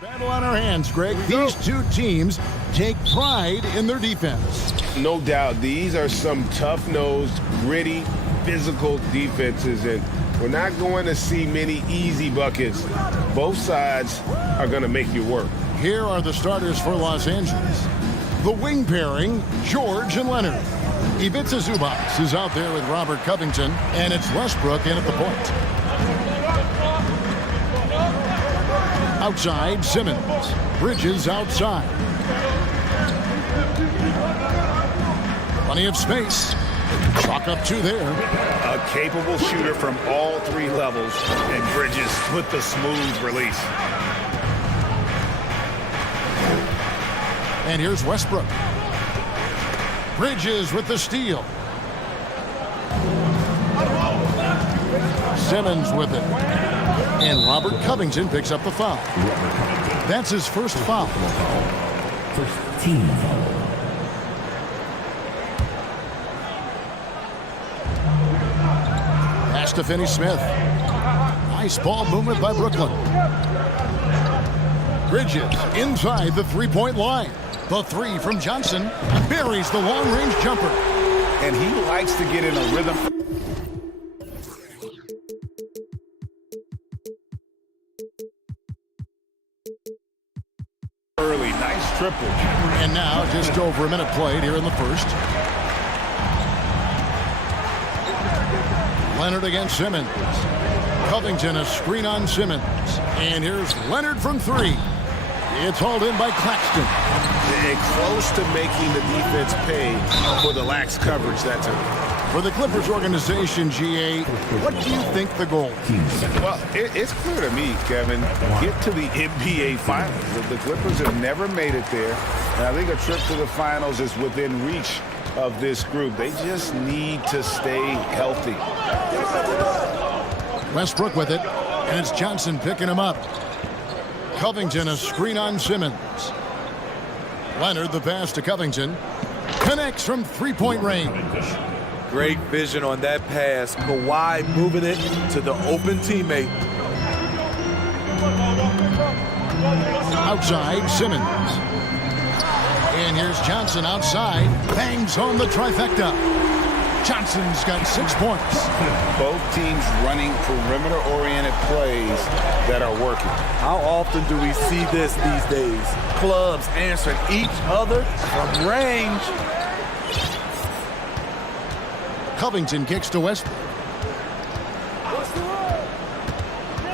Battle on our hands, Greg. These two teams take pride in their defense. No doubt, these are some tough-nosed, gritty, physical defenses, and we're not going to see many easy buckets. Both sides are going to make you work. Here are the starters for Los Angeles. The wing pairing, George and Leonard. Ivica Zubac is out there with Robert Covington, and it's Westbrook in at the point. Outside, Simmons. Bridges outside. Plenty of space. Chalk up two there. A capable shooter from all three levels, and Bridges with the smooth release. And here's Westbrook. Bridges with the steal. Simmons with it. And Robert Covington picks up the foul. That's his first foul. First team foul. Pass to Finney-Smith. Nice ball movement by Brooklyn. Bridges inside the three-point line. The three from Johnson buries the long-range jumper. And he likes to get in a rhythm. Early, nice triple. And now just over a minute played here in the first. Leonard against Simmons. Covington a screen on Simmons. And here's Leonard from three. It's hauled in by Claxton. They're close to making the defense pay for the lax coverage that time. For the Clippers organization, GA, what do you think the goal is? Well, it's clear to me, Kevin, get to the NBA Finals. The Clippers have never made it there, and I think a trip to the Finals is within reach of this group. They just need to stay healthy. Westbrook with it, and it's Johnson picking him up. Covington a screen on Simmons. Leonard the pass to Covington. Connects from three-point range. Great vision on that pass. Kawhi moving it to the open teammate. Outside, Simmons. And here's Johnson outside. Bangs home the trifecta. Johnson's got 6 points. Both teams running perimeter-oriented plays that are working. How often do we see this these days? Clubs answering each other from range. Covington kicks to Westbrook.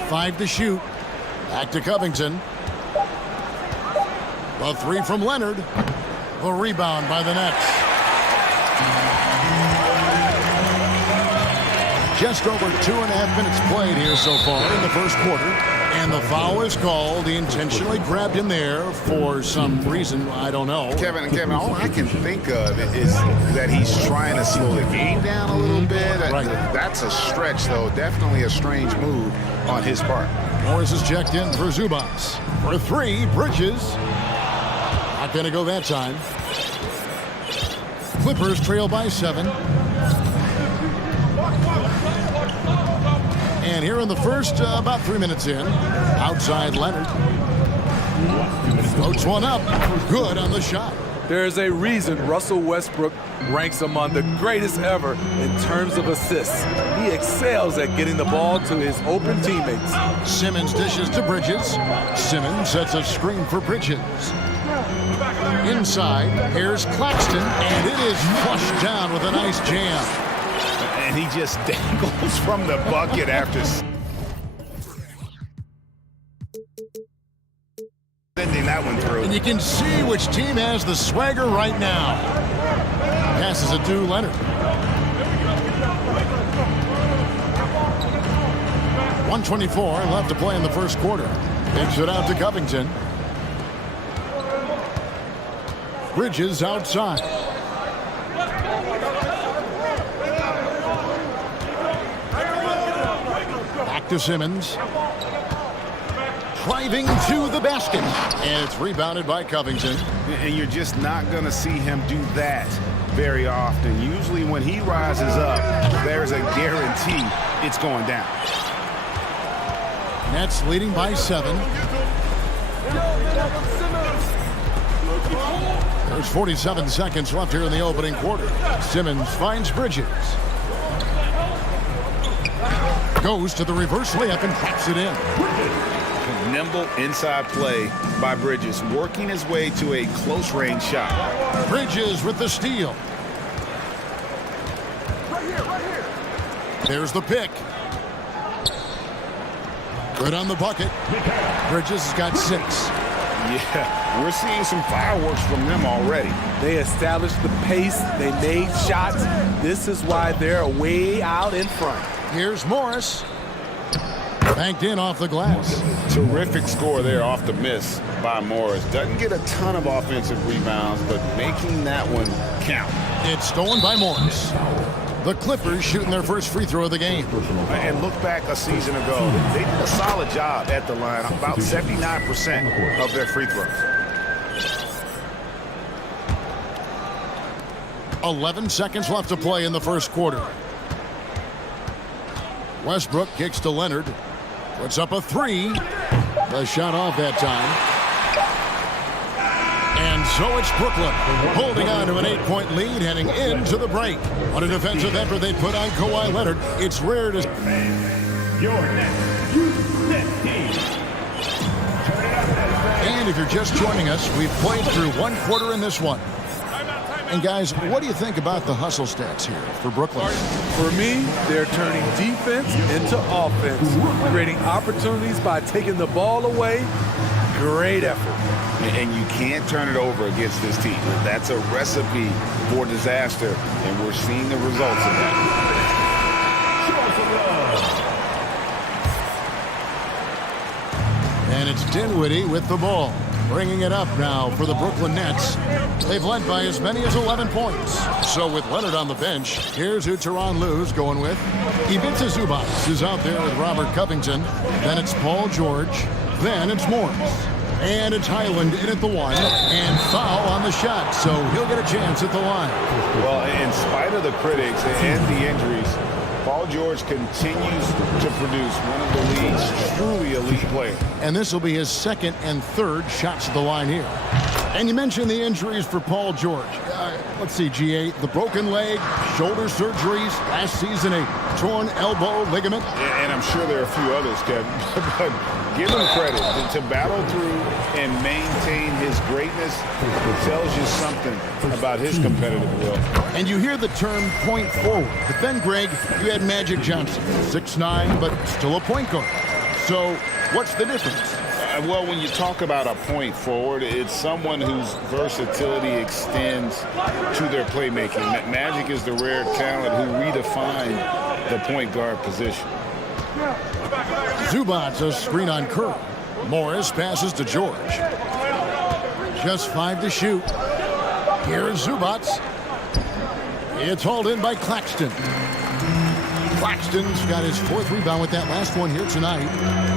5 to shoot. Back to Covington. The three from Leonard. The rebound by the Nets. Just over 2.5 minutes played here so far in the first quarter. And the foul is called. He intentionally grabbed him there for some reason. I don't know. Kevin, all I can think of is that he's trying to slow the game down a little bit. Right. That's a stretch, though. Definitely a strange move on his part. Morris is checked in for Zubac. For three, Bridges. Not going to go that time. Clippers trail by 7. And here in the first, about 3 minutes in, outside Leonard. Floats one up. Good on the shot. There's a reason Russell Westbrook ranks among the greatest ever in terms of assists. He excels at getting the ball to his open teammates. Simmons dishes to Bridges. Simmons sets a screen for Bridges. Inside, here's Claxton, and it is flushed down with a nice jam. And he just dangles from the bucket after sending that one through. And you can see which team has the swagger right now. Passes it to Leonard. 1:24 left to play in the first quarter. Kicks it out to Covington. Bridges outside. Back to Simmons. Driving to the basket. And it's rebounded by Covington. And you're just not going to see him do that very often. Usually when he rises up, there's a guarantee it's going down. Nets leading by 7. There's 47 seconds left here in the opening quarter. Simmons finds Bridges. Goes to the reverse layup and taps it in. Nimble inside play by Bridges, working his way to a close-range shot. Bridges with the steal. There's the pick. Good on the bucket. Bridges has got 6. Yeah, we're seeing some fireworks from them already. They established the pace. They made shots. This is why they're way out in front. Here's Morris. Banked in off the glass. Terrific score there off the miss by Morris. Doesn't get a ton of offensive rebounds, but making that one count. It's stolen by Morris. The Clippers shooting their first free throw of the game. And look back a season ago. They did a solid job at the line, about 79% of their free throws. 11 seconds left to play in the first quarter. Westbrook kicks to Leonard. Puts up a 3. The shot off that time. And so it's Brooklyn holding on to an 8-point lead heading into the break. What a defensive effort they put on Kawhi Leonard. It's rare to... And if you're just joining us, we've played through one quarter in this one. And guys, what do you think about the hustle stats here for Brooklyn? For me, they're turning defense into offense, creating opportunities by taking the ball away. Great effort. And you can't turn it over against this team. That's a recipe for disaster, and we're seeing the results of that. And it's Dinwiddie with the ball. Bringing it up now for the Brooklyn Nets. They've led by as many as 11 points. So with Leonard on the bench, here's who Tyronn Lue's going with. Ivica Zubac is out there with Robert Covington. Then it's Paul George. Then it's Morris. And it's Highland in at the 1. And foul on the shot. So he'll get a chance at the line. Well, in spite of the critics and the injuries, Paul George continues to produce one of the league's truly elite players. And this will be his second and third shots at the line here. And you mentioned the injuries for Paul George. Let's see, GA, the broken leg, shoulder surgeries, last season a torn elbow ligament. And I'm sure there are a few others, Kevin. But give him credit to battle through and maintain his greatness. It tells you something about his competitive will. And you hear the term point forward. But then, Greg, you had Magic Johnson, 6'9", but still a point guard. So what's the difference? Well, when you talk about a point forward, it's someone whose versatility extends to their playmaking. Magic is the rare talent who redefined the point guard position. Zubac a screen on Kerr. Morris passes to George. Just 5 to shoot. Here's Zubac. It's hauled in by Claxton. Claxton's got his 4th rebound with that last one here tonight.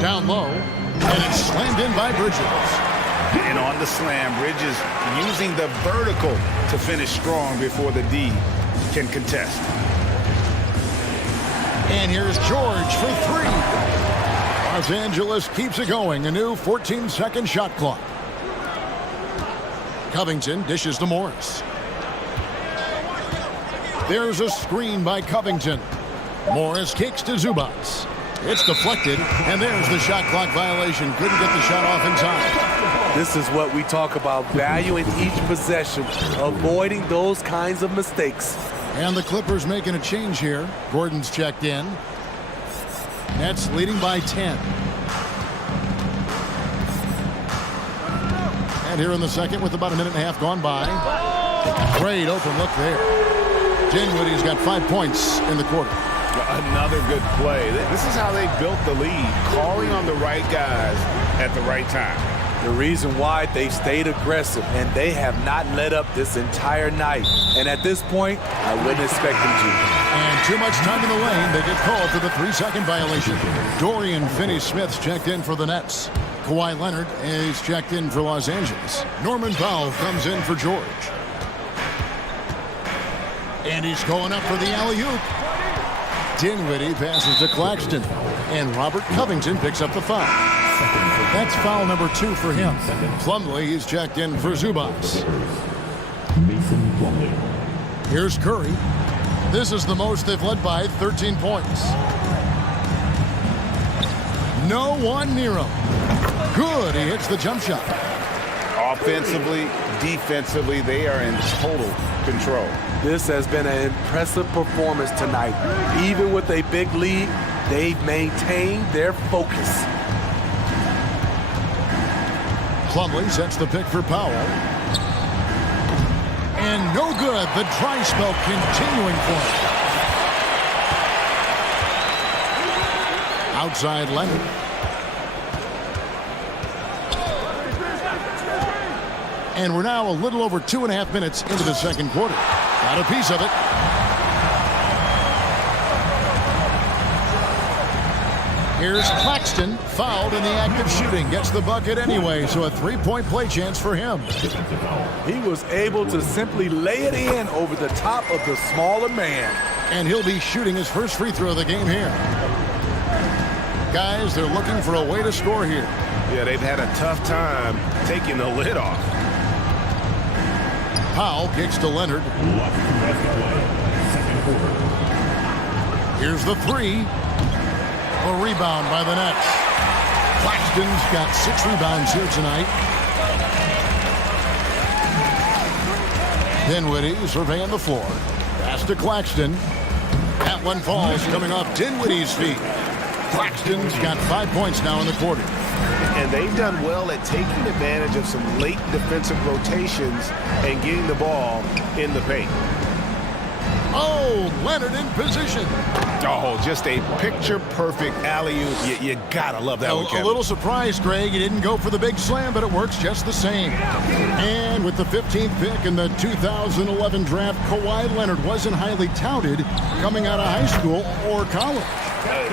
Down low, and it's slammed in by Bridges. And on the slam, Bridges using the vertical to finish strong before the D can contest. And here's George for 3. Los Angeles keeps it going. A new 14-second shot clock. Covington dishes to Morris. There's a screen by Covington. Morris kicks to Zubac. It's deflected, and there's the shot clock violation. Couldn't get the shot off in time. This is what we talk about, valuing each possession, avoiding those kinds of mistakes. And the Clippers making a change here. Gordon's checked in. Nets leading by 10. And here in the second with about a minute and a half gone by. Great open look there. Dinwiddie's got 5 points in the quarter. Another good play. This is how they built the lead, calling on the right guys at the right time. The reason why they stayed aggressive, and they have not let up this entire night. And at this point, I wouldn't expect them to. And too much time in the lane. They get called for the 3-second violation. Dorian Finney-Smith's checked in for the Nets. Kawhi Leonard is checked in for Los Angeles. Norman Powell comes in for George. And he's going up for the alley-oop. Dinwiddie passes to Claxton. And Robert Covington picks up the foul. That's foul number 2 for him. Plumlee is checked in for Zubas. Here's Curry. This is the most they've led by, 13 points. No one near him. Good, he hits the jump shot. Offensively, defensively, they are in total control. This has been an impressive performance tonight. Even with a big lead, they've maintained their focus. Plumlee sets the pick for Powell. And no good. The dry spell continuing for him. Outside Leonard. And we're now a little over 2.5 minutes into the second quarter. Got a piece of it. Here's Claxton, fouled in the act of shooting. Gets the bucket anyway, so a 3-point play chance for him. He was able to simply lay it in over the top of the smaller man. And he'll be shooting his first free throw of the game here. Guys, they're looking for a way to score here. Yeah, they've had a tough time taking the lid off. Powell kicks to Leonard. Here's the 3. A rebound by the Nets. Claxton's got 6 rebounds here tonight. Dinwiddie surveying the floor. Pass to Claxton. That one falls coming off Dinwiddie's feet. Claxton's got 5 points now in the quarter. And they've done well at taking advantage of some late defensive rotations and getting the ball in the paint. Oh, Leonard in position. Oh, just a picture-perfect alley-oop. You gotta love that one, Kevin. A little surprised, Greg. He didn't go for the big slam, but it works just the same. And with the 15th pick in the 2011 draft, Kawhi Leonard wasn't highly touted coming out of high school or college.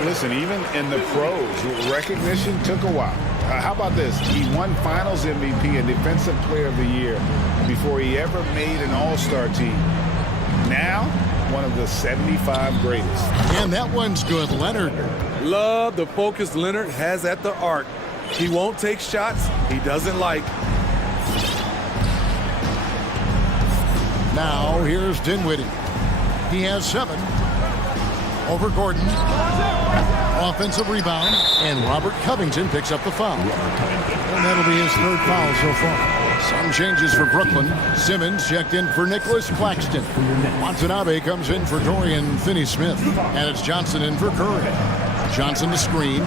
Listen, even in the pros, recognition took a while. How about this? He won Finals MVP and Defensive Player of the Year before he ever made an All-Star team. Now, one of the 75 greatest. And that one's good, Leonard. Love the focus Leonard has at the arc. He won't take shots he doesn't like. Now, here's Dinwiddie. He has 7 over Gordon. Offensive rebound, and Robert Covington picks up the foul. And that'll be his 3rd foul so far. Some changes for Brooklyn. Simmons checked in for Nicholas Claxton. Watanabe comes in for Dorian Finney-Smith. And it's Johnson in for Curry. Johnson to screen.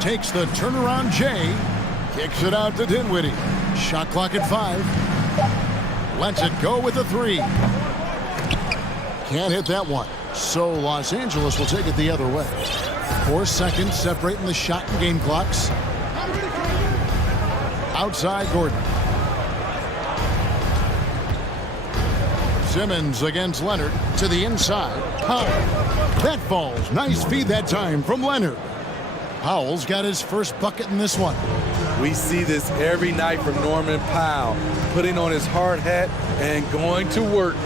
Takes the turnaround J. Kicks it out to Dinwiddie. Shot clock at 5. Lets it go with a 3. Can't hit that one. So Los Angeles will take it the other way. 4 seconds separating the shot and game clocks. Outside Gordon. Simmons against Leonard to the inside. Powell. That falls. Nice feed that time from Leonard. Powell's got his first bucket in this one. We see this every night from Norman Powell, putting on his hard hat and going to work.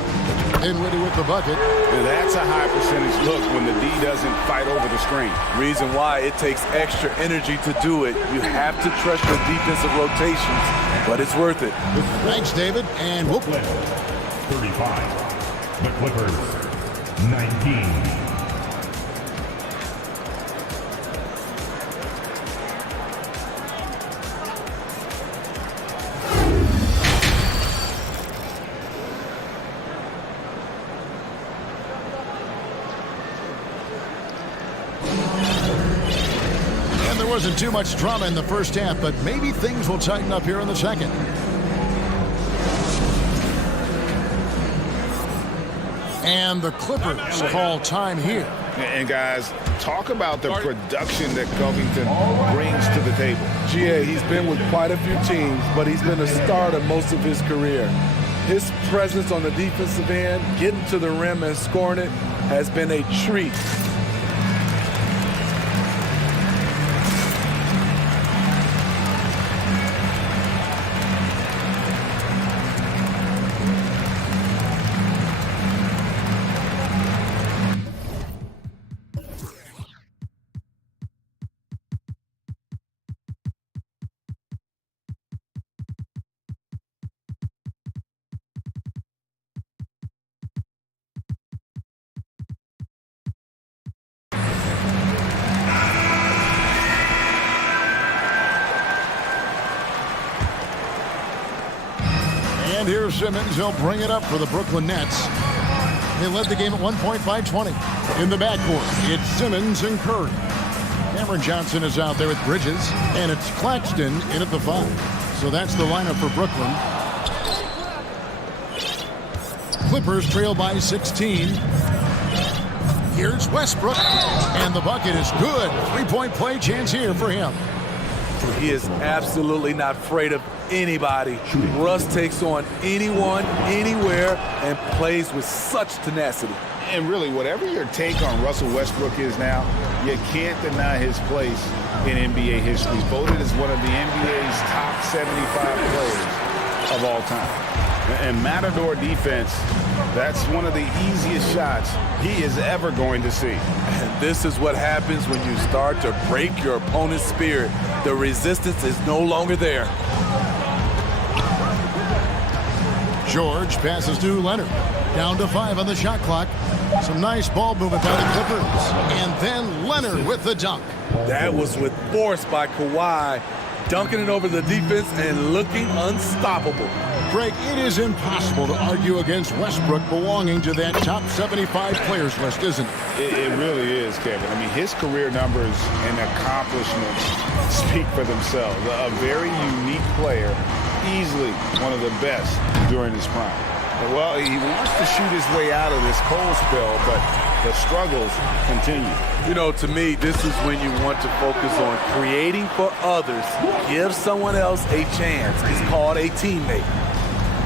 Dinwiddie with the bucket. That's a high percentage look when the D doesn't fight over the screen. Reason why it takes extra energy to do it. You have to trust your defensive rotations, but it's worth it. Thanks, David. And whoop. 35. The Clippers, 19. Wasn't too much drama in the first half, but maybe things will tighten up here in the second. And the Clippers call time here. And guys, talk about the production that Covington brings to the table. GA, he's been with quite a few teams, but he's been a starter most of his career. His presence on the defensive end, getting to the rim and scoring it, has been a treat. And here's Simmons. He'll bring it up for the Brooklyn Nets. They led the game at one point by 20. In the backcourt, it's Simmons and Curry. Cameron Johnson is out there with Bridges, and it's Claxton in at the 5. So that's the lineup for Brooklyn. Clippers trail by 16. Here's Westbrook, and the bucket is good. Three-point play chance here for him. He is absolutely not afraid of anybody. Russ takes on anyone, anywhere, and plays with such tenacity. And really, whatever your take on Russell Westbrook is now, you can't deny his place in NBA history. He's voted as one of the NBA's top 75 players of all time. And Matador defense, that's one of the easiest shots he is ever going to see. And this is what happens when you start to break your opponent's spirit. The resistance is no longer there. George passes to Leonard. Down to 5 on the shot clock. Some nice ball movement by the Clippers. And then Leonard with the dunk. That was with force by Kawhi, dunking it over the defense and looking unstoppable. Greg, it is impossible to argue against Westbrook belonging to that top 75 players list, isn't it? It really is, Kevin. I mean, his career numbers and accomplishments speak for themselves. A very unique player, easily one of the best during his prime. Well, he wants to shoot his way out of this cold spell, but the struggles continue. You know, to me, this is when you want to focus on creating for others. Give someone else a chance. It's called a teammate.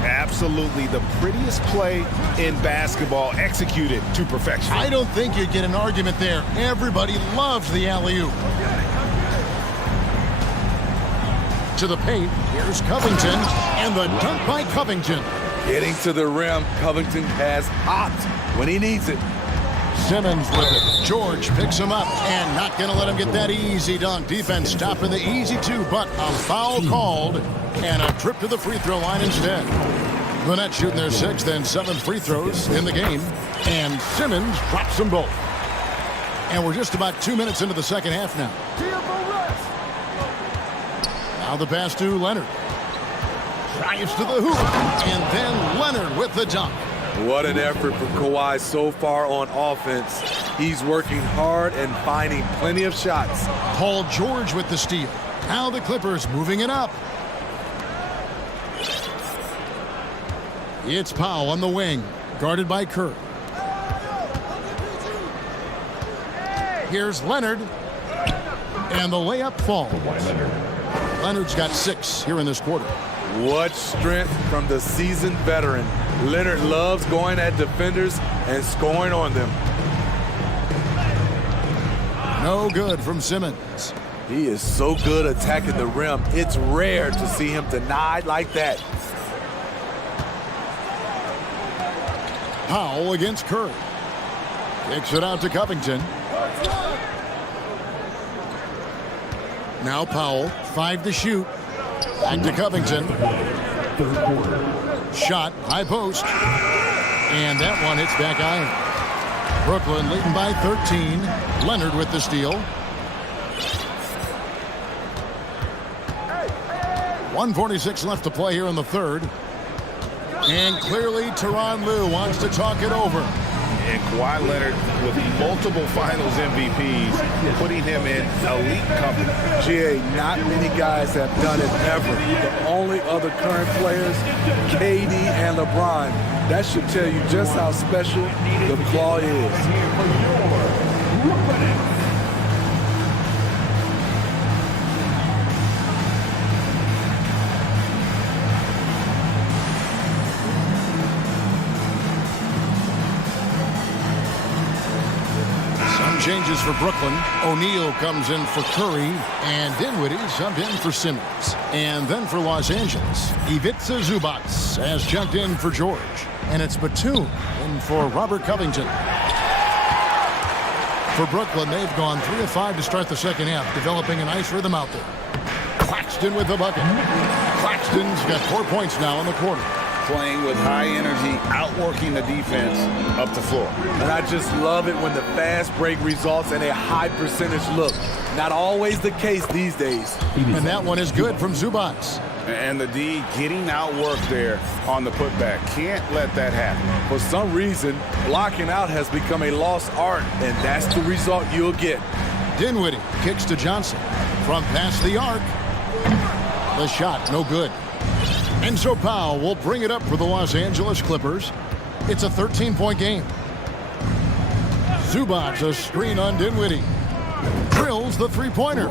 Absolutely the prettiest play in basketball, executed to perfection. I don't think you'd get an argument there. Everybody loves the alley-oop. To the paint, here's Covington, and the dunk by Covington. Getting to the rim, Covington has hot when he needs it. Simmons with it. George picks him up, and not going to let him get that easy dunk. Defense stopping the easy two, but a foul called, and a trip to the free throw line instead. The Nets shooting their 6th and 7th free throws in the game, and Simmons drops them both. And we're just about 2 minutes into the second half now. Now the pass to Leonard. Drives to the hoop, and then Leonard with the dunk. What an effort from Kawhi so far on offense. He's working hard and finding plenty of shots. Paul George with the steal. Now the Clippers moving it up. It's Powell on the wing, guarded by Curry. Here's Leonard, and the layup falls. Leonard's got 6 here in this quarter. What strength from the seasoned veteran. Leonard loves going at defenders and scoring on them. No good from Simmons. He is so good attacking the rim. It's rare to see him denied like that. Powell against Curry. Kicks it out to Covington. Now Powell, 5 to shoot. Back to Covington. Shot, high post. And that one hits back iron. Brooklyn leading by 13. Leonard with the steal. 1:46 left to play here in the third. And clearly Tyronn Lue wants to talk it over. And Kawhi Leonard with multiple finals MVPs, putting him in elite company. GA, not many guys have done it ever. The only other current players, KD and LeBron. That should tell you just how special the claw is. Changes for Brooklyn. O'Neal comes in for Curry, and Dinwiddie subbed in for Simmons. And then for Los Angeles, Ivica Zubac has jumped in for George. And it's Batum in for Robert Covington. For Brooklyn, they've gone 3 of 5 to start the second half, developing a nice rhythm out there. Claxton with the bucket. Claxton's got 4 points now in the quarter. Playing with high energy, outworking the defense up the floor. And I just love it when the fast break results in a high percentage look. Not always the case these days. And that one is good from Zubac. And the D getting outworked there on the putback. Can't let that happen. For some reason, blocking out has become a lost art, and that's the result you'll get. Dinwiddie kicks to Johnson. From past the arc. The shot, no good. And so Powell will bring it up for the Los Angeles Clippers. It's a 13-point game. Zubac, a screen on Dinwiddie. Drills the three-pointer.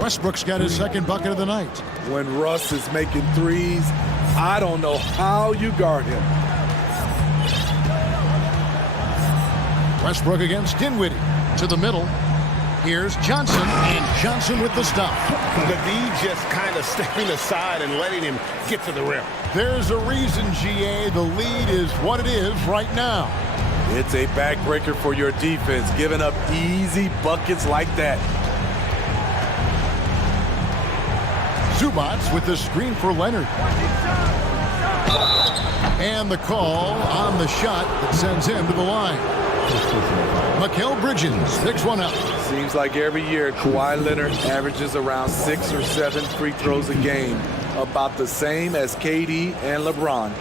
Westbrook's got his second bucket of the night. When Russ is making threes, I don't know how you guard him. Westbrook against Dinwiddie. To the middle. Here's Johnson, and Johnson with the stop. The D just kind of stepping aside and letting him get to the rim. There's a reason, GA. The lead is what it is right now. It's a backbreaker for your defense, giving up easy buckets like that. Zubac with the screen for Leonard. And the call on the shot that sends him to the line. Mikal Bridges picks one up. Seems like every year Kawhi Leonard averages around 6 or 7 free throws a game, about the same as KD and LeBron.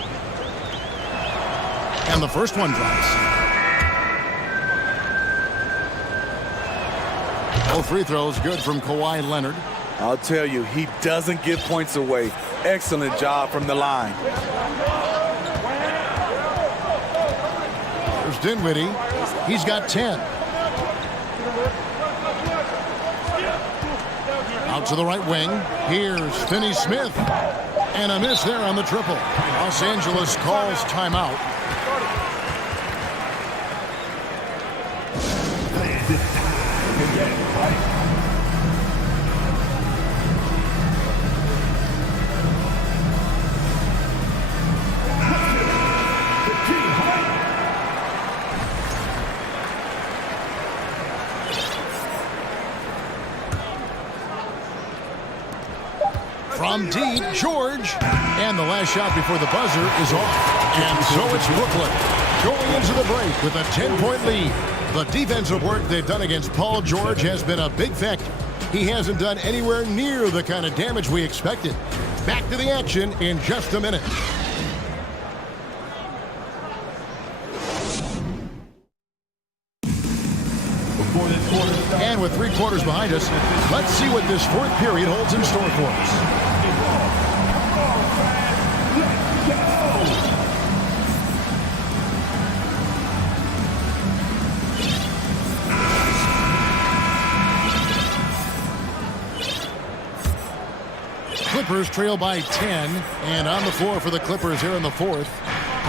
And the first one drops. Both free throws good from Kawhi Leonard. I'll tell you, he doesn't give points away. Excellent job from the line. There's Dinwiddie. He's got 10. Out to the right wing. Here's Finney-Smith. And a miss there on the triple. Los Angeles calls timeout. From deep, George. And the last shot before the buzzer is off. And so it's Brooklyn going into the break with a 10-point lead. The defensive work they've done against Paul George has been a big factor. He hasn't done anywhere near the kind of damage we expected. Back to the action in just a minute. And with 3 quarters behind us, let's see what this fourth period holds in store for us. Clippers trail by 10, and on the floor for the Clippers here in the fourth.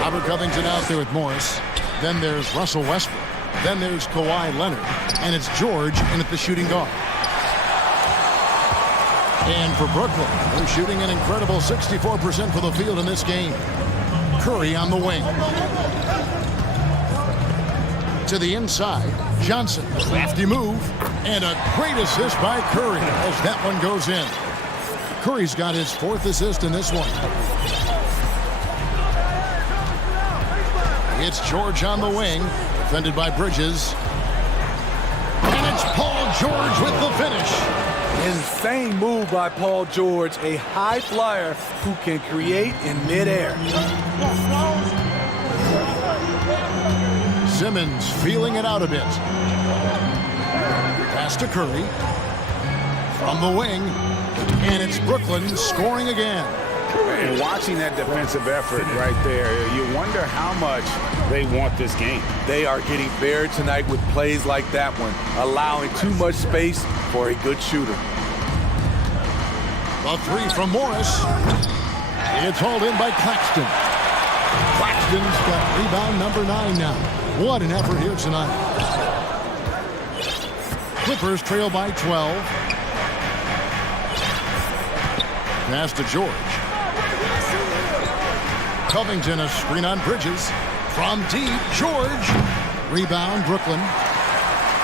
Robert Covington out there with Morris. Then there's Russell Westbrook. Then there's Kawhi Leonard. And it's George in at the shooting guard. And for Brooklyn, they're shooting an incredible 64% for the field in this game. Curry on the wing. To the inside, Johnson. Crafty move. And a great assist by Curry as that one goes in. Curry's got his 4th assist in this one. It's George on the wing, defended by Bridges. And it's Paul George with the finish. Insane move by Paul George, a high flyer who can create in midair. Simmons feeling it out a bit. Pass to Curry. From the wing. And it's Brooklyn scoring again. And watching that defensive effort right there, you wonder how much they want this game. They are getting buried tonight with plays like that one, allowing too much space for a good shooter. The 3 from Morris. It's hauled in by Claxton. Claxton's got rebound number 9 now. What an effort here tonight. Clippers trail by 12. Pass to George. Covington, a screen on Bridges. From deep, George. Rebound, Brooklyn.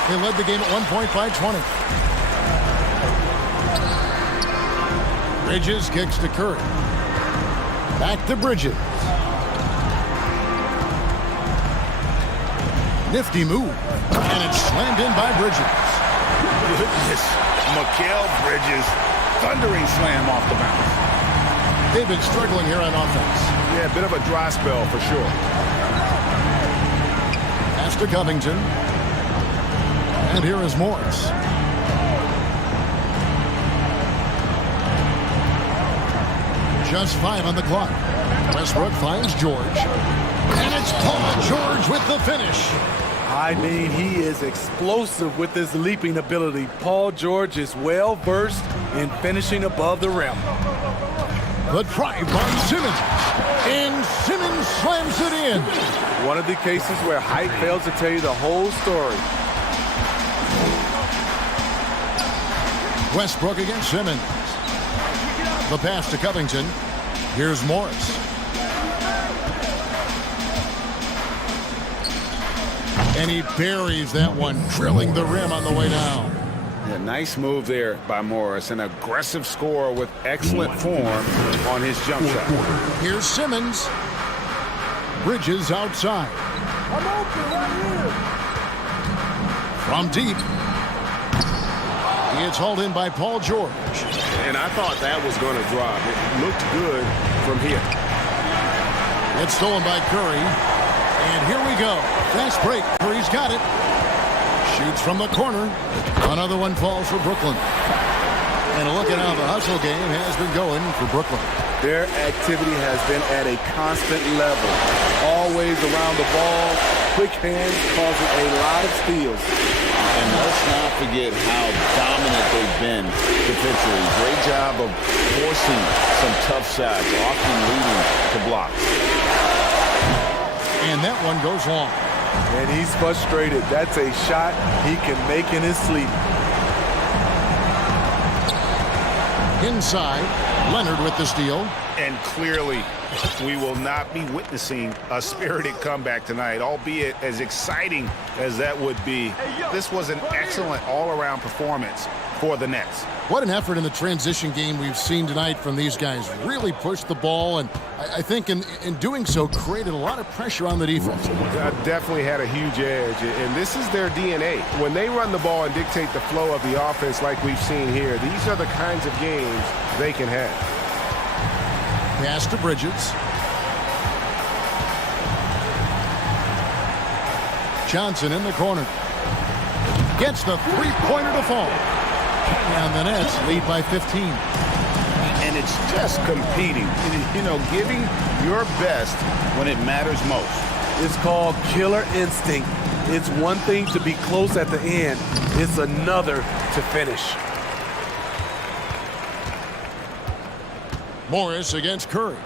They led the game at 1 point by 20. Bridges kicks to Curry. Back to Bridges. Nifty move. And it's slammed in by Bridges. Goodness. Mikal Bridges. Thundering slam off the bounce. They've been struggling here on offense. Yeah, a bit of a dry spell for sure. Pass to Covington. And here is Morris. Just 5 on the clock. Westbrook finds George. And it's Paul George with the finish. I mean, he is explosive with his leaping ability. Paul George is well versed in finishing above the rim. The drive by Simmons. And Simmons slams it in. One of the cases where height fails to tell you the whole story. Westbrook against Simmons. The pass to Covington. Here's Morris. And he buries that one, drilling the rim on the way down. Yeah, nice move there by Morris. An aggressive scorer with excellent form on his jump shot. Here's Simmons. Bridges outside. I'm open right here. From deep. It's hauled in by Paul George. And I thought that was going to drop. It looked good from here. It's stolen by Curry. And here we go. Fast break. Curry's got it. Shoots from the corner. Another one falls for Brooklyn. And look at how the hustle game has been going for Brooklyn. Their activity has been at a constant level. Always around the ball. Quick hands causing a lot of steals. And let's not forget how dominant they've been defensively. Great job of forcing some tough shots, often leading to blocks. And that one goes long. And he's frustrated. That's a shot he can make in his sleep. Inside, Leonard with the steal. And clearly, we will not be witnessing a spirited comeback tonight, albeit as exciting as that would be. This was an excellent all-around performance for the Nets. What an effort in the transition game we've seen tonight from these guys. Really pushed the ball, and I think in doing so, created a lot of pressure on the defense. Definitely had a huge edge, and this is their DNA. When they run the ball and dictate the flow of the offense like we've seen here, these are the kinds of games they can have. Pass to Bridges. Johnson in the corner. Gets the three-pointer to fall. And the Nets lead by 15. And it's just competing, you know, giving your best when it matters most. It's called killer instinct. It's one thing to be close at the end. It's another to finish. Morris against Curry.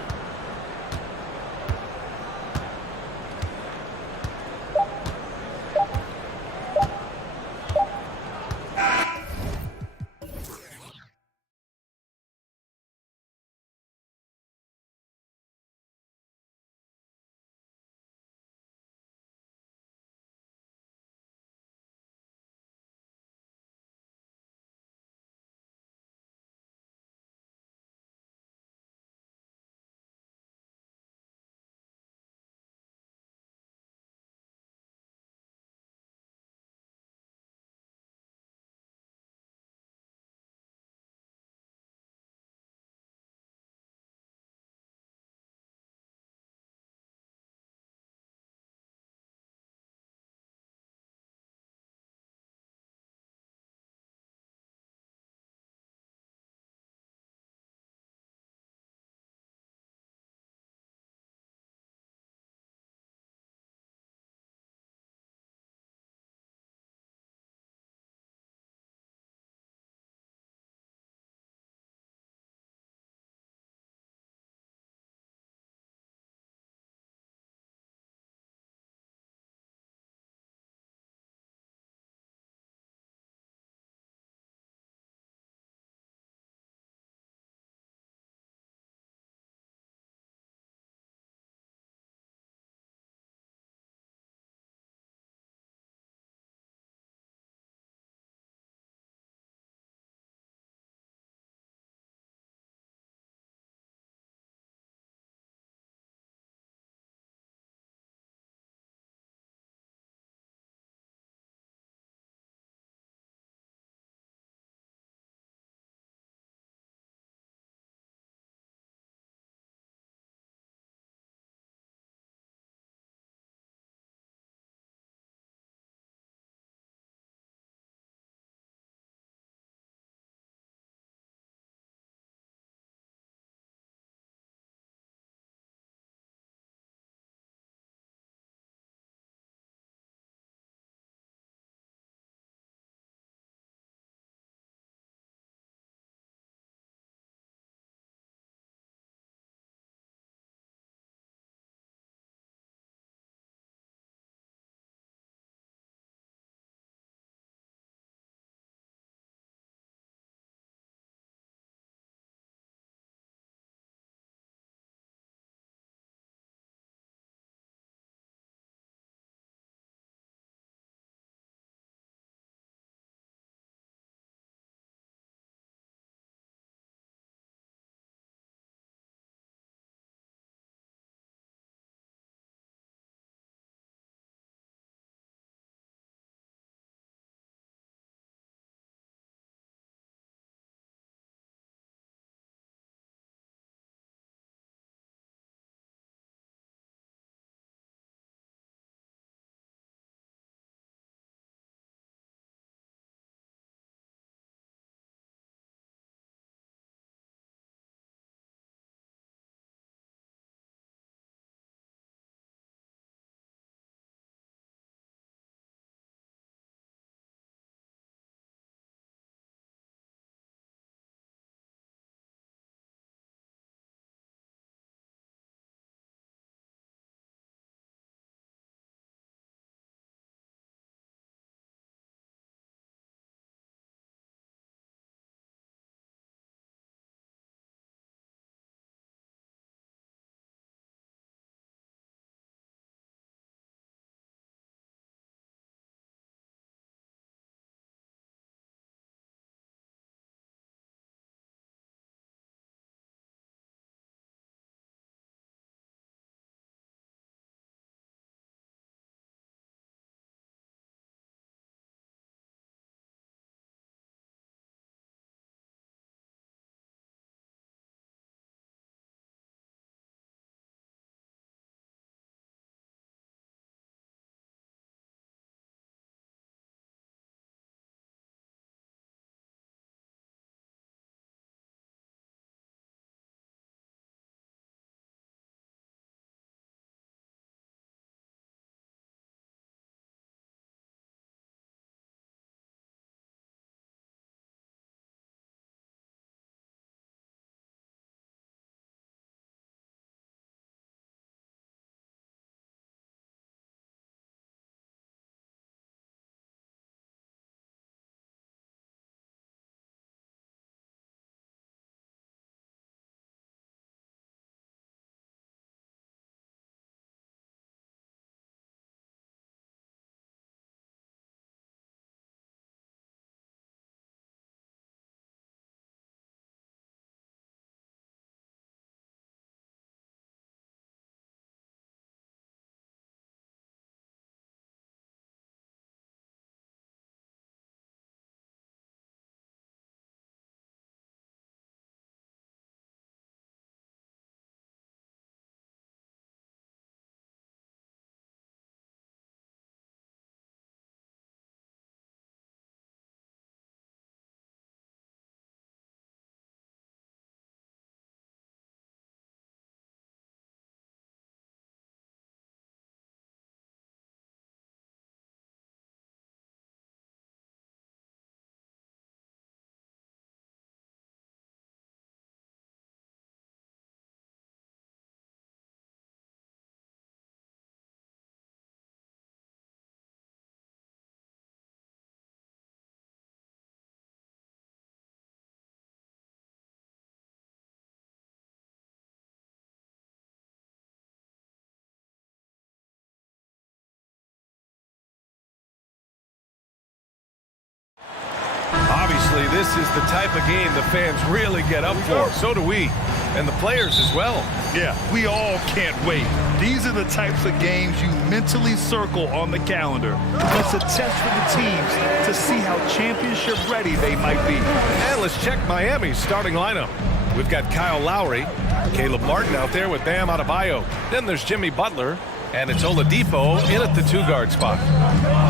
Honestly, this is the type of game the fans really get up for. So do we, and the players as well. Yeah, we all can't wait. These are the types of games you mentally circle on the calendar. It's a test for the teams to see how championship ready they might be. And let's check Miami's starting lineup. We've got Kyle Lowry, Caleb Martin out there with Bam Adebayo. Then there's Jimmy Butler, and it's Oladipo in at the two-guard spot.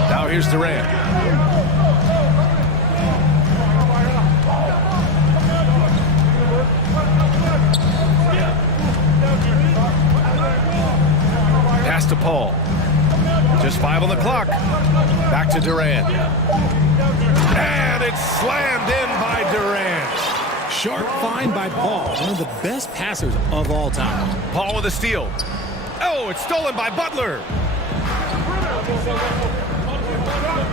Now here's Durant. Pass to Paul. Just 5 on the clock. Back to Durant. And it's slammed in by Durant. Sharp find by Paul, one of the best passers of all time. Paul with a steal. Oh, it's stolen by Butler.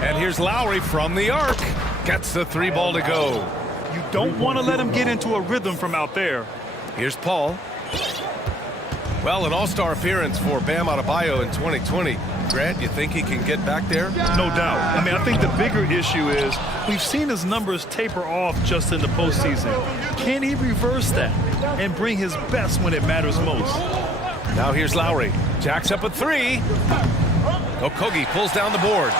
And here's Lowry from the arc. Gets the 3 ball to go. You don't want to let him get into a rhythm from out there. Here's Paul. Well, an all-star appearance for Bam Adebayo in 2020. Grant, you think he can get back there? No doubt. I mean, I think the bigger issue is we've seen his numbers taper off just in the postseason. Can he reverse that and bring his best when it matters most? Now here's Lowry. Jacks up a 3. Okogie pulls down the board.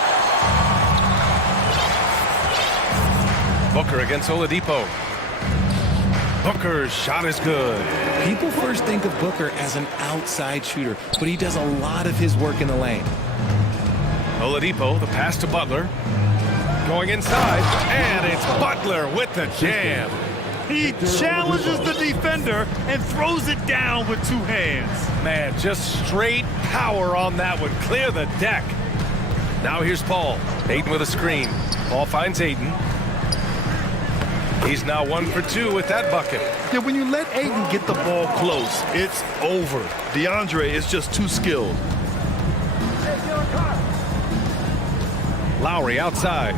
Booker against Oladipo. Booker's shot is good. People first think of Booker as an outside shooter, but he does a lot of his work in the lane. Oladipo, the pass to Butler. Going inside, and it's Butler with the jam. He challenges the defender and throws it down with 2 hands. Man, just straight power on that one. Clear the deck. Now here's Paul. Ayton with a screen. Paul finds Ayton. He's now 1 for 2 with that bucket. Yeah, when you let Ayton get the ball close, it's over. DeAndre is just too skilled. Lowry outside.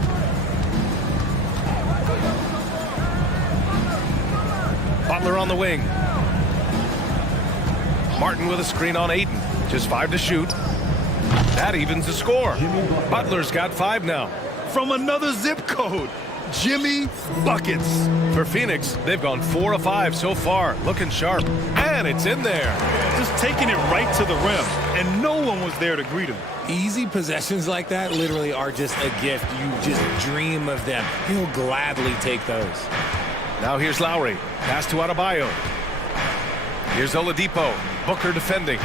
Butler on the wing. Martin with a screen on Ayton. Just 5 to shoot. That evens the score. Butler's got 5 now. From another zip code. Jimmy Buckets. For Phoenix, they've gone 4 of 5 so far. Looking sharp. And it's in there. Just taking it right to the rim. And no one was there to greet him. Easy possessions like that literally are just a gift. You just dream of them. He'll gladly take those. Now here's Lowry. Pass to Adebayo. Here's Oladipo. Booker defending.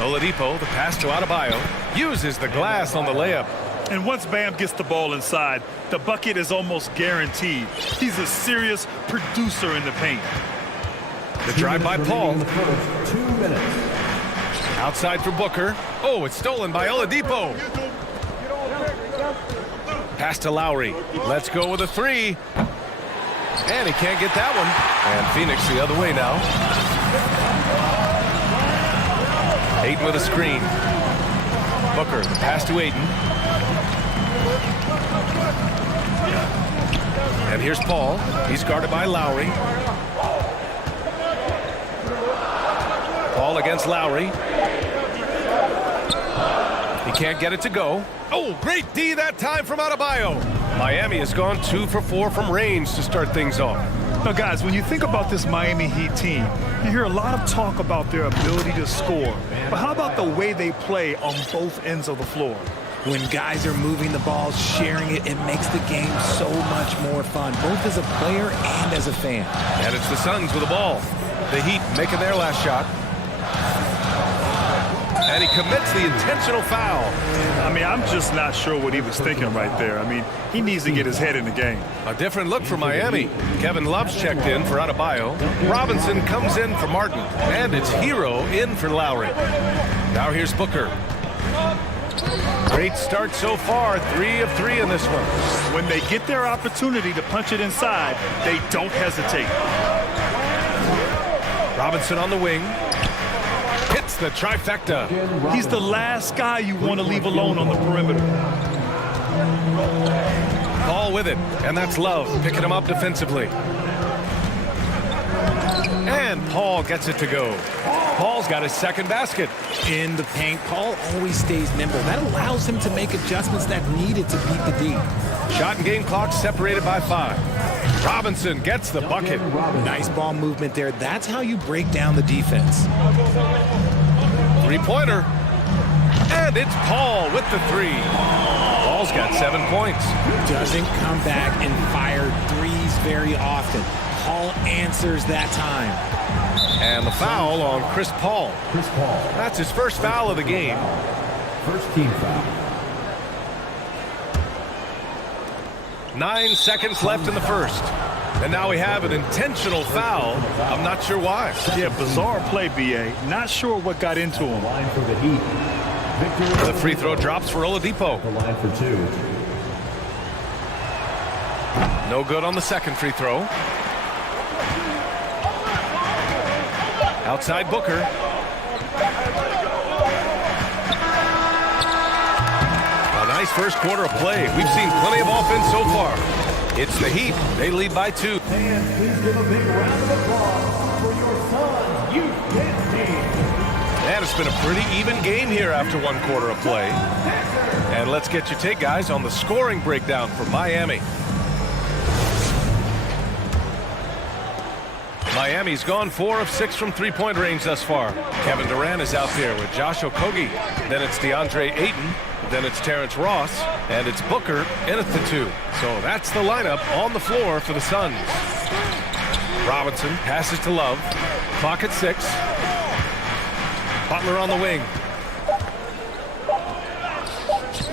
Oladipo, the pass to Adebayo. Uses the glass on the layup. And once Bam gets the ball inside, the bucket is almost guaranteed. He's a serious producer in the paint. The drive by Paul. 2 minutes. Outside for Booker. Oh, it's stolen by Oladipo. Pass to Lowry. Let's go with a 3. And he can't get that one. And Phoenix the other way now. Ayton with a screen. Booker, the pass to Ayton. And here's Paul. He's guarded by Lowry. Paul against Lowry. He can't get it to go. Oh, great D that time from Adebayo. Miami has gone 2 for 4 from range to start things off. Now, guys, when you think about this Miami Heat team, you hear a lot of talk about their ability to score. But how about the way they play on both ends of the floor? When guys are moving the ball, sharing it, it makes the game so much more fun, both as a player and as a fan. And it's the Suns with the ball. The Heat making their last shot. And he commits the intentional foul. I mean, I'm just not sure what he was thinking right there. I mean, he needs to get his head in the game. A different look for Miami. Kevin Love's checked in for Adebayo. Robinson comes in for Martin. And it's Hero in for Lowry. Now here's Booker. Great start so far. 3 of 3 in this one. When they get their opportunity to punch it inside, they don't hesitate. Robinson on the wing. Hits the trifecta. He's the last guy you want to leave alone on the perimeter. Paul with it, and that's Love picking him up defensively. And Paul gets it to go. Paul's got his second basket. In the paint, Paul always stays nimble. That allows him to make adjustments that needed to beat the D. Shot and game clock separated by 5. Robinson gets the bucket. Nice ball movement there. That's how you break down the defense. Three-pointer. And it's Paul with the 3. Paul's got 7 points. Doesn't come back and fire threes very often. Paul answers that time. And the foul on Chris Paul. That's his first foul of the game. First team foul. 9 seconds left in the first. And now we have an intentional foul. I'm not sure why. Yeah, bizarre play, B.A. Not sure what got into him. Line for the Heat. Victor. The free throw drops for Oladipo. The line for 2. No good on the second free throw. Outside Booker. A nice first quarter of play. We've seen plenty of offense so far. It's the Heat. They lead by 2. And please give a big round of applause for your son's youth dance team. And it's been a pretty even game here after 1 quarter of play. And let's get your take, guys, on the scoring breakdown for Miami. Miami's gone 4 of 6 from three-point range thus far. Kevin Durant is out there with Josh Okogie. Then it's DeAndre Ayton. Then it's Terrence Ross. And it's Booker in at the 2. So that's the lineup on the floor for the Suns. Robinson passes to Love. Clock at 6. Butler on the wing.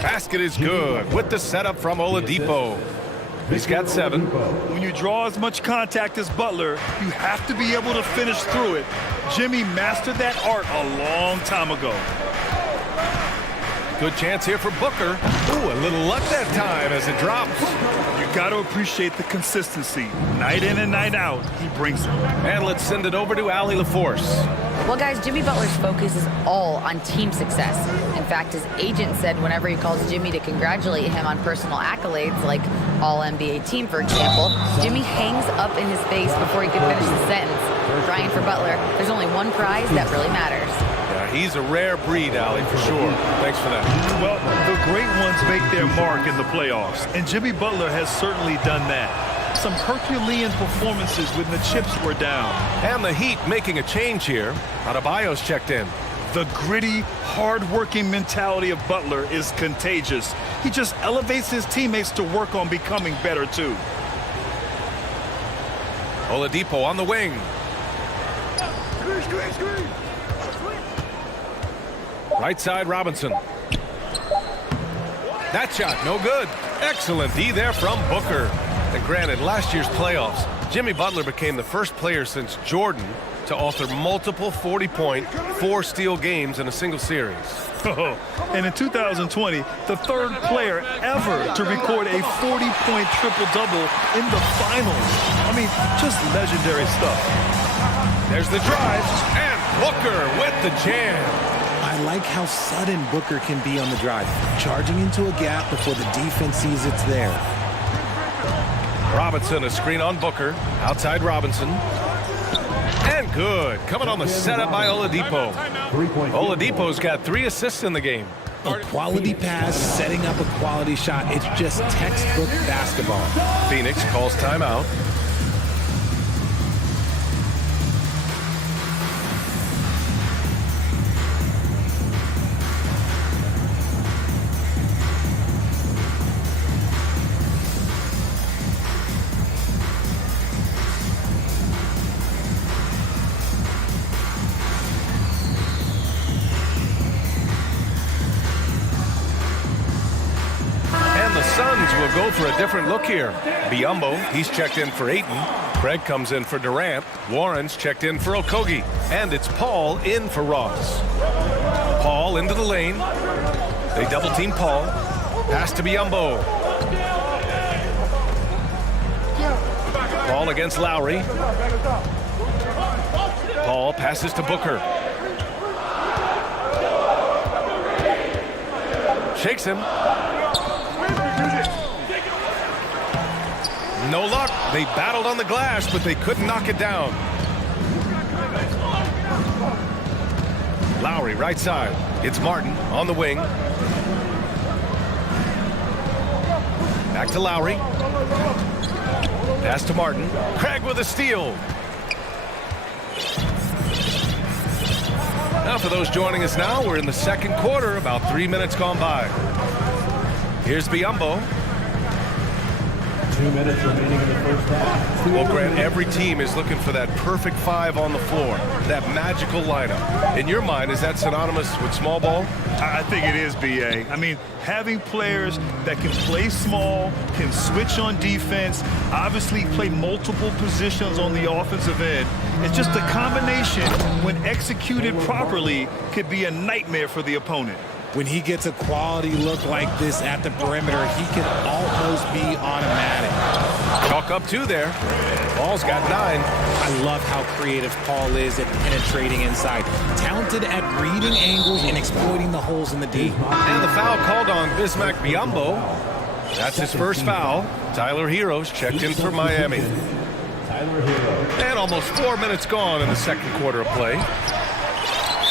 Basket is good with the setup from Oladipo. He's got 7. When you draw as much contact as Butler, you have to be able to finish through it. Jimmy mastered that art a long time ago. Good chance here for Booker. Ooh, a little luck that time as it drops. You got to appreciate the consistency. Night in and night out, he brings it. And let's send it over to Allie LaForce. Well, guys, Jimmy Butler's focus is all on team success. In fact, his agent said whenever he calls Jimmy to congratulate him on personal accolades, like All-NBA team, for example, Jimmy hangs up in his face before he can finish the sentence. Crying for Butler, there's only one prize that really matters. Yeah, he's a rare breed, Allie, for sure. Thanks for that. Well, the great ones make their mark in the playoffs, and Jimmy Butler has certainly done that. Some Herculean performances when the chips were down. And the Heat making a change here. Adebayo's checked in. The gritty, hard-working mentality of Butler is contagious. He just elevates his teammates to work on becoming better, too. Oladipo on the wing. Right side, Robinson. That shot, no good. Excellent D there from Booker. And granted, last year's playoffs, Jimmy Butler became the first player since Jordan to author multiple 40-point, 4-steal games in a single series. Oh, and in 2020, the third player ever to record a 40-point triple-double in the finals. I mean, just legendary stuff. There's the drive, and Booker with the jam. I like how sudden Booker can be on the drive, charging into a gap before the defense sees it's there. Robinson, a screen on Booker. Outside Robinson. And good. Coming on the setup by Oladipo. Oladipo's got 3 assists in the game. A quality pass, setting up a quality shot. It's just textbook basketball. Phoenix calls timeout. Suns will go for a different look here. Biyombo, he's checked in for Ayton. Craig comes in for Durant. Warren's checked in for Okogie. And it's Paul in for Ross. Paul into the lane. They double-team Paul. Pass to Biyombo. Paul against Lowry. Paul passes to Booker. Shakes him. No luck. They battled on the glass, but they couldn't knock it down. Lowry, right side. It's Martin on the wing. Back to Lowry. Pass to Martin. Craig with a steal. Now for those joining us now, we're in the second quarter, about 3 minutes gone by. Here's Biyombo. 2 minutes remaining in the first half. Well, Grant, every team is looking for that perfect five on the floor, that magical lineup. In your mind, is that synonymous with small ball? I think it is, B.A. I mean, having players that can play small, can switch on defense, obviously play multiple positions on the offensive end. It's just a combination, when executed properly, could be a nightmare for the opponent. When he gets a quality look like this at the perimeter, he can almost be automatic. Chalk up 2 there. Paul's got 9. I love how creative Paul is at penetrating inside. Talented at reading angles and exploiting the holes in the D. And the foul called on Bismack Biyombo. That's his first foul. Tyler Heroes checked in for Miami. And almost 4 minutes gone in the second quarter of play.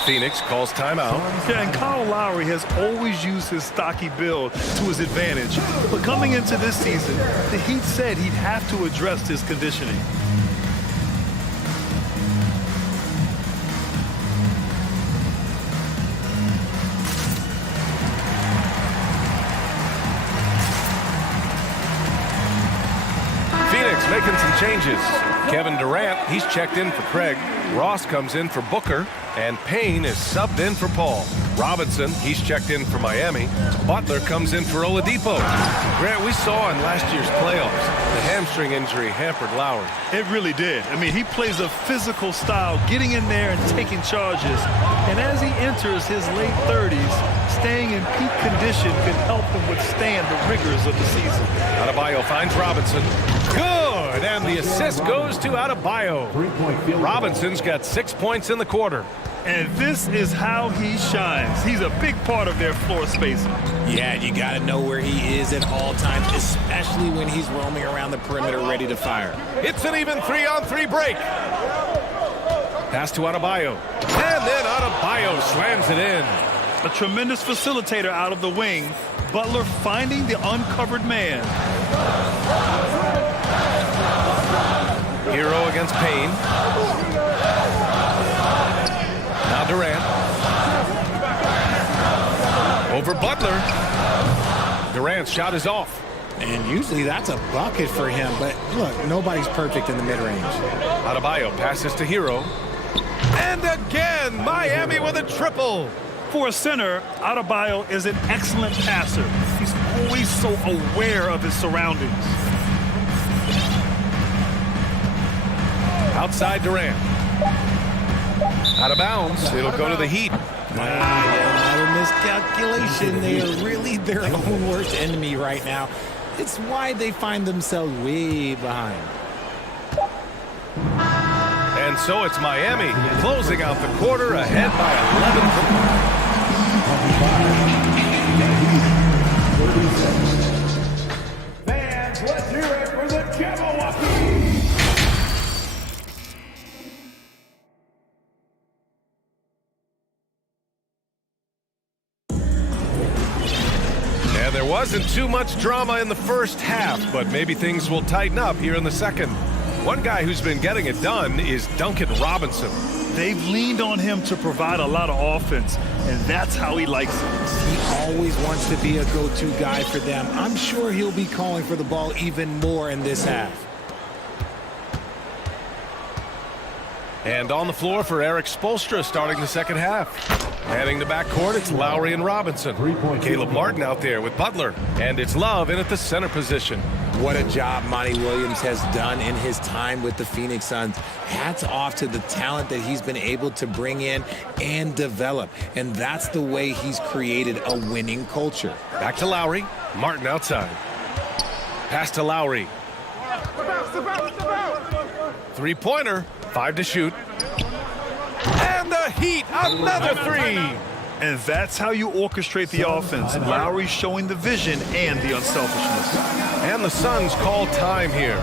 Phoenix calls timeout. Yeah, and Kyle Lowry has always used his stocky build to his advantage. But coming into this season, the Heat said he'd have to address his conditioning. Phoenix making some changes. Kevin Durant, he's checked in for Craig. Ross comes in for Booker. And Payne is subbed in for Paul. Robinson, he's checked in for Miami. Butler comes in for Oladipo. Grant, we saw in last year's playoffs, the hamstring injury hampered Lowry. It really did. I mean, he plays a physical style, getting in there and taking charges. And as he enters his late 30s, staying in peak condition can help him withstand the rigors of the season. Adebayo finds Robinson. Good! And the assist goes to Adebayo. Robinson's got 6 points in the quarter. And this is how he shines. He's a big part of their floor spacing. Yeah, you got to know where he is at all times, especially when he's roaming around the perimeter ready to fire. It's an even 3-on-3 break. Pass to Adebayo. And then Adebayo slams it in. A tremendous facilitator out of the wing. Butler finding the uncovered man. Hero against Payne. Now Durant. Over Butler. Durant's shot is off. And usually that's a bucket for him, but look, nobody's perfect in the mid-range. Adebayo passes to Hero. And again, Miami with a triple. For a center, Adebayo is an excellent passer. He's always so aware of his surroundings. Outside Durant. Out of bounds. It'll go to the Heat. Another miscalculation. They are really their own worst enemy right now. It's why they find themselves way behind. And so it's Miami closing out the quarter ahead by 11 points. Fans, let's hear it for the Jabberwocky. And there wasn't too much drama in the first half, but maybe things will tighten up here in the second. One guy who's been getting it done is Duncan Robinson. They've leaned on him to provide a lot of offense, and that's how he likes it. He always wants to be a go-to guy for them. I'm sure he'll be calling for the ball even more in this half. And on the floor for Eric Spoelstra starting the second half. Heading to backcourt, it's Lowry and Robinson. Caleb Martin out there with Butler. And it's Love in at the center position. What a job Monty Williams has done in his time with the Phoenix Suns. Hats off to the talent that he's been able to bring in and develop. And that's the way he's created a winning culture. Back to Lowry. Martin outside. Pass to Lowry. Three-pointer. 5 to shoot. And the Heat, another three. And that's how you orchestrate the offense. Lowry showing the vision and the unselfishness. And the Suns call time here.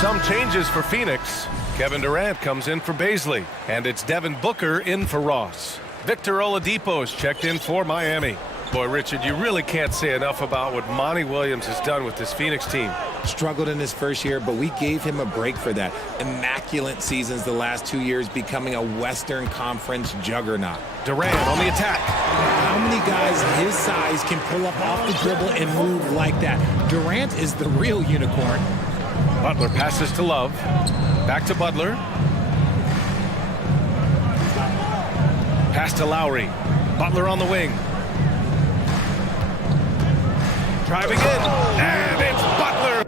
Some changes for Phoenix. Kevin Durant comes in for Baisley, and it's Devin Booker in for Ross. Victor Oladipo's checked in for Miami. Boy, Richard, you really can't say enough about what Monty Williams has done with this Phoenix team. Struggled in his first year, but we gave him a break for that. Immaculate seasons the last 2 years, becoming a Western Conference juggernaut. Durant on the attack. How many guys his size can pull up off the dribble and move like that? Durant is the real unicorn. Butler passes to Love. Back to Butler. Pass to Lowry. Butler on the wing. Driving in, and it's Butler.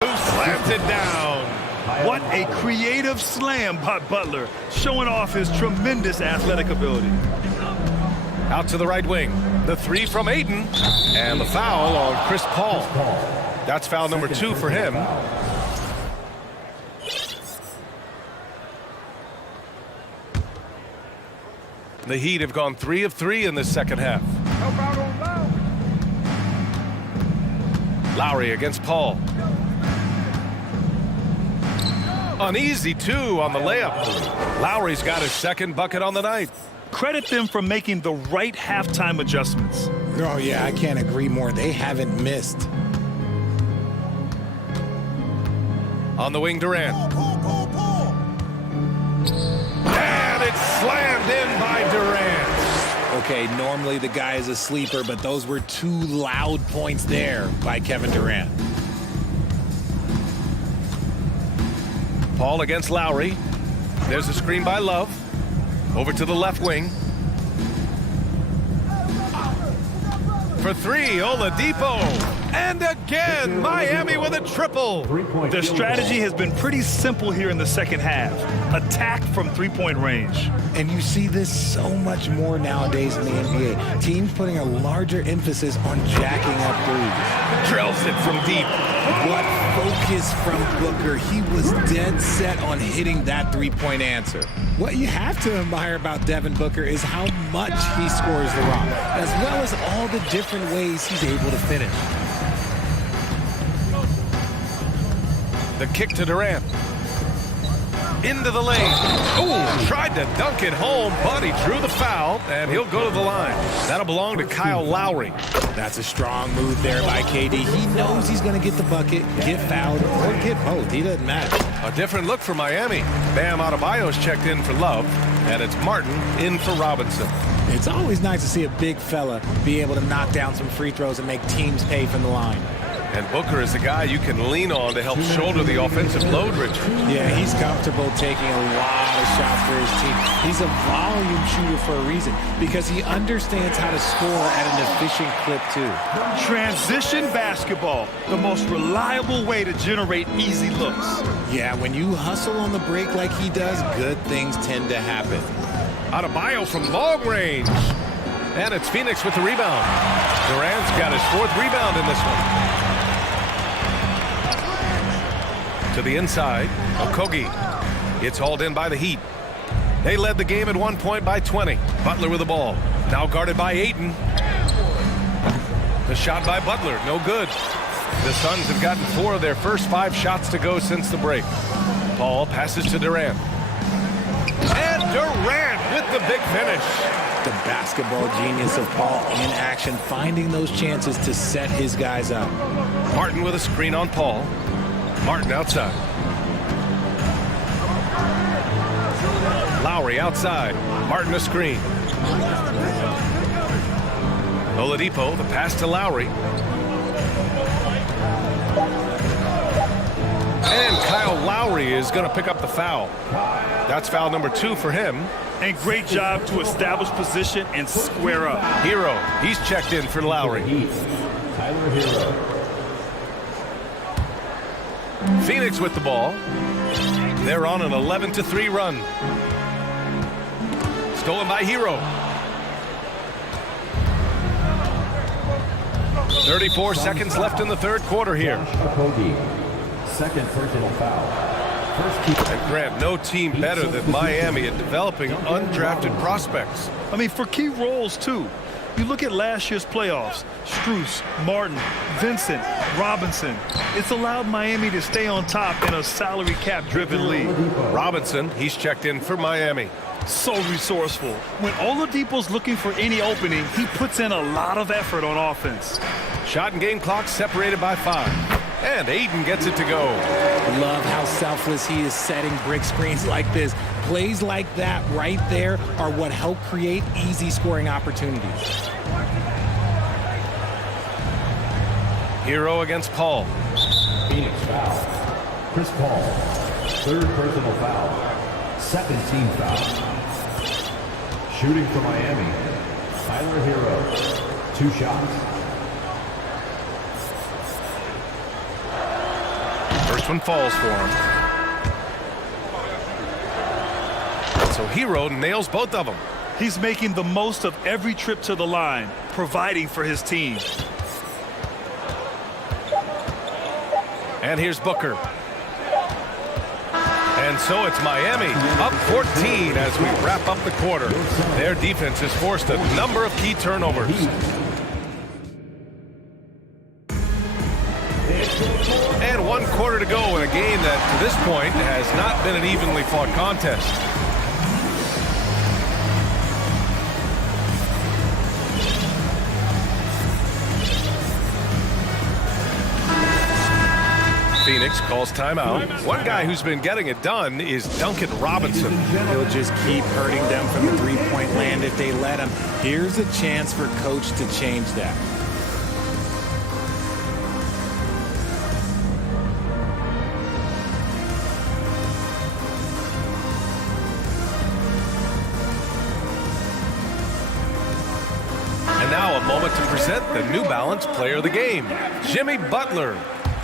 Slams it down. What a creative slam by Butler, showing off his tremendous athletic ability. Out to the right wing. The three from Ayton. And the foul on Chris Paul. That's foul number 2 for him. The Heat have gone 3 of 3 in this second half. Lowry against Paul. An easy 2 on the layup. Lowry's got his second bucket on the night. Credit them for making the right halftime adjustments. Oh, yeah, I can't agree more. They haven't missed. On the wing, Durant. And it's slammed in by Durant. Okay, normally the guy is a sleeper, but those were 2 loud points there by Kevin Durant. Paul against Lowry. There's a screen by Love. Over to the left wing. For 3, Oladipo. And again, Miami with a triple. Their strategy has been pretty simple here in the second half. Attack from three-point range. And you see this so much more nowadays in the NBA. Teams putting a larger emphasis on jacking up threes. Drills it from deep. What focus from Booker. He was dead set on hitting that three-point answer. What you have to admire about Devin Booker is how much he scores the rock, as well as all the different ways he's able to finish. The kick to Durant. Into the lane. Oh, tried to dunk it home, but he drew the foul, and he'll go to the line. That'll belong to Kyle Lowry. That's a strong move there by KD. He knows he's going to get the bucket, get fouled, or get both. He doesn't matter. A different look for Miami. Bam Adebayo's checked in for Love, and it's Martin in for Robinson. It's always nice to see a big fella be able to knock down some free throws and make teams pay from the line. And Booker is a guy you can lean on to help shoulder the offensive load, Richard. Yeah, he's comfortable taking a lot of shots for his team. He's a volume shooter for a reason, because he understands how to score at an efficient clip, too. Transition basketball, the most reliable way to generate easy looks. Yeah, when you hustle on the break like he does, good things tend to happen. Adebayo from long range. And it's Phoenix with the rebound. Durant's got his 4th rebound in this one. To the inside, Okogie. It's hauled in by the Heat. They led the game at one point by 20. Butler with the ball. Now guarded by Ayton. The shot by Butler, no good. The Suns have gotten 4 of their first 5 shots to go since the break. Paul passes to Durant. And Durant with the big finish. The basketball genius of Paul in action, finding those chances to set his guys up. Martin with a screen on Paul. Martin outside. Lowry outside. Martin a screen. Oladipo, the pass to Lowry. And Kyle Lowry is going to pick up the foul. That's foul number 2 for him. And great job to establish position and square up. Hero, he's checked in for Lowry. Tyler Hero. Phoenix with the ball. They're on an 11-3 run. Stolen by Hero. 34 seconds left in the third quarter here. Second personal foul. And Grant, no team better than Miami at developing undrafted prospects. I mean, for key roles, too. You look at last year's playoffs, Strus, Martin, Vincent, Robinson. It's allowed Miami to stay on top in a salary cap-driven league. Robinson, he's checked in for Miami. So resourceful. When Oladipo's looking for any opening, he puts in a lot of effort on offense. Shot and game clock separated by 5. And Aiden gets it to go. Love how selfless he is setting brick screens like this. Plays like that right there are what help create easy scoring opportunities. Hero against Paul. Phoenix foul. Chris Paul, third personal foul. Second team foul. Shooting for Miami, Tyler Hero. 2 shots. First one falls for him. So Hero nails both of them. He's making the most of every trip to the line, providing for his team. And here's Booker. And so it's Miami, up 14 as we wrap up the quarter. Their defense has forced a number of key turnovers. And 1 quarter to go in a game that, to this point, has not been an evenly fought contest. Phoenix calls timeout. One guy who's been getting it done is Duncan Robinson. He'll just keep hurting them from the three-point land if they let him. Here's a chance for coach to change that. And now a moment to present the New Balance Player of the Game, Jimmy Butler.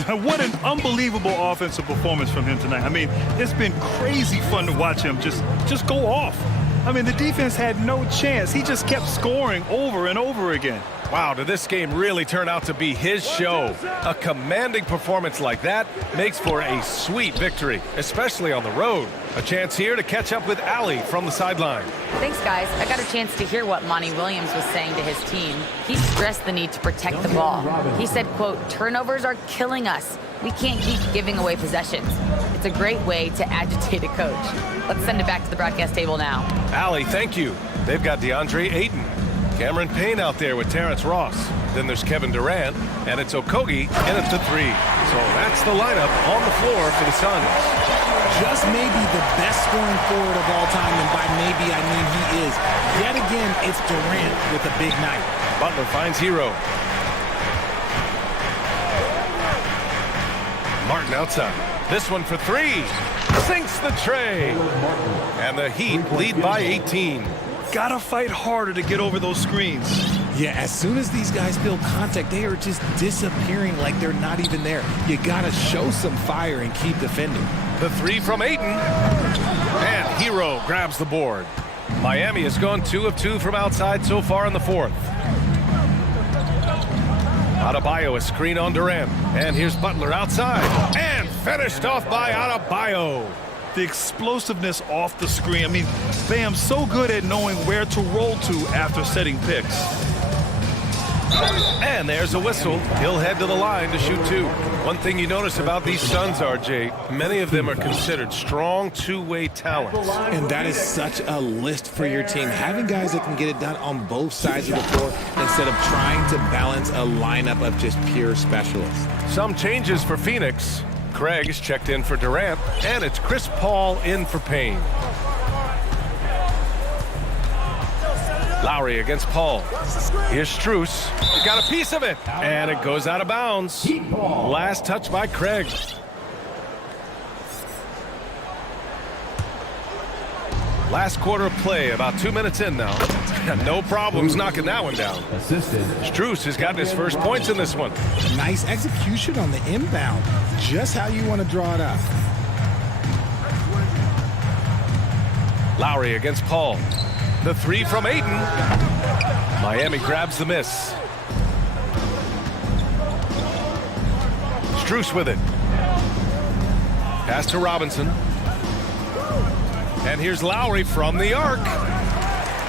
What an unbelievable offensive performance from him tonight. I mean, it's been crazy fun to watch him just go off. I mean, the defense had no chance. He just kept scoring over and over again. Wow, did this game really turn out to be his show? A commanding performance like that makes for a sweet victory, especially on the road. A chance here to catch up with Allie from the sideline. Thanks, guys. I got a chance to hear what Monty Williams was saying to his team. He stressed the need to protect the ball. He said, quote, "Turnovers are killing us. We can't keep giving away possessions." It's a great way to agitate a coach. Let's send it back to the broadcast table now. Allie, thank you. They've got DeAndre Ayton. Cameron Payne out there with Terrence Ross. Then there's Kevin Durant, and it's Okogie in at the 3. So that's the lineup on the floor for the Suns. Just maybe the best scoring forward of all time, and by maybe I mean he is. Yet again, it's Durant with a big night. Butler finds Hero. Martin outside. This one for 3. Sinks the tray. And the Heat lead by 18. Gotta fight harder to get over those screens. Yeah, as soon as these guys feel contact, they are just disappearing like they're not even there. You gotta show some fire and keep defending. The 3 from Ayton. And Hero grabs the board. Miami has gone 2 of 2 from outside so far in the 4th. Adebayo, a screen on Durant. And here's Butler outside. And finished off by Adebayo. The explosiveness off the screen. I mean, Bam's so good at knowing where to roll to after setting picks. And there's a whistle. He'll head to the line to shoot 2. One thing you notice about these Suns, RJ, many of them are considered strong two-way talents. And that is such a list for your team. Having guys that can get it done on both sides of the floor instead of trying to balance a lineup of just pure specialists. Some changes for Phoenix. Craig is checked in for Durant, and it's Chris Paul in for Payne. Lowry against Paul. Here's Strus. Got a piece of it, and it goes out of bounds. Last touch by Craig. Last quarter of play, about 2 minutes in now. No problems knocking that one down. Strus has gotten his first points in this one. Nice execution on the inbound. Just how you want to draw it up. Lowry against Paul. The 3 from Ayton. Miami grabs the miss. Strus with it. Pass to Robinson. And here's Lowry from the arc.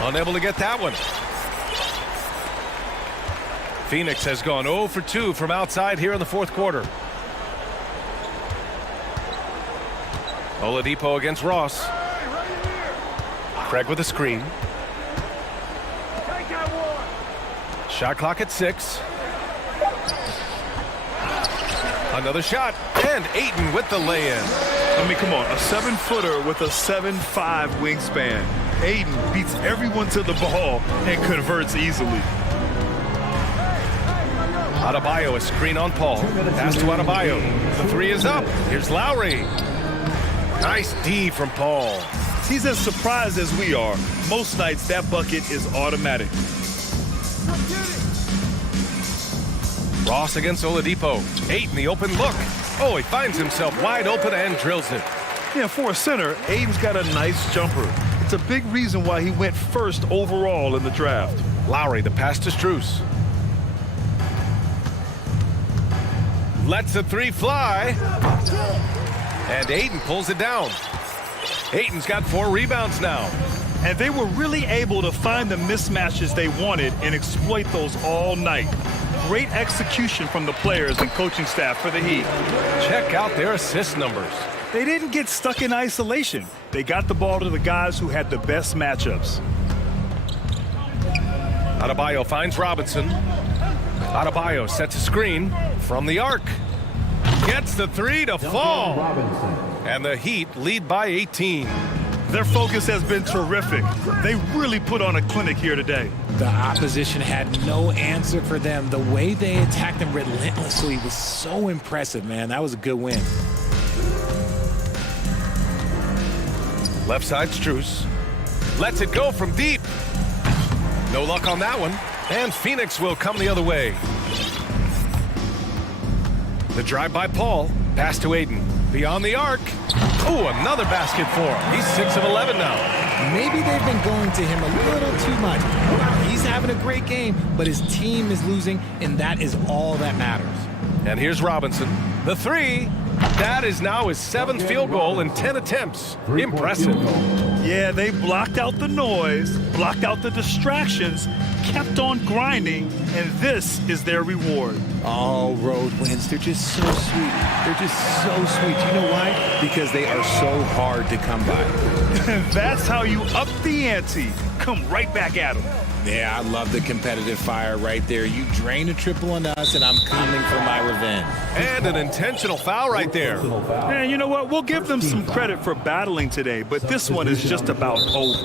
Unable to get that one. Phoenix has gone 0 for 2 from outside here in the fourth quarter. Oladipo against Ross. Craig with a screen. Shot clock at 6. Another shot. And Ayton with the lay-in. I mean, come on, a 7-footer with a 7'5" wingspan. Ayton beats everyone to the ball and converts easily. Adebayo, a screen on Paul. Pass to Adebayo. The three is up. Here's Lowry. Nice D from Paul. He's as surprised as we are. Most nights, that bucket is automatic. Ross against Oladipo. Ayton, the open look. Oh, he finds himself wide open and drills it. Yeah, for a center, Ayton's got a nice jumper. It's a big reason why he went first overall in the draft. Lowry, the pass to Strus. Lets the three fly. And Ayton pulls it down. Ayton's got 4 rebounds now. And they were really able to find the mismatches they wanted and exploit those all night. Great execution from the players and coaching staff for the Heat. Check out their assist numbers. They didn't get stuck in isolation. They got the ball to the guys who had the best matchups. Adebayo finds Robinson. Adebayo sets a screen from the arc. Gets the three to fall. And the Heat lead by 18. Their focus has been terrific. They really put on a clinic here today. The opposition had no answer for them. The way they attacked them relentlessly was so impressive, man. That was a good win. Left side Strus. Lets it go from deep. No luck on that one. And Phoenix will come the other way. The drive by Paul. Pass to Ayton. Beyond the arc. Oh, another basket for him. He's 6 of 11 now. Maybe they've been going to him a little too much. He's having a great game, but his team is losing, and that is all that matters. And here's Robinson. The three. That is now his 7th field goal in 10 attempts. Impressive. Yeah, they blocked out the noise, blocked out the distractions, kept on grinding, and this is their reward. All road wins. They're just so sweet. They're just so sweet. You know why? Because they are so hard to come by. That's how you up the ante. Come right back at them. Yeah, I love the competitive fire right there. You drain a triple on us, and I'm coming for my revenge. And an intentional foul right there. And you know what? We'll give them some credit for battling today, but this one is just about over.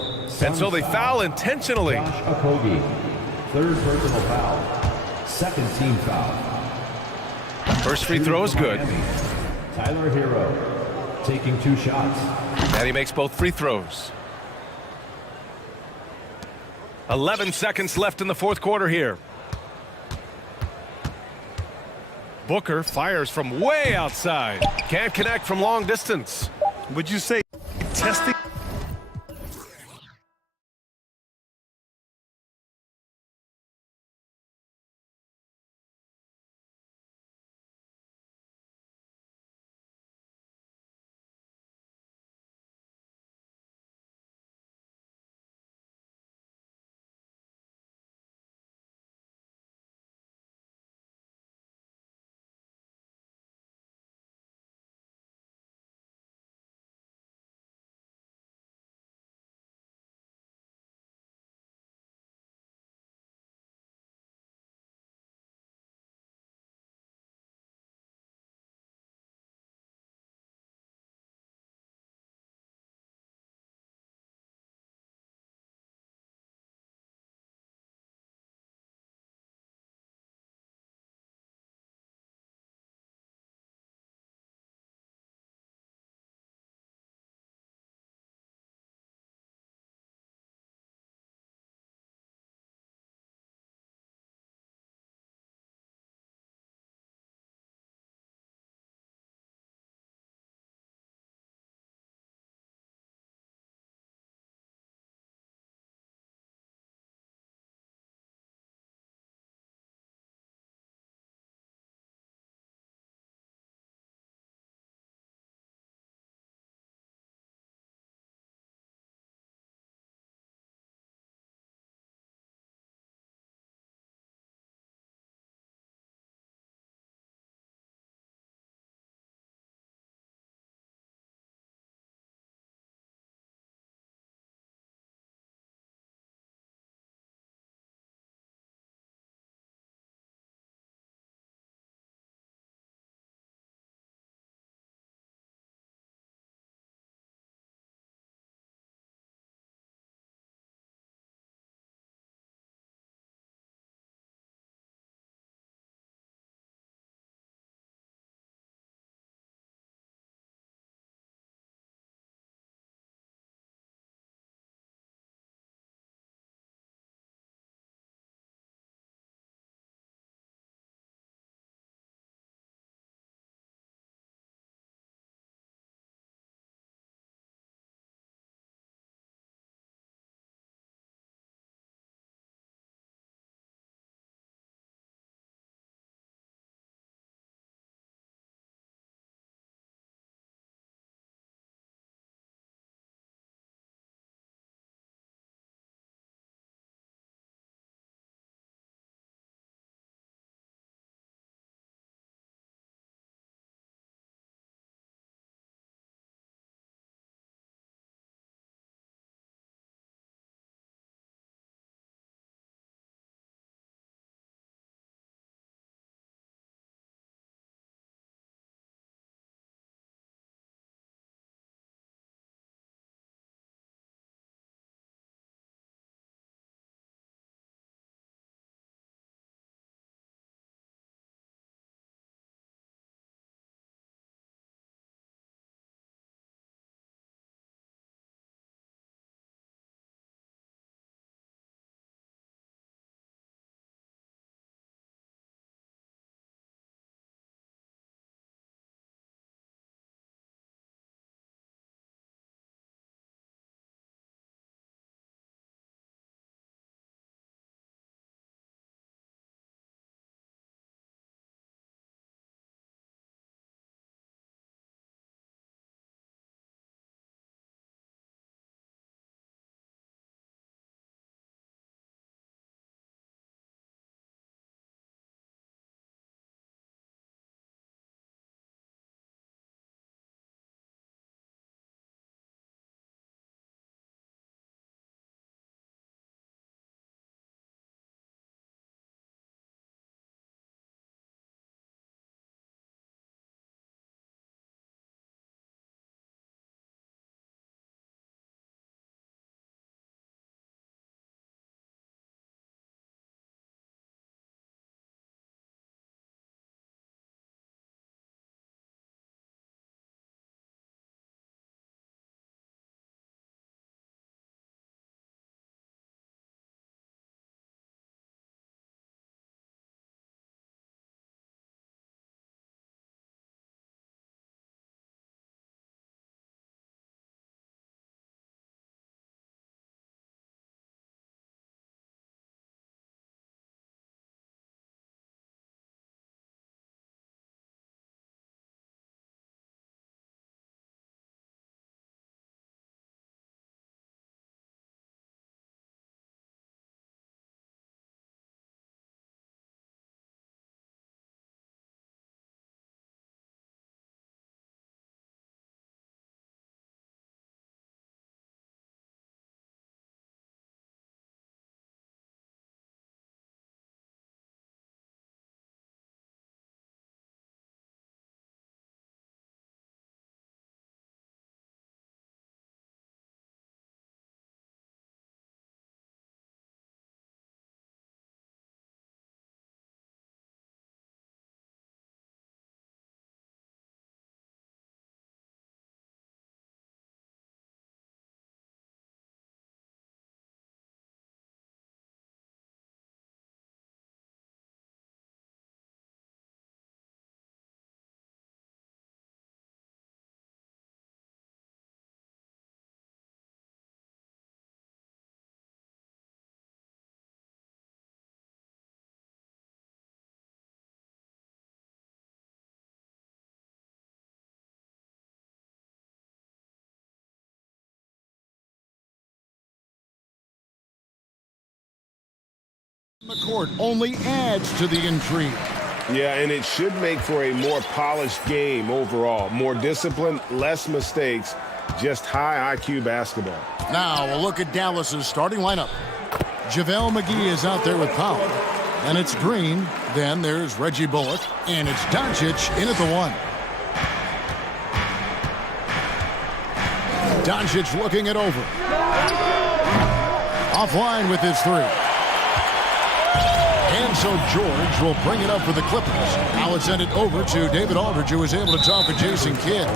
And so they foul intentionally. Third personal foul. Second team foul. First free throw is good. Tyler Hero taking 2 shots. And he makes both free throws. 11 seconds left in the fourth quarter here. Booker fires from way outside. Can't connect from long distance. Would you say testing? The court only adds to the intrigue. Yeah, and it should make for a more polished game overall. More discipline, less mistakes, just high IQ basketball. Now we'll look at Dallas's starting lineup. JaVale McGee is out there with Powell. And it's Green. Then there's Reggie Bullock. And it's Doncic in at the 1. Doncic looking it over. Offline with his 3. And so George will bring it up for the Clippers. Now let's send it over to David Aldridge, who was able to talk with Jason Kidd.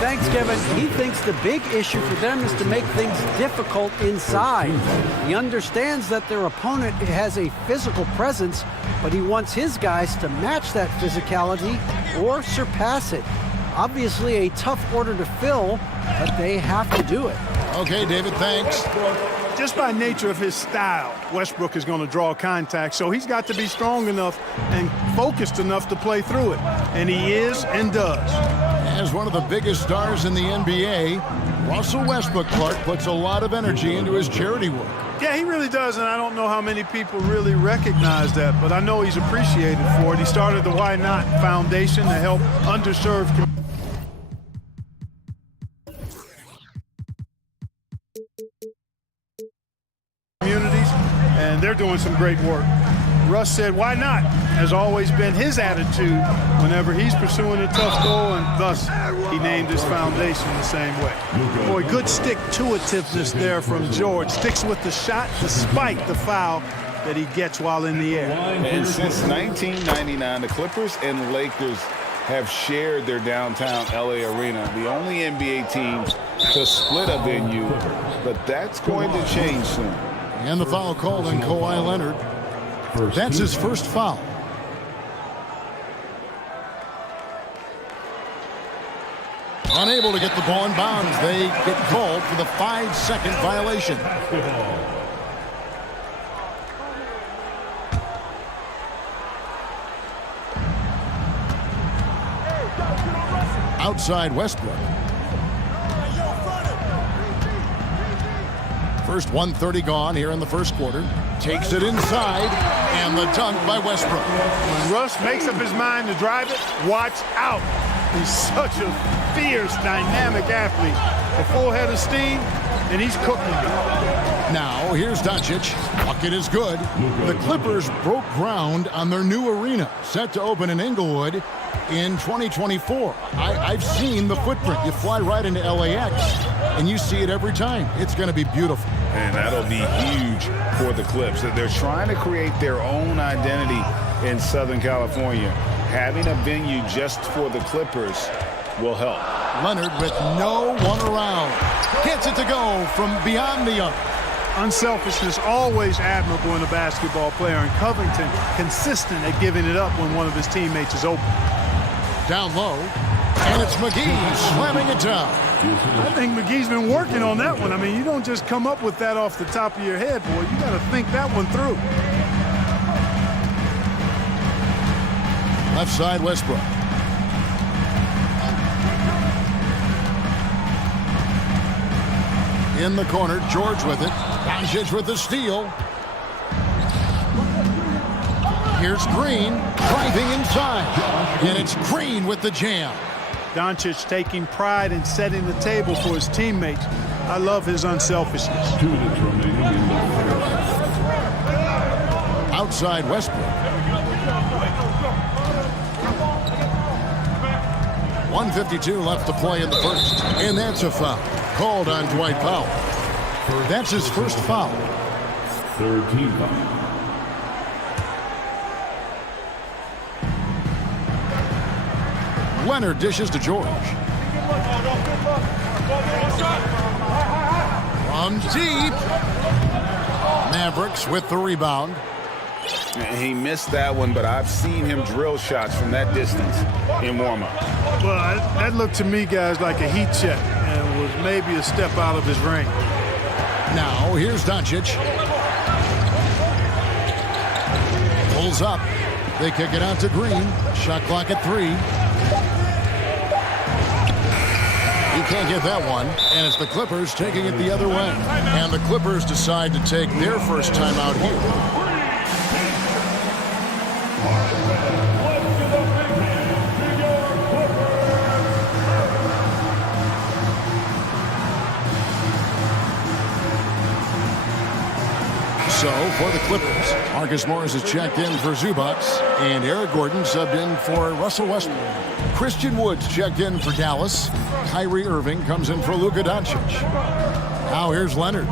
Thanks, Kevin. He thinks the big issue for them is to make things difficult inside. He understands that their opponent has a physical presence, but he wants his guys to match that physicality or surpass it. Obviously a tough order to fill, but they have to do it. Okay, David, thanks. Just by nature of his style, Westbrook is going to draw contact, so he's got to be strong enough and focused enough to play through it, and he is and does. As one of the biggest stars in the NBA, Russell Westbrook, Clark, puts a lot of energy into his charity work. Yeah, he really does, and I don't know how many people really recognize that, but I know he's appreciated for it. He started the Why Not Foundation to help underserved communities, and they're doing some great work. Russ said, why not? Has always been his attitude whenever he's pursuing a tough goal, and thus he named his foundation the same way. Boy, good stick-to-itiveness there from George. Sticks with the shot despite the foul that he gets while in the air. And since 1999, the Clippers and Lakers have shared their downtown LA arena, the only NBA teams to split a venue, but that's going to change soon. And the foul called on Kawhi Leonard. That's his first foul. Unable to get the ball in bounds. They get called for the 5-second violation. Outside Westbrook. First 1:30 gone here in the first quarter. Takes it inside, and the dunk by Westbrook. When Russ makes up his mind to drive it, watch out. He's such a fierce, dynamic athlete. A full head of steam, and he's cooking it. Now, here's Doncic. Bucket is good. The Clippers broke ground on their new arena, set to open in Inglewood in 2024. I've seen the footprint. You fly right into LAX, and you see it every time. It's going to be beautiful. And that'll be huge for the Clips. They're trying to create their own identity in Southern California. Having a venue just for the Clippers will help. Leonard with no one around. Gets it to go from beyond the arc. Unselfishness always admirable in a basketball player, and Covington consistent at giving it up when one of his teammates is open. Down low, and it's McGee slamming it down. I think McGee's been working on that one. I mean, you don't just come up with that off the top of your head, boy. You got to think that one through. Left side, Westbrook. In the corner, George with it. Doncic with the steal. Here's Green driving inside. And it's Green with the jam. Doncic taking pride in setting the table for his teammates. I love his unselfishness. Outside Westbrook. 1:52 left to play in the first. And that's a foul. Called on Dwight Powell. That's his first foul. Third team foul. Leonard dishes to George. From deep. Mavericks with the rebound. He missed that one, but I've seen him drill shots from that distance in warm-up. Well, that looked to me, guys, like a heat check, and was maybe a step out of his range. Now, here's Doncic. Pulls up. They kick it out to Green. Shot clock at 3. He can't get that one, and it's the Clippers taking it the other way. And the Clippers decide to take their first time out here. So, for the Clippers, Marcus Morris has checked in for Zubac, and Eric Gordon subbed in for Russell Westbrook. Christian Woods checked in for Dallas. Kyrie Irving comes in for Luka Doncic. Now here's Leonard.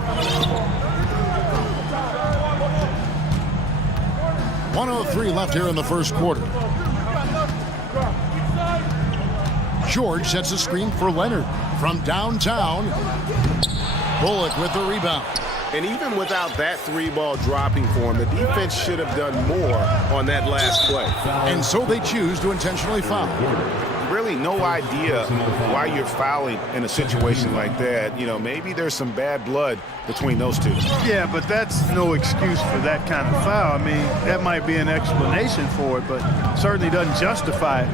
1:03 left here in the first quarter. George sets a screen for Leonard from downtown. Bullock with the rebound. And even without that three-ball dropping for him, the defense should have done more on that last play. And so they choose to intentionally foul. Really no idea why you're fouling in a situation like that. You know, maybe there's some bad blood between those two. Yeah, but that's no excuse for that kind of foul. I mean, that might be an explanation for it, but certainly doesn't justify it.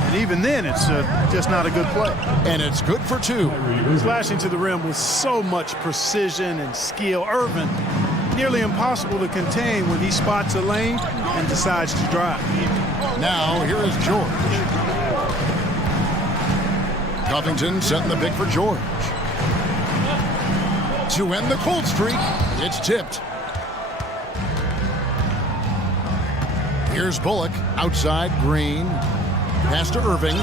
And even then, it's just not a good play. And it's good for two. Slashing to the rim with so much precision and skill. Irvin, nearly impossible to contain when he spots a lane and decides to drive. Now, here is George. Covington setting the pick for George. To end the cold streak, it's tipped. Here's Bullock, outside Green. Pass to Irving.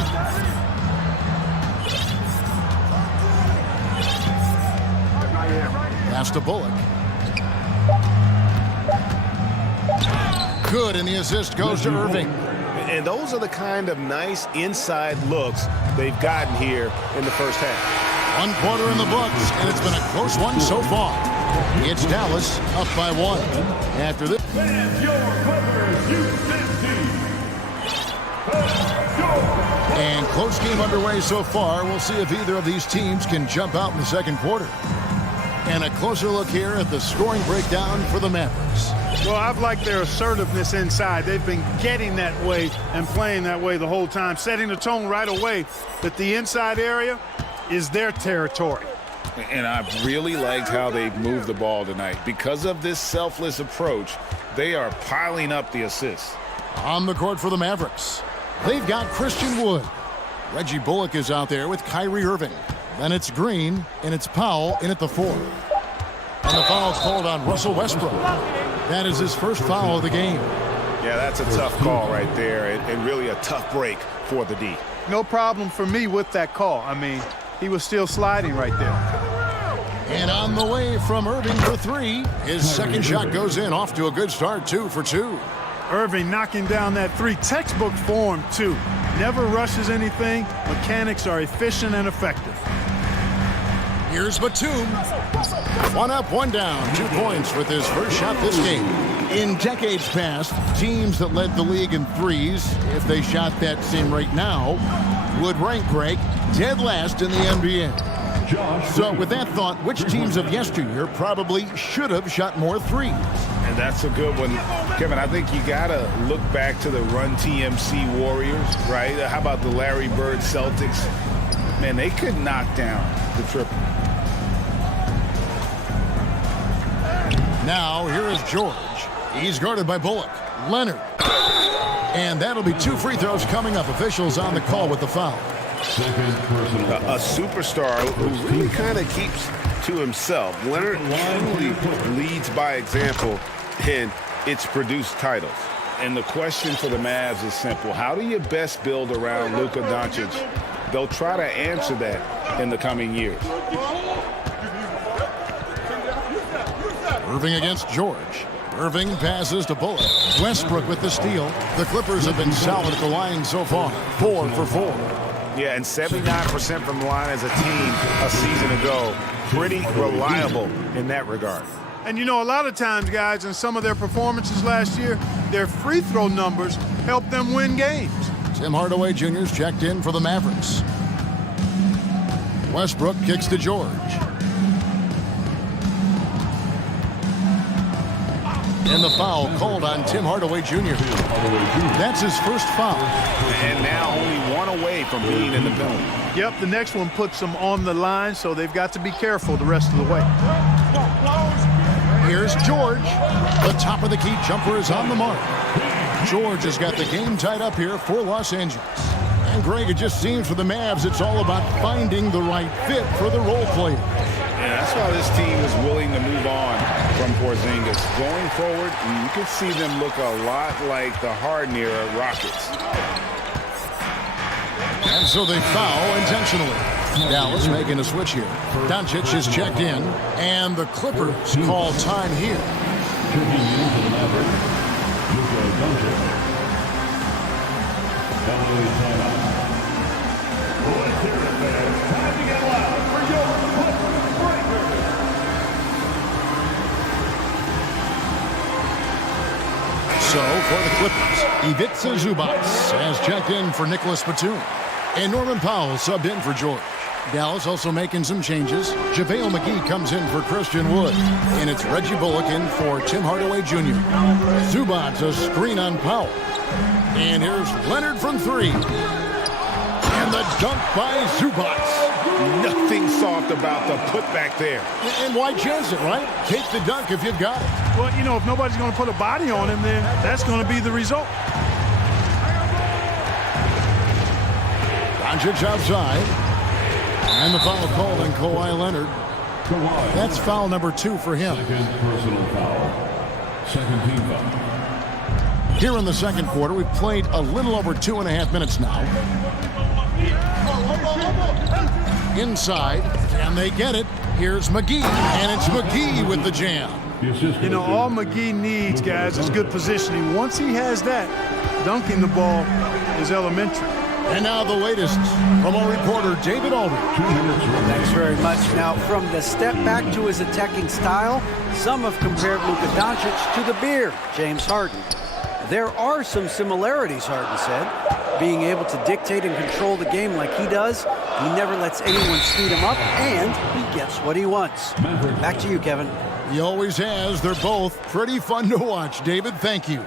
Pass to Bullock. Good, and the assist goes to Irving. And those are the kind of nice inside looks they've gotten here in the first half. 1 quarter in the books, and it's been a close one so far. It's Dallas up by 1. After this. And close game underway so far. We'll see if either of these teams can jump out in the second quarter. And a closer look here at the scoring breakdown for the Mavericks. Well, I've liked their assertiveness inside. They've been getting that way and playing that way the whole time, setting the tone right away that the inside area is their territory. And I've really liked how they've moved the ball tonight. Because of this selfless approach, they are piling up the assists. On the court for the Mavericks, they've got Christian Wood. Reggie Bullock is out there with Kyrie Irving. Then it's Green, and it's Powell in at the 4. And the foul's called on Russell Westbrook. That is his first foul of the game. Yeah, that's a tough call right there, and really a tough break for the D. No problem for me with that call. I mean, he was still sliding right there. And on the way from Irving for 3, his second shot goes in, off to a good start, 2 for 2. Irving knocking down that 3, textbook form, too. Never rushes anything. Mechanics are efficient and effective. Here's Batum. 1 up, 1 down. 2 points with his first shot this game. In decades past, teams that led the league in threes, if they shot that same rate now, would rank, Greg, dead last in the NBA. So with that thought, which teams of yesteryear probably should have shot more threes? And that's a good one. Kevin, I think you got to look back to the Run TMC Warriors, right? How about the Larry Bird Celtics? Man, they could knock down the triple. Now, here is George. He's guarded by Bullock. Leonard. And that'll be 2 free throws coming up. Officials on the call with the foul. A superstar who really kind of keeps to himself. Leonard truly leads by example, and it's produced titles. And the question for the Mavs is simple. How do you best build around Luka Doncic? They'll try to answer that in the coming years. Irving against George. Irving passes to Bullock. Westbrook with the steal. The Clippers have been solid at the line so far. 4 for 4. Yeah, and 79% from the line as a team a season ago. Pretty reliable in that regard. And you know, a lot of times, guys, in some of their performances last year, their free throw numbers helped them win games. Tim Hardaway Jr.'s checked in for the Mavericks. Westbrook kicks to George. And the foul called on Tim Hardaway Jr. That's his first foul. And now only 1 away from being in the penalty. Yep, the next one puts them on the line, so they've got to be careful the rest of the way. Here's George. The top of the key jumper is on the mark. George has got the game tied up here for Los Angeles. And Greg, it just seems for the Mavs, it's all about finding the right fit for the role player. Yeah, that's why this team is willing to move on from Porzingis. Going forward, you can see them look a lot like the Harden era Rockets. And so they foul intentionally. Dallas making a switch here. Doncic is checked in, and the Clippers call time here. So for the Clippers, Ivica Zubac has checked in for Nicholas Batum. And Norman Powell subbed in for George. Dallas also making some changes. JaVale McGee comes in for Christian Wood. And it's Reggie Bullock in for Tim Hardaway Jr. Zubac a screen on Powell. And here's Leonard from three. And the dunk by Zubac. Nothing soft about the putback there. And why chance it, right? Take the dunk if you've got it. Well, you know, if nobody's going to put a body on him, then that's going to be the result. Doncic outside. And the foul called on Kawhi Leonard. That's foul number 2 for him. Second personal foul. Second team foul. Here in the second quarter, we've played a little over 2.5 minutes now. Inside, and they get it. Here's McGee, and it's McGee with the jam. You know, all McGee needs, guys, is good positioning. Once he has that, dunking the ball is elementary. And now the latest from our reporter, David Aldridge. Thanks very much. Now, from the step back to his attacking style, some have compared Luka Doncic to the bear, James Harden. There are some similarities, Harden said. Being able to dictate and control the game like he does, he never lets anyone speed him up, and he gets what he wants. Back to you, Kevin. He always has. They're both pretty fun to watch. David, thank you.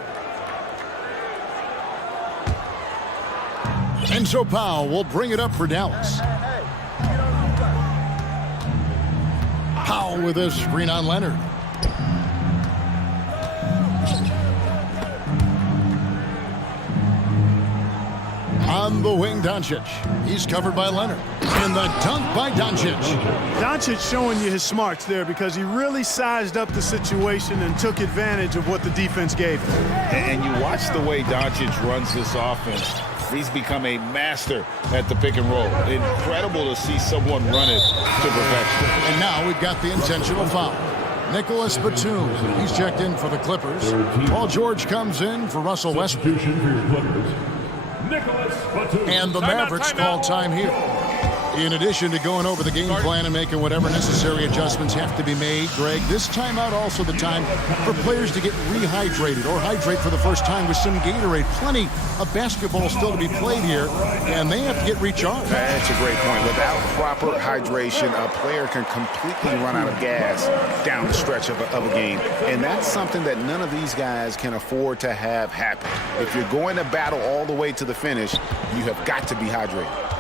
And so Powell will bring it up for Dallas. Powell with a screen on Leonard. On the wing, Doncic. He's covered by Leonard. And the dunk by Doncic. Doncic showing you his smarts there because he really sized up the situation and took advantage of what the defense gave him. And you watch the way Doncic runs this offense. He's become a master at the pick and roll. Incredible to see someone run it to perfection. And now we've got the intentional foul. Nicholas Batum, he's checked in for the Clippers. Paul George comes in for Russell Westbrook. And the Mavericks call time here. In addition to going over the game plan and making whatever necessary adjustments have to be made, Greg, this timeout also the time for players to get rehydrated or hydrate for the first time with some Gatorade. Plenty of basketball still to be played here, and they have to get recharged. That's a great point. Without proper hydration, a player can completely run out of gas down the stretch of a game. And that's something that none of these guys can afford to have happen. If you're going to battle all the way to the finish, you have got to be hydrated.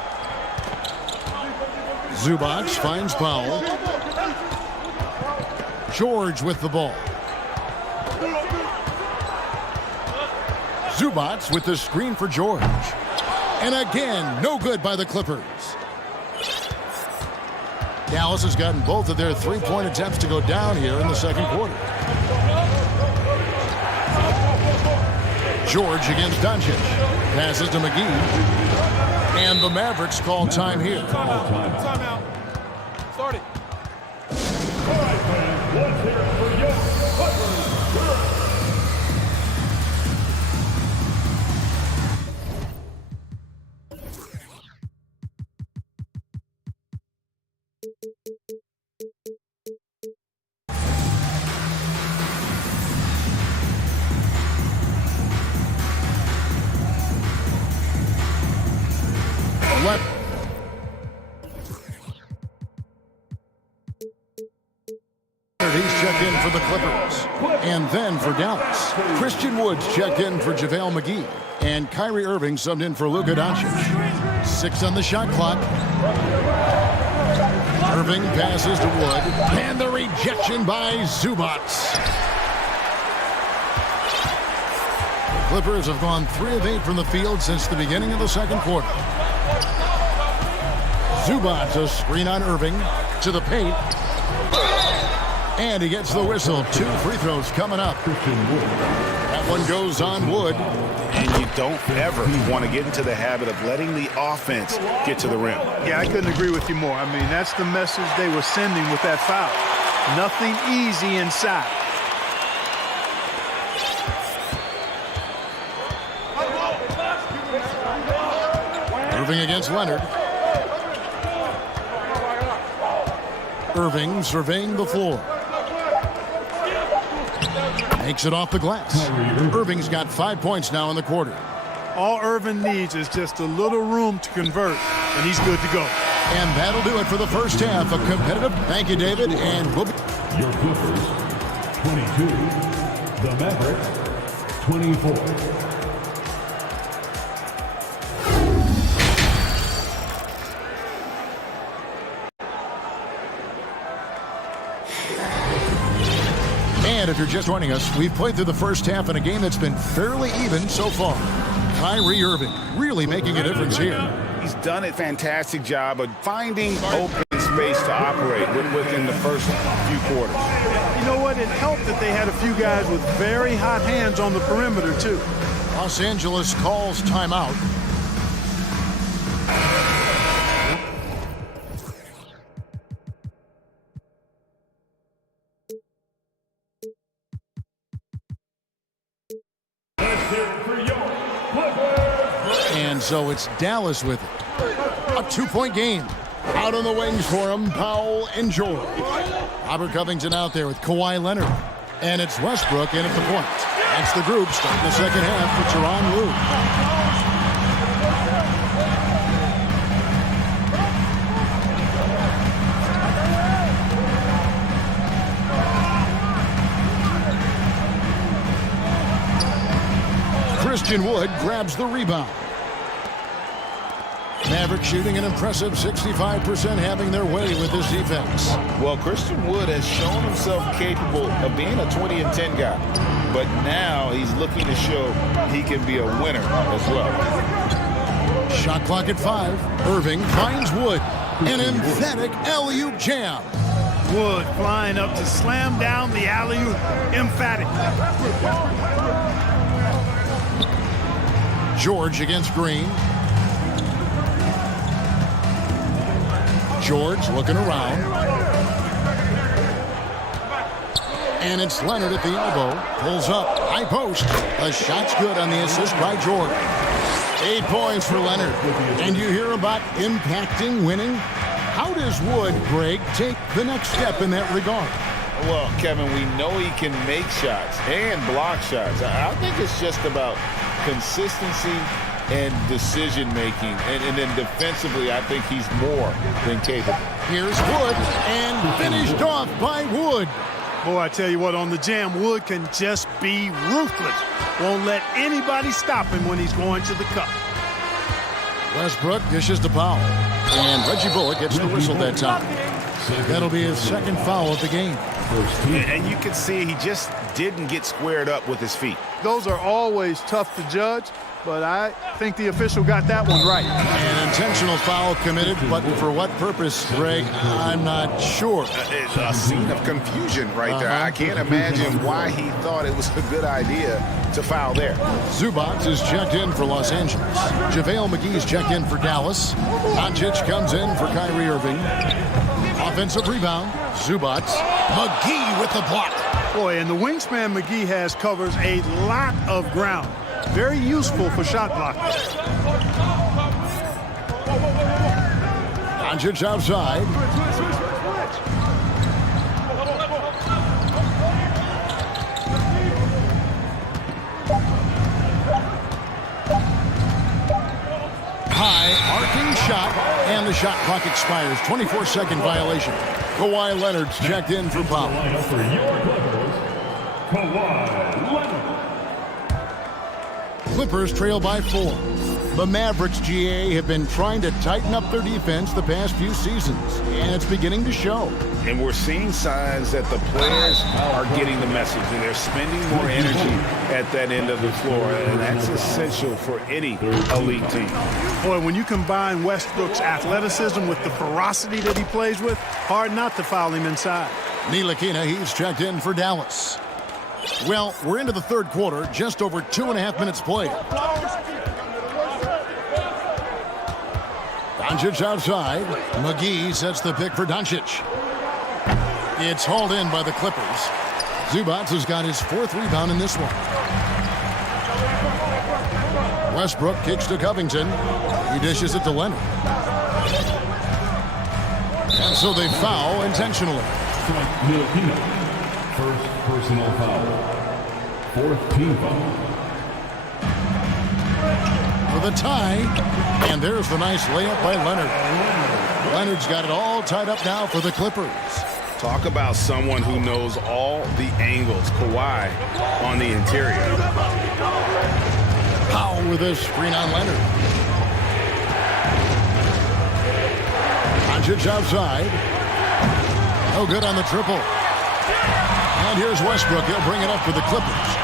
Zubac finds Powell. George with the ball. Zubac with the screen for George. And again, no good by the Clippers. Dallas has gotten both of their three-point attempts to go down here in the second quarter. George against Doncic. Passes to McGee. And the Mavericks call time here. Timeout. Start it. All right, fans, let's hear it for your Clippers. He's checked in for the Clippers. And then for Dallas, Christian Wood's checked in for JaVale McGee. And Kyrie Irving subbed in for Luka Doncic. 6 on the shot clock. Irving passes to Wood. And the rejection by Zubac. Clippers have gone 3 of 8 from the field since the beginning of the second quarter. Zubac, a screen on Irving to the paint. And he gets the whistle. 2 free throws coming up. That one goes on Wood. And you don't ever want to get into the habit of letting the offense get to the rim. Yeah, I couldn't agree with you more. I mean, that's the message they were sending with that foul. Nothing easy inside. Irving against Leonard. Irving surveying the floor. Makes it off the glass. Irving's got 5 points now in the quarter. All Irving needs is just a little room to convert, and he's good to go. And that'll do it for the first half. A competitive. Thank you, David. And we'll be... Your Clippers, 22. The Mavericks, 24. And if you're just joining us, we've played through the first half in a game that's been fairly even so far. Kyrie Irving really making a difference here. He's done a fantastic job of finding open space to operate within the first few quarters. You know what? It helped that they had a few guys with very hot hands on the perimeter, too. Los Angeles calls timeout. And so it's Dallas with it. A 2-point game. Out on the wings for him, Powell and George. Robert Covington out there with Kawhi Leonard. And it's Westbrook in at the point. That's the group starting the second half for Tyronn Lue. Christian Wood grabs the rebound. Maverick shooting an impressive 65%, having their way with this defense. Well, Christian Wood has shown himself capable of being a 20-10 guy, but now he's looking to show he can be a winner as well. Shot clock at 5. Irving finds Wood. An emphatic alley-oop jam. Wood flying up to slam down the alley-oop. Emphatic. George against Green. George looking around. And it's Leonard at the elbow. Pulls up. High post. The shot's good on the assist by George. 8 points for Leonard. And you hear about impacting winning? How does Wood, Greg, take the next step in that regard? Well, Kevin, we know he can make shots and block shots. I think it's just about consistency and decision-making. And then defensively, I think he's more than capable. Here's Wood, and finished off by Wood. Boy, I tell you what, on the jam, Wood can just be ruthless. Won't let anybody stop him when he's going to the cup. Westbrook dishes to Powell. And Reggie Bullock gets the whistle that time. That'll be his second foul of the game. And you can see he just didn't get squared up with his feet. Those are always tough to judge, but I think the official got that one right. An intentional foul committed, but for what purpose, Greg, I'm not sure. It's a scene of confusion right there. I can't imagine why he thought it was a good idea to foul there. Zubac is checked in for Los Angeles. JaVale McGee's checked in for Dallas. Doncic comes in for Kyrie Irving. Offensive rebound. Zubac. McGee with the block. Boy, and the wingspan McGee has covers a lot of ground. Very useful for shot blocking. Doncic outside. High arcing shot, and the shot clock expires. 24-second violation. Kawhi Leonard's checked in for Powell. For your Clippers, Kawhi Leonard. Clippers trail by 4. The Mavericks, GA, have been trying to tighten up their defense the past few seasons, and it's beginning to show. And we're seeing signs that the players are getting the message, and they're spending more energy at that end of the floor, and that's essential for any elite team. Boy, when you combine Westbrook's athleticism with the ferocity that he plays with, hard not to foul him inside. Ntilikina, he's checked in for Dallas. Well, we're into the third quarter, just over 2.5 minutes played. Doncic outside. McGee sets the pick for Doncic. It's hauled in by the Clippers. Zubac has got his 4th rebound in this one. Westbrook kicks to Covington. He dishes it to Leonard. And so they foul intentionally. First personal foul. 4th team foul. For the tie. And there's the nice layup by Leonard. Leonard's got it all tied up now for the Clippers. Talk about someone who knows all the angles. Kawhi on the interior. Powell with a screen on Leonard. Doncic outside. No good on the triple. And here's Westbrook. He'll bring it up for the Clippers.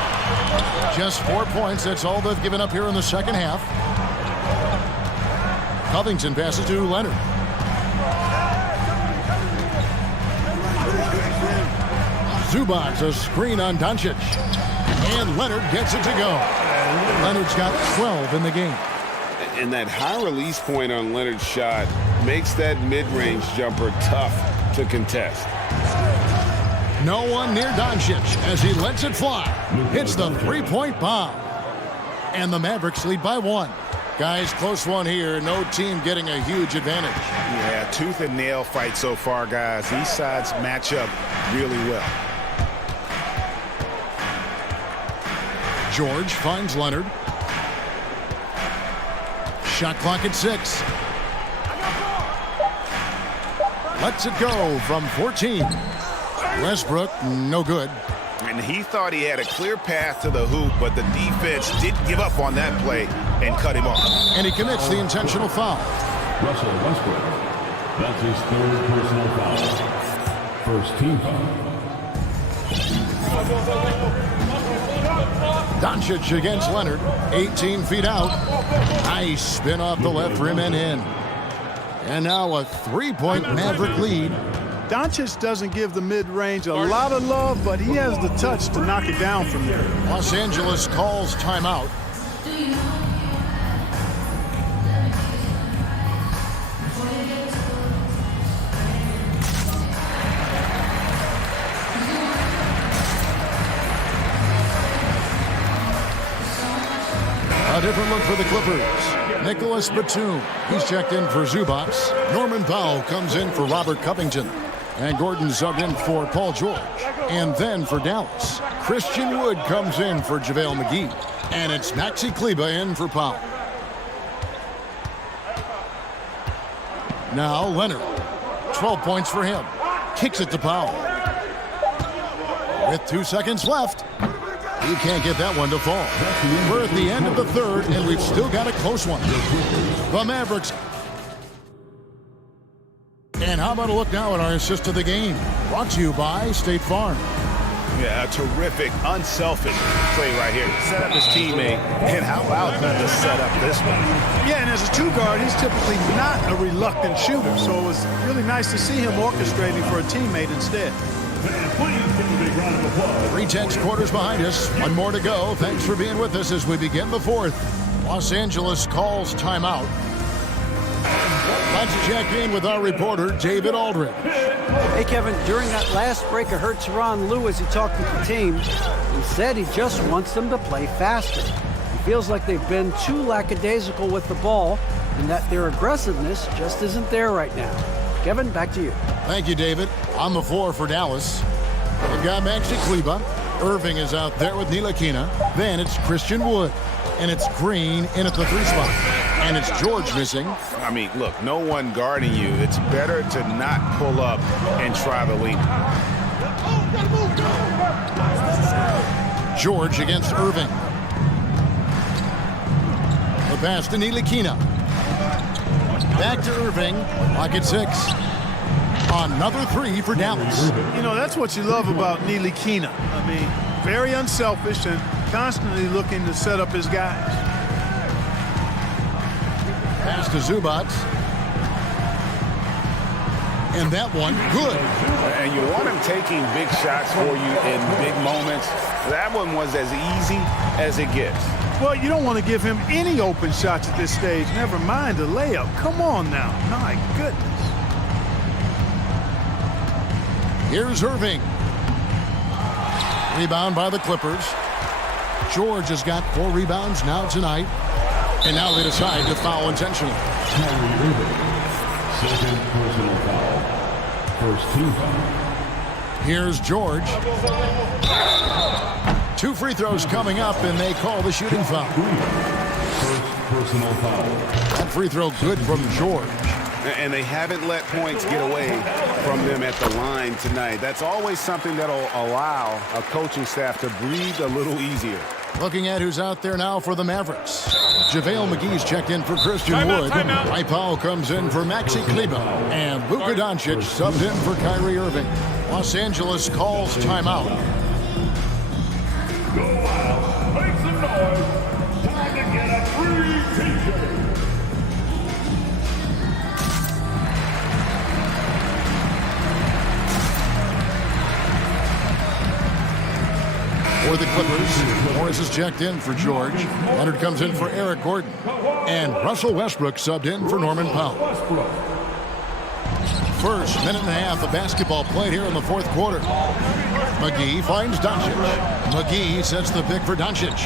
Just 4 points. That's all they've given up here in the second half. Covington passes to Leonard. Zubac, a screen on Doncic. And Leonard gets it to go. Leonard's got 12 in the game. And that high release point on Leonard's shot makes that mid-range jumper tough to contest. No one near Doncic as he lets it fly. Hits the three-point bomb. And the Mavericks lead by 1. Guys, close one here. No team getting a huge advantage. Yeah, tooth and nail fight so far, guys. These sides match up really well. George finds Leonard. Shot clock at 6. Lets it go from 14. Westbrook, no good. And he thought he had a clear path to the hoop, but the defense didn't give up on that play and cut him off. And he commits the intentional foul. Russell Westbrook. That's his 3rd personal foul. 1st team foul. Doncic against Leonard. 18 feet out. Nice spin off the left rim and in. And now a 3-point Maverick lead. Doncic doesn't give the mid-range a lot of love, but he has the touch to knock it down from there. Los Angeles calls timeout. A different look for the Clippers. Nicholas Batum, he's checked in for Zubac. Norman Powell comes in for Robert Covington. And Gordon subbed in for Paul George. And then for Dallas, Christian Wood comes in for JaVale McGee. And it's Maxi Kleber in for Powell. Now Leonard, 12 points for him. Kicks it to Powell. With 2 seconds left, he can't get that one to fall. We're at the end of the third, and we've still got a close one. The Mavericks. And how about a look now at our assist of the game? Brought to you by State Farm. Yeah, a terrific, unselfish play right here. Set up his teammate, and how about to set up this one? Yeah, and as a 2-guard, he's typically not a reluctant shooter, so it was really nice to see him orchestrating for a teammate instead. 3 quarters behind us. 1 more to go. Thanks for being with us as we begin the 4th. Los Angeles calls timeout. Let's check in with our reporter, David Aldridge. Hey, Kevin, during that last break, I heard Tyronn Lue as he talked with the team. He said he just wants them to play faster. He feels like they've been too lackadaisical with the ball and that their aggressiveness just isn't there right now. Kevin, back to you. Thank you, David. On the floor for Dallas, they've got Maxi Kleber. Irving is out there with Ntilikina. Then it's Christian Wood. And it's Green in at the 3 spot. And it's George missing. I mean, look, no one guarding you. It's better to not pull up and try the lead. George against Irving. The pass to Ntilikina. Back to Irving. Lock at 6. Another 3 for Dallas. You know, that's what you love about Ntilikina. I mean, very unselfish and constantly looking to set up his guys. Pass to Zubac. And that one, good. And you want him taking big shots for you in big moments. That one was as easy as it gets. Well, you don't want to give him any open shots at this stage. Never mind a layup. Come on now. My goodness. Here's Irving. Rebound by the Clippers. George has got 4 rebounds now tonight. And now they decide to foul intentionally. Kyrie Irving. Second personal foul. First team foul. Here's George. 2 free throws coming up, and they call the shooting foul. First personal foul. That free throw good from George. And they haven't let points get away from them at the line tonight. That's always something that'll allow a coaching staff to breathe a little easier. Looking at who's out there now for the Mavericks. JaVale McGee's checked in for Christian Wood. Mike Powell comes in for Maxi Kleber. And Luka Doncic subbed in for Kyrie Irving. Los Angeles calls timeout. Go out. Make some noise. Time to get a free t-shirt. For the Clippers, Morris is checked in for George. Leonard comes in for Eric Gordon. And Russell Westbrook subbed in for Norman Powell. First minute and a half of basketball played here in the fourth quarter. McGee finds Doncic. McGee sets the pick for Doncic.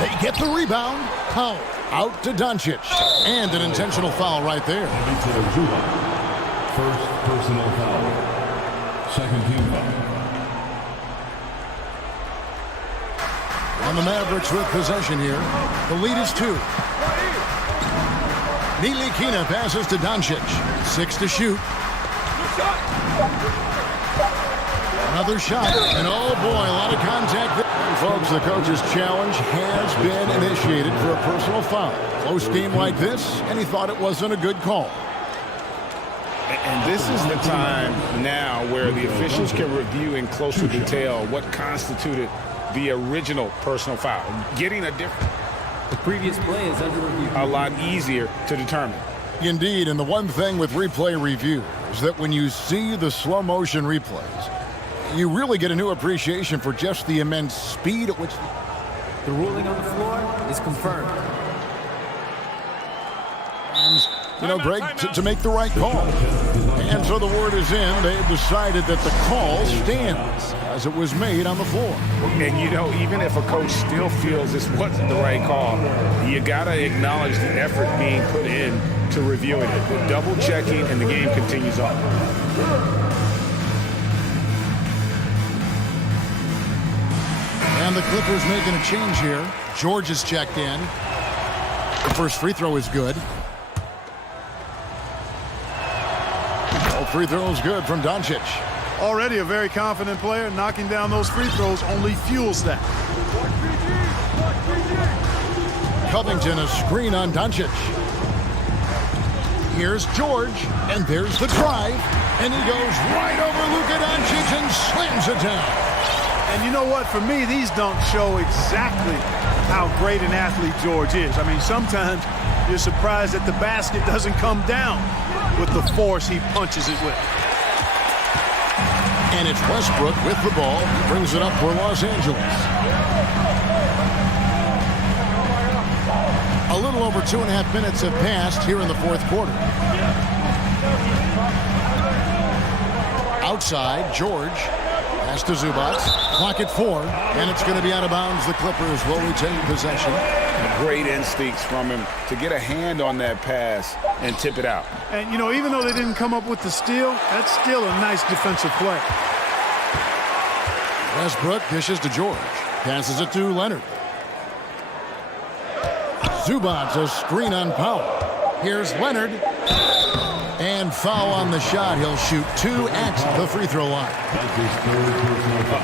They get the rebound. Powell out to Doncic. And an intentional foul right there. First personal foul. Second team foul. And the Mavericks with possession here. The lead is 2. Ntilikina passes to Doncic. 6 to shoot. Another shot. And oh boy, a lot of contact. Folks, the coach's challenge has been initiated for a personal foul. Close game like this, and he thought it wasn't a good call. And this is the time now where the officials can review in closer detail what constituted the original personal foul. Getting a different... The previous play is under review. A lot easier to determine. Indeed, and the one thing with replay review is that when you see the slow motion replays, you really get a new appreciation for just the immense speed at which... The ruling on the floor is confirmed. And, you know, Greg, to make the right call. And so the word is in. They've decided that the call stands as it was made on the floor. And, you know, even if a coach still feels this wasn't the right call, you got to acknowledge the effort being put in to reviewing it. Double checking, and the game continues on. And the Clippers making a change here. George is checked in. The first free throw is good. Free throws good from Doncic. Already a very confident player. Knocking down those free throws only fuels that. Covington, a screen on Doncic. Here's George, and there's the drive. And he goes right over Luka Doncic and slams it down. And you know what? For me, these dunks show exactly how great an athlete George is. I mean, sometimes you're surprised that the basket doesn't come down with the force he punches it with. And it's Westbrook with the ball. He brings it up for Los Angeles. A little over 2.5 minutes have passed here in the fourth quarter. Outside, George. Pass to Zubac. Clock at 4. And it's going to be out of bounds. The Clippers will retain possession. Great instincts from him to get a hand on that pass and tip it out. And, you know, even though they didn't come up with the steal, that's still a nice defensive play. Westbrook dishes to George. Passes it to Leonard. Zubac, a screen on Powell. Here's Leonard. And foul on the shot. He'll shoot 2 at the free throw line.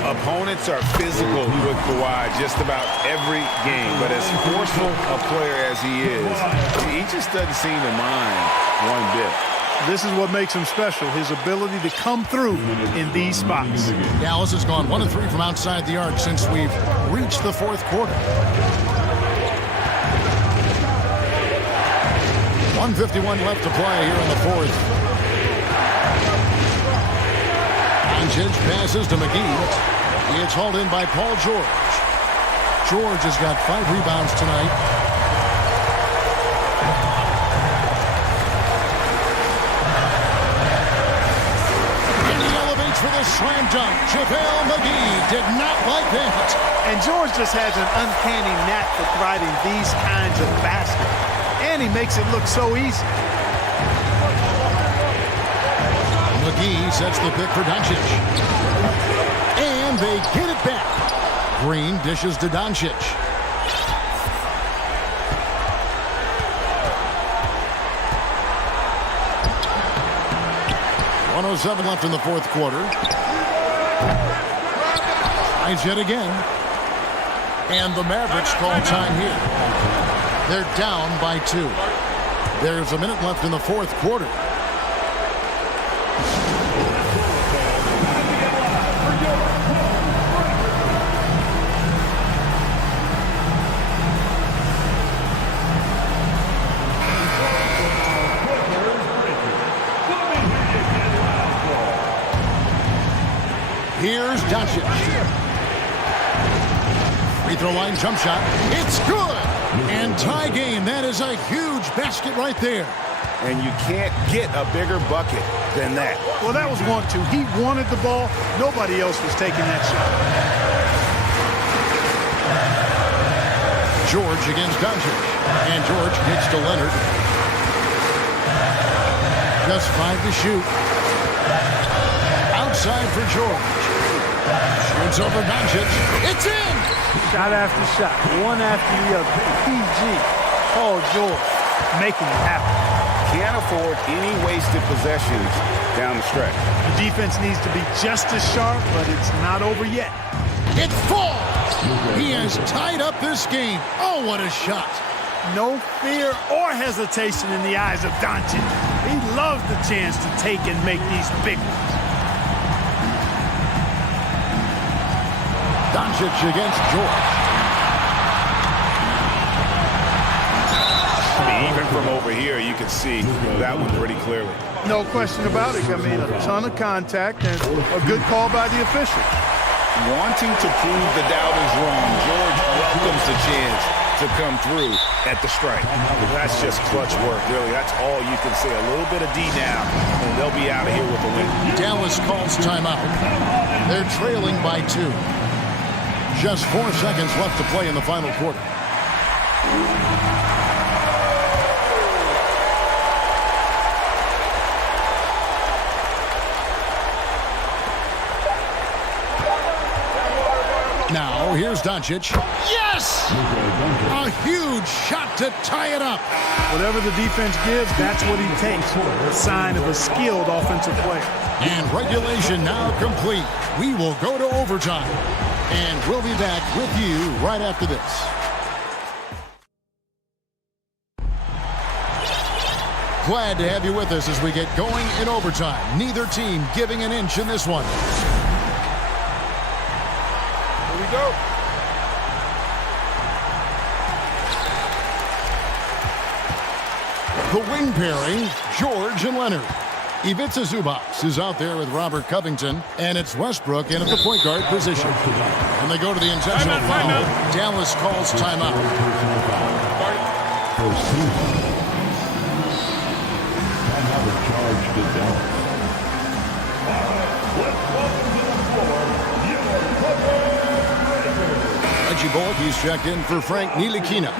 Opponents are physical with Kawhi just about every game, but as forceful a player as he is, he just doesn't seem to mind one bit. This is what makes him special, his ability to come through in these spots. Dallas has gone 1 of 3 from outside the arc since we've reached the fourth quarter. 1:51 left to play here in the fourth. Doncic passes to McGee. It's hauled in by Paul George. George has got 5 rebounds tonight. And he elevates for the slam dunk. JaVale McGee did not like that. And George just has an uncanny knack for providing these kinds of baskets. And he makes it look so easy. McGee sets the pick for Doncic. And they get it back. Green dishes to Doncic. .107 left in the fourth quarter. Tries yet again. And the Mavericks call time here. They're down by 2. There's a minute left in the fourth quarter. Here's Doncic. Free throw line jump shot. It's good. And tie game. That is a huge basket right there. And you can't get a bigger bucket than that. Well, that was 1-2. He wanted the ball. Nobody else was taking that shot. George against Doncic. And George gets to Leonard. Just 5 to shoot. Outside for George. Shoots over Doncic. It's in! Shot after shot, one after the other. PG, Paul George, making it happen. Can't afford any wasted possessions down the stretch. The defense needs to be just as sharp, but it's not over yet. It falls! He has tied up this game. Oh, what a shot. No fear or hesitation in the eyes of Doncic. He loves the chance to take and make these big ones. Doncic against George. Even from over here, you can see that one pretty clearly. No question about it. I mean, a ton of contact and a good call by the official. Wanting to prove the doubters wrong, George welcomes the chance to come through at the strike. That's just clutch work, really. That's all you can say. A little bit of D now, and they'll be out of here with a win. Dallas calls timeout. They're trailing by 2. Just 4 seconds left to play in the final quarter. Now, here's Doncic. Yes! A huge shot to tie it up. Whatever the defense gives, that's what he takes. A sign of a skilled offensive player. And regulation now complete. We will go to overtime. And we'll be back with you right after this. Glad to have you with us as we get going in overtime. Neither team giving an inch in this one. Here we go. The wing pairing, George and Leonard. Ivica Zubac is out there with Robert Covington, and it's Westbrook in at the point guard position. And they go to the intentional foul. Dallas calls timeout. Reggie Bullock, he's checked in for Frank Ntilikina.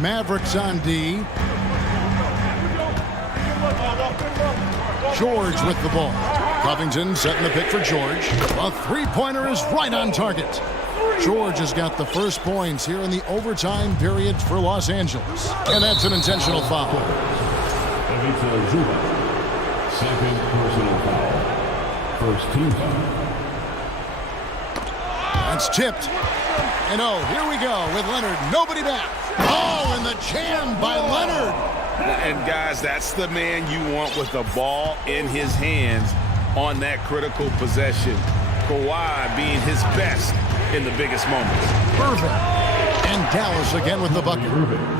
Mavericks on D. George with the ball. Covington setting the pick for George. A three-pointer is right on target. George has got the first points here in the overtime period for Los Angeles. And that's an intentional foul. Second personal foul. First team foul. That's tipped. And oh, here we go with Leonard. Nobody back. Oh, and the jam by Leonard. And guys, that's the man you want with the ball in his hands on that critical possession. Kawhi being his best in the biggest moments. Irving. And Dallas again with the bucket.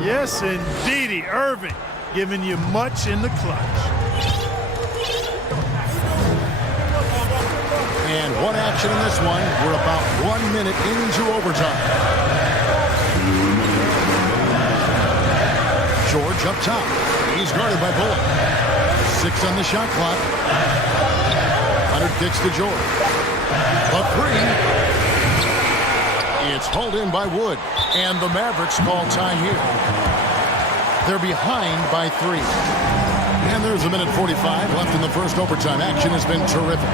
Yes, indeedy. Irving giving you much in the clutch. And one action in this one. We're about 1 minute into overtime. George up top. He's guarded by Bullock. 6 on the shot clock. Leonard kicks to George. A three. It's hauled in by Wood. And the Mavericks call time here. They're behind by 3. And there's a minute 45 left in the first overtime. Action has been terrific.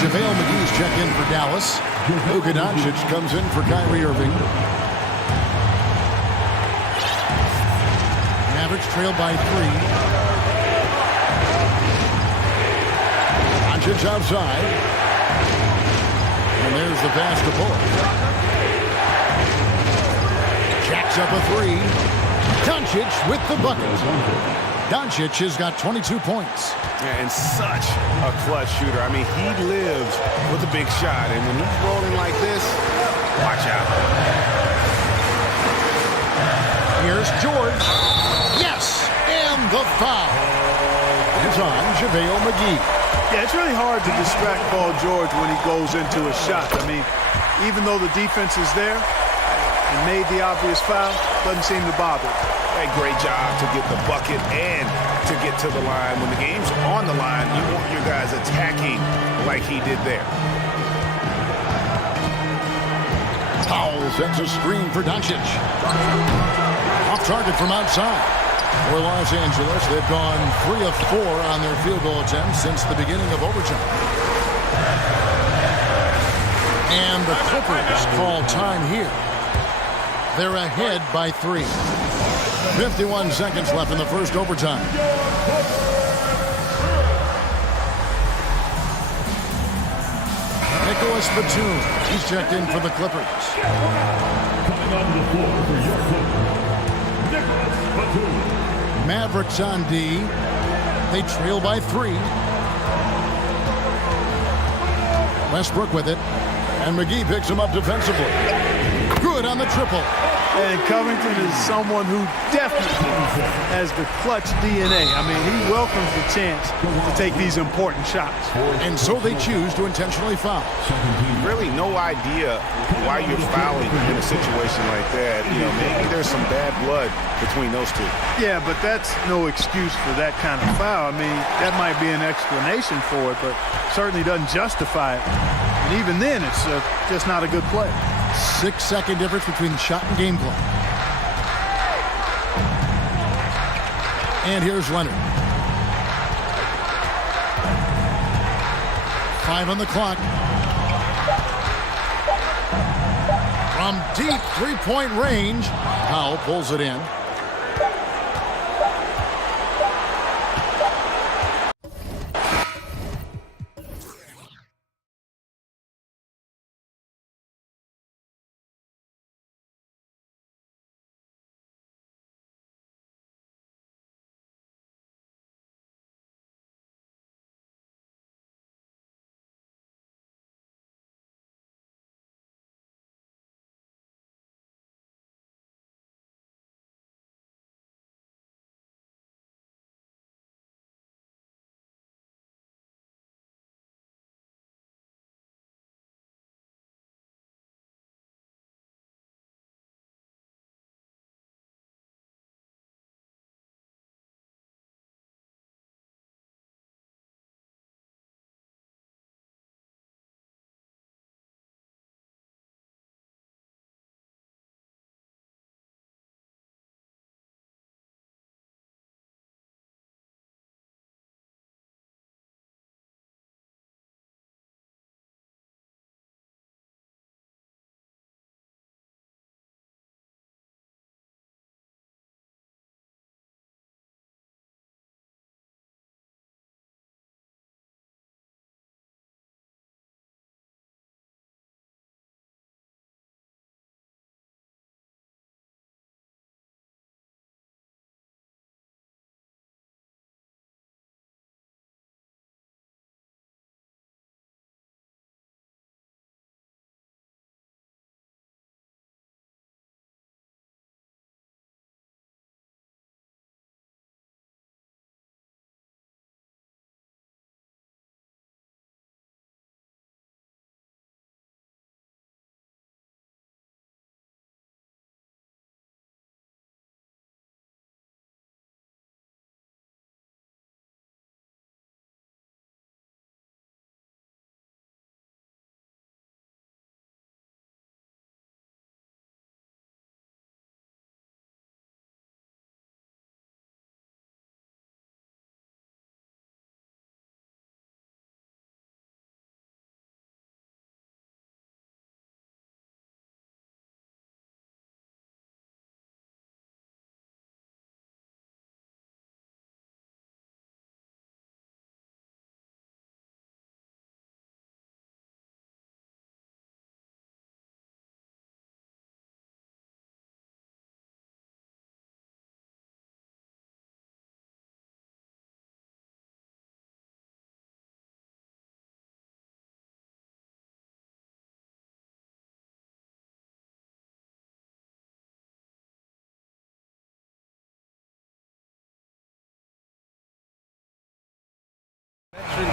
JaVale McGee's checked in for Dallas. Luka Doncic comes in for Kyrie Irving. Mavericks trail by 3. Doncic outside. And there's the pass to Bullock. Jacks up a 3. Doncic with the bucket. Doncic has got 22 points. And such a clutch shooter. I mean, he lives with a big shot. And when he's rolling like this, watch out. Here's George. Yes! And the foul. It's on JaVale McGee. Yeah, it's really hard to distract Paul George when he goes into a shot. I mean, even though the defense is there and made the obvious foul, doesn't seem to bother. A great job to get the bucket and to get to the line. When the game's on the line, you want your guys attacking like he did there. Powell sets a screen for Doncic. Off target from outside. For Los Angeles, they've gone 3 of 4 on their field goal attempts since the beginning of overtime. And the Clippers call time here. They're ahead by 3. 51 seconds left in the first overtime. Nicholas Batum, he's checked in for the Clippers. Coming onto the floor for your Clippers, Nicholas Batum. Mavericks on D. They trail by 3. Westbrook with it. And McGee picks him up defensively. Good on the triple. And Covington is someone who definitely has the clutch DNA. I mean, he welcomes the chance to take these important shots. And so they choose to intentionally foul. Really no idea why you're fouling in a situation like that. You know, maybe there's some bad blood between those two. Yeah, but that's no excuse for that kind of foul. I mean, that might be an explanation for it, but certainly doesn't justify it. And even then, it's just not a good play. 6-second difference between shot and game clock. And here's Leonard. 5 on the clock. From deep three-point range, Powell pulls it in.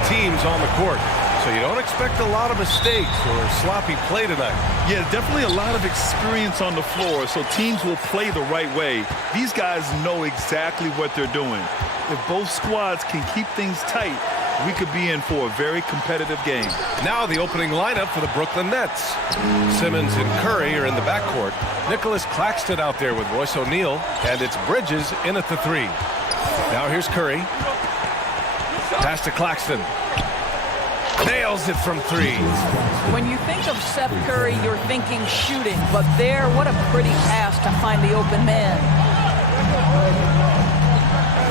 Teams on the court, so you don't expect a lot of mistakes or sloppy play tonight. Yeah, definitely a lot of experience on the floor, so teams will play the right way. These guys know exactly what they're doing. If both squads can keep things tight, we could be in for a very competitive game. Now the opening lineup for the Brooklyn Nets. Simmons and Curry are in the backcourt. Nicholas Claxton out there with Royce O'Neal, and it's Bridges in at the 3. Now here's Curry. Pass to Claxton. Nails it from 3. When you think of Seth Curry, you're thinking shooting, but there, what a pretty pass to find the open man.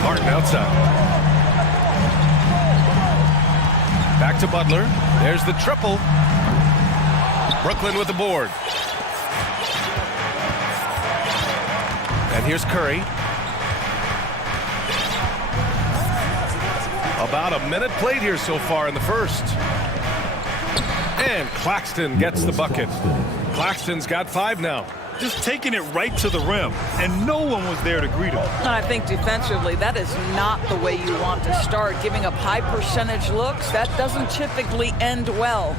Martin outside. Back to Butler. There's the triple. Brooklyn with the board. And here's Curry. About a minute played here so far in the first. And Claxton gets the bucket. Claxton's got 5 now. Just taking it right to the rim, and no one was there to greet him. And I think defensively, that is not the way you want to start. Giving up high percentage looks, that doesn't typically end well.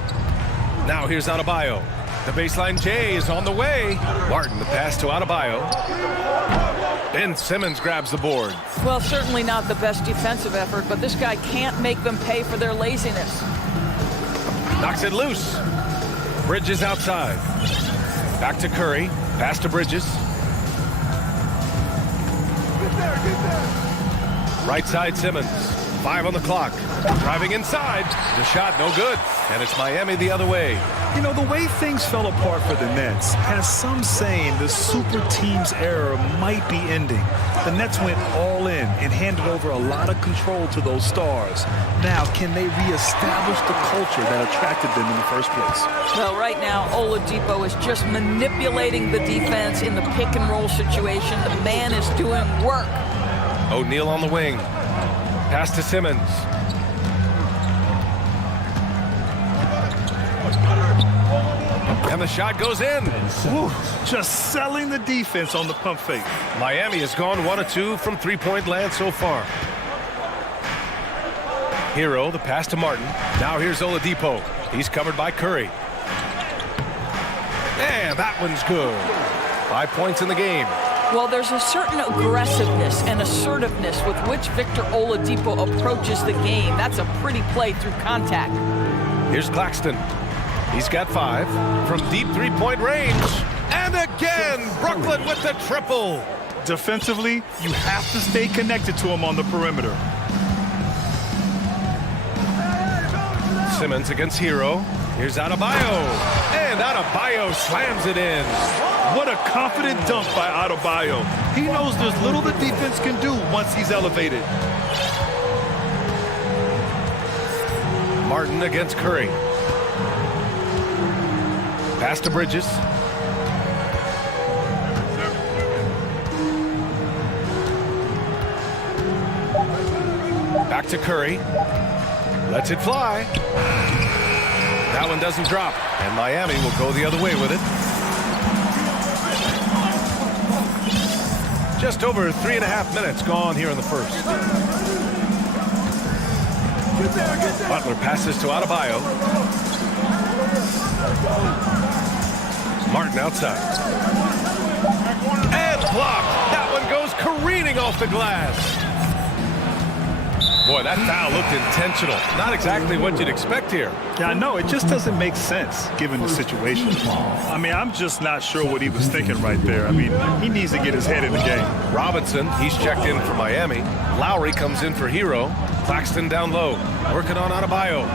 Now here's Adebayo. The baseline J is on the way. Martin, the pass to Adebayo. Ben Simmons grabs the board. Well, certainly not the best defensive effort, but this guy can't make them pay for their laziness. Knocks it loose. Bridges outside. Back to Curry. Pass to Bridges. Right side Simmons. 5 on the clock. Driving inside. The shot no good. And it's Miami the other way. You know, the way things fell apart for the Nets has some saying the super team's era might be ending. The Nets went all in and handed over a lot of control to those stars. Now, can they reestablish the culture that attracted them in the first place? Well, right now, Oladipo is just manipulating the defense in the pick and roll situation. The man is doing work. O'Neal on the wing. Pass to Simmons. And the shot goes in. Woo, just selling the defense on the pump fake. Miami has gone 1 of 2 from three-point land so far. Hero, the pass to Martin. Now here's Oladipo. He's covered by Curry. And that one's good. 5 points in the game. Well, there's a certain aggressiveness and assertiveness with which Victor Oladipo approaches the game. That's a pretty play through contact. Here's Claxton. He's got 5 from deep three-point range. And again, Brooklyn with the triple. Defensively, you have to stay connected to him on the perimeter. Simmons against Hero. Here's Adebayo. And Adebayo slams it in. What a confident dunk by Adebayo. He knows there's little the defense can do once he's elevated. Martin against Curry. Pass to Bridges. Back to Curry. Lets it fly. That one doesn't drop. And Miami will go the other way with it. Just over 3.5 minutes gone here in the first. Butler passes to Adebayo. Martin outside. And blocked. That one goes careening off the glass. Boy, that foul looked intentional. Not exactly what you'd expect here. Yeah, I know. It just doesn't make sense given the situation. I mean, I'm just not sure what he was thinking right there. I mean, he needs to get his head in the game. Robinson, he's checked in for Miami. Lowry comes in for Hero. Claxton down low. Working on Adebayo.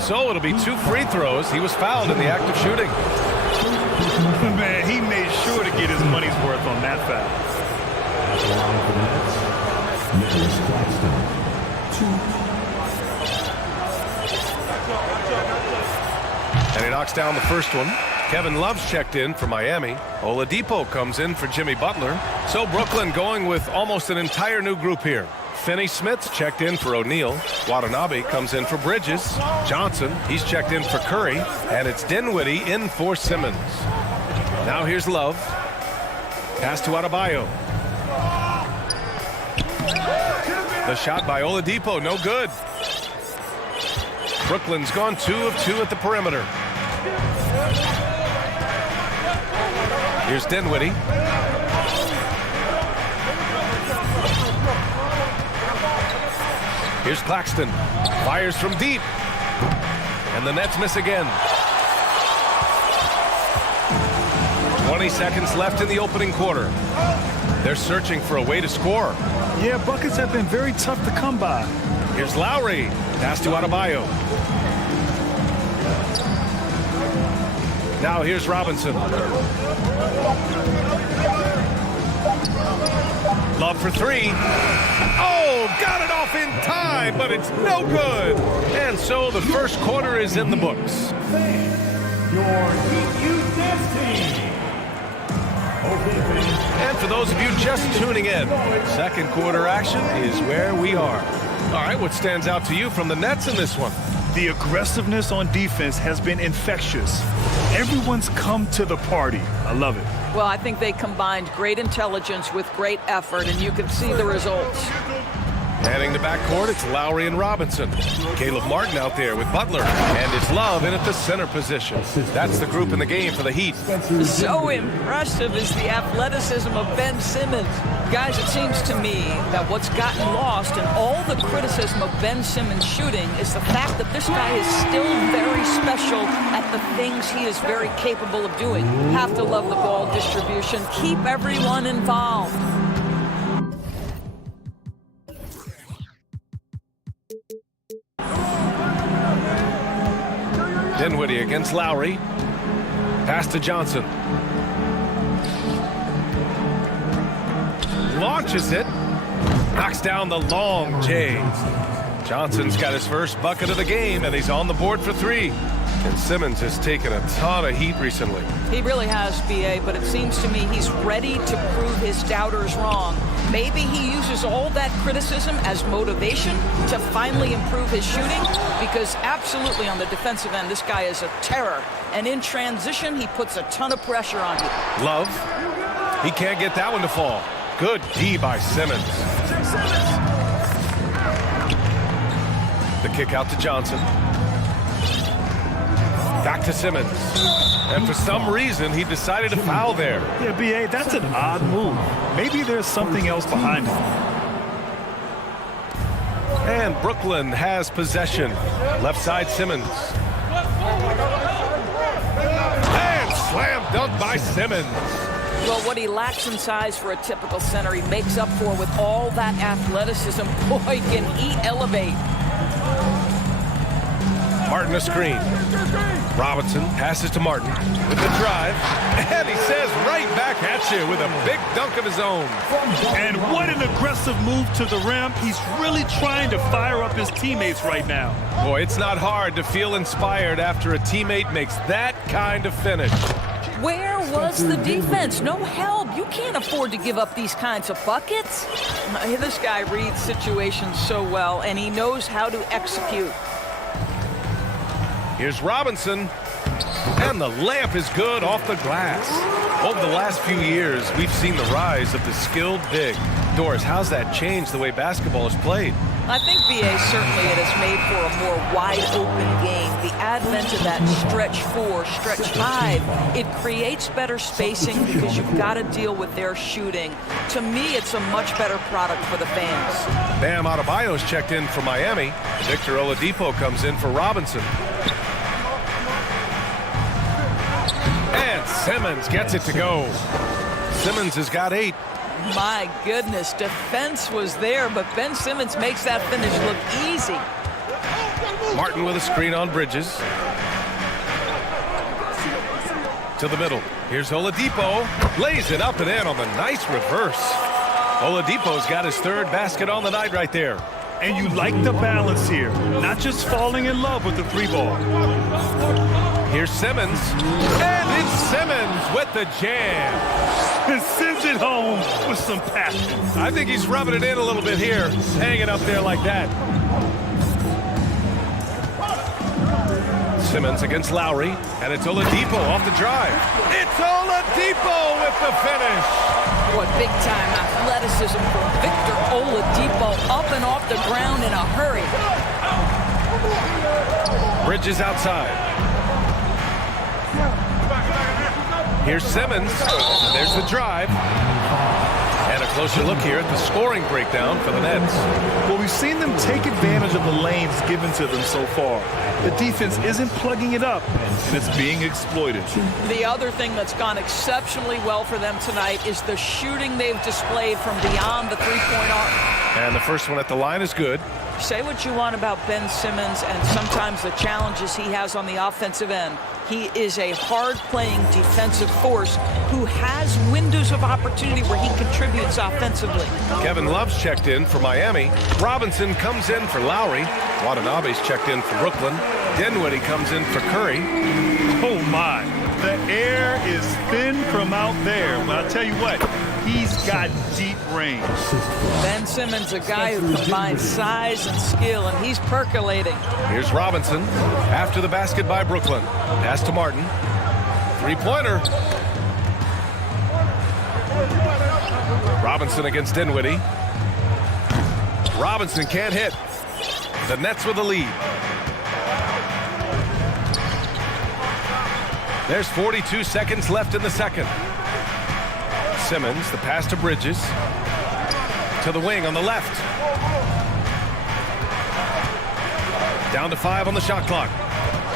So it'll be 2 free throws. He was fouled in the act of shooting. Man, he made sure to get his money's worth on that foul. Nicholas Claxton, 2. And he knocks down the first one. Kevin Love's checked in for Miami. Oladipo comes in for Jimmy Butler. So Brooklyn going with almost an entire new group here. Finney-Smith's checked in for O'Neal. Watanabe comes in for Bridges. Johnson, he's checked in for Curry. And it's Dinwiddie in for Simmons. Now here's Love. Pass to Adebayo. The shot by Oladipo, no good. Brooklyn's gone 2 of 2 at the perimeter. Here's Dinwiddie. Here's Claxton. Fires from deep. And the Nets miss again. 20 seconds left in the opening quarter. They're searching for a way to score. Yeah, buckets have been very tough to come by. Here's Lowry. Pass to Adebayo. Now here's Robinson. Love for 3. Oh, got it off in time, but it's no good. And so the first quarter is in the books. Your EU dance team. And for those of you just tuning in, second quarter action is where we are. All right, what stands out to you from the Nets in this one? The aggressiveness on defense has been infectious. Everyone's come to the party. I love it. Well, I think they combined great intelligence with great effort, and you can see the results. Heading to backcourt, it's Lowry and Robinson. Caleb Martin out there with Butler. And it's Love in at the center position. That's the group in the game for the Heat. So impressive is the athleticism of Ben Simmons. Guys, it seems to me that what's gotten lost in all the criticism of Ben Simmons shooting is the fact that this guy is still very special at the things he is very capable of doing. Have to love the ball distribution. Keep everyone involved. Dinwiddie against Lowry. Pass to Johnson. Launches it. Knocks down the long J. Johnson's got his first bucket of the game, and he's on the board for 3. And Simmons has taken a ton of heat recently. He really has, B.A., but it seems to me he's ready to prove his doubters wrong. Maybe he uses all that criticism as motivation to finally improve his shooting, because absolutely on the defensive end, this guy is a terror. And in transition, he puts a ton of pressure on you. Love. He can't get that one to fall. Good D by Simmons. The kick out to Johnson. Back to Simmons. And for some reason, he decided to foul there. Yeah, B.A., that's an odd move. Maybe there's something else behind it. And Brooklyn has possession. Left side, Simmons. And slam dunk by Simmons. Well, what he lacks in size for a typical center, he makes up for with all that athleticism. Boy, can he elevate. Martin a screen. Robinson passes to Martin with the drive. And he says right back at you with a big dunk of his own. And what an aggressive move to the rim. He's really trying to fire up his teammates right now. Boy, it's not hard to feel inspired after a teammate makes that kind of finish. Where was the defense? No help. You can't afford to give up these kinds of buckets. This guy reads situations so well, and he knows how to execute. Here's Robinson, and the layup is good off the glass. Over the last few years, we've seen the rise of the skilled big. Doris, how's that changed the way basketball is played? I think, B.A., certainly it has made for a more wide-open game. The advent of that stretch 4, stretch 5, it creates better spacing because you've got to deal with their shooting. To me, it's a much better product for the fans. Bam Adebayo's checked in for Miami. Victor Oladipo comes in for Robinson. And Simmons gets it to go. Simmons has got 8. My goodness, defense was there, but Ben Simmons makes that finish look easy. Martin with a screen on Bridges. To the middle. Here's Oladipo. Lays it up and in on the nice reverse. Oladipo's got his 3rd basket on the night right there. And you like the balance here. Not just falling in love with the 3-ball. Here's Simmons. And it's Simmons with the jam. And sends it home with some passion. I think he's rubbing it in a little bit here. Hanging up there like that. Simmons against Lowry. And it's Oladipo off the drive. It's Oladipo with the finish. What big-time athleticism from Victor Oladipo, up and off the ground in a hurry. Bridges outside. Here's Simmons. There's the drive. And a closer look here at the scoring breakdown for the Nets. Well, we've seen them take advantage of the lanes given to them so far. The defense isn't plugging it up, and it's being exploited. The other thing that's gone exceptionally well for them tonight is the shooting they've displayed from beyond the three-point arc. And the first one at the line is good. Say what you want about Ben Simmons and sometimes the challenges he has on the offensive end. He is a hard-playing defensive force who has windows of opportunity where he contributes offensively. Kevin Love's checked in for Miami. Robinson comes in for Lowry. Watanabe's checked in for Brooklyn. Dinwiddie comes in for Curry. Oh, my. The air is thin from out there. But I'll tell you what, he's got deep range. Ben Simmons, a guy who combines size and skill, and he's percolating. Here's Robinson after the basket by Brooklyn. Pass to Martin. Three-pointer. Robinson against Dinwiddie. Robinson can't hit. The Nets with the lead. There's 42 seconds left in the second. Simmons, the pass to Bridges. To the wing on the left. Down to 5 on the shot clock.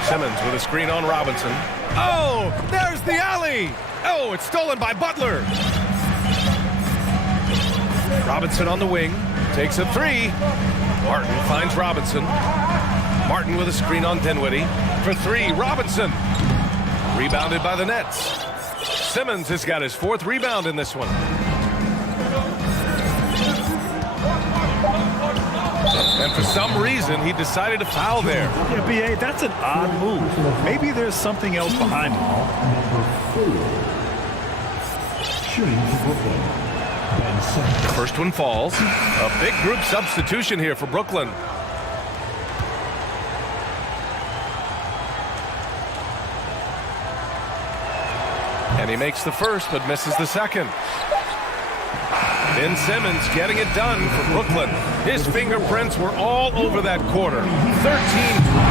Simmons with a screen on Robinson. Oh, there's the alley. Oh, it's stolen by Butler. Robinson on the wing. Takes a three. Martin finds Robinson. Martin with a screen on Dinwiddie. For three, Robinson. Rebounded by the Nets. Simmons has got his fourth rebound in this one. And for some reason, he decided to foul there. Yeah, B.A., that's an odd move. Maybe there's something else behind it. The first one falls. A big group substitution here for Brooklyn. And he makes the first, but misses the second. Ben Simmons getting it done for Brooklyn. His fingerprints were all over that quarter. 13.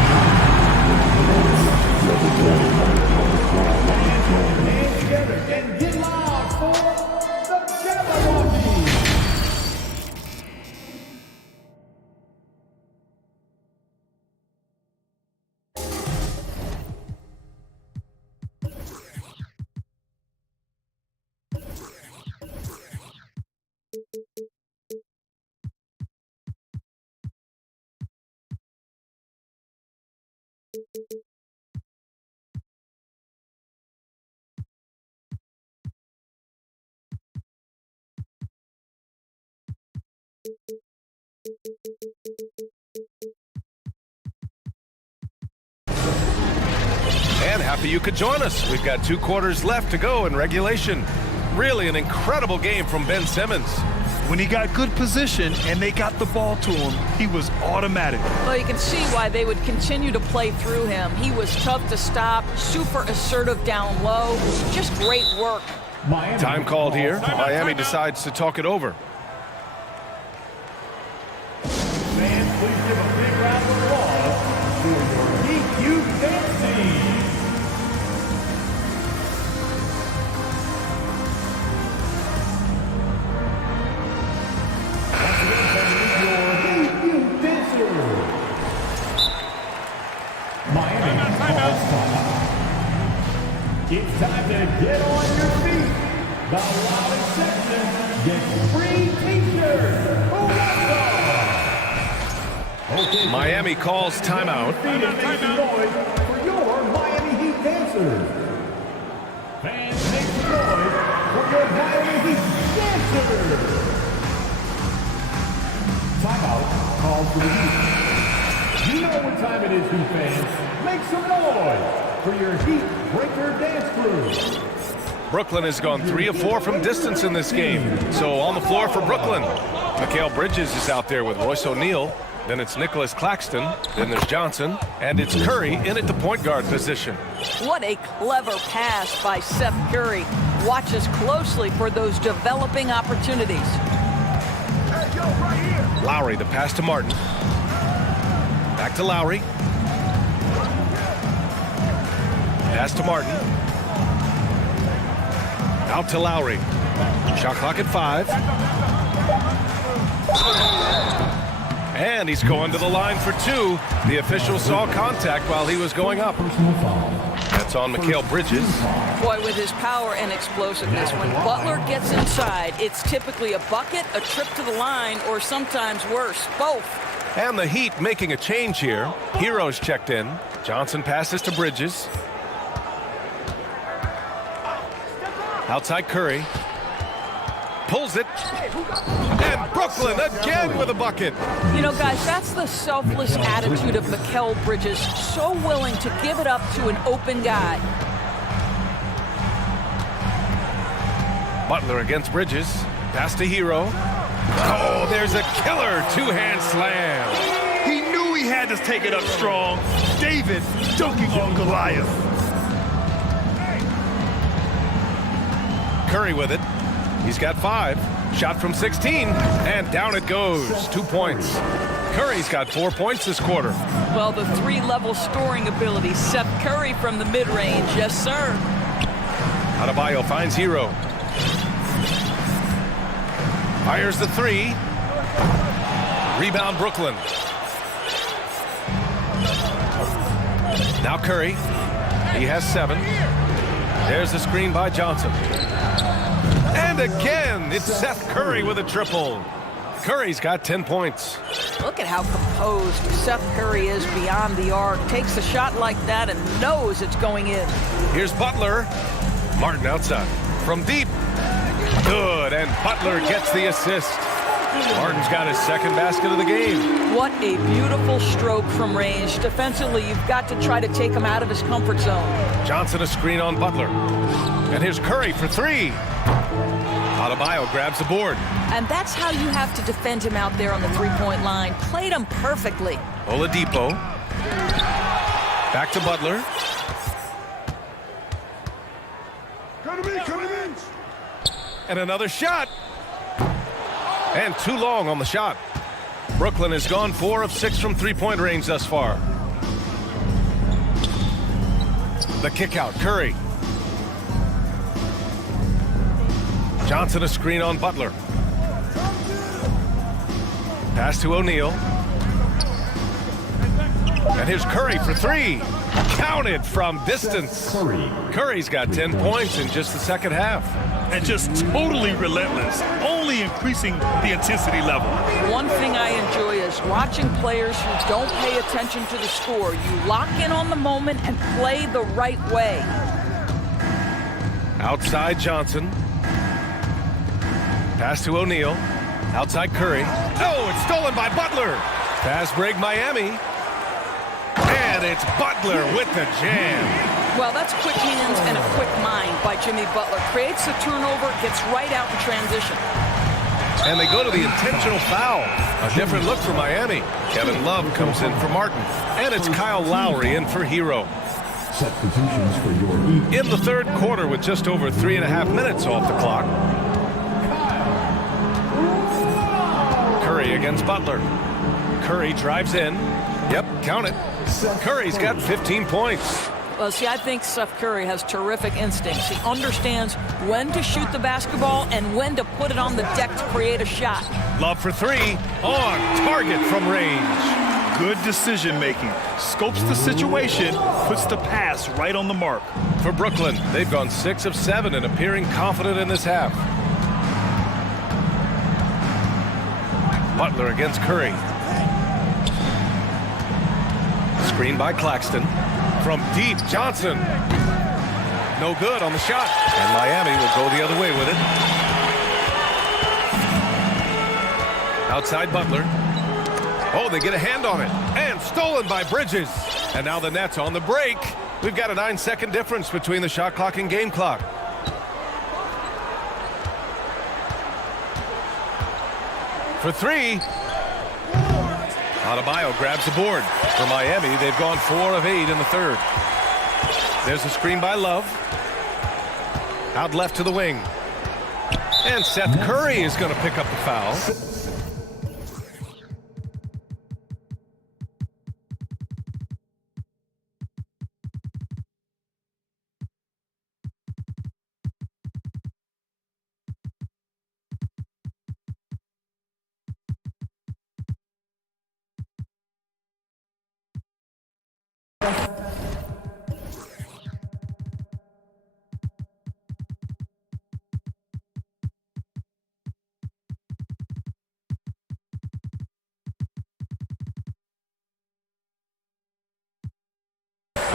And happy you could join us. We've got 2 quarters left to go in regulation. Really an incredible game from Ben Simmons. When he got good position and they got the ball to him, he was automatic. Well, you can see why they would continue to play through him. He was tough to stop, super assertive down low. Just great work. Time called here. Miami decides to talk it over. Fans, please give a big round of applause for your DQ dance team. Miami calls timeout. It's time to get on your feet. The Raleigh section gets free t-shirts. Miami calls timeout. Make some noise for your Miami Heat dancers. Fans, make some noise for your Miami Heat dancers. Timeout called for the Heat. You know what time it is, Heat fans. Make some noise for your Heat Breaker dance crew. Brooklyn has gone 3 of 4 from distance in this game. So on the floor for Brooklyn. Mikal Bridges is out there with Royce O'Neal. Then it's Nicholas Claxton. Then there's Johnson. And it's Curry in at the point guard position. What a clever pass by Seth Curry. watches closely for those developing opportunities. Lowry, the pass to Martin. Back to Lowry. Pass to Martin. Out to Lowry. Shot clock at 5. And he's going to the line for 2. The official saw contact while he was going up. That's on Mikal Bridges. Boy, with his power and explosiveness, when Butler gets inside, it's typically a bucket, a trip to the line, or sometimes worse, both. And the Heat making a change here. Heroes checked in. Johnson passes to Bridges. Outside Curry. Pulls it. And Brooklyn again with a bucket. You know, guys, that's the selfless attitude of Mikal Bridges. So willing to give it up to an open guy. Butler against Bridges. Pass to Hero. Oh, there's a killer two-hand slam. He knew he had to take it up strong. David dunking on Goliath. Curry with it. He's got 5. Shot from 16. And down it goes. 2 points. Curry's got 4 points this quarter. Well, the 3-level scoring ability. Seth Curry from the mid-range. Yes, sir. Adebayo finds Hero. Fires the 3. Rebound Brooklyn. Now Curry. He has 7. There's the screen by Johnson. And again, it's Seth Curry with a triple. Curry's got 10 points. Look at how composed Seth Curry is beyond the arc. Takes a shot like that and knows it's going in. Here's Butler. Martin outside. From deep. Good, and Butler gets the assist. Martin's got his second basket of the game. What a beautiful stroke from range. Defensively, you've got to try to take him out of his comfort zone. Johnson a screen on Butler. And here's Curry for 3. Adebayo grabs the board. And that's how you have to defend him out there on the three-point line. Played him perfectly. Oladipo. Back to Butler. And another shot. And too long on the shot. Brooklyn has gone 4 of 6 from three-point range thus far. The kick out, Curry. Johnson a screen on Butler. Pass to O'Neal. And here's Curry for 3. Counted from distance. Curry's got 10 points in just the second half. And just totally relentless, only increasing the intensity level. One thing I enjoy is watching players who don't pay attention to the score. You lock in on the moment and play the right way. Outside Johnson. Pass to O'Neal. Outside Curry. Oh, it's stolen by Butler. Pass break Miami. And it's Butler with the jam. Well, that's quick hands and a quick mind by Jimmy Butler. Creates the turnover, gets right out in transition. And they go to the intentional foul. A different look for Miami. Kevin Love comes in for Martin. And it's Kyle Lowry in for Hero. Substitutions for your Heat. In the third quarter with just over 3.5 minutes off the clock. Curry against Butler. Curry drives in. Yep, count it. Curry's got 15 points. Well, see, I think Seth Curry has terrific instincts. He understands when to shoot the basketball and when to put it on the deck to create a shot. Love for 3. On target from range. Good decision-making. Scopes the situation, puts the pass right on the mark. For Brooklyn, they've gone 6 of 7 and appearing confident in this half. Butler against Curry. Screen by Claxton. From deep, Johnson. No good on the shot. And Miami will go the other way with it. Outside Butler. Oh, they get a hand on it. And stolen by Bridges. And now the Nets on the break. We've got a 9-second difference between the shot clock and game clock. For 3. Adebayo grabs the board. For Miami, they've gone 4 of 8 in the third. There's a screen by Love. Out left to the wing. And Seth Curry is going to pick up the foul.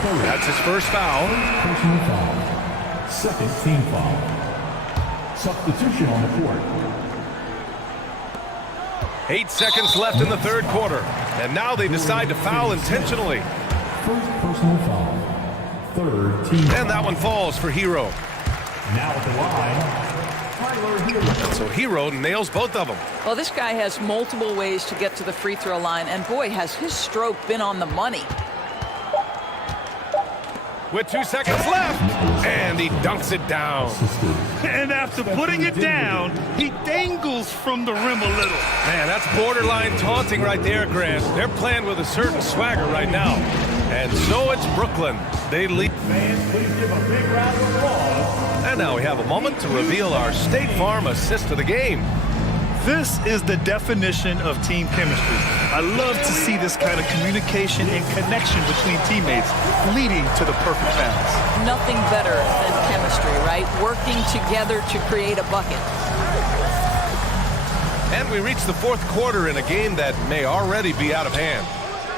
That's his first foul. Personal foul. Second team foul. Substitution on the court. 8 seconds left in the third quarter. And now they decide to foul intentionally. First personal foul. Third team foul. And that one falls for Hero. Now at the line, So Hero nails both of them. Well, this guy has multiple ways to get to the free throw line, and boy, has his stroke been on the money. With 2 seconds left, and he dunks it down. And after putting it down, he dangles from the rim a little. Man, that's borderline taunting right there, Grant. They're playing with a certain swagger right now. And so it's Brooklyn. They lead. fans, please give a big round of applause. And now we have a moment to reveal our State Farm assist of the game. This is the definition of team chemistry. I love to see this kind of communication and connection between teammates leading to the perfect pass. Nothing better than chemistry, right? Working together to create a bucket. And we reach the fourth quarter in a game that may already be out of hand.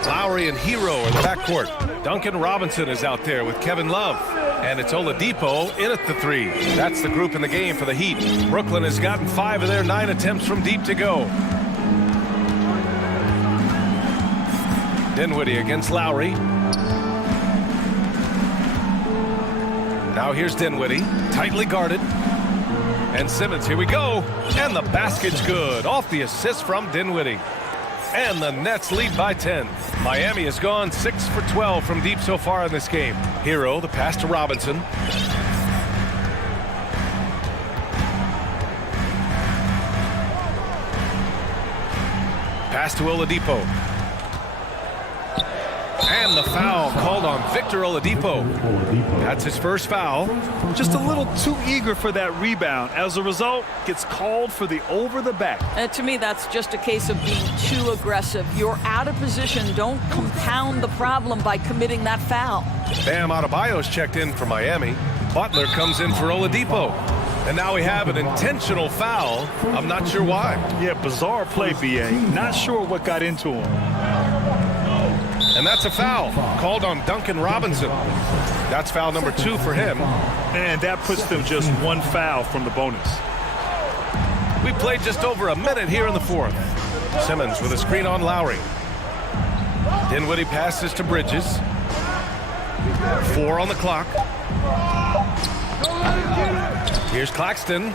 Lowry and Hero in the backcourt. Duncan Robinson is out there with Kevin Love. And it's Oladipo in at the three. That's the group in the game for the Heat. Brooklyn has gotten 5 of their 9 attempts from deep to go. Dinwiddie against Lowry. Now here's Dinwiddie, tightly guarded. And Simmons, here we go. And the basket's good, off the assist from Dinwiddie. And the Nets lead by 10. Miami has gone 6 for 12 from deep so far in this game. Hero, the pass to Robinson. Pass to Oladipo. And the foul called on Victor Oladipo. That's his first foul. Just a little too eager for that rebound. As a result, gets called for the over the back. To me, that's just a case of being too aggressive. You're out of position. Don't compound the problem by committing that foul. Bam Adebayo's checked in for Miami. Butler comes in for Oladipo. And now we have an intentional foul. I'm not sure why. Yeah, bizarre play, B.A. Not sure what got into him. And that's a foul called on Duncan Robinson. That's foul number 2 for him. And that puts them just 1 foul from the bonus. We played just over a minute here in the fourth. Simmons with a screen on Lowry. Dinwiddie passes to Bridges. 4 on the clock. Here's Claxton.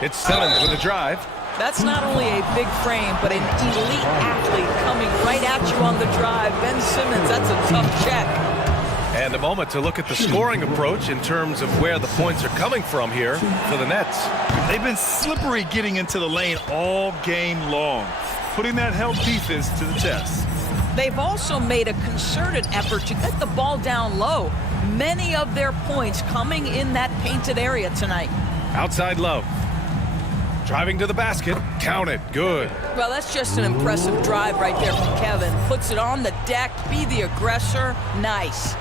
It's Simmons with a drive. That's not only a big frame, but an elite athlete coming right at you on the drive. Ben Simmons, that's a tough check. And a moment to look at the scoring approach in terms of where the points are coming from here for the Nets. They've been slippery getting into the lane all game long, putting that help defense to the test. They've also made a concerted effort to get the ball down low. Many of their points coming in that painted area tonight. Outside Love. Driving to the basket. Count it. Good. Well, that's just an impressive drive right there from Kevin. Puts it on the deck. Be the aggressor. Nice.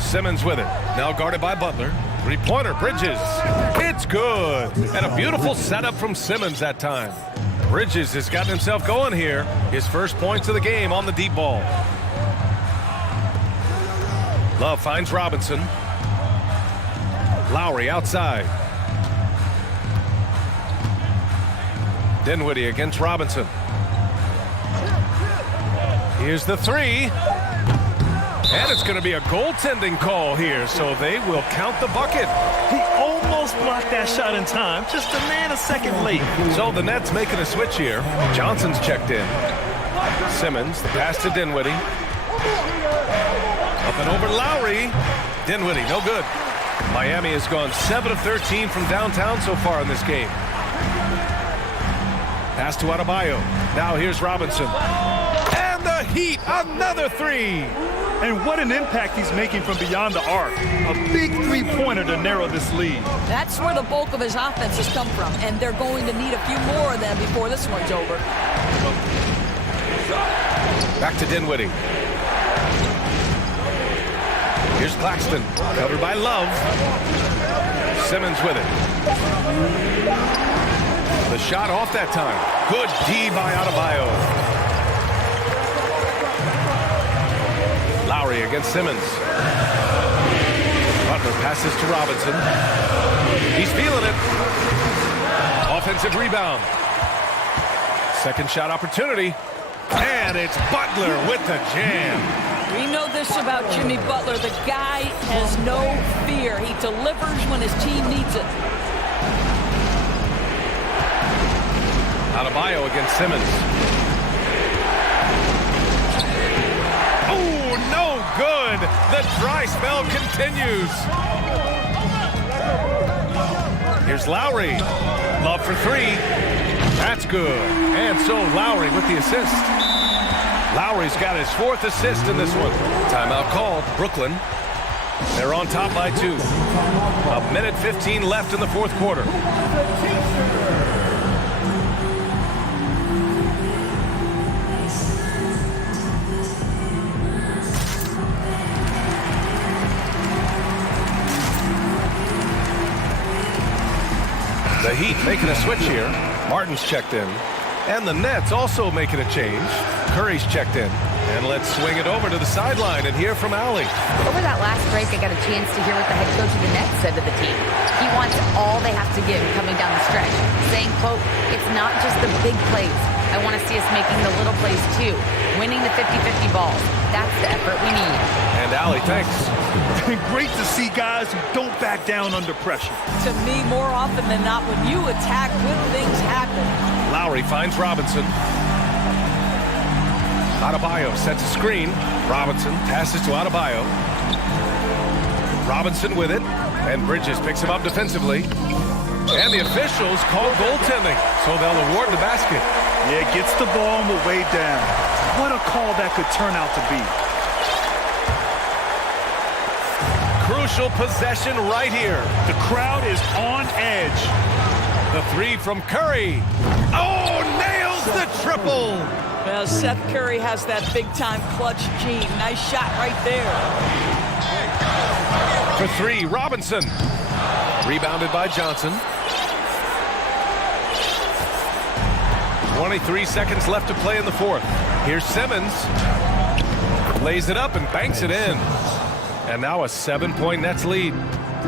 Simmons with it. Now guarded by Butler. Three-pointer. Bridges. It's good. And a beautiful setup from Simmons that time. Bridges has gotten himself going here. His first points of the game on the deep ball. Love finds Robinson. Lowry outside. Dinwiddie against Robinson. Here's the three. And it's going to be a goaltending call here, so they will count the bucket. He almost blocked that shot in time, just a second late. So the Nets making a switch here. Johnson's checked in. Simmons, the pass to Dinwiddie. Up and over Lowry. Dinwiddie, no good. Miami has gone 7 of 13 from downtown so far in this game. Pass to Adebayo. Now here's Robinson. And the Heat, another three. And what an impact he's making from beyond the arc. A big three-pointer to narrow this lead. That's where the bulk of his offense has come from, and they're going to need a few more of them before this one's over. Back to Dinwiddie. Here's Claxton, covered by Love. Simmons with it. The shot off that time. Good D by Adebayo. Lowry against Simmons. Butler passes to Robinson. He's feeling it. Offensive rebound. Second shot opportunity. And it's Butler with the jam. We know this about Jimmy Butler. The guy has no fear. He delivers when his team needs it. Adebayo against Simmons. Oh, no good. The dry spell continues. Here's Lowry. Love for three. That's good. And so Lowry with the assist. Lowry's got his 4th assist in this one. Timeout called. Brooklyn. They're on top by 2. 1:15 left in the 4th quarter. The Heat making a switch here. Martin's checked in. And the Nets also making a change. Curry's checked in. And let's swing it over to the sideline and hear from Allie. Over that last break, I got a chance to hear what the head coach of the Nets said to the team. He wants all they have to give coming down the stretch, saying, quote, "It's not just the big plays. I want to see us making the little plays too, winning the 50-50 balls. That's the effort we need." And Allie, thanks. Great to see guys who don't back down under pressure. To me, more often than not, when you attack, good things happen. Lowry finds Robinson. Adebayo sets a screen. Robinson passes to Adebayo. Robinson with it. And Bridges picks him up defensively. And the officials call goaltending, so they'll award the basket. Yeah, gets the ball on the way down. What a call that could turn out to be. Crucial possession right here. The crowd is on edge. The three from Curry. Oh, nails the triple. Well, Seth Curry has that big-time clutch gene. Nice shot right there. For three, Robinson. Rebounded by Johnson. 23 seconds left to play in the 4th. Here's Simmons. Lays it up and banks it in. And now a 7-point Nets lead.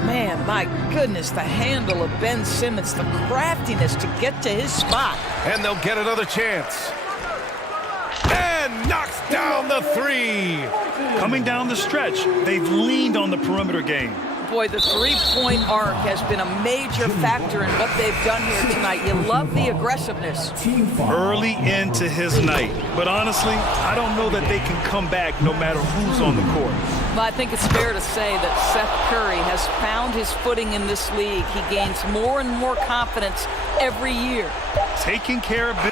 Man, my goodness, the handle of Ben Simmons, the craftiness to get to his spot. And they'll get another chance. And knocks down the three. Coming down the stretch, they've leaned on the perimeter game. Boy, the three-point arc has been a major factor in what they've done here tonight. You love the aggressiveness. Early into his night. But honestly, I don't know that they can come back no matter who's on the court. Well, I think it's fair to say that Seth Curry has found his footing in this league. He gains more and more confidence every year. Taking care of business.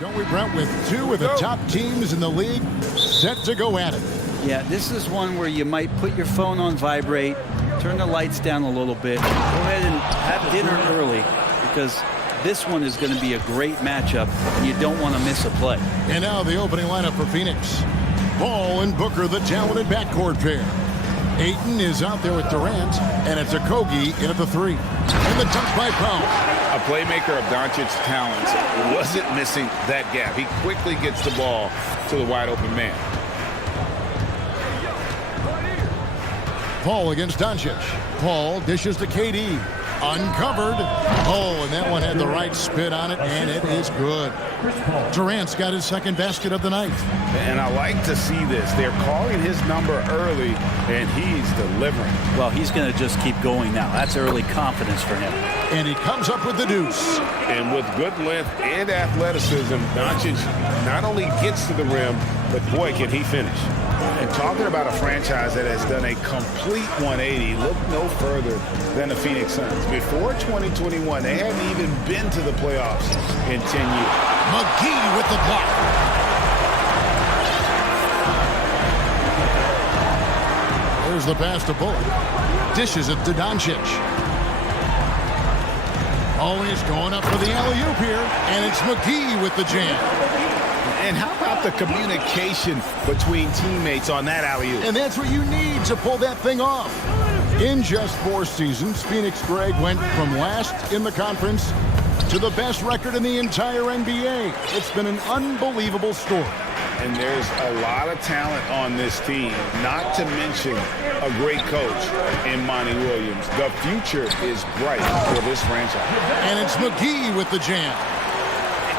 Don't we, Brent, with two of the top teams in the league set to go at it. Yeah, this is one where you might put your phone on vibrate, turn the lights down a little bit, go ahead and have dinner early, because this one is going to be a great matchup, and you don't want to miss a play. And now the opening lineup for Phoenix. Ball and Booker, the talented backcourt pair. Ayton is out there with Durant, and it's Okogie in at the three. And the dunk by Powell. A playmaker of Doncic's talents wasn't missing that gap. He quickly gets the ball to the wide open man. Paul against Doncic. Paul dishes to KD. Uncovered. Oh, and that one had the right spin on it, and it is good. Durant's got his second basket of the night. And I like to see this. They're calling his number early, and he's delivering. Well, he's going to just keep going now. That's early confidence for him. And he comes up with the deuce. And with good length and athleticism, Doncic not only gets to the rim, but boy, can he finish. And talking about a franchise that has done a complete 180, look no further than the Phoenix Suns. Before 2021, they hadn't even been to the playoffs in 10 years. McGee with the block. There's the pass to Bullock. Dishes it to Doncic. Always going up for the alley-oop here, and it's McGee with the jam. And how about the communication between teammates on that alley-oop? And that's what you need to pull that thing off. In just 4 seasons, Phoenix Greg went from last in the conference to the best record in the entire NBA. It's been an unbelievable story. And there's a lot of talent on this team, not to mention a great coach in Monty Williams. The future is bright for this franchise. And it's McGee with the jam.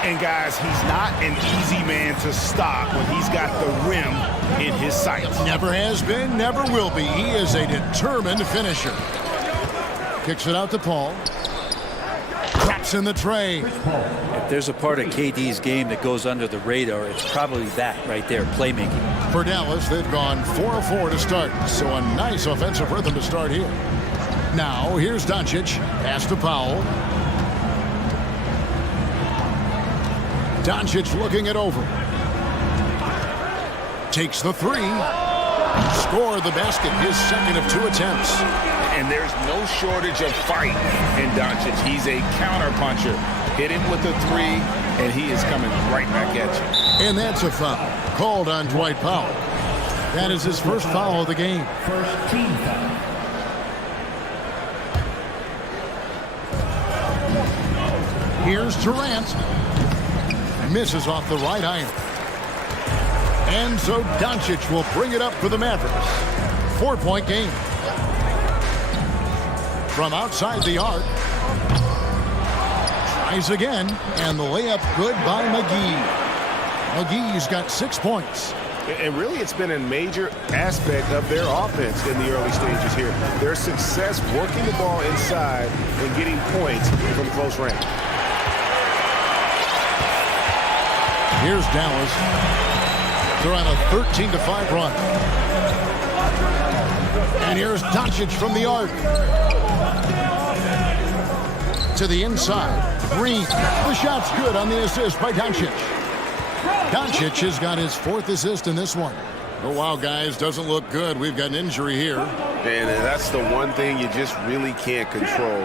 And guys, he's not an easy man to stop when he's got the rim in his sights. Never has been, never will be. He is a determined finisher. Kicks it out to Paul. Drops in the tray. If there's a part of KD's game that goes under the radar, it's probably that right there, playmaking. For Dallas, they've gone 4-4 to start, so a nice offensive rhythm to start here. Now, here's Doncic. Pass to Powell. Doncic looking it over. Takes the three. Scored the basket, his second of 2 attempts. And there's no shortage of fight in Doncic. He's a counterpuncher. Hit him with a three, and he is coming right back at you. And that's a foul called on Dwight Powell. That is his first foul of the game. First team foul. Here's Durant. Misses off the right iron. And so Doncic will bring it up for the Mavericks. 4-point game. From outside the arc. Tries again, and the layup good by McGee. McGee's got 6 points. And really, it's been a major aspect of their offense in the early stages here. Their success working the ball inside and getting points from close range. Here's Dallas. They're on a 13-5 run. And here's Doncic from the arc. To the inside. Green. The shot's good on the assist by Doncic. Doncic has got his 4th assist in this one. Oh, wow, guys. Doesn't look good. We've got an injury here. And that's the one thing you just really can't control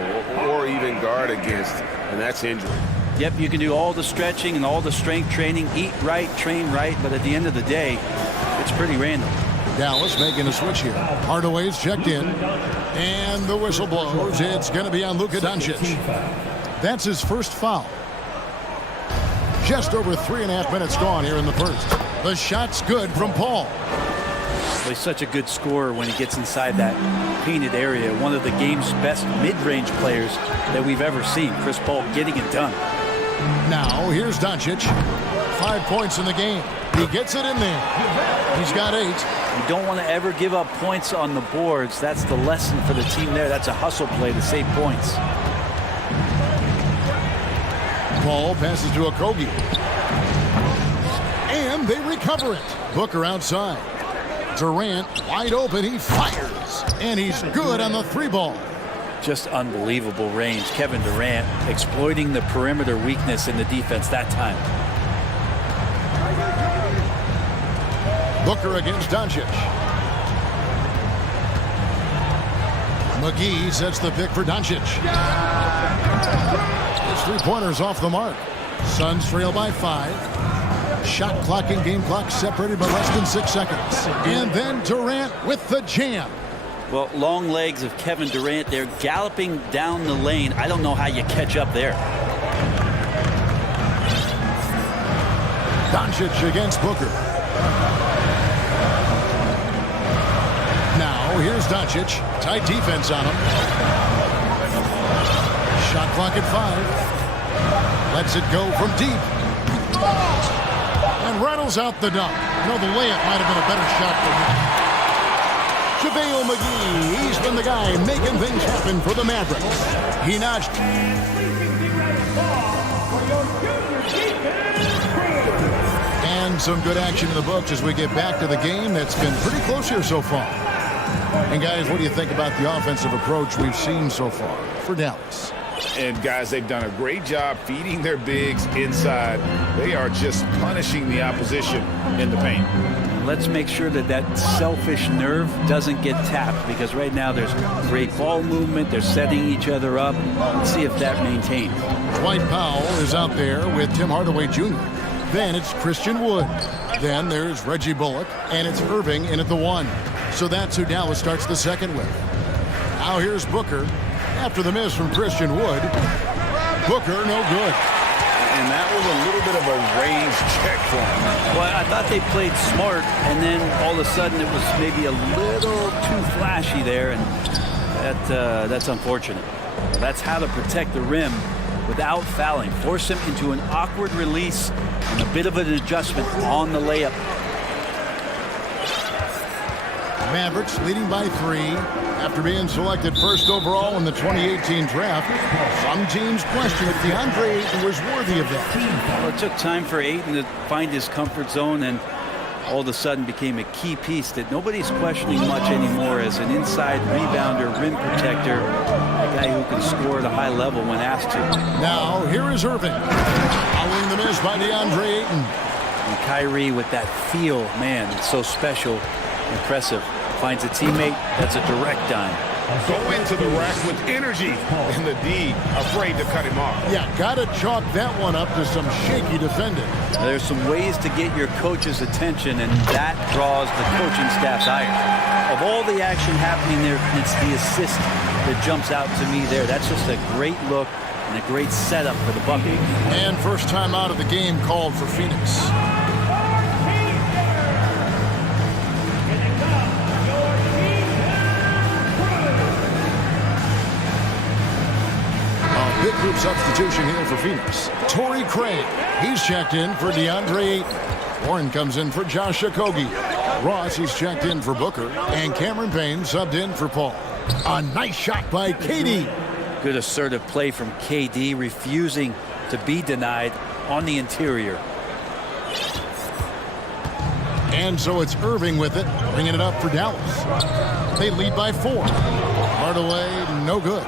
or even guard against, and that's injury. Yep, you can do all the stretching and all the strength training, eat right, train right, but at the end of the day, it's pretty random. Dallas making a switch here. Hardaway's checked in, and the whistle blows. It's going to be on Luka Doncic. That's his first foul. Just over 3.5 minutes gone here in the first. The shot's good from Paul. Well, he's such a good scorer when he gets inside that painted area. One of the game's best mid-range players that we've ever seen. Chris Paul getting it done. Now, here's Doncic. 5 points in the game. He gets it in there. He's got 8. You don't want to ever give up points on the boards. That's the lesson for the team there. That's a hustle play to save points. Paul passes to Okogie. And they recover it. Booker outside. Durant wide open. He fires. And he's good on the 3-ball. Just unbelievable range. Kevin Durant exploiting the perimeter weakness in the defense that time. Booker against Doncic. McGee sets the pick for Doncic. His three-pointers off the mark. Suns trail by 5. Shot clock and game clock separated by less than 6 seconds. And then Durant with the jam. Well, long legs of Kevin Durant. They're galloping down the lane. I don't know how you catch up there. Doncic against Booker. Now, here's Doncic. Tight defense on him. Shot clock at 5. Lets it go from deep. And rattles out the dunk. You know, the layup might have been a better shot for him. JaVale McGee, he's been the guy making things happen for the Mavericks. He notched. And some good action in the books as we get back to the game that's been pretty close here so far. And guys, what do you think about the offensive approach we've seen so far for Dallas? And guys, they've done a great job feeding their bigs inside. They are just punishing the opposition in the paint. Let's make sure that that selfish nerve doesn't get tapped, because right now there's great ball movement. They're setting each other up. Let's see if that maintains. Dwight Powell is out there with Tim Hardaway Jr. Then it's Christian Wood. Then there's Reggie Bullock, and it's Irving in at the 1. So that's who Dallas starts the second with. Now here's Booker. After the miss from Christian Wood, Booker no good. And that was a little bit of a range check for him. Well, I thought they played smart, and then all of a sudden it was maybe a little too flashy there, and that's unfortunate. That's how to protect the rim without fouling. Force him into an awkward release and a bit of an adjustment on the layup. Mavericks leading by 3 after being selected first overall in the 2018 draft. Some teams question if DeAndre Ayton was worthy of that. Well, it took time for Ayton to find his comfort zone, and all of a sudden became a key piece that nobody's questioning much anymore as an inside rebounder, rim protector, a guy who can score at a high level when asked to. Now here is Irving, following the miss by DeAndre Ayton. And Kyrie with that feel, man, it's so special, impressive. Finds a teammate, that's a direct dime. Go into the rack with energy, and the D afraid to cut him off. Yeah, gotta chalk that one up to some shaky defending. There's some ways to get your coach's attention, and that draws the coaching staff's ire. Of all the action happening there, it's the assist that jumps out to me there. That's just a great look and a great setup for the bucket. And first time out of the game called for Phoenix. Big group substitution here for Phoenix. Torrey Craig, he's checked in for DeAndre Ayton. Warren comes in for Josh Okogie. Ross, he's checked in for Booker. And Cameron Payne subbed in for Paul. A nice shot by KD. Good assertive play from KD, refusing to be denied on the interior. And so it's Irving with it, bringing it up for Dallas. They lead by 4. Hardaway, no good.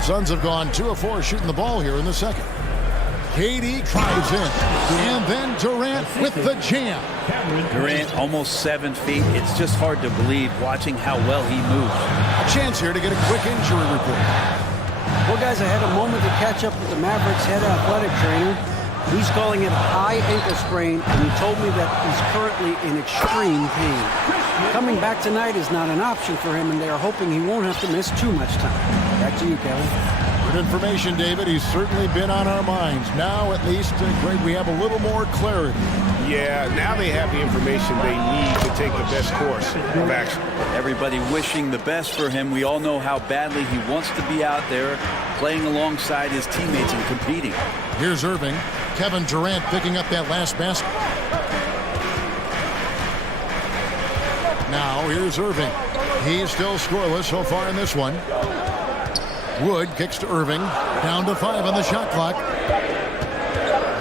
Suns have gone 2 of 4 shooting the ball here in the second. KD drives in. And then Durant with the jam. Durant almost 7 feet. It's just hard to believe watching how well he moves. A chance here to get a quick injury report. Well, guys, I had a moment to catch up with the Mavericks head athletic trainer. He's calling it a high ankle sprain, and he told me that he's currently in extreme pain. Coming back tonight is not an option for him, and they are hoping he won't have to miss too much time. Back to you, Kevin. Good information, David. He's certainly been on our minds. Now, at least, Greg, we have a little more clarity. Yeah, now they have the information they need to take the best course of action. Everybody wishing the best for him. We all know how badly he wants to be out there, playing alongside his teammates and competing. Here's Irving. Kevin Durant picking up that last basket. Now, here's Irving. He's still scoreless so far in this one. Wood kicks to Irving. Down to 5 on the shot clock.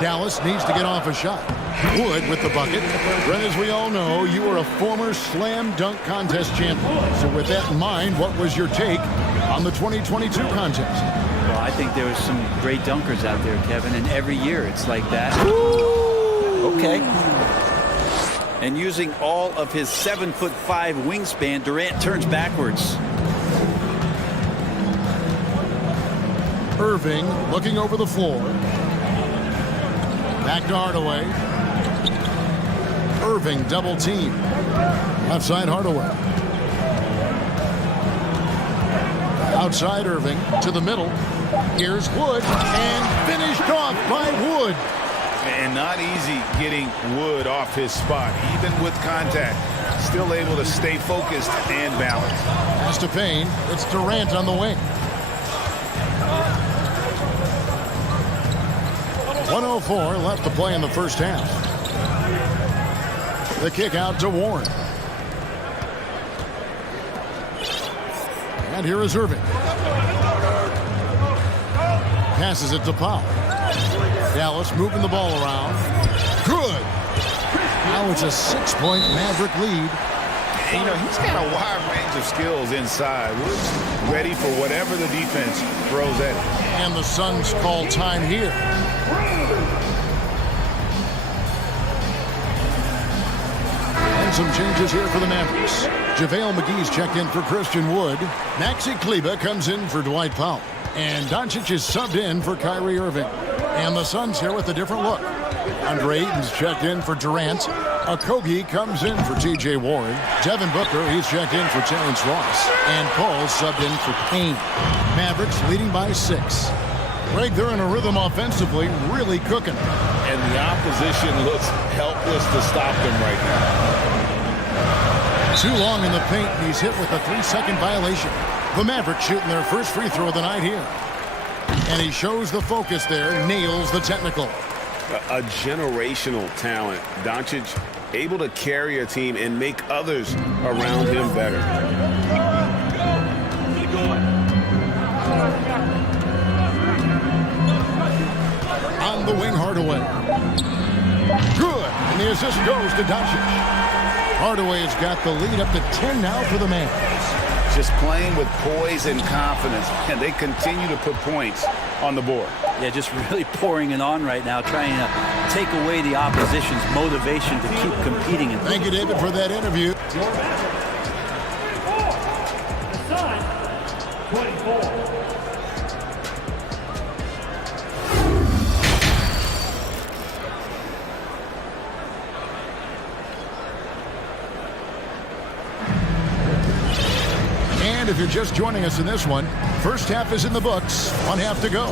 Dallas needs to get off a shot. Wood with the bucket. Brent, as we all know, you are a former slam dunk contest champion. So with that in mind, what was your take on the 2022 contest? Well, I think there was some great dunkers out there, Kevin, and every year it's like that. Ooh. Okay. And using all of his 7'5" wingspan, Durant turns backwards. Irving looking over the floor. Back to Hardaway. Irving double team. Left side Hardaway. Outside Irving to the middle. Here's Wood and finished off by Wood. And not easy getting Wood off his spot, even with contact. Still able to stay focused and balanced. Pass to Payne. It's Durant on the wing. 1:04 left to play in the first half. The kick out to Warren. And here is Irving. Passes it to Powell. Dallas moving the ball around. Good. Now it's a 6-point Maverick lead. You know, he's got a wide range of skills inside. We're ready for whatever the defense throws at him. And the Suns call time here. And some changes here for the Mavericks. JaVale McGee's checked in for Christian Wood. Maxi Kleber comes in for Dwight Powell. And Doncic is subbed in for Kyrie Irving. And the Suns here with a different look. Andre Ayton's checked in for Durant. Okogie comes in for T.J. Warren. Devin Booker, he's checked in for Terrence Ross. And Paul subbed in for Payne. Mavericks leading by 6. Greg, they're in a rhythm offensively, really cooking. And the opposition looks helpless to stop them right now. Too long in the paint, and he's hit with a 3-second violation. The Mavericks shooting their first free throw of the night here. And he shows the focus there, nails the technical. A generational talent. Doncic able to carry a team and make others around him better. On the wing, Hardaway. Good. And the assist goes to Doncic. Hardaway's got the lead up to 10 now for the Mavs. Just playing with poise and confidence, and they continue to put points on the board. Yeah, just really pouring it on right now, trying to take away the opposition's motivation to keep competing. Thank you, David, for that interview. And if you're just joining us in this one, first half is in the books, 1 half to go.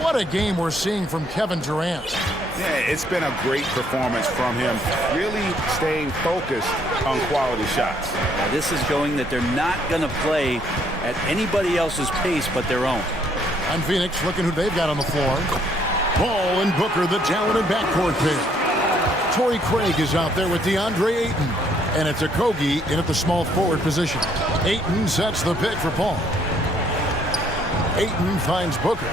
What a game we're seeing from Kevin Durant. Yeah, it's been a great performance from him, really staying focused on quality shots. Now, this is showing that they're not going to play at anybody else's pace but their own. And Phoenix looking who they've got on the floor. Ball and Booker, the talented backcourt pair. Torrey Craig is out there with DeAndre Ayton. And it's Okogie in at the small forward position. Ayton sets the pick for Paul. Ayton finds Booker.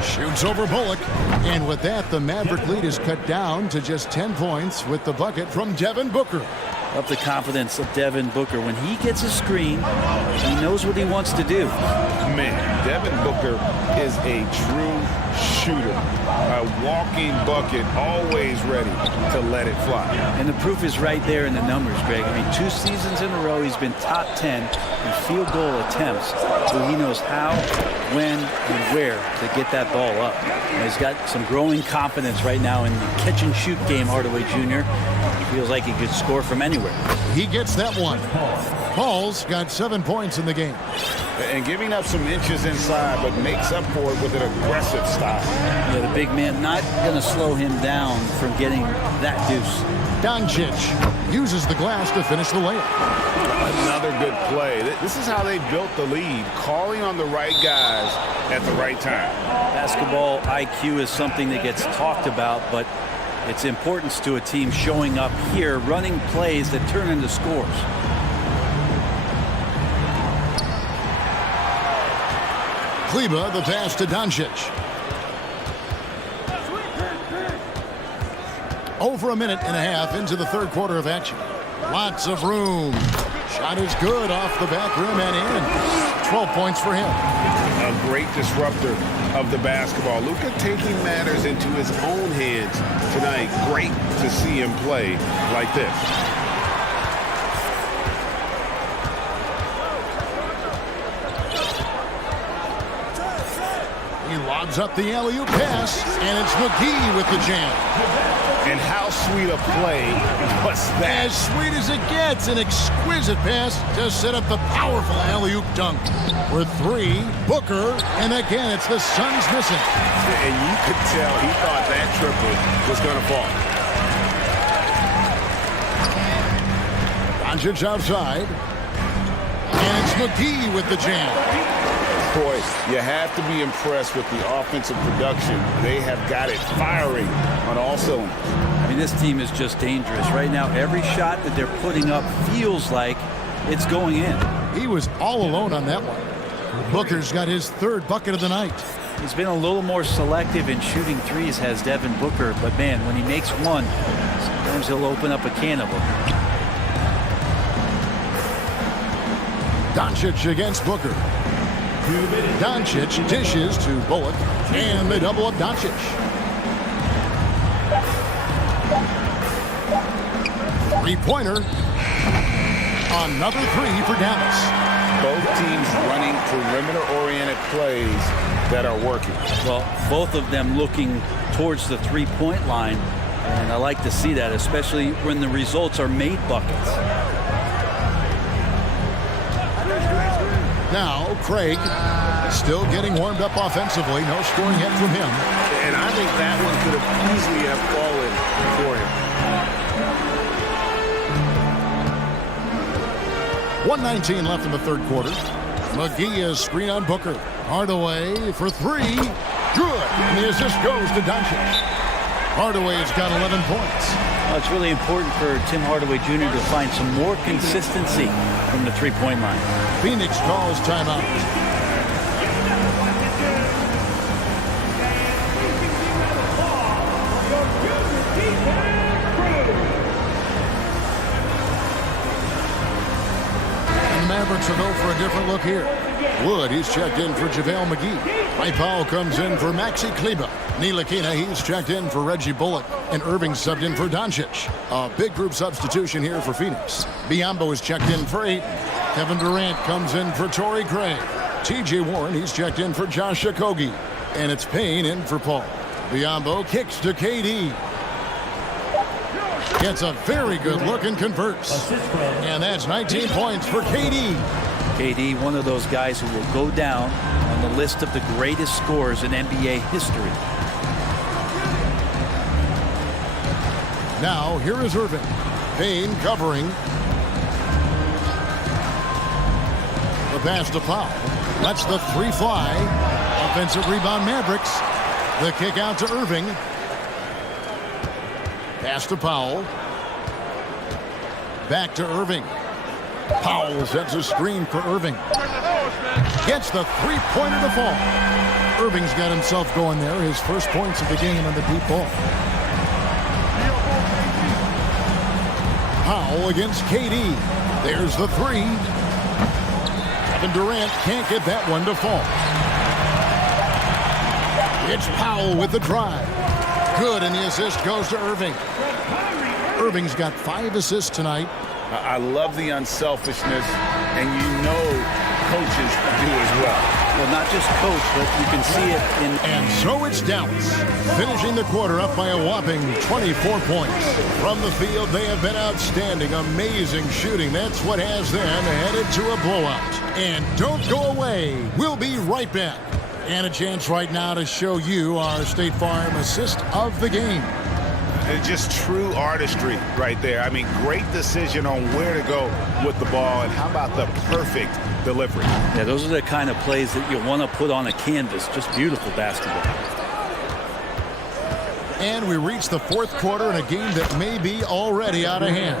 Shoots over Bullock. And with that, the Maverick lead is cut down to just 10 points with the bucket from Devin Booker. Up the confidence of Devin Booker. When he gets a screen, he knows what he wants to do. Man, Devin Booker is a true shooter. A walking bucket, always ready to let it fly. And the proof is right there in the numbers, Greg. I mean, 2 seasons in a row, he's been top 10 in field goal attempts. So he knows how, when, and where to get that ball up. And he's got some growing confidence right now in the catch-and-shoot game, Hardaway Jr. Feels like he could score from anywhere. He gets that one. Paul's got 7 points in the game. And giving up some inches inside, but makes up for it with an aggressive style. Yeah, the big man not going to slow him down from getting that deuce. Doncic uses the glass to finish the layup. Another good play. This is how they built the lead, calling on the right guys at the right time. Basketball IQ is something that gets talked about, but its importance to a team showing up here, running plays that turn into scores. Kleber, the pass to Doncic. Over a minute and a half into the third quarter of action. Lots of room. Shot is good off the back rim and in. 12 points for him. A great disruptor of the basketball. Luka taking matters into his own hands tonight. Great to see him play like this. He lobs up the alley-oop pass, and it's McGee with the jam. And how sweet a play was that? As sweet as it gets, an exquisite pass to set up the powerful alley-oop dunk. For three, Booker, and again, it's the Suns missing. And you could tell he thought that triple was going to fall. Doncic outside, and it's McGee with the jam. Boy, you have to be impressed with the offensive production. They have got it firing on all cylinders. I mean, this team is just dangerous. Right now, every shot that they're putting up feels like it's going in. He was all alone on that one. Booker's got his third bucket of the night. He's been a little more selective in shooting threes, has Devin Booker. But, man, when he makes one, sometimes he'll open up a can of them. Doncic against Booker. Doncic dishes to Bullock, and they double up Doncic. Three-pointer. Another three for Dallas. Both teams running perimeter-oriented plays that are working. Well, both of them looking towards the three-point line, and I like to see that, especially when the results are made buckets. Now, Craig still getting warmed up offensively. No scoring yet from him. And I think that one could have easily have fallen for him. 1:19 left in the third quarter. McGee is screen on Booker. Hardaway for three. Good. And the assist goes to Doncic. Hardaway's got 11 points. Well, it's really important for Tim Hardaway Jr. to find some more consistency from the three-point line. Phoenix calls timeout. And the Mavericks will go for a different look here. Wood, he's checked in for JaVale McGee. Mike Powell comes in for Maxi Kleber. Ntilikina, he's checked in for Reggie Bullock. And Irving subbed in for Doncic. A big group substitution here for Phoenix. Biyombo is checked in for Ayton. Kevin Durant comes in for Torrey Craig. T.J. Warren, he's checked in for Josh Okogie. And it's Payne in for Paul. Biyombo kicks to KD. Gets a very good look and converts. And that's 19 points for KD. KD, one of those guys who will go down on the list of the greatest scorers in NBA history. Now, here is Irving. Payne covering. The pass to Powell. Lets the three fly. Offensive rebound Mavericks. The kick out to Irving. Pass to Powell. Back to Irving. Powell sets a screen for Irving. Gets the three-pointer to fall. Irving's got himself going there. His first points of the game on the deep ball. Powell against KD. There's the three. Kevin Durant can't get that one to fall. It's Powell with the drive. Good, and the assist goes to Irving. Irving's got 5 assists tonight. I love the unselfishness, and you know coaches do as well. Well, not just coach, but you can see it in... And so it's Dallas, finishing the quarter up by a whopping 24 points. From the field, they have been outstanding, amazing shooting. That's what has them headed to a blowout. And don't go away. We'll be right back. And a chance right now to show you our State Farm assist of the game. It's just true artistry right there. I mean, great decision on where to go with the ball, and how about the perfect delivery? Yeah, those are the kind of plays that you want to put on a canvas. Just beautiful basketball. And we reach the fourth quarter in a game that may be already out of hand.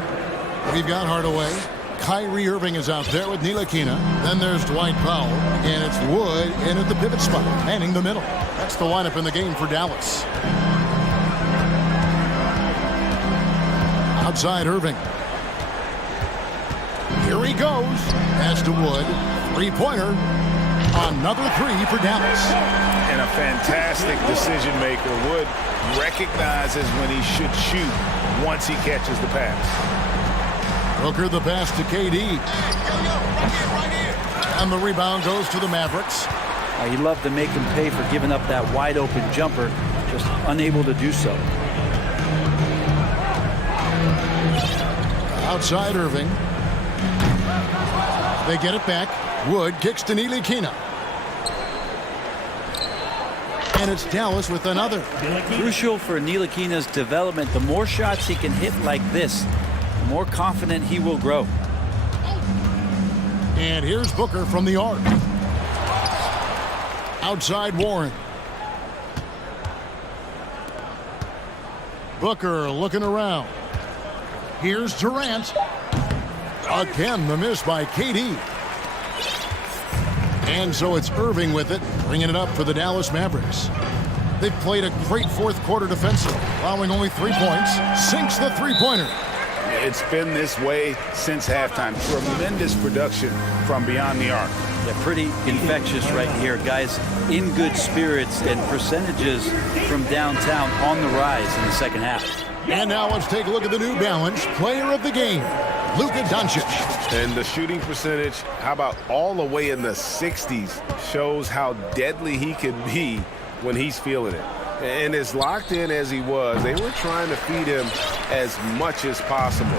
We've got Hardaway. Kyrie Irving is out there with Ntilikina. Then there's Dwight Powell. And it's Wood in at the pivot spot, manning the middle. That's the lineup in the game for Dallas. Outside Irving. Here he goes. Pass to Wood. Three-pointer. Another three for Dallas. And a a fantastic decision maker. Wood recognizes when he should shoot once he catches the pass. Booker the pass to KD. And the rebound goes to the Mavericks. He'd love to make him pay for giving up that wide-open jumper, just unable to do so. Outside Irving. They get it back. Wood kicks to Ntilikina. And it's Dallas with another. Crucial for Ntilikina's development. The more shots he can hit like this, the more confident he will grow. And here's Booker from the arc. Outside Warren. Booker looking around. Here's Durant. Again, the miss by KD. And so it's Irving with it, bringing it up for the Dallas Mavericks. They've played a great fourth quarter defensively, allowing only 3 points. Sinks the three-pointer. It's been this way since halftime. Tremendous production from beyond the arc. Yeah, pretty infectious right here. Guys in good spirits and percentages from downtown on the rise in the second half. And now let's take a look at the New Balance player of the game, Luka Doncic. And the shooting percentage, how about all the way in the 60s, shows how deadly he can be when he's feeling it. And as locked in as he was, they were trying to feed him as much as possible.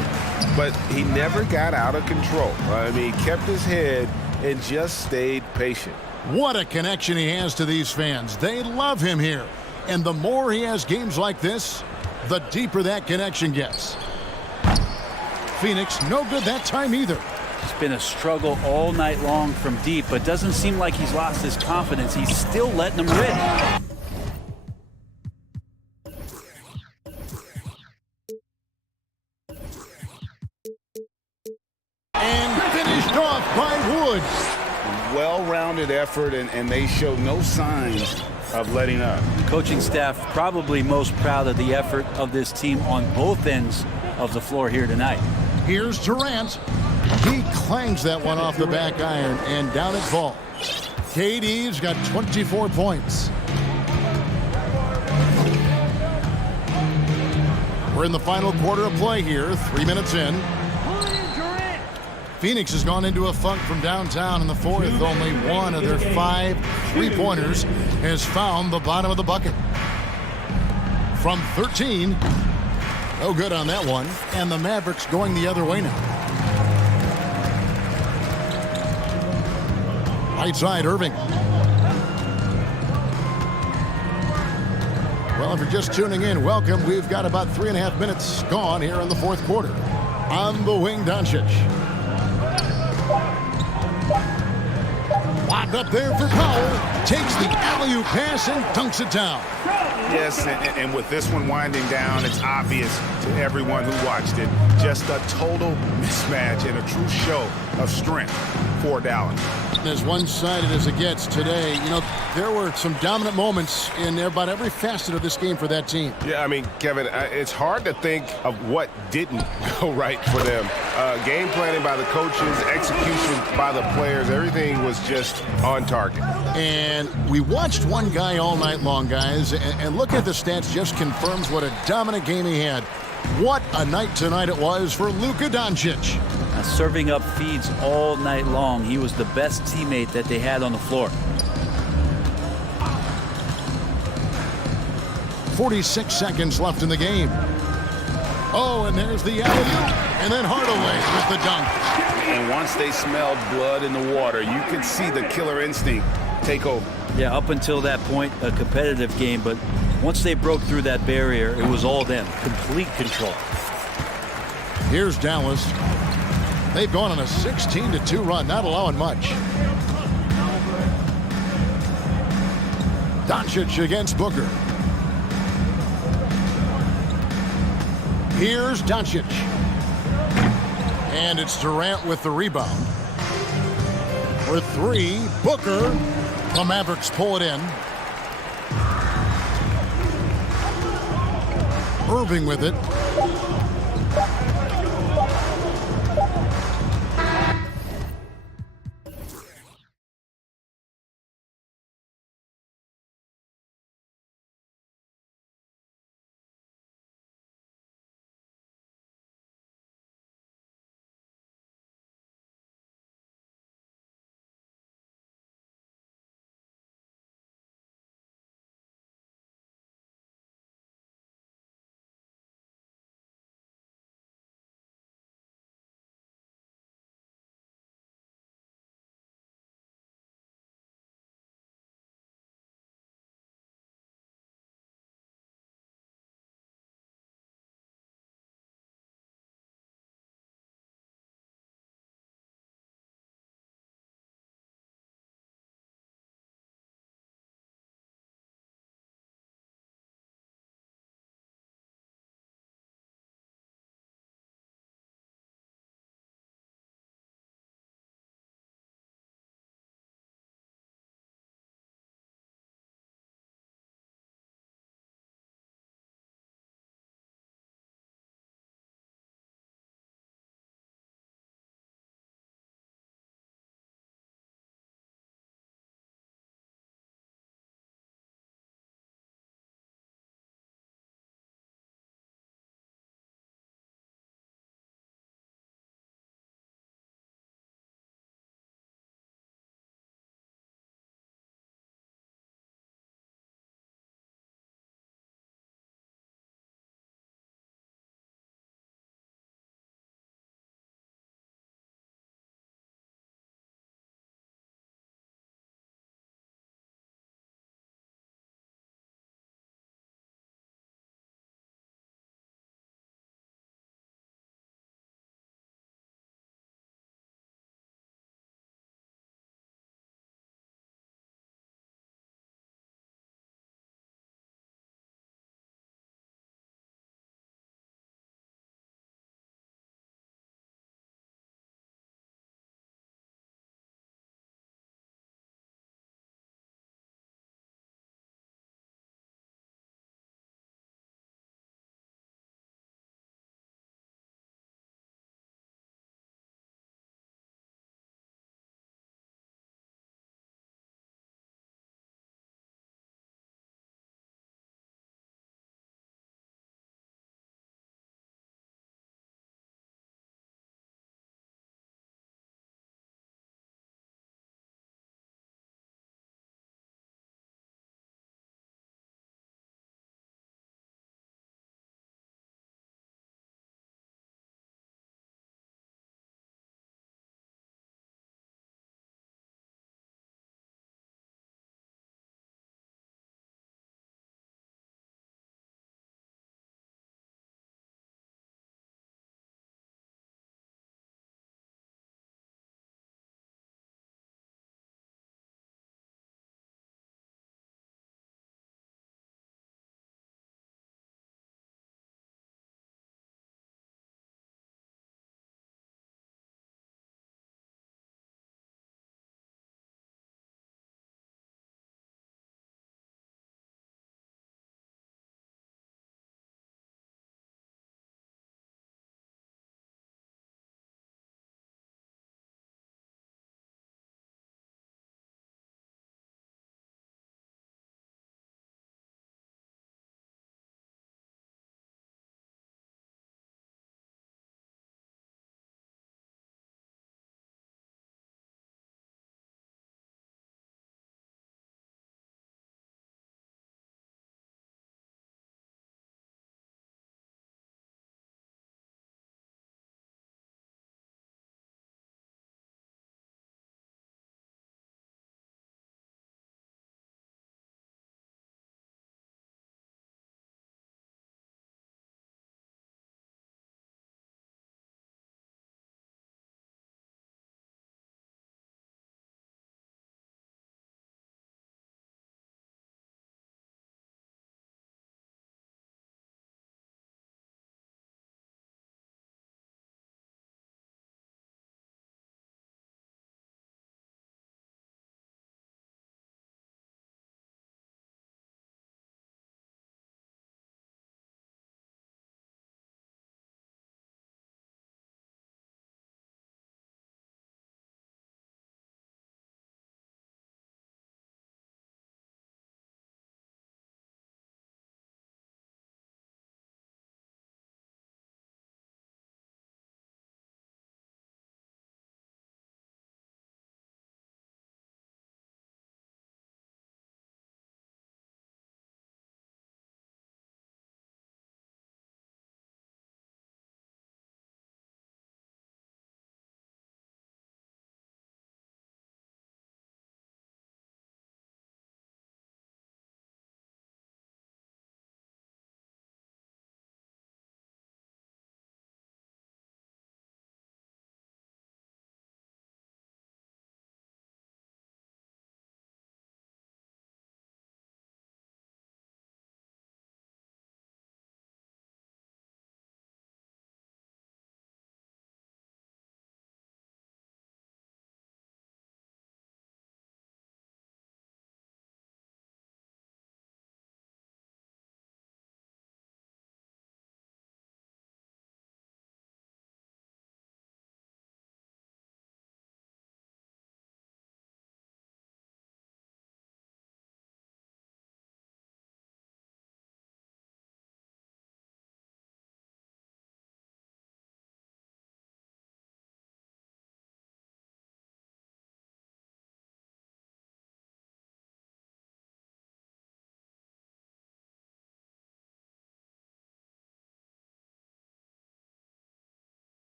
But he never got out of control. I mean, he kept his head and just stayed patient. What a connection he has to these fans. They love him here. And the more he has games like this, the deeper that connection gets. Phoenix, no good that time either. It's been a struggle all night long from deep, but doesn't seem like he's lost his confidence. He's still letting them rip. And finished off by Wood. Well-rounded effort, and they show no signs of letting up. Coaching staff probably most proud of the effort of this team on both ends of the floor here tonight. Here's Durant. He clangs that one off the back iron and down it falls. KD's got 24 points. We're in the final quarter of play here, 3 minutes in. Phoenix has gone into a funk from downtown in the fourth. Only one of their 5 3-pointers has found the bottom of the bucket. From 13, no good on that one. And the Mavericks going the other way now. Right side, Irving. Well, if you're just tuning in, welcome. We've got about 3.5 minutes gone here in the fourth quarter. On the wing, Doncic. Locked up there for Powell. Takes the alley-oop pass and dunks it down. Yes, and with this one winding down, it's obvious to everyone who watched it. Just a total mismatch and a true show of strength for Dallas. As one-sided as it gets today, you know, there were some dominant moments in about every facet of this game for that team. Yeah, I mean, Kevin, it's hard to think of what didn't go right for them. Game planning by the coaches, execution by the players, everything was just on target. And we watched one guy all night long, guys, and look at the stats, just confirms what a dominant game he had. What a night tonight it was for Luka Doncic. Now, serving up feeds all night long. He was the best teammate that they had on the floor. 46 seconds left in the game. Oh, and there's the alley-oop. And then Hardaway with the dunk. And once they smelled blood in the water, you could see the killer instinct take over. Yeah, up until that point, a competitive game, but once they broke through that barrier, it was all them. Complete control. Here's Dallas. They've gone on a 16-2 run, not allowing much. Doncic against Booker. Here's Doncic. And it's Durant with the rebound. For 3, Booker. The Mavericks pull it in. Irving with it.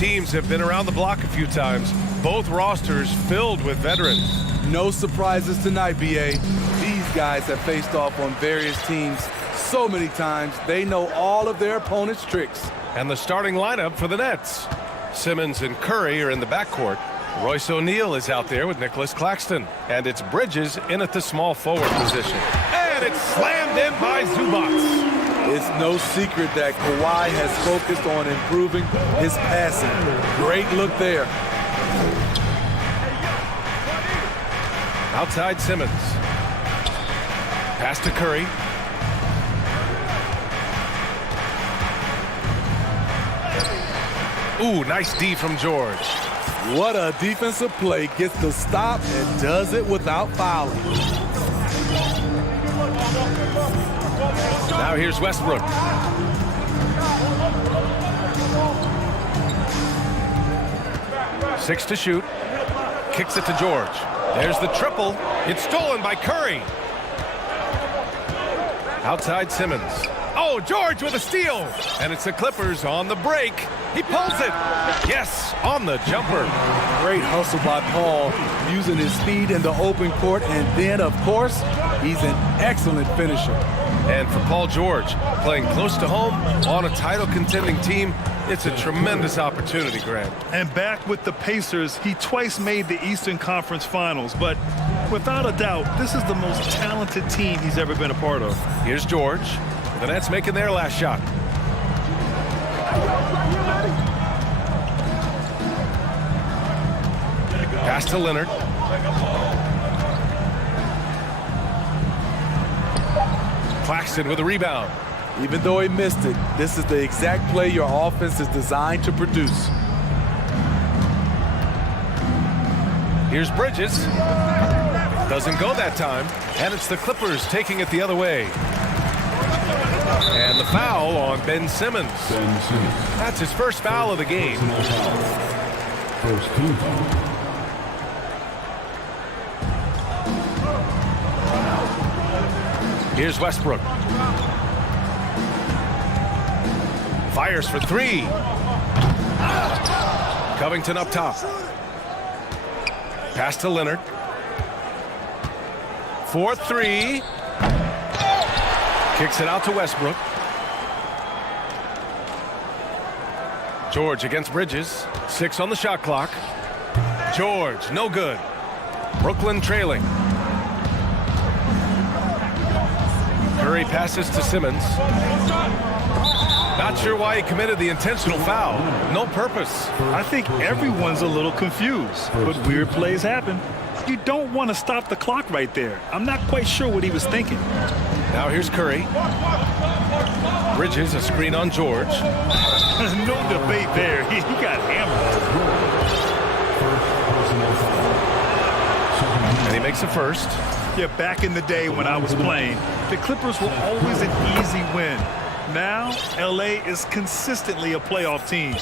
teams have been around the block a few times. Both rosters filled with veterans. No surprises tonight, B.A. These guys have faced off on various teams so many times, they know all of their opponent's tricks. And the starting lineup for the Nets. Simmons and Curry are in the backcourt. Royce O'Neal is out there with Nicholas Claxton. And it's Bridges in at the small forward position. And it's slammed in by Zubac. It's no secret that Kawhi has focused on improving his passing. Great look there. Outside Simmons. Pass to Curry. Ooh, nice D from George. What a defensive play. Gets the stop and does it without fouling. Now here's Westbrook. Six to shoot. Kicks it to George. There's the triple. It's stolen by Curry. Outside Simmons. Oh, George with a steal. And it's the Clippers on the break. He pulls it. Yes, on the jumper. Great hustle by Paul, using his speed in the open court. And then, of course, he's an excellent finisher. And for Paul George, playing close to home on a title-contending team, it's a tremendous opportunity, Grant. And back with the Pacers, he twice made the Eastern Conference Finals. But without a doubt, this is the most talented team he's ever been a part of. Here's George. The Nets making their last shot. Pass to Leonard. Claxton with a rebound. Even though he missed it, this is the exact play your offense is designed to produce. Here's Bridges. Doesn't go that time. And it's the Clippers taking it the other way. And the foul on Ben Simmons. That's his first foul of the game. First team foul. Here's Westbrook. Fires for three. Covington up top. Pass to Leonard. 4-3. Kicks it out to Westbrook. George against Bridges. 6 on the shot clock. George, no good. Brooklyn trailing. Curry passes to Simmons. Not sure why he committed the intentional foul. No purpose. I think everyone's a little confused, but weird plays happen. You don't want to stop the clock right there. I'm not quite sure what he was thinking. Now here's Curry. Bridges, a screen on George. No debate there. He got hammered. And he makes a first. Yeah, back in the day when I was playing, the Clippers were always an easy win. Now, LA is consistently a playoff team.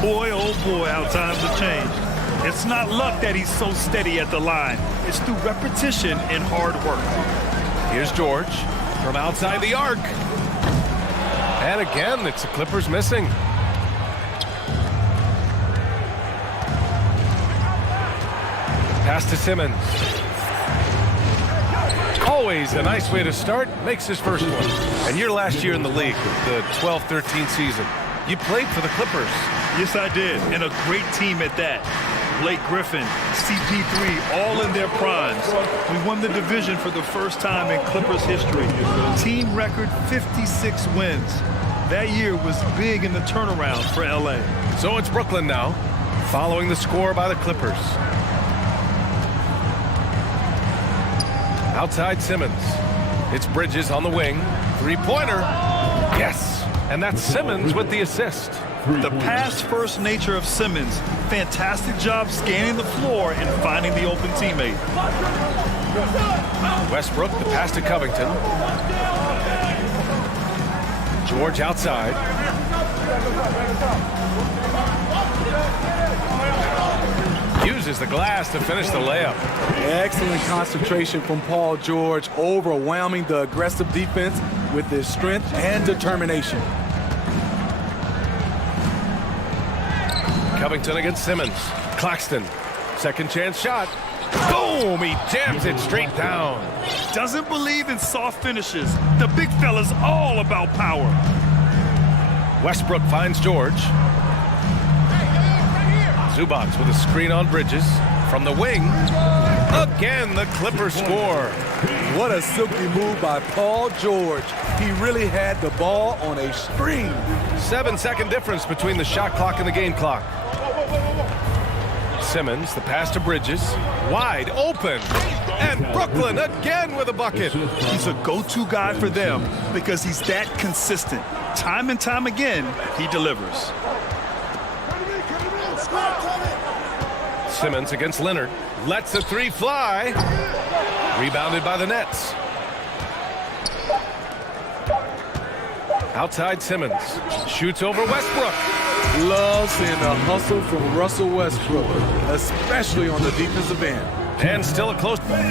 Boy, oh boy, how times have changed. It's not luck that he's so steady at the line. It's through repetition and hard work. Here's George from outside the arc. And again, it's the Clippers missing. Pass to Simmons. Always a nice way to start. Makes his first one. And your last year in the league, the 12-13 season, you played for the Clippers. Yes, I did. And a great team at that. Blake Griffin, CP3, all in their primes. We won the division for the first time in Clippers history. Team record 56 wins. That year was big in the turnaround for LA. So it's Brooklyn now, following the score by the Clippers. Outside Simmons. It's Bridges on the wing. Three-pointer. Yes. And that's Simmons with the assist. The pass-first nature of Simmons. Fantastic job scanning the floor and finding the open teammate. Westbrook, the pass to Covington. George outside. Uses the glass to finish the layup. Excellent concentration from Paul George, overwhelming the aggressive defense with his strength and determination. Covington against Simmons. Claxton, second chance shot. Boom! He jams it straight down. Doesn't believe in soft finishes. The big fella's all about power. Westbrook finds George. Zubac with a screen on Bridges. From the wing. Again, the Clippers score. What a silky move by Paul George. He really had the ball on a string. 7-second difference between the shot clock and the game clock. Simmons, the pass to Bridges. Wide open. And Brooklyn again with a bucket. He's a go-to guy for them because he's that consistent. Time and time again, he delivers. Simmons against Leonard. Lets the three fly. Rebounded by the Nets. Outside Simmons. Shoots over Westbrook. Love seeing the hustle from Russell Westbrook, especially on the defensive end. And still a close. Coming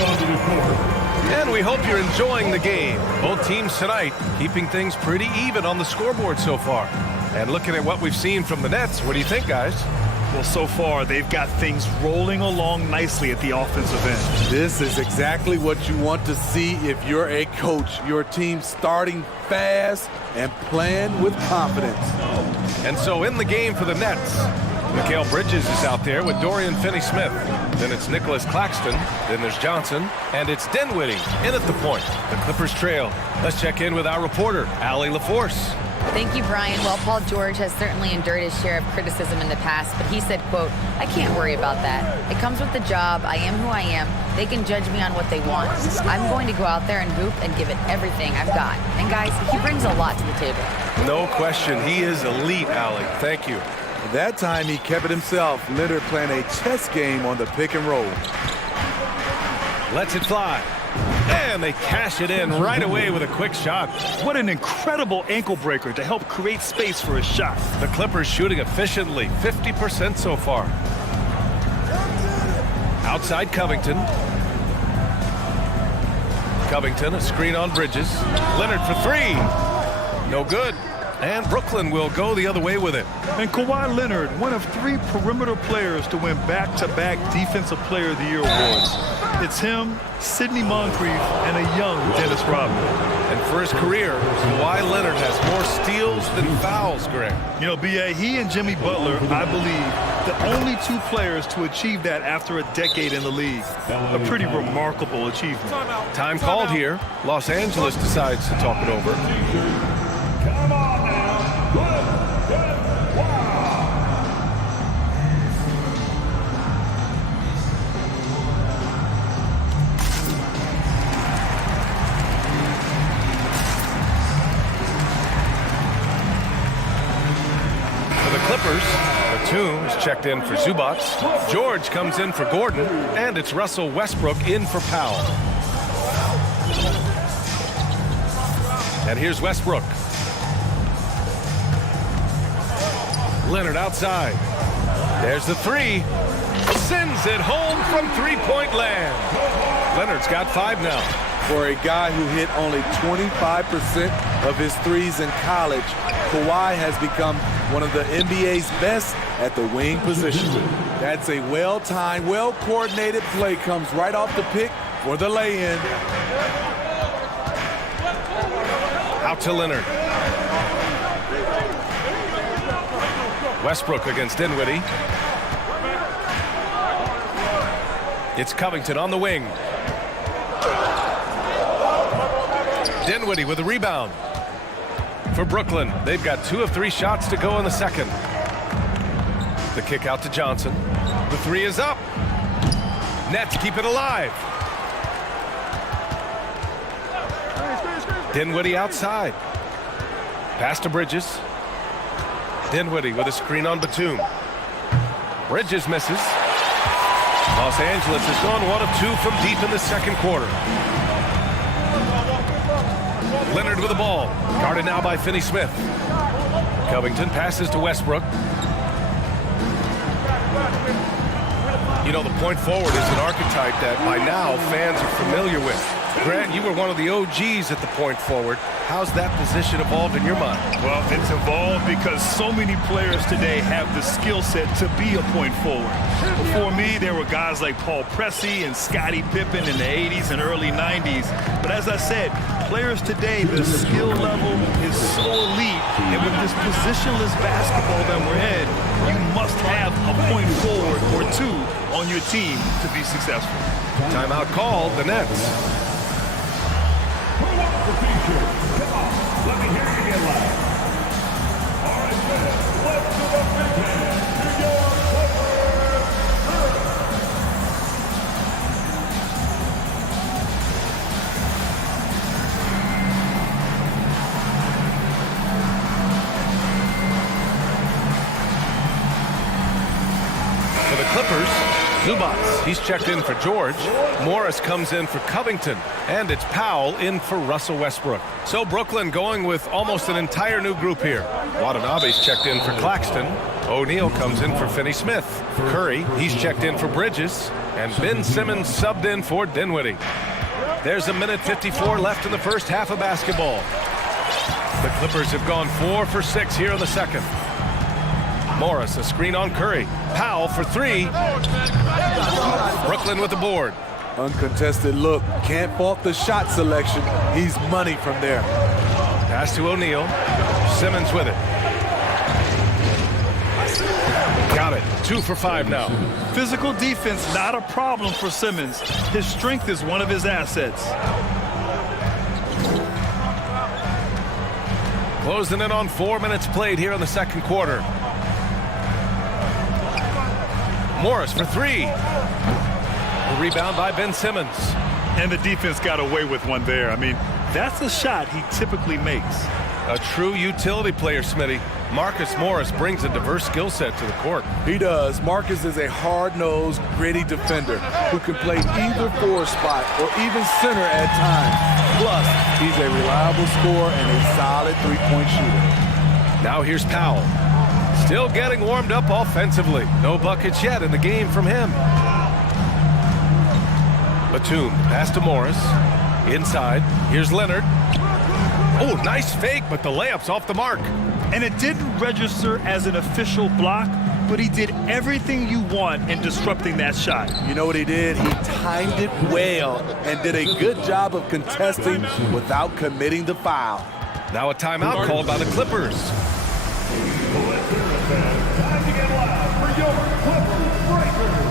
on to the court. And we hope you're enjoying the game. Both teams tonight keeping things pretty even on the scoreboard so far. And looking at what we've seen from the Nets, what do you think, guys? Well, so far, they've got things rolling along nicely at the offensive end. This is exactly what you want to see if you're a coach. Your team starting fast and playing with confidence. And so in the game for the Nets, Mikal Bridges is out there with Dorian Finney-Smith. Then it's Nicholas Claxton. Then there's Johnson. And it's Dinwiddie in at the point. The Clippers trail. Let's check in with our reporter, Allie LaForce. Thank you, Brian. Well, Paul George has certainly endured his share of criticism in the past, but he said, quote, "I can't worry about that. It comes with the job. I am who I am. They can judge me on what they want. I'm going to go out there and hoop and give it everything I've got." And guys, he brings a lot to the table. No question. He is elite, Allie. Thank you. That time he kept it himself. Leonard playing a chess game on the pick and roll. Lets it fly. And they cash it in right away with a quick shot. What an incredible ankle breaker to help create space for a shot. The Clippers shooting efficiently, 50% so far. Outside Covington. Covington, a screen on Bridges. Leonard for three. No good. And Brooklyn will go the other way with it. And Kawhi Leonard, one of 3 perimeter players to win back-to-back Defensive Player of the Year awards. It's him, Sidney Moncrief, and a young Dennis Rodman. And for his career, Kawhi Leonard has more steals than fouls, Greg. You know, B.A., he and Jimmy Butler, I believe, the only 2 players to achieve that after a decade in the league. A pretty remarkable achievement. Time called here. Los Angeles decides to talk it over. Come on now. For the Clippers, Batum's checked in for Zubac. George comes in for Gordon. And it's Russell Westbrook in for Powell. And here's Westbrook. Leonard outside. There's the three. Sends it home from three-point land. Leonard's got 5 now. For a guy who hit only 25% of his threes in college, Kawhi has become one of the NBA's best at the wing position. That's a well-timed, well-coordinated play. Comes right off the pick for the lay-in. Out to Leonard. Westbrook against Dinwiddie. It's Covington on the wing. Dinwiddie with a rebound. For Brooklyn, they've got 2 of 3 shots to go in the second. The kick out to Johnson. The 3 is up. Nets keep it alive. Dinwiddie outside. Pass to Bridges. Dinwiddie with a screen on Batum. Bridges misses. Los Angeles has gone 1 of 2 from deep in the second quarter. Leonard with the ball. Guarded now by Finney-Smith. Covington passes to Westbrook. You know, the point forward is an archetype that by now fans are familiar with. Grant, you were one of the OGs at the point forward. How's that position evolved in your mind? Well, it's evolved because so many players today have the skill set to be a point forward. Before me, there were guys like Paul Pressey and Scottie Pippen in the 80s and early 90s. But as I said, players today, the skill level is so elite. And with this positionless basketball that we're in, you must have a point forward or two on your team to be successful. Timeout called, the Nets. Come on, let me hear you get loud. All right, fans, let's give a big hand to your For the Clippers, Zubats, he's checked in for George. Morris comes in for Covington. And it's Powell in for Russell Westbrook. So Brooklyn going with almost an entire new group here. Watanabe's checked in for Claxton. O'Neal comes in for Finney-Smith. Curry, he's checked in for Bridges. And Ben Simmons subbed in for Dinwiddie. There's a minute 54 left in the first half of basketball. The Clippers have gone 4 for 6 here in the second. Morris, a screen on Curry. Powell for 3. Brooklyn with the board. Uncontested look. Can't fault the shot selection. He's money from there. Pass to O'Neal. Simmons with it. Got it. 2 for 5 now. Physical defense, not a problem for Simmons. His strength is one of his assets. Closing in on 4 minutes played here in the second quarter. Morris for 3. A rebound by Ben Simmons. And the defense got away with one there. I mean, that's a shot he typically makes. A true utility player, Smitty. Marcus Morris brings a diverse skill set to the court. He does. Marcus is a hard-nosed, gritty defender who can play either forward spot or even center at times. Plus, he's a reliable scorer and a solid three-point shooter. Now here's Powell. Still getting warmed up offensively. No buckets yet in the game from him. Batum, pass to Morris. Inside, here's Leonard. Oh, nice fake, but the layup's off the mark. And it didn't register as an official block, but he did everything you want in disrupting that shot. You know what he did? He timed it well and did a good job of contesting without committing the foul. Now a timeout called by the Clippers. time to get loud for your Clippers Breakers.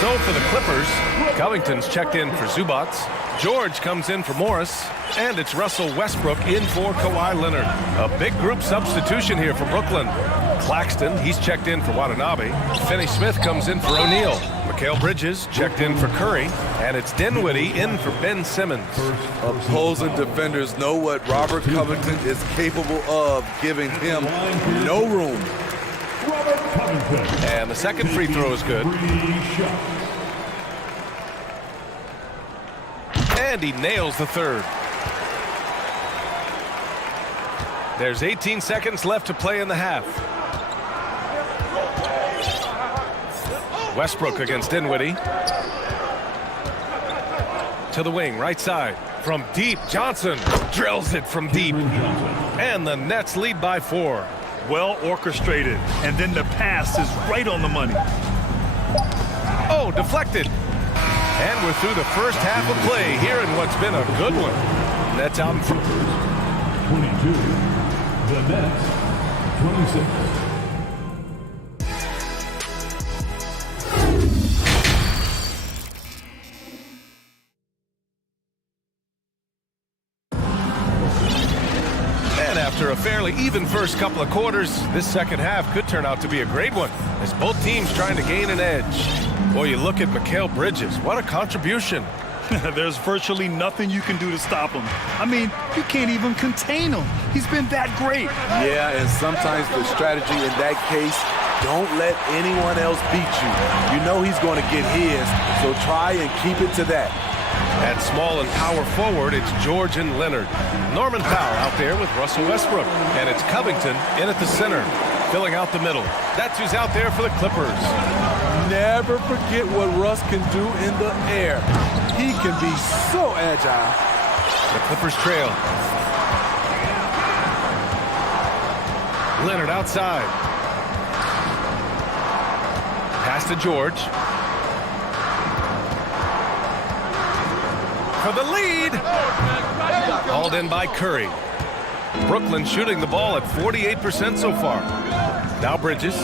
So for the Clippers, Covington's checked in for Zubats. George comes in for Morris. And it's Russell Westbrook in for Kawhi Leonard. A big group substitution here for Brooklyn. Claxton, he's checked in for Watanabe. Finney-Smith comes in for O'Neal. Mikal Bridges checked in for Curry. And it's Dinwiddie in for Ben Simmons. Opposing defenders know what Robert Covington is capable of, giving him no room. And the second free throw is good. And he nails the third. There's 18 seconds left to play in the half. Westbrook against Dinwiddie. To the wing, right side. From deep, Johnson drills it from deep. And the Nets lead by 4. Well orchestrated, and then the pass is right on the money. Oh, deflected. And we're through the first half of play here in what's been a good one. Nets out in front. 22. The Nets, 26. And after a fairly even first couple of quarters, this second half could turn out to be a great one, as both teams trying to gain an edge. Boy, you look at Mikal Bridges. What a contribution. There's virtually nothing you can do to stop him. I mean, you can't even contain him. He's been that great. Yeah, and sometimes the strategy in that case, don't let anyone else beat you. You know he's going to get his, so try and keep it to that. At small and power forward, it's George and Leonard. Norman Powell out there with Russell Westbrook. And it's Covington in at the center, filling out the middle. That's who's out there for the Clippers. Never forget what Russ can do in the air. He can be so agile. The Clippers trail. Leonard outside. Pass to George. For the lead. Hauled in by Curry. Brooklyn shooting the ball at 48% so far. Now Bridges.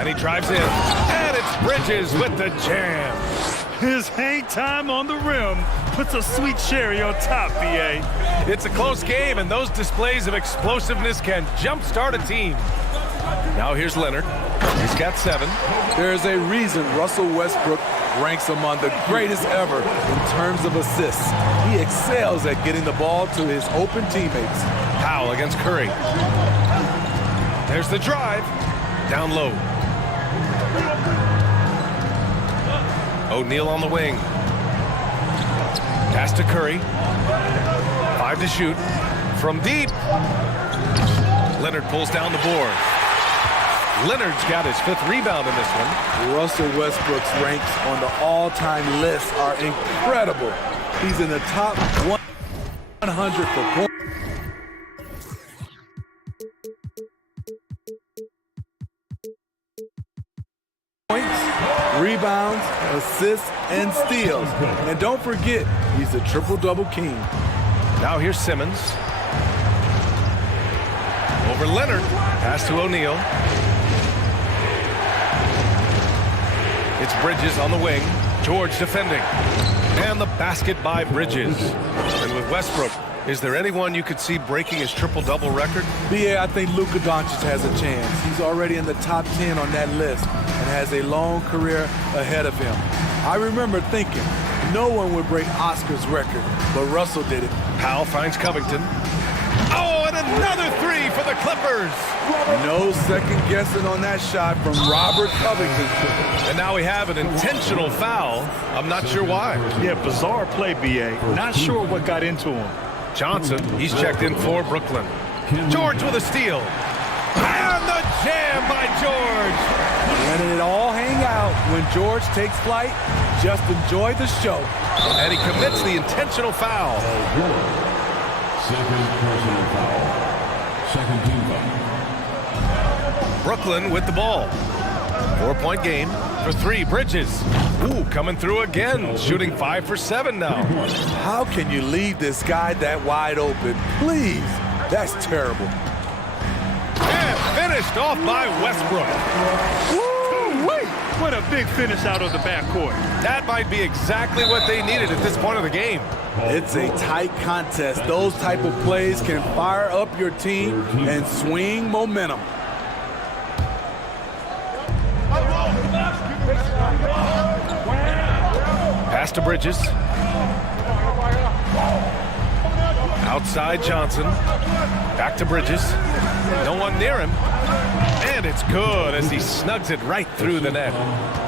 And he drives in. And it's Bridges with the jam. His hang time on the rim puts a sweet cherry on top, B.A. It's a close game, and those displays of explosiveness can jumpstart a team. Now here's Leonard. He's got 7. There's a reason Russell Westbrook ranks among the greatest ever in terms of assists. He excels at getting the ball to his open teammates. Powell against Curry. There's the drive. Down low. O'Neal on the wing. Pass to Curry. 5 to shoot. From deep. Leonard pulls down the board. Leonard's got his 5th rebound in this one. Russell Westbrook's ranks on the all-time list are incredible. He's in the top 100 for points. Rebounds, assists, and steals. And don't forget, he's the triple-double king. Now here's Simmons. Over Leonard. Pass to O'Neal. It's Bridges on the wing. George defending. And the basket by Bridges. And with Westbrook, is there anyone you could see breaking his triple-double record? Yeah, I think Luka Doncic has a chance. He's already in the top 10 on that list and has a long career ahead of him. I remember thinking no one would break Oscar's record, but Russell did it. Powell finds Covington. Oh, and another 3 for the Clippers. No second guessing on that shot from Robert Covington. And now we have an intentional foul. I'm not sure why. Yeah, bizarre play, B.A. Not sure what got into him. Johnson, he's checked in for Brooklyn. George with a steal. And the jam by George. Letting it all hang out when George takes flight. Just enjoy the show. And he commits the intentional foul. Second personal foul. Second team foul. Brooklyn with the ball. 4-point game for 3. Bridges. Ooh, coming through again. Shooting 5 for 7 now. How can you leave this guy that wide open? Please. That's terrible. And finished off by Westbrook. Woo-wee! What a big finish out of the backcourt. That might be exactly what they needed at this point of the game. It's a tight contest. Those type of plays can fire up your team and swing momentum. Pass to Bridges. Outside Johnson. Back to Bridges. No one near him. And it's good as he snugs it right through the net.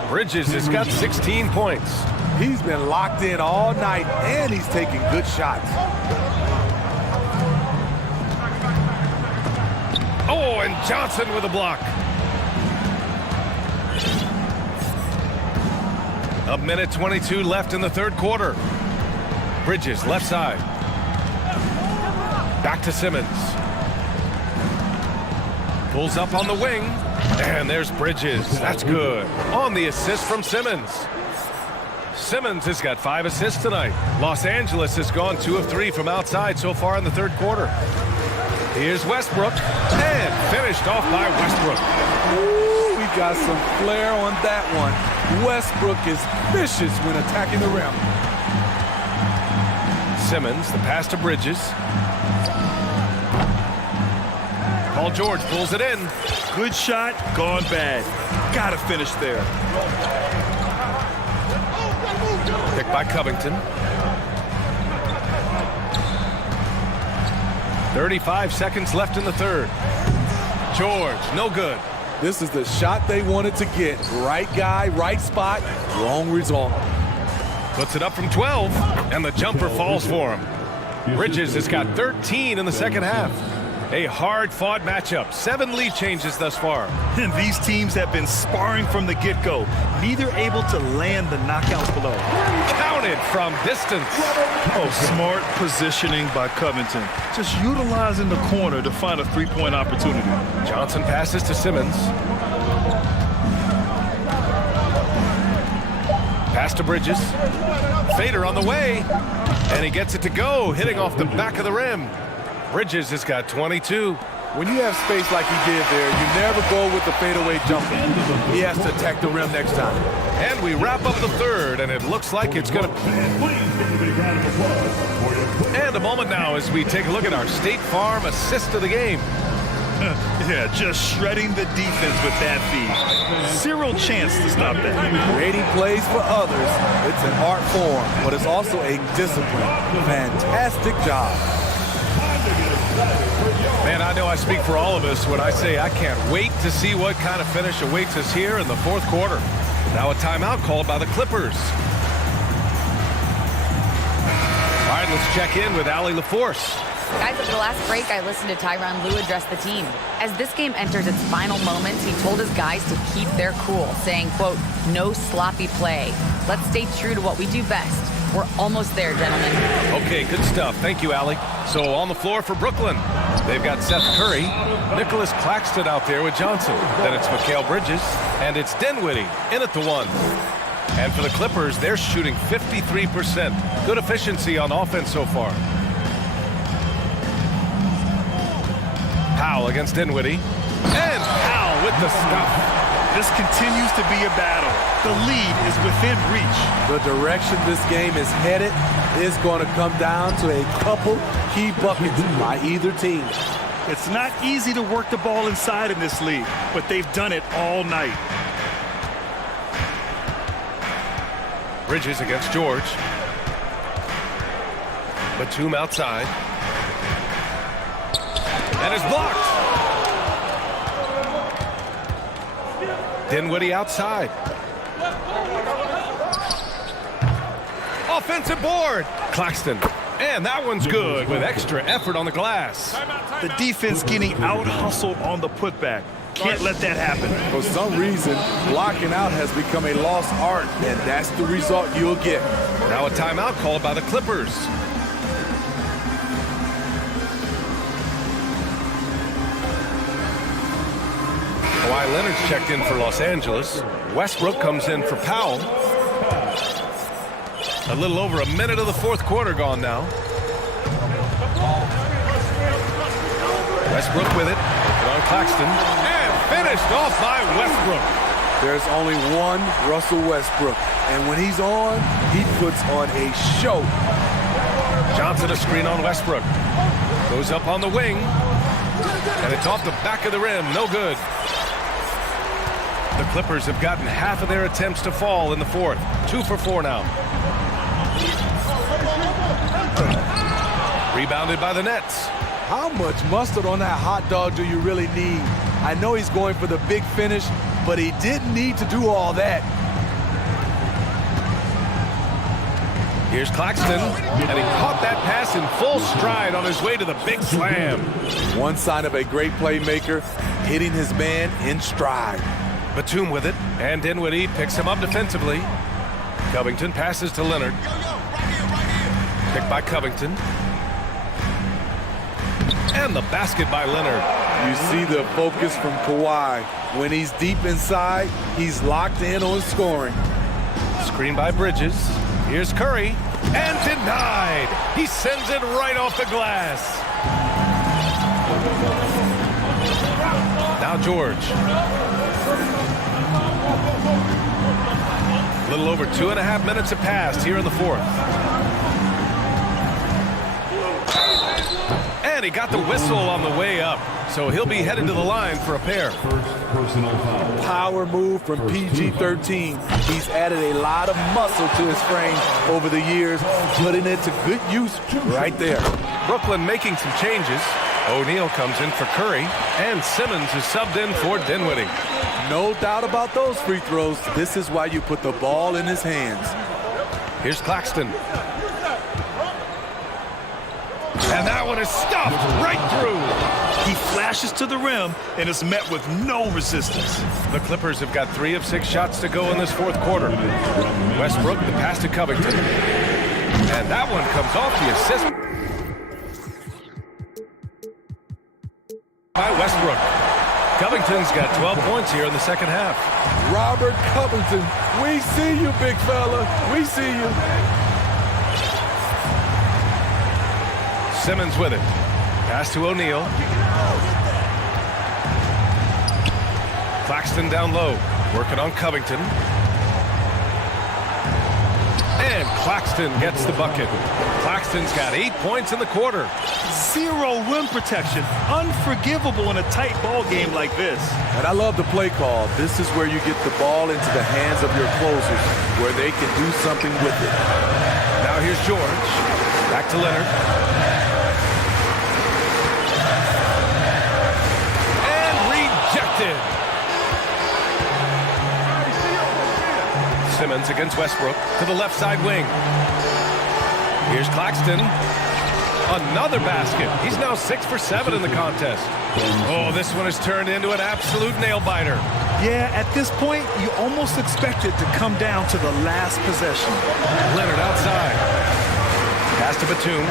Bridges has got 16 points. He's been locked in all night, and he's taking good shots. Oh, and Johnson with a block. A minute 22 left in the 3rd quarter. Bridges, left side. Back to Simmons. Pulls up on the wing. And there's Bridges. That's good. On the assist from Simmons. Simmons has got 5 assists tonight. Los Angeles has gone 2 of 3 from outside so far in the 3rd quarter. Here's Westbrook. And finished off by Westbrook. Ooh, we got some flair on that one. Westbrook is vicious when attacking the rim. Simmons. The pass to Bridges. Paul George pulls it in. Good shot, gone bad. Gotta finish there. Picked by Covington. 35 seconds left in the third. George, no good. This is the shot they wanted to get. Right guy, right spot, wrong result. Puts it up from 12, and the jumper falls for him. Bridges has got 13 in the second half. A hard-fought matchup. 7 lead changes thus far. And these teams have been sparring from the get-go. Neither able to land the knockouts below. Counted from distance. Oh, smart positioning by Covington. Just utilizing the corner to find a three-point opportunity. Johnson passes to Simmons. Pass to Bridges. Fader on the way. And he gets it to go, hitting off the back of the rim. Bridges has got 22. When you have space like he did there, you never go with the fadeaway jumper. He has to attack the rim next time. And we wrap up the third, and it looks like it's going to... And a moment now as we take a look at our State Farm assist of the game. Yeah, just shredding the defense with that feed. Zero chance to stop that. Creating plays for others. It's an art form, but it's also a discipline. Fantastic job. Man, I know I speak for all of us when I say I can't wait to see what kind of finish awaits us here in the fourth quarter. Now a timeout called by the Clippers. All right, let's check in with Allie LaForce. Guys, at the last break, I listened to Tyronn Lue address the team. As this game enters its final moments, he told his guys to keep their cool, saying, quote, no sloppy play. Let's stay true to what we do best. We're almost there, gentlemen. Okay, good stuff. Thank you, Allie. So on the floor for Brooklyn, they've got Seth Curry, Nicholas Claxton out there with Johnson. Then it's Mikal Bridges, and it's Dinwiddie in at the 1. And for the Clippers, they're shooting 53%. Good efficiency on offense so far. Powell against Dinwiddie. And Powell with the stuff. This continues to be a battle. The lead is within reach. The direction this game is headed is going to come down to a couple key buckets by either team. It's not easy to work the ball inside in this league, but they've done it all night. Bridges against George. Batum outside. And it's blocked. Dinwiddie outside. Offensive board. Claxton. And that one's good with extra effort on the glass. The defense getting out-hustled on the putback. Can't let that happen. For some reason, blocking out has become a lost art, and that's the result you'll get. Now a timeout called by the Clippers. Kawhi Leonard's checked in for Los Angeles. Westbrook comes in for Powell. A little over a minute of the fourth quarter gone now. Westbrook with it. On Claxton. And finished off by Westbrook. There's only one Russell Westbrook. And when he's on, he puts on a show. Johnson a screen on Westbrook. Goes up on the wing. And it's off the back of the rim. No good. The Clippers have gotten half of their attempts to fall in the fourth. 2 for 4 now. Rebounded by the Nets. How much mustard on that hot dog do you really need? I know he's going for the big finish, but he didn't need to do all that. Here's Claxton, and he caught that pass in full stride on his way to the big slam. One sign of a great playmaker, hitting his man in stride. Batum with it, and Dinwiddie picks him up defensively. Covington passes to Leonard. Picked by Covington. And the basket by Leonard. You see the focus from Kawhi. When he's deep inside, he's locked in on scoring. Screen by Bridges. Here's Curry. And denied. He sends it right off the glass. Now George. A little over 2.5 minutes have passed here in the fourth. And he got the whistle on the way up. So he'll be headed to the line for a pair. First personal foul. Power move from PG-13. He's added a lot of muscle to his frame over the years, putting it to good use right there. Brooklyn making some changes. O'Neal comes in for Curry, and Simmons is subbed in for Dinwiddie. No doubt about those free throws. This is why you put the ball in his hands. Here's Claxton. And that one is stuffed right through. He flashes to the rim and is met with no resistance. The Clippers have got 3 of 6 shots to go in this fourth quarter. Westbrook, the pass to Covington. And that one comes off the assist by Westbrook. Covington's got 12 points here in the second half. Robert Covington, we see you, big fella. We see you. Simmons with it. Pass to O'Neal. Claxton down low, working on Covington. And Claxton gets the bucket. Claxton's got 8 points in the quarter. Zero rim protection. Unforgivable in a tight ball game like this. And I love the play call. This is where you get the ball into the hands of your closers, where they can do something with it. Now here's George. Back to Leonard. And rejected. Simmons against Westbrook to the left side wing. Here's Claxton. Another basket. He's now 6 for 7 in the contest. Oh, this one has turned into an absolute nail-biter. Yeah, at this point, you almost expect it to come down to the last possession. Leonard outside. Pass to Batum.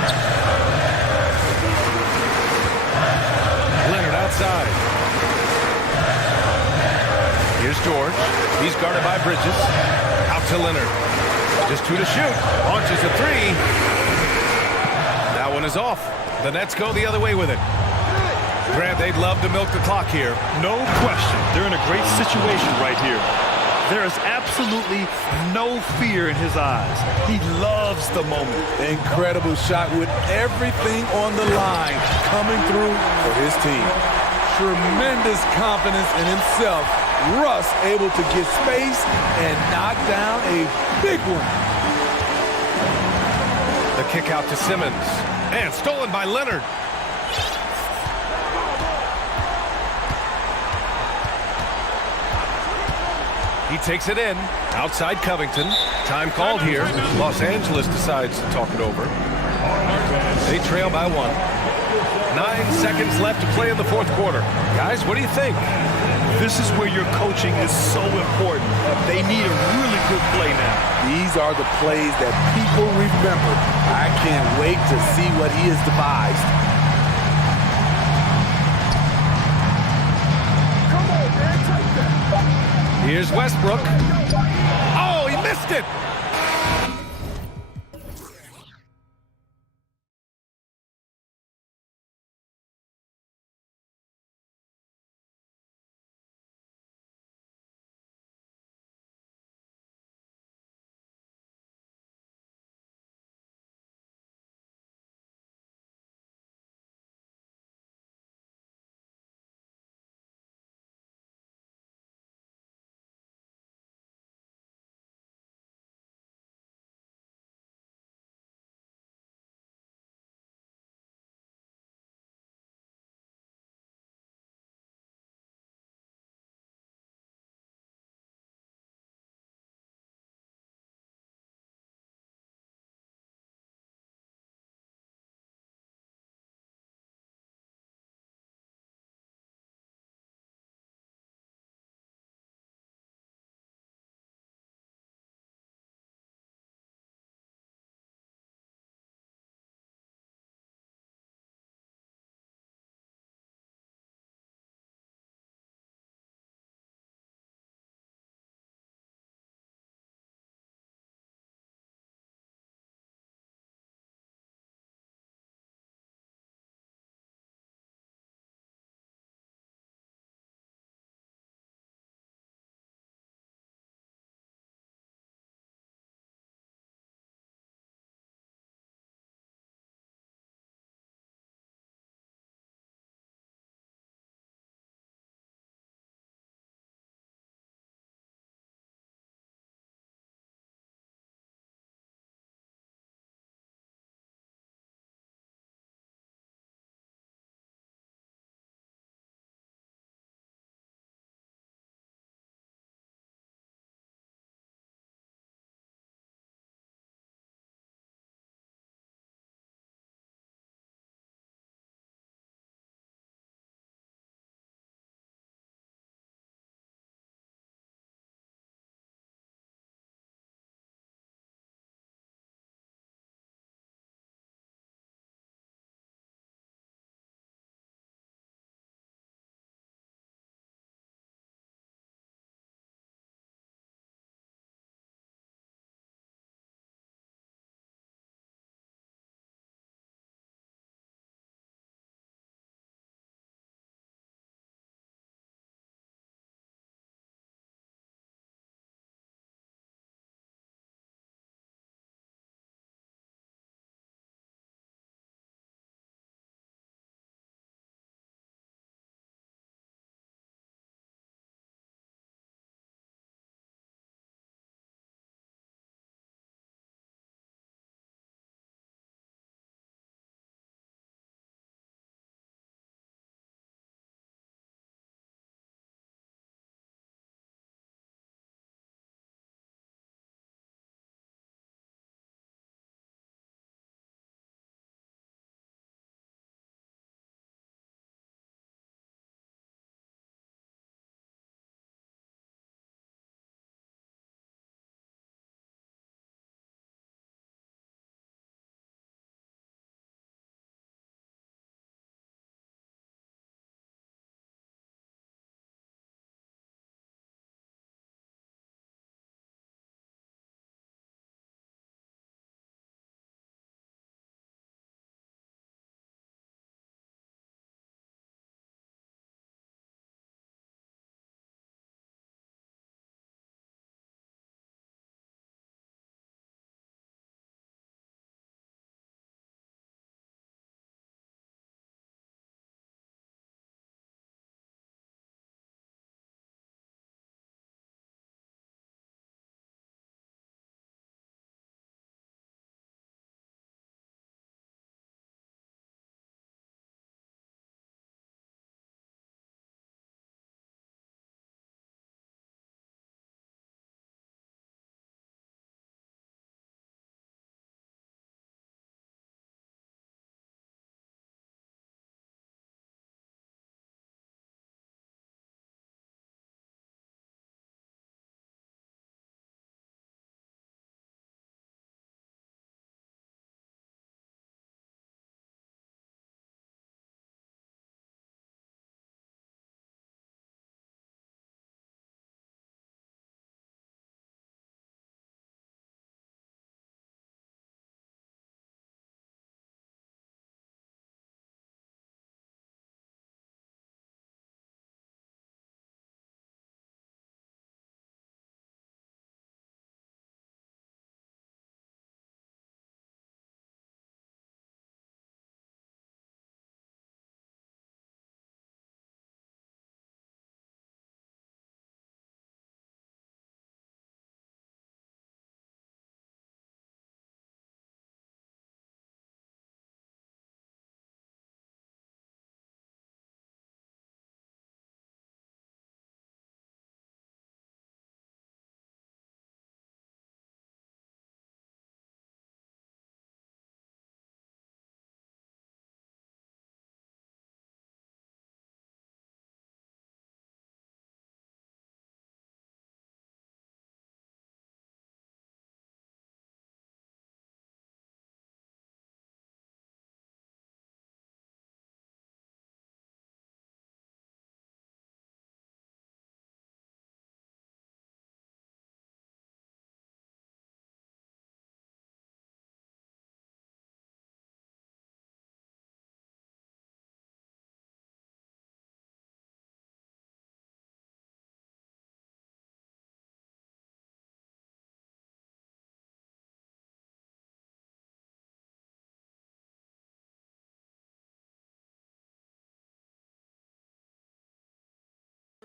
Leonard outside. Here's George. He's guarded by Bridges. Out to Leonard. Just 2 to shoot. Launches a 3. That one is off. The Nets go the other way with it. Grant, they'd love to milk the clock here. No question. They're in a great situation right here. There is absolutely no fear in his eyes. He loves the moment. Incredible shot with everything on the line coming through for his team. Tremendous confidence in himself. Russ able to get space and knock down a big one. The kick out to Simmons. And stolen by Leonard. He takes it in. Outside Covington. Time called here. Los Angeles decides to talk it over. They trail by 1. 9 seconds left to play in the fourth quarter. Guys, what do you think? This is where your coaching is so important. They need a really good play now. These are the plays that people remember. I can't wait to see what he has devised. Come on, man, take that. Here's Westbrook. Oh, he missed it.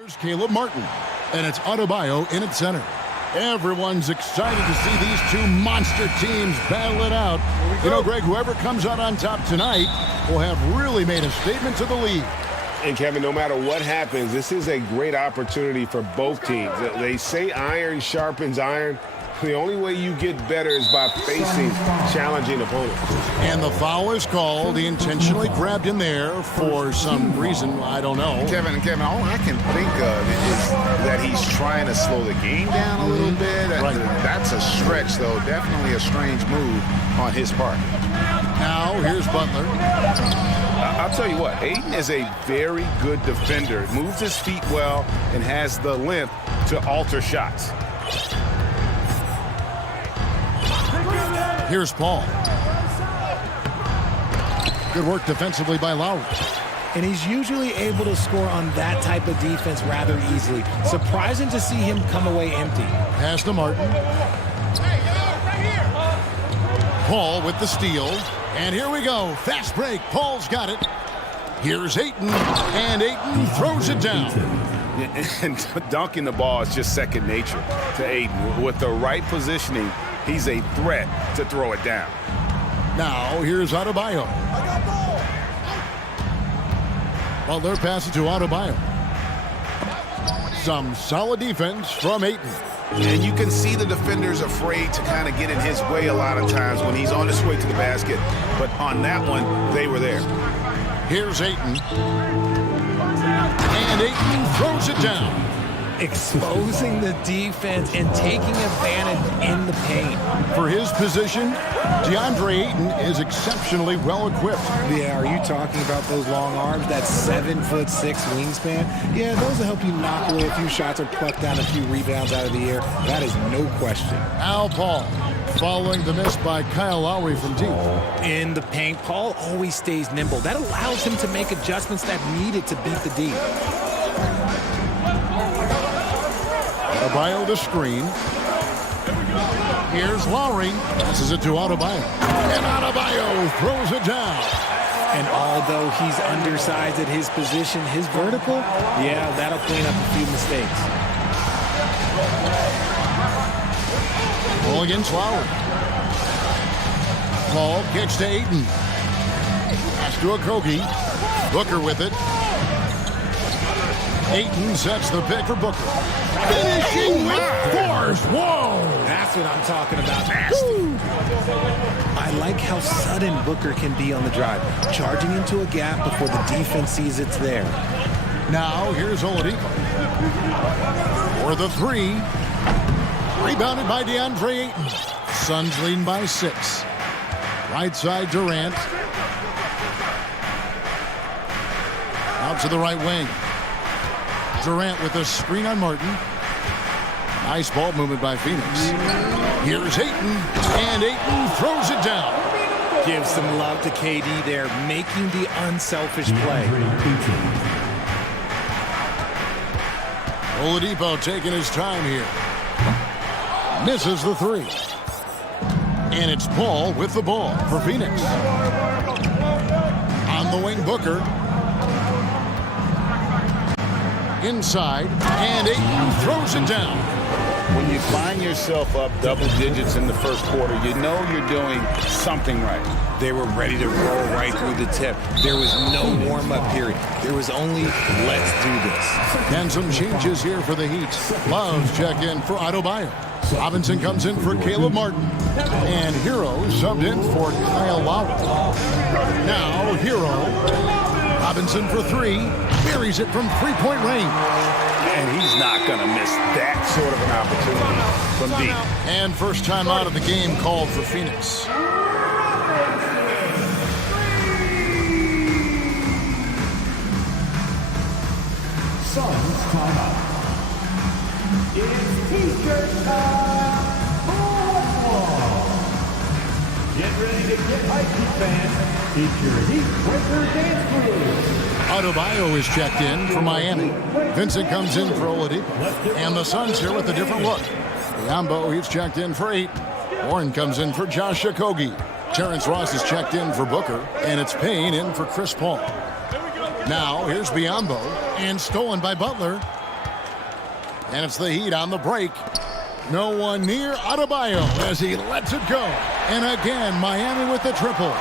Here's Caleb Martin, and it's Adebayo in at center. Everyone's excited to see these two monster teams battle it out. You know, Greg, whoever comes out on top tonight will have really made a statement to the league. And, Kevin, no matter what happens, this is a great opportunity for both teams. They say iron sharpens iron. The only way you get better is by facing challenging opponents. And the foul is called. He intentionally grabbed in there for some reason. I don't know. Kevin, all I can think of is that he's trying to slow the game down a little bit. Right. That's a stretch, though. Definitely a strange move on his part. Now, here's Butler. I'll tell you what, Ayton is a very good defender. Moves his feet well and has the length to alter shots. Here's Paul. Good work defensively by Lowry. And he's usually able to score on that type of defense rather easily. Surprising to see him come away empty. Pass to Martin. Paul with the steal. And here we go. Fast break. Paul's got it. Here's Ayton. And Ayton throws it down. And dunking the ball is just second nature to Ayton. With the right positioning, he's a threat to throw it down. Now, here's Adebayo. Butler passes to Adebayo. Some solid defense from Ayton. And you can see the defenders afraid to kind of get in his way a lot of times when he's on his way to the basket. But on that one, they were there. Here's Ayton. And Ayton throws it down. Exposing the defense and taking advantage in the paint. For his position, DeAndre Ayton is exceptionally well equipped. Yeah, are you talking about those long arms, that 7'6" wingspan? Yeah, those will help you knock away a few shots or pluck down a few rebounds out of the air. That is no question. Al Paul, following the miss by Kyle Lowry from deep. In the paint, Paul always stays nimble. That allows him to make adjustments that needed to beat the D. Adebayo the screen. Here's Lowry. Passes it to Adebayo. And Adebayo throws it down. And although he's undersized at his position, his vertical, yeah, that'll clean up a few mistakes. Ball against Lowry. Paul kicks to Ayton. Pass to Okogie. Booker with it. Ayton sets the pick for Booker. Finishing with force. Whoa! That's what I'm talking about. I like how sudden Booker can be on the drive, charging into a gap before the defense sees it's there. Now, here's Oladipo. For the three. Rebounded by DeAndre Ayton. Suns leading by 6. Right side, Durant. Out to the right wing. Durant with a screen on Martin. Nice ball movement by Phoenix. Here's Ayton, and Ayton throws it down. Give some love to KD there, making the unselfish play. Oladipo taking his time here. Misses the three. And it's Paul with the ball for Phoenix. On the wing, Booker. Inside, and Ayton throws it down. When you find yourself up double digits in the first quarter, you know you're doing something right. They were ready to roll right through the tip. There was no warm-up period. There was only, let's do this. And some changes here for the Heat. Loves check in for Adebayo. Robinson comes in for Caleb Martin. And Hero subbed in for Kyle Lowry. Now, Hero. Robinson for three. Buries it from three-point range. And he's not going to miss that sort of an opportunity from deep. And first time out of the game called for Phoenix. Suns timeout. It's T-shirt time. Get ready to get hyped, fans. It's your Heat Breaker Dance Crew. Adebayo is checked in for Miami. Vincent comes in for Oladipo. And the Suns here with a different look. Biombo, he's checked in for Ayton. Warren comes in for Josh Okogie. Terrence Ross is checked in for Booker. And it's Payne in for Chris Paul. Now, here's Biombo. And stolen by Butler. And it's the Heat on the break. No one near Adebayo as he lets it go. And again, Miami with the triple.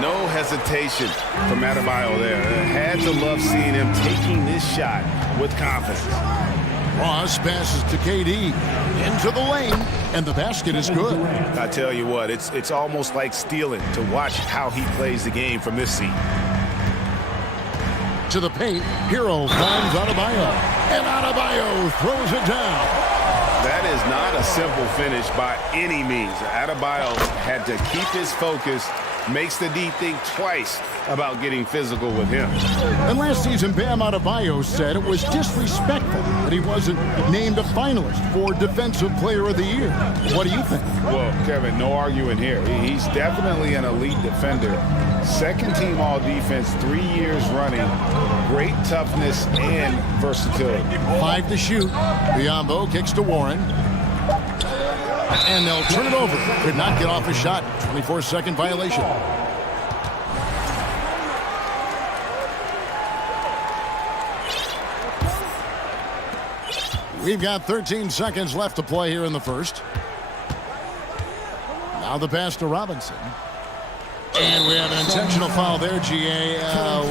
No hesitation from Adebayo there. Had to love seeing him taking this shot with confidence. Ross passes to KD into the lane, and the basket is good. I tell you what, it's almost like stealing to watch how he plays the game from this seat. To the paint, Hero finds Adebayo, and Adebayo throws it down. That is not a simple finish by any means. Adebayo had to keep his focus, makes the D think twice about getting physical with him. And last season, Bam Adebayo said it was disrespectful that he wasn't named a finalist for Defensive Player of the Year. What do you think? Well, Kevin, no arguing here. He's definitely an elite defender. Second team all defense, 3 years running. Great toughness and versatility. 5 to shoot. Biyombo kicks to Warren. And they'll turn it over. Could not get off a shot. 24-second violation. We've got 13 seconds left to play here in the first. Now the pass to Robinson. And we have an intentional foul there, GA.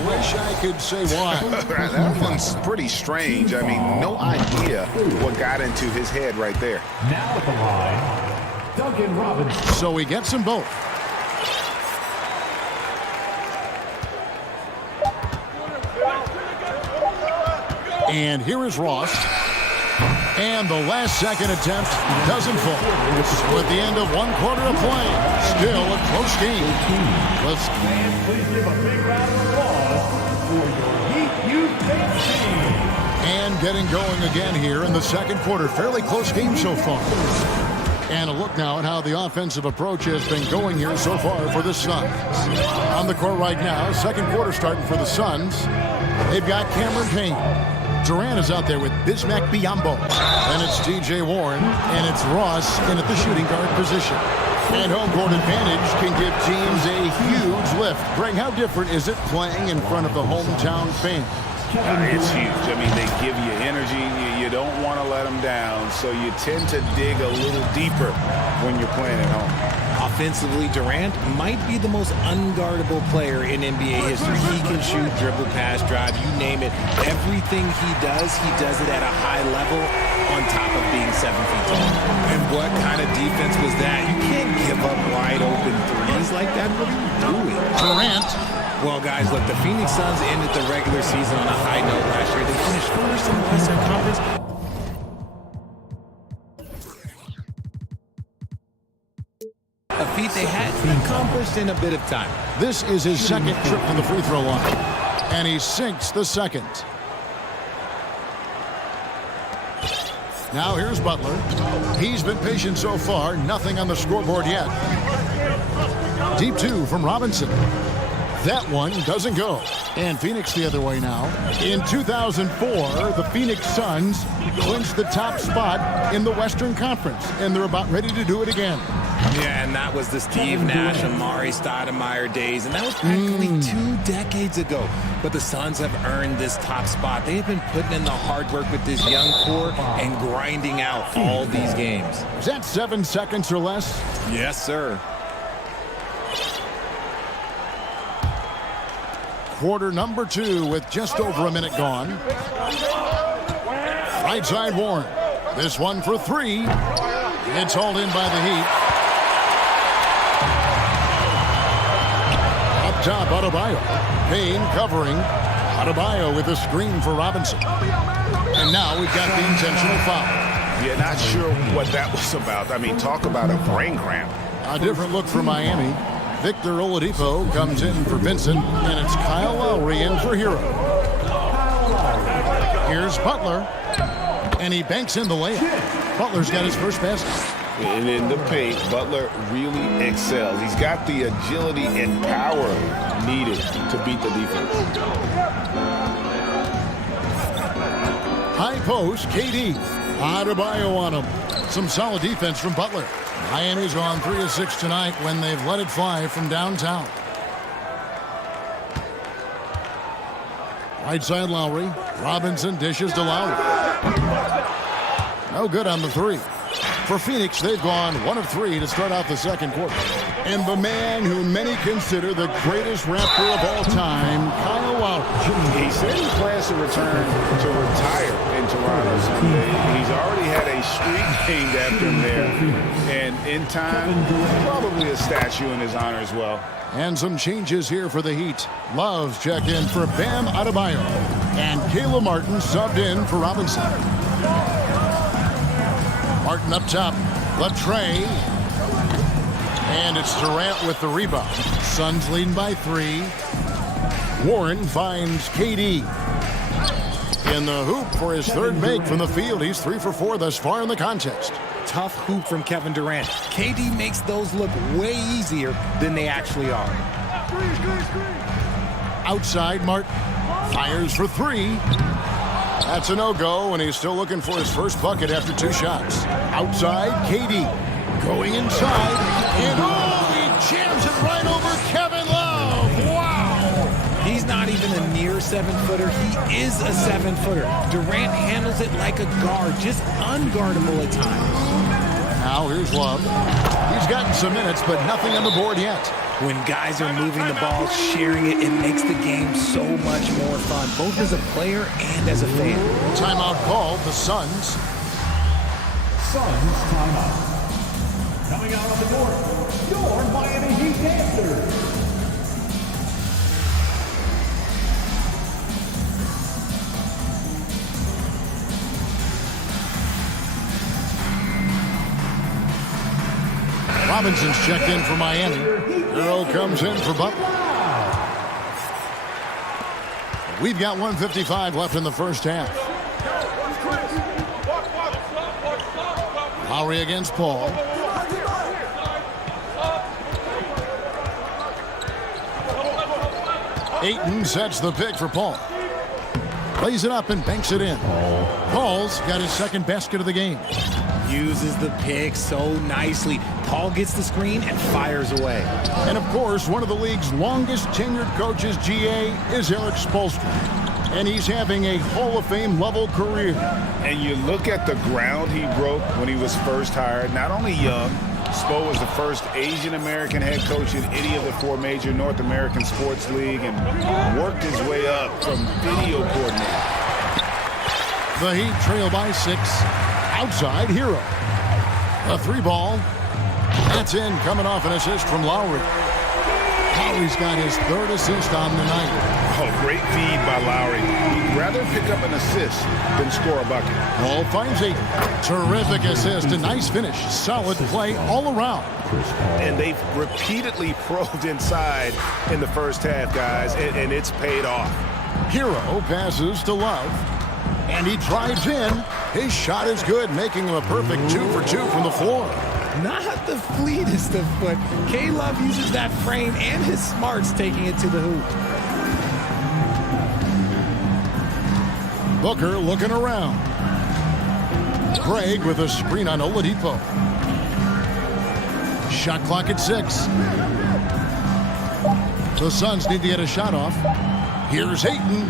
Wish I could say why. That one's pretty strange. I mean, no idea what got into his head right there. Now at the line, Duncan Robinson. So he gets them both. And here is Ross. And the last second attempt doesn't fall. So at the end of 1 quarter of play, still a close game. Let's Please give a big round of applause for your Heat Youth team. And getting going again here in the second quarter. Fairly close game so far. And a look now at how the offensive approach has been going here so far for the Suns. On the court right now, second quarter starting for the Suns. They've got Cameron Payne. Durant is out there with Bismack Biyombo. And it's TJ Warren, and it's Ross in at the shooting guard position. And home court advantage can give teams a huge lift. Greg, how different is it playing in front of the hometown fans? It's huge. I mean, they give you energy. You don't want to let them down, so you tend to dig a little deeper when you're playing at home. Offensively, Durant might be the most unguardable player in NBA history. He can shoot, dribble, pass, drive, you name it. Everything he does it at a high level on top of being 7 feet tall. And what kind of defense was that? You can't give up wide open threes like that. What are you doing? Durant. Well, guys, look, the Phoenix Suns ended the regular season on a high note last year. They finished first in the Western Conference. A feat they had accomplished in a bit of time. This is his second trip to the free throw line. And he sinks the second. Now here's Butler. He's been patient so far. Nothing on the scoreboard yet. Deep 2 from Robinson. That one doesn't go. And Phoenix the other way now. In 2004, the Phoenix Suns clinched the top spot in the Western Conference. And they're about ready to do it again. Yeah, and that was the Steve Nash, Amari Stoudemire days, and that was practically 2 decades ago. But the Suns have earned this top spot. They have been putting in the hard work with this young core and grinding out all these games. Is that 7 seconds or less? Yes, sir. Quarter number 2 with just over a minute gone. Right side Warren. This one for 3. It's hauled in by the Heat. Up top, Adebayo. Payne covering. Adebayo with a screen for Robinson. And now we've got the intentional foul. Yeah, not sure what that was about. I mean, talk about a brain cramp. A different look for Miami. Victor Oladipo comes in for Vincent, and it's Kyle Lowry in for Hero. Here's Butler, and he banks in the layup. Butler's got his first basket. And in the paint, Butler really excels. He's got the agility and power needed to beat the defense. High post, KD. Adebayo on him. Some solid defense from Butler. Miami's gone 3 of 6 tonight when they've let it fly from downtown. Right side Lowry. Robinson dishes to Lowry. No good on the three. For Phoenix, they've gone 1 of 3 to start out the second quarter. And the man who many consider the greatest Raptor of all time, Kyle Lowry. He said he plans to return to retire in Toronto someday. He's already had a streak named after him there. And in time, probably a statue in his honor as well. And some changes here for the Heat. Love checked in for Bam Adebayo. And Caleb Martin subbed in for Robinson. Martin up top, Latrey. And it's Durant with the rebound. Suns leading by 3. Warren finds KD. In the hoop for his third make from the field. He's 3 for 4 thus far in the contest. Tough hoop from Kevin Durant. KD makes those look way easier than they actually are. Outside, Martin fires for 3. That's a no-go, and he's still looking for his first bucket after 2 shots. Outside, KD going inside, and he jams it right over Kevin Love. Wow! He's not even a near 7-footer. He is a 7-footer. Durant handles it like a guard, just unguardable at times. Now here's Love. He's gotten some minutes, but nothing on the board yet. When guys are moving the ball, sharing it, it makes the game so much more fun, both as a player and as a fan. Timeout called, the Suns. Suns timeout. Coming out on the board, your Miami Heat dancers. Robinson's checked in for Miami. Hero comes in for Butler. We've got 1:55 left in the first half. Lowry against Paul. Ayton sets the pick for Paul. Plays it up and banks it in. Paul's got his second basket of the game. Uses the pick so nicely. Paul gets the screen and fires away. And of course, one of the league's longest tenured coaches, GA, is Eric Spoelstra. And he's having a Hall of Fame level career. And you look at the ground he broke when he was first hired. Not only young, Spo was the first Asian American head coach in any of the 4 major North American sports league and worked his way up from video coordinator. The Heat trail by 6. Outside, Hero. A 3-ball. That's in, coming off an assist from Lowry. Lowry's got his 3rd assist on the night. Oh, great feed by Lowry. He'd rather pick up an assist than score a bucket. Paul finds a terrific assist, a nice finish. Solid play all around. And they've repeatedly probed inside in the first half, guys, and it's paid off. Hero passes to Love, and he drives in. His shot is good, making him a perfect 2 for 2 from the floor. Not the fleetest of foot. K-Love uses that frame and his smarts taking it to the hoop. Booker looking around. Craig with a screen on Oladipo. Shot clock at 6. The Suns need to get a shot off. Here's Ayton.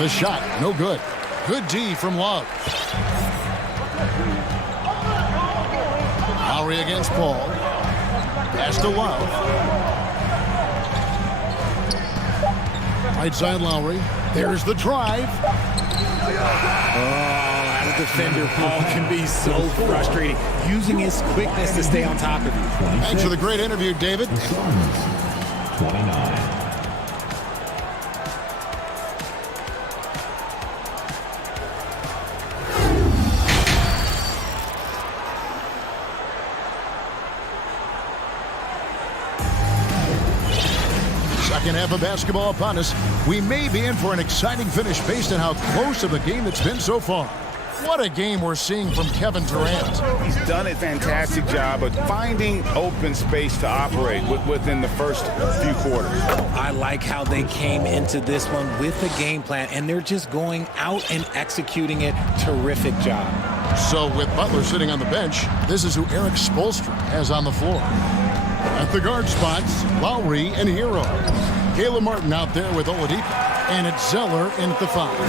The shot, no good. Good D from Love. Lowry against Paul. Pass to Love. Right side Lowry. There's the drive. As a defender, Paul can be so frustrating, using his quickness to stay on top of you. Thanks for the great interview, David. 29. Second half of basketball upon us. We may be in for an exciting finish based on how close of a game it's been so far. What a game we're seeing from Kevin Durant. He's done a fantastic job of finding open space to operate within the first few quarters. I like how they came into this one with a game plan, and they're just going out and executing it. Terrific job. So with Butler sitting on the bench, this is who Eric Spoelstra has on the floor. At the guard spots, Lowry and Hero. Caleb Martin out there with Oladipo. And it's Zeller in at the 5.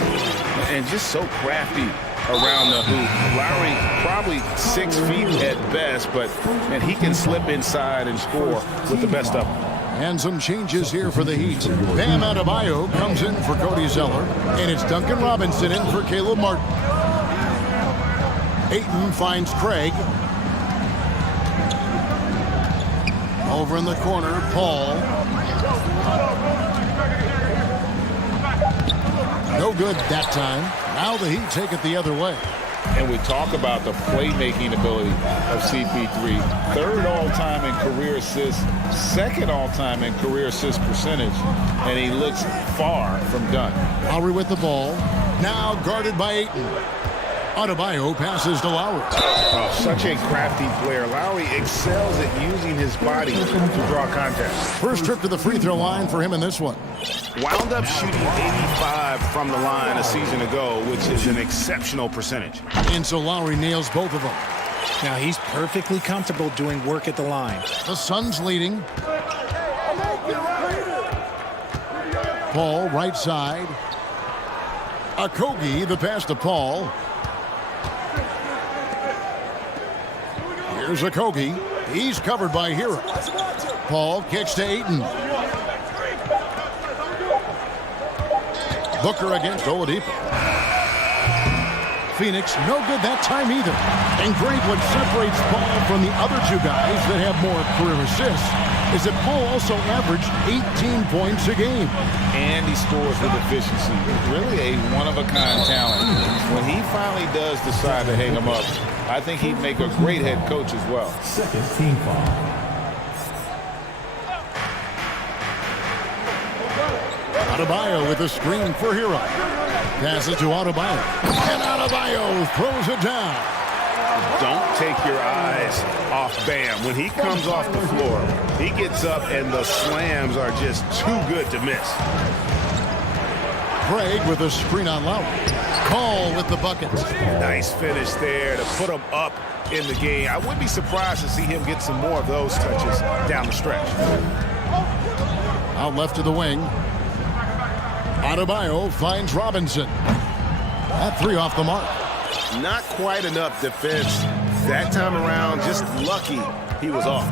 And just so crafty around the hoop. Lowry probably 6 feet at best, but man, he can slip inside and score with the best of them. And some changes here for the Heat. Bam Adebayo comes in for Cody Zeller, and it's Duncan Robinson in for Caleb Martin. Ayton finds Craig. Over in the corner, Paul. No good that time. Now the Heat take it the other way. And we talk about the playmaking ability of CP3. 3rd all-time in career assists, 2nd all-time in career assist percentage, and he looks far from done. Lowry with the ball. Now guarded by Ayton. Adebayo passes to Lowry. Oh, such a crafty player. Lowry excels at using his body to draw contact. First trip to the free throw line for him in this one. Wound up shooting 85 from the line a season ago, which is an exceptional percentage. And so Lowry nails both of them. Now he's perfectly comfortable doing work at the line. The Suns leading. Paul right side. Okogie, the pass to Paul. Here's Okogie. He's covered by Hero. Paul kicks to Ayton. Booker against Oladipo. Phoenix, no good that time either. And great, what separates Paul from the other two guys that have more career assists is that Paul also averaged 18 points a game. And he scores with efficiency. Really a one-of-a-kind talent. When he finally does decide to hang him up, I think he'd make a great head coach as well. Second team foul. Adebayo with a screen for Hero. Passes to Adebayo. And Adebayo throws it down. Don't take your eyes off Bam. When he comes off the floor, he gets up and the slams are just too good to miss. Craig with a screen on Lowry. Call with the bucket. Nice finish there to put him up in the game. I wouldn't be surprised to see him get some more of those touches down the stretch. Out left to the wing. Adebayo finds Robinson. That 3 off the mark. Not quite enough defense that time around. Just lucky he was off.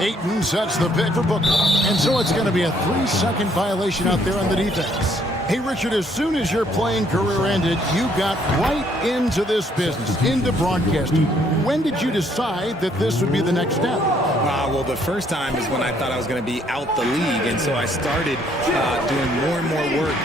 Ayton sets the pick for Booker. And so it's going to be a 3-second violation out there on the defense. Hey, Richard, as soon as your playing career ended, you got right into this business, into broadcasting. When did you decide that this would be the next step? Well, the first time is when I thought I was going to be out the league, and so I started doing more and more work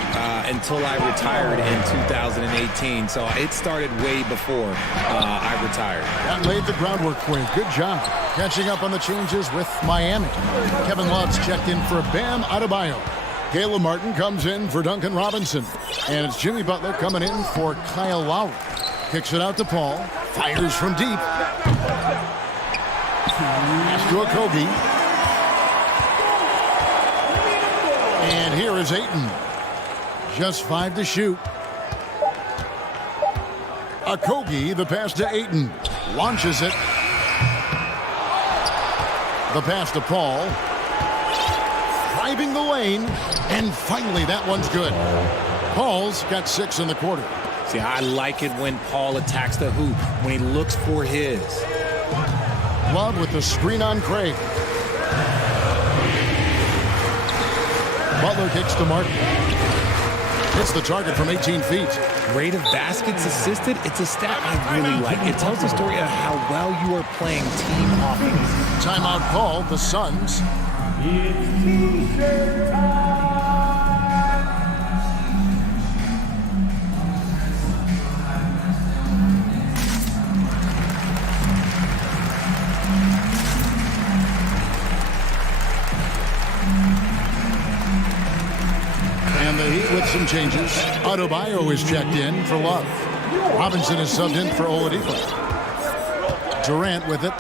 until I retired in 2018. So it started way before I retired. That laid the groundwork for you. Good job. Catching up on the changes with Miami. Kevin Love's checked in for Bam Adebayo. Caleb Martin comes in for Duncan Robinson. And it's Jimmy Butler coming in for Kyle Lowry. Kicks it out to Paul. Fires from deep. Pass to Okogie. And here is Ayton. Just 5 to shoot. Okogie, the pass to Ayton. Launches it. The pass to Paul. Driving the lane. And finally, that one's good. Paul's got 6 in the quarter. See, I like it when Paul attacks the hoop, when he looks for his. Love with the screen on Craig. Butler kicks to Martin. Hits the target from 18 feet. Rate of baskets assisted, it's a stat I really like. It tells the story of how well you are playing team offense. Timeout called, the Suns. And the Heat with some changes. Adebayo is checked in for Love. Robinson is subbed in for Oladipo. Durant with it.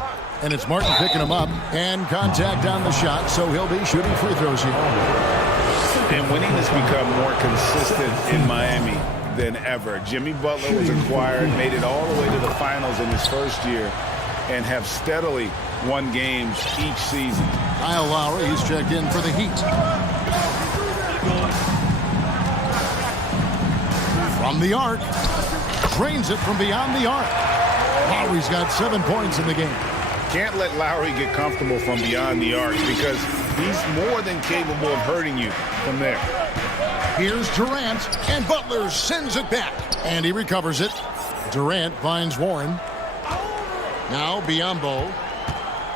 And it's Martin picking him up. And contact on the shot, so he'll be shooting free throws here. And winning has become more consistent in Miami than ever. Jimmy Butler was acquired, made it all the way to the finals in his first year, and have steadily won games each season. Kyle Lowry, he's checked in for the Heat. From the arc. Drains it from beyond the arc. Lowry's got 7 points in the game. Can't let Lowry get comfortable from beyond the arc because he's more than capable of hurting you from there. Here's Durant, and Butler sends it back. And he recovers it. Durant finds Warren. Now Biyombo.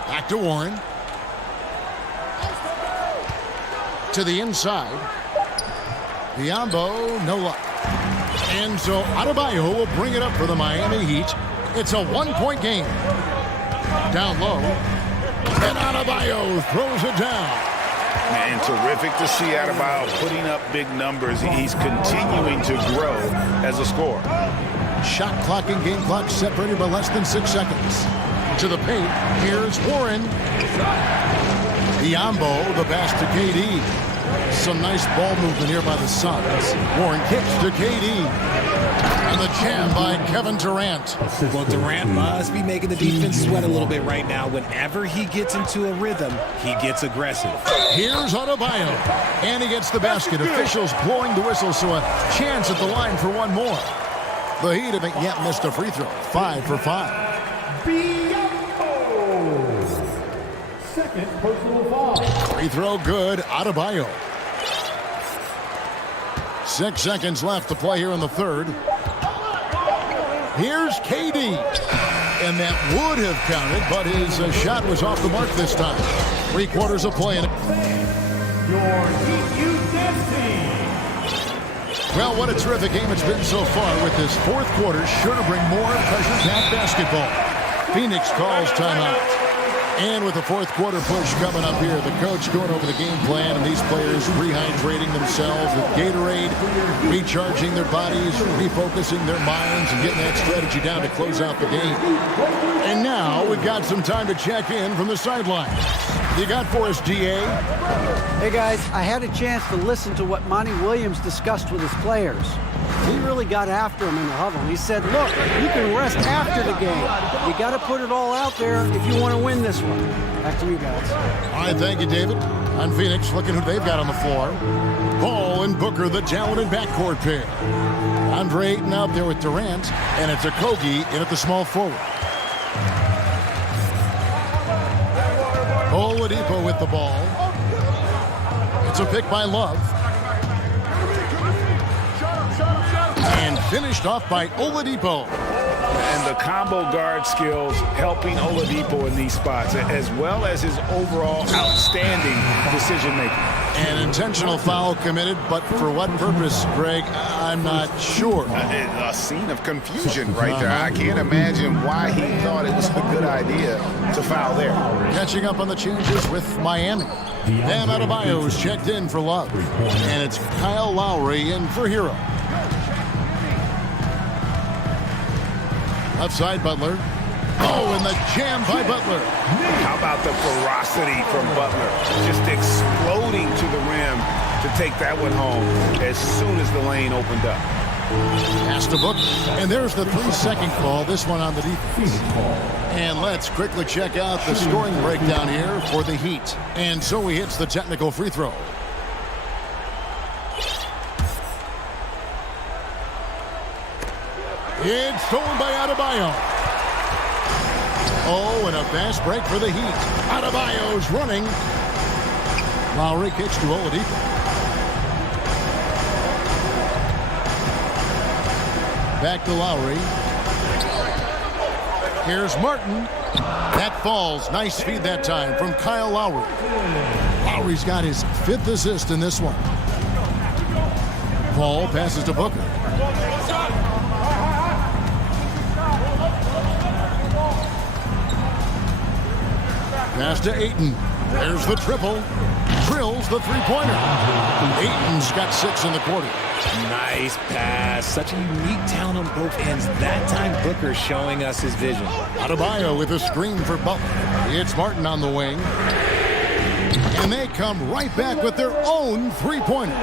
Back to Warren. To the inside. Biyombo, no luck. And so Adebayo will bring it up for the Miami Heat. It's a 1-point game. Down low. And Adebayo throws it down. And terrific to see Adebayo putting up big numbers. He's continuing to grow as a scorer. Shot clock and game clock separated by less than 6 seconds. To the paint. Here's Warren. Biyombo, the pass to KD. Some nice ball movement here by the Suns. Warren kicks to KD. And the jam by Kevin Durant. Well, Durant must be making the defense sweat a little bit right now. Whenever he gets into a rhythm, he gets aggressive. Here's Adebayo. And he gets the basket. Officials blowing the whistle, so a chance at the line for one more. The Heat haven't yet missed a free throw. 5 for 5. Second personal foul. Free throw good. Adebayo. 6 seconds left to play here in the third. Here's KD. And that would have counted, but his shot was off the mark this time. 3 quarters of play. Your Heat U Dance Team. Well, what a terrific game it's been so far, with this fourth quarter sure to bring more pressure-packed basketball. Phoenix calls timeout. And with the fourth quarter push coming up here, the coach going over the game plan and these players rehydrating themselves with Gatorade, recharging their bodies, refocusing their minds, and getting that strategy down to close out the game. And now we've got some time to check in from the sideline. You got for us, DA? Hey guys, I had a chance to listen to what Monty Williams discussed with his players. He really got after him in the huddle. He said, look, you can rest after the game. You got to put it all out there if you want to win this one. Back to you guys. All right, thank you, David. On Phoenix, looking who they've got on the floor. Ball and Booker, the talented backcourt pair. Andre Ayton out there with Durant, and it's Okogie in at the small forward. Oladipo with the ball. It's a pick by Love. And finished off by Oladipo. And the combo guard skills helping Oladipo in these spots, as well as his overall outstanding decision-making. An intentional foul committed, but for what purpose, Greg, I'm not sure. A scene of confusion right there. I can't imagine why he thought it was a good idea to foul there. Catching up on the changes with Miami. Bam Adebayo's checked in for Love. And it's Kyle Lowry in for Hero. Left side, Butler. Oh, and the jam by Butler. How about the ferocity from Butler? Just exploding to the rim to take that one home as soon as the lane opened up. Pass to Booker. And there's the 3-second call, this one on the defense. And let's quickly check out the scoring breakdown here for the Heat. And so he hits the technical free throw. It's stolen by Adebayo. Oh, and a fast break for the Heat. Adebayo's running. Lowry kicks to Oladipo. Back to Lowry. Here's Martin. That falls. Nice feed that time from Kyle Lowry. Lowry's got his 5th assist in this one. Paul passes to Booker. Pass to Ayton. There's the triple. Drills the three-pointer. Ayton's got 6 in the quarter. Nice pass. Such a unique talent on both ends. That time, Booker showing us his vision. Adebayo with a screen for Butler. It's Martin on the wing. And they come right back with their own three-pointer.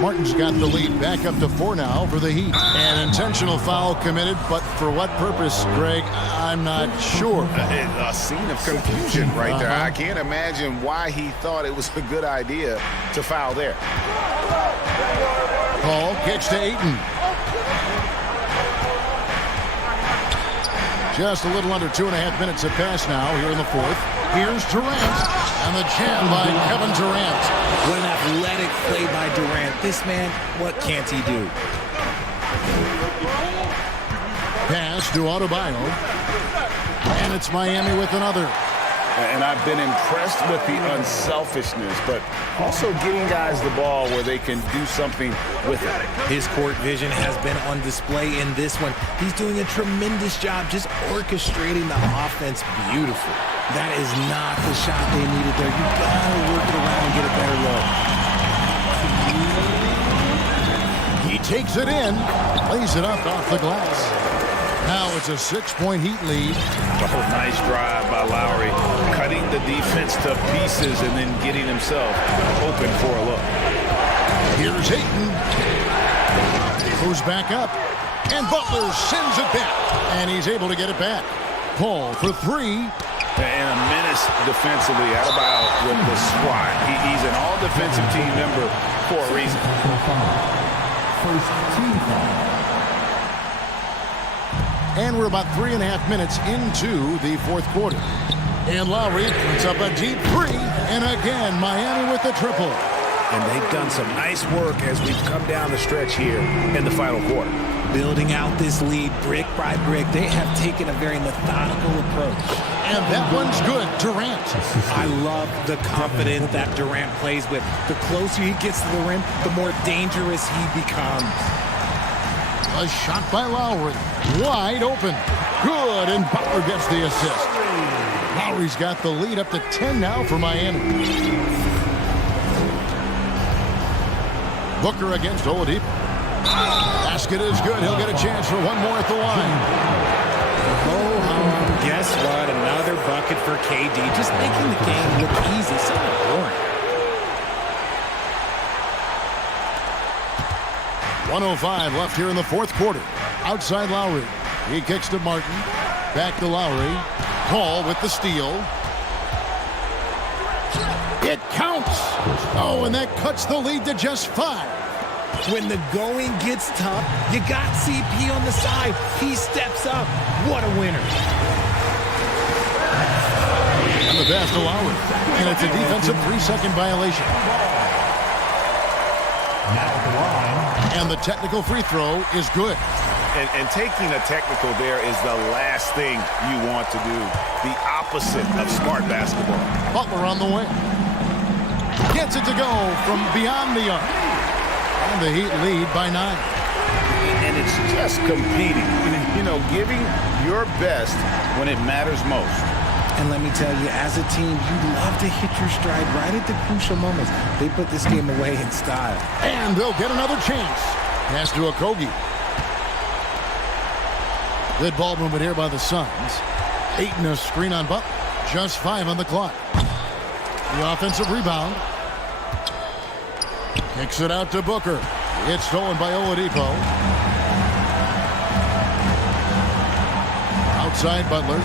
Martin's got the lead back up to 4 now for the Heat. An intentional foul committed, but for what purpose, Greg, I'm not sure. A scene of confusion right there. I can't imagine why he thought it was a good idea to foul there. Call kicks to Ayton. Just a little under 2.5 minutes have passed now here in the fourth. Here's Durant, and the jam by Kevin Durant. What an athletic play by Durant. This man, what can't he do? Pass to Adebayo. And it's Miami with another. And I've been impressed with the unselfishness, but also getting guys the ball where they can do something with it. His court vision has been on display in this one. He's doing a tremendous job just orchestrating the offense beautiful. That is not the shot they needed there. You gotta work it around and get a better look. He takes it in, lays it up off the glass. Now it's a 6-point Heat lead. Oh, nice drive by Lowry, cutting the defense to pieces and then getting himself open for a look. Here's Ayton. Goes back up. And Butler sends it back. And he's able to get it back. Paul for three. And a menace defensively. Adebayo with the squat. He's an all-defensive team member for a reason. First team foul. And we're about 3.5 minutes into the fourth quarter. And Lowry puts up a deep three. And again, Miami with the triple. And they've done some nice work as we've come down the stretch here in the final quarter. Building out this lead brick by brick. They have taken a very methodical approach. And that one's good. Durant. I love the confidence that Durant plays with. The closer he gets to the rim, the more dangerous he becomes. A shot by Lowry. Wide open. Good, and Butler gets the assist. Lowry's got the lead up to 10 now for Miami. Booker against Oladipo. Basket is good. He'll get a chance for one more at the line. Oh, guess what? Another bucket for KD. Just making the game look easy. So boring. 1:05 left here in the fourth quarter. Outside Lowry. He kicks to Martin. Back to Lowry. Paul with the steal. It counts. Oh, and that cuts the lead to just 5. When the going gets tough, you got CP on the side. He steps up. What a winner. And the pass to Lowry. And it's a defensive 3-second violation. And the technical free throw is good. And taking a technical there is the last thing you want to do. The opposite of smart basketball. Butler on the wing. Gets it to go from beyond the arc. And the Heat lead by 9. And it's just competing. You know, giving your best when it matters most. And let me tell you, as a team, you love to hit your stride right at the crucial moments. They put this game away in style. And they'll get another chance. Pass to Okogie. Good ball movement here by the Suns. Ayton a screen on Butler. Just 5 on the clock. The offensive rebound. Kicks it out to Booker. It's stolen by Oladipo. Outside Butler.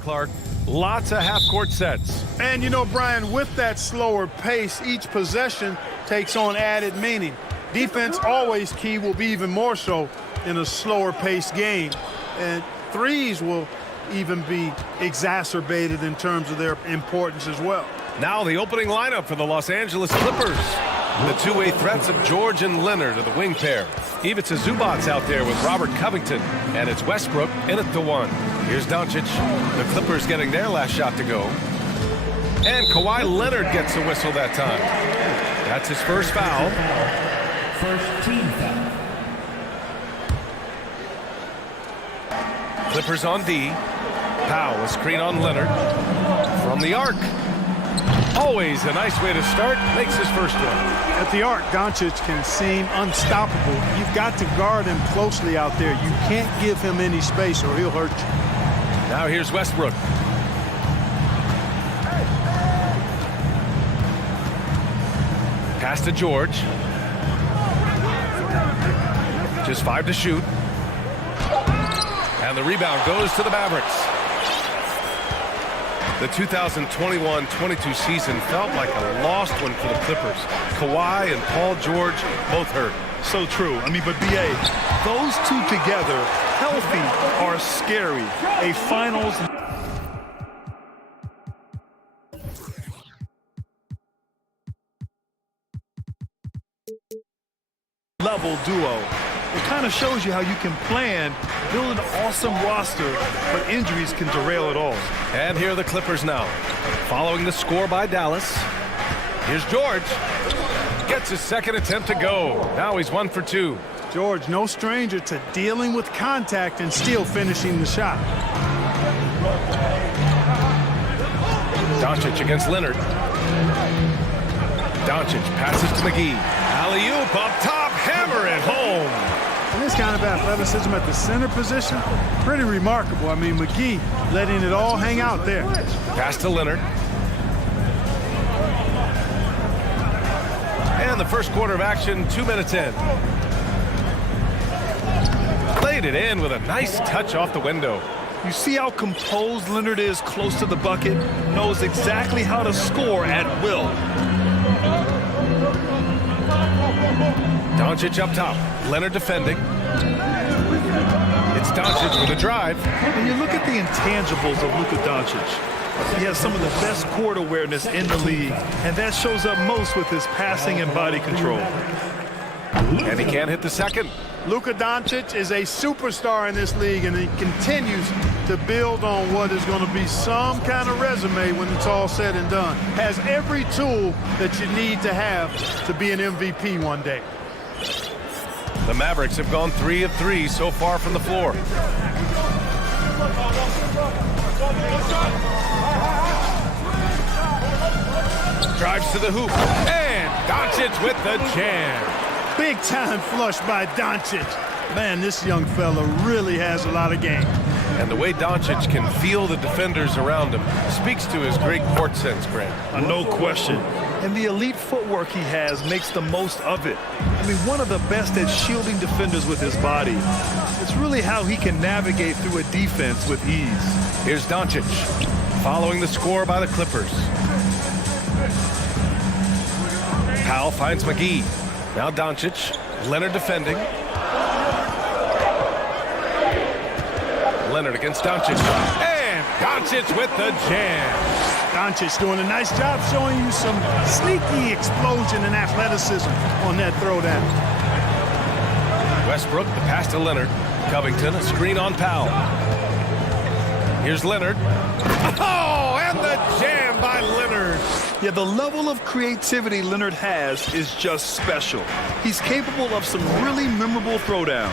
Clark, lots of half-court sets. And you know, Brian, with that slower pace, each possession takes on added meaning. Defense, always key, will be even more so in a slower paced game. And threes will even be exacerbated in terms of their importance as well. Now the opening lineup for the Los Angeles Clippers. The two-way threats of George and Leonard are the wing pair. Ivica Zubac's out there with Robert Covington, and it's Westbrook in at the one. Here's Doncic. The Clippers getting their last shot to go. And Kawhi Leonard gets a whistle that time. That's his first foul. First team foul. Clippers on D. Powell, a screen on Leonard. From the arc. Always a nice way to start. Makes his first one. At the arc, Doncic can seem unstoppable. You've got to guard him closely out there. You can't give him any space or he'll hurt you. Now here's Westbrook. Pass to George. Just 5 to shoot. And the rebound goes to the Mavericks. The 2021-22 season felt like a lost one for the Clippers. Kawhi and Paul George both hurt. So true. I mean, but B.A., those two together, healthy, are scary. A finals level duo. It kind of shows you how you can plan, build an awesome roster, but injuries can derail it all. And here are the Clippers now. Following the score by Dallas. Here's George. Gets his second attempt to go. Now he's 1 for 2. George, no stranger to dealing with contact and still finishing the shot. Doncic against Leonard. Doncic passes to McGee. Alley-oop up top, hammer it home. And this kind of athleticism at the center position, pretty remarkable. I mean, McGee letting it all hang out there. Pass to Leonard. And the first quarter of action, 2 minutes in. Played it in with a nice touch off the window. You see how composed Leonard is close to the bucket? Knows exactly how to score at will. Doncic up top. Leonard defending. It's Doncic with a drive. When you look at the intangibles of Luka Doncic, he has some of the best court awareness in the league, and that shows up most with his passing and body control. And he can't hit the second. Luka Doncic is a superstar in this league, and he continues to build on what is going to be some kind of resume when it's all said and done. Has every tool that you need to have to be an MVP one day. The Mavericks have gone 3 of 3 so far from the floor. Drives to the hoop. And Doncic with the jam. Big time flush by Doncic. Man, this young fella really has a lot of game. And the way Doncic can feel the defenders around him speaks to his great court sense, Grant. No question. And the elite footwork he has makes the most of it. I mean, one of the best at shielding defenders with his body. It's really how he can navigate through a defense with ease. Here's Doncic, following the score by the Clippers. Powell finds McGee. Now Doncic, Leonard defending. Leonard against Doncic. And Doncic with the jam. Doncic doing a nice job showing you some sneaky explosion and athleticism on that throwdown. Westbrook, the pass to Leonard. Covington, a screen on Powell. Here's Leonard. Oh, and the jam by Leonard. Yeah, the level of creativity Leonard has is just special. He's capable of some really memorable throwdowns.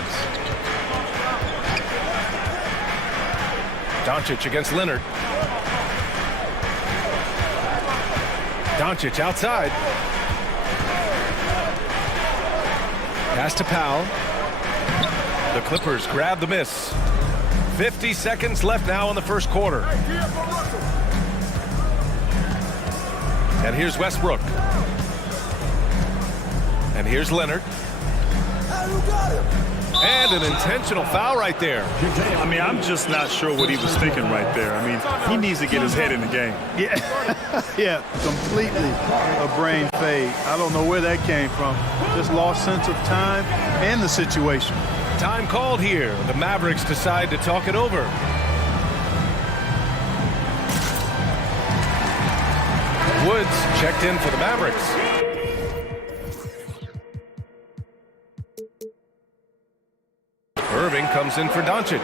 Doncic against Leonard. Doncic outside. Pass to Powell. The Clippers grab the miss. 50 seconds left now in the first quarter. And here's Westbrook. And here's Leonard. And an intentional foul right there. I mean, I'm just not sure what he was thinking right there. I mean, he needs to get his head in the game. Yeah, yeah, completely a brain fade. I don't know where that came from. Just lost sense of time and the situation. Time called here. The Mavericks decide to talk it over. Woods checked in for the Mavericks. Irving comes in for Doncic.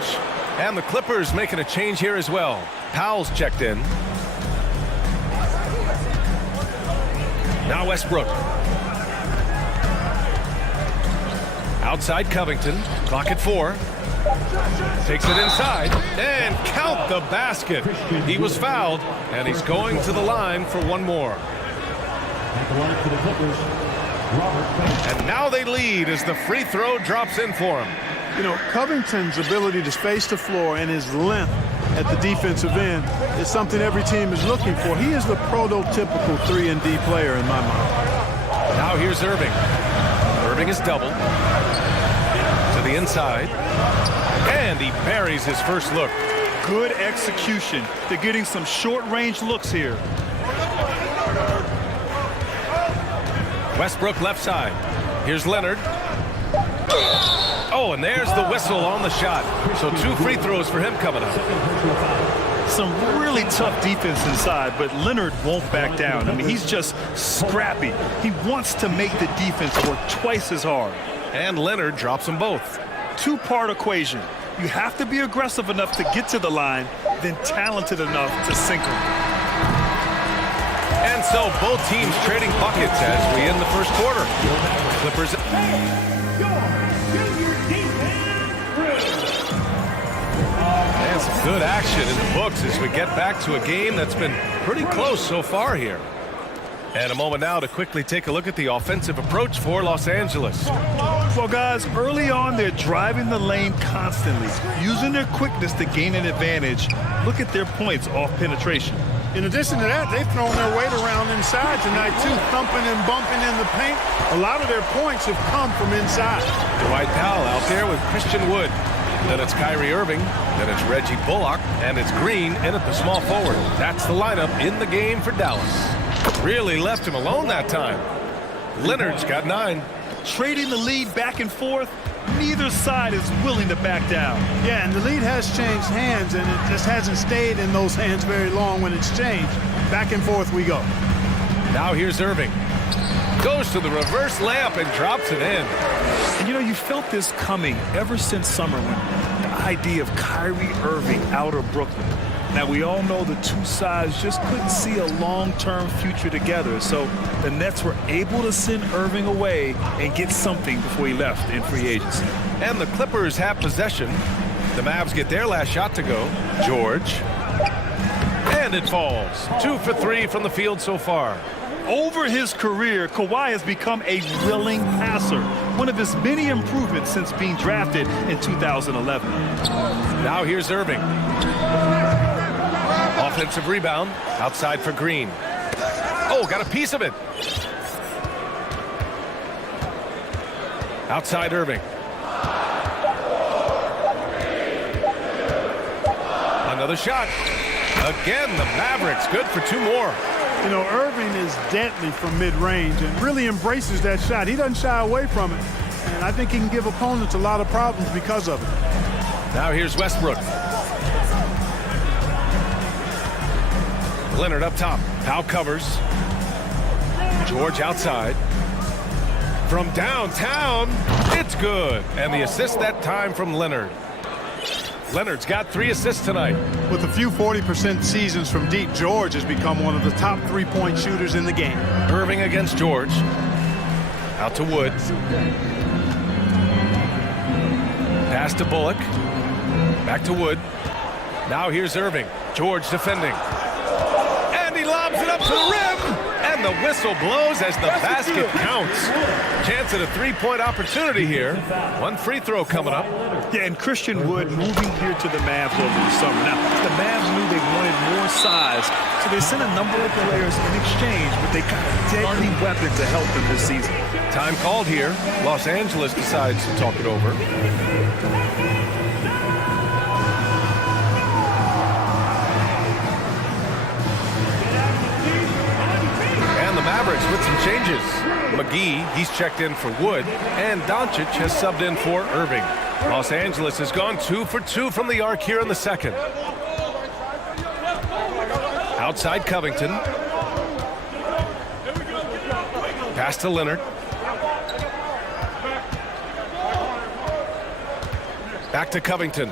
And the Clippers making a change here as well. Powell's checked in. Now Westbrook. Outside Covington. Clock at 4. Takes it inside. And count the basket. He was fouled. And he's going to the line for one more. At the line for the Clippers, Robert. And now they lead as the free throw drops in for him. You know, Covington's ability to space the floor and his length at the defensive end is something every team is looking for. He is the prototypical 3-and-D player in my mind. Now here's Irving. Irving is doubled. To the inside. And he buries his first look. Good execution. They're getting some short-range looks here. Westbrook left side. Here's Leonard. Oh, and there's the whistle on the shot. So 2 free throws for him coming up. Some really tough defense inside, but Leonard won't back down. I mean, he's just scrappy. He wants to make the defense work twice as hard. And Leonard drops them both. 2-part equation. You have to be aggressive enough to get to the line, then talented enough to sink them. And so both teams trading buckets as we end the first quarter. Clippers. And some good action in the books as we get back to a game that's been pretty close so far here. And a moment now to quickly take a look at the offensive approach for Los Angeles. Well, guys, early on, they're driving the lane constantly, using their quickness to gain an advantage. Look at their points off penetration. In addition to that, they've thrown their weight around inside tonight, too, thumping and bumping in the paint. A lot of their points have come from inside. Dwight Powell out there with Christian Wood. Then it's Kyrie Irving. Then it's Reggie Bullock. And it's Green in at the small forward. That's the lineup in the game for Dallas. Really left him alone that time. Leonard's got 9. Trading the lead back and forth, neither side is willing to back down. Yeah, and the lead has changed hands, and it just hasn't stayed in those hands very long when it's changed. Back and forth we go. Now here's Irving. Goes to the reverse layup and drops it in. And you know, you felt this coming ever since summer when the idea of Kyrie Irving out of Brooklyn. Now, we all know the two sides just couldn't see a long-term future together, so the Nets were able to send Irving away and get something before he left in free agency. And the Clippers have possession. The Mavs get their last shot to go. George. And it falls. 2 for 3 from the field so far. Over his career, Kawhi has become a willing passer, one of his many improvements since being drafted in 2011. Now here's Irving. Offensive rebound, outside for Green. Oh, got a piece of it. Outside Irving. Another shot. Again, the Mavericks good for 2 more. You know, Irving is deadly from mid-range and really embraces that shot. He doesn't shy away from it, and I think he can give opponents a lot of problems because of it. Now here's Westbrook. Leonard up top. Powell covers. George outside. From downtown, it's good. And the assist that time from Leonard. Leonard's got 3 assists tonight. With a few 40% seasons from deep, George has become one of the top 3-point shooters in the game. Irving against George. Out to Wood. Pass to Bullock. Back to Wood. Now here's Irving. George defending. And he lobs it up to the rim. And the whistle blows as the basket counts. Chance at a 3-point opportunity here. 1 free throw coming up. Yeah, and Christian Wood moving here to the Mavs over the summer. Now, the Mavs knew they wanted more size So they sent a number of players in exchange, but they got a deadly weapon to help them this season. Time called here. Los Angeles decides to talk it over. And the Mavericks with some changes. McGee, he's checked in for Wood, and Doncic has subbed in for Irving. Los Angeles has gone 2 for 2 from the arc here in the second. Outside Covington. Pass to Leonard. Back to Covington.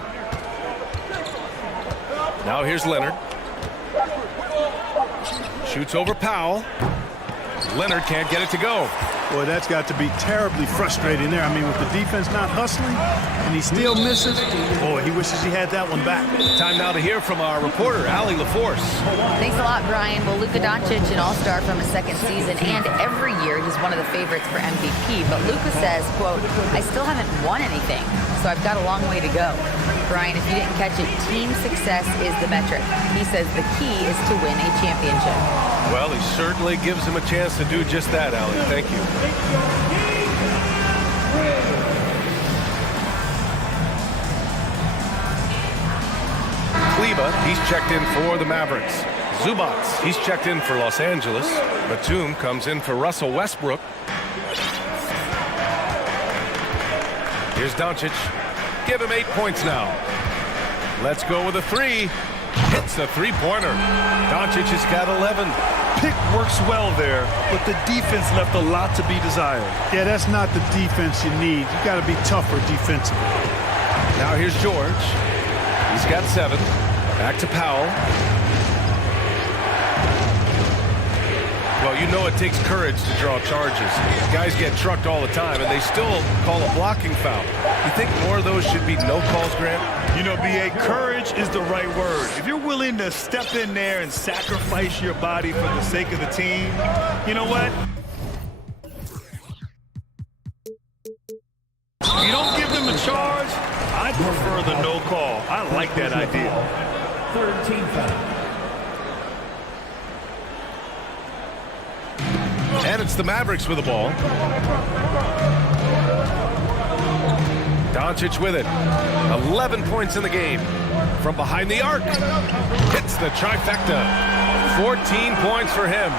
Now here's Leonard. Shoots over Powell. Leonard can't get it to go. Boy, that's got to be terribly frustrating there. I mean, with the defense not hustling, and he still misses. Boy, he wishes he had that one back. Time now to hear from our reporter, Allie LaForce. Thanks a lot, Brian. Well, Luka Doncic, an all-star from his second season, and every year he's one of the favorites for MVP. But Luka says, quote, I still haven't won anything, so I've got a long way to go. Brian, if you didn't catch it, team success is the metric. He says the key is to win a championship. Well, he certainly gives him a chance to do just that, Allie. Thank you. Kleba, he's checked in for the Mavericks. Zubats, he's checked in for Los Angeles. Batum comes in for Russell Westbrook. Here's Doncic. Give him 8 points now. Let's go with a three. Hits the three-pointer. Doncic has got 11. Pick works well there, but the defense left a lot to be desired. Yeah, that's not the defense you need. You got to be tougher defensively. Now here's George. He's got 7. Back to Powell. Well, you know it takes courage to draw charges. Guys get trucked all the time, and they still call a blocking foul. You think more of those should be no calls, Grant? You know, B.A., courage is the right word. If you're willing to step in there and sacrifice your body for the sake of the team, you know what? If you don't give them a charge, I prefer the no call. I like that idea. Third team foul. And it's the Mavericks with the ball. Doncic with it. 11 points in the game. From behind the arc. Hits the trifecta. 14 points for him.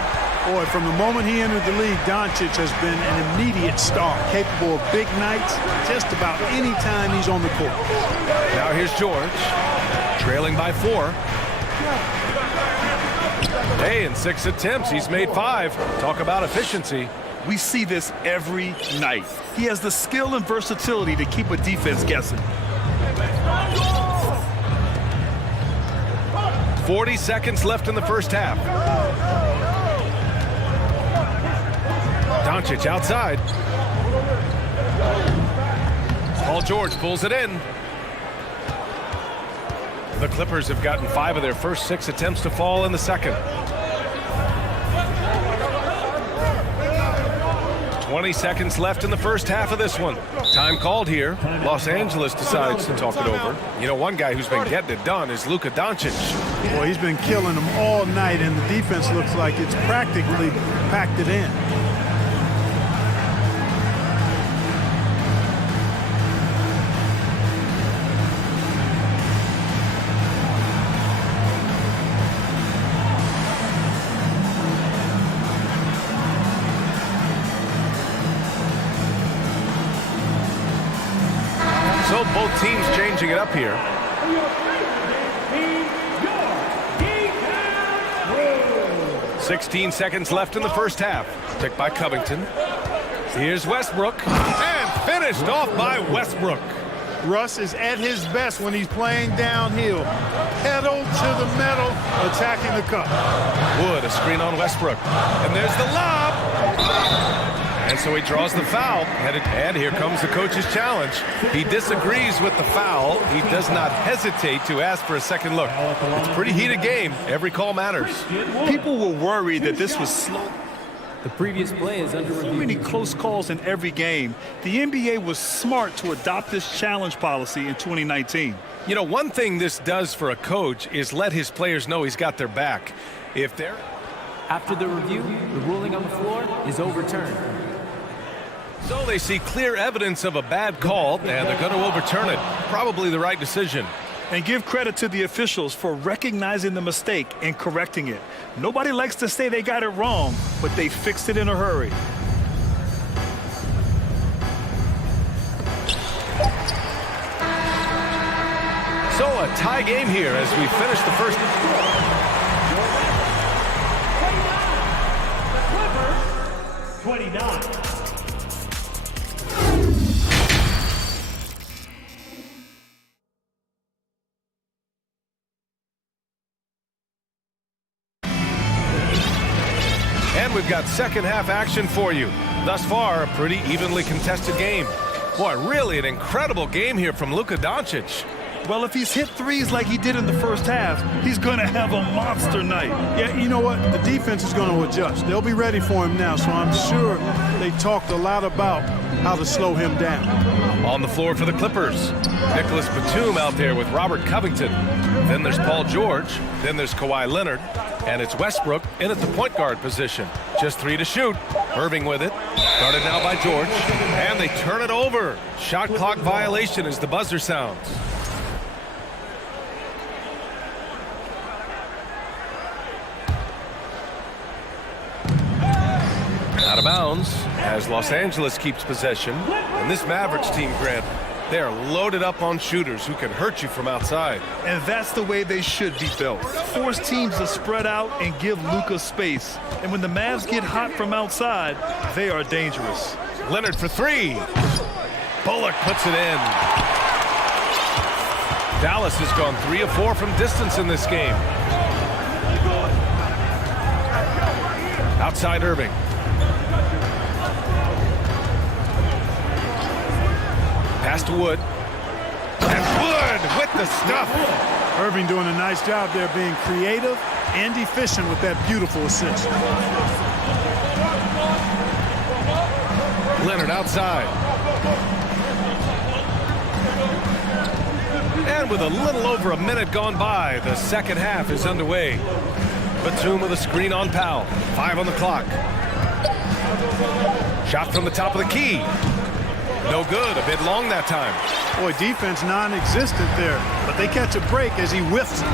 Boy, from the moment he entered the league, Doncic has been an immediate star, capable of big nights just about any time he's on the court. Now here's George. Trailing by 4. Hey, in 6 attempts, he's made 5. Talk about efficiency. We see this every night. He has the skill and versatility to keep a defense guessing. 40 seconds left in the first half. Doncic outside. Paul George pulls it in. The Clippers have gotten 5 of their first 6 attempts to fall in the second. 20 seconds left in the first half of this one. Time called here. Los Angeles decides to talk it over. You know, one guy who's been getting it done is Luka Doncic. Well, he's been killing them all night, and the defense looks like it's practically packed it in. So both teams changing it up here. Defense. 16 seconds left in the first half. Picked by Covington. Here's Westbrook. And finished off by Westbrook. Russ is at his best when he's playing downhill. Pedal to the metal, attacking the cup. Wood, a screen on Westbrook. And there's the lob. And so he draws the foul. And here comes the coach's challenge. He disagrees with the foul. He does not hesitate to ask for a second look. It's a pretty heated game. Every call matters. People were worried that this was slow. The previous play is under review. So many close calls in every game. The NBA was smart to adopt this challenge policy in 2019. You know, one thing this does for a coach is let his players know he's got their back. If they're... After the review, the ruling on the floor is overturned. So they see clear evidence of a bad call, and they're going to overturn it. Probably the right decision. And give credit to the officials for recognizing the mistake and correcting it. Nobody likes to say they got it wrong, but they fixed it in a hurry. So a tie game here as we finish the first. Clippers, 29. And we've got second half action for you. Thus far, a pretty evenly contested game. Boy, really an incredible game here from Luka Doncic. Well, if he's hit threes like he did in the first half, he's going to have a monster night. Yeah, you know what? The defense is going to adjust. They'll be ready for him now, so I'm sure they talked a lot about how to slow him down. On the floor for the Clippers, Nicholas Batum out there with Robert Covington. Then there's Paul George. Then there's Kawhi Leonard. And it's Westbrook in at the point guard position. Just 3 to shoot. Irving with it. Started now by George. And they turn it over. Shot clock violation as the buzzer sounds. Out of bounds as Los Angeles keeps possession. And this Mavericks team, Grant, they are loaded up on shooters who can hurt you from outside. And that's the way they should be built. Force teams to spread out and give Luka space. And when the Mavs get hot from outside, they are dangerous. Leonard for 3. Bullock puts it in. Dallas has gone 3 of 4 from distance in this game. Outside Irving. Pass to Wood. And Wood with the stuff. Irving doing a nice job there being creative and efficient with that beautiful assist. Leonard outside. And with a little over a minute gone by, the second half is underway. Batum with a screen on Powell. 5 on the clock. Shot from the top of the key. No good, a bit long that time. Boy, defense non-existent there, but they catch a break as he whiffs it.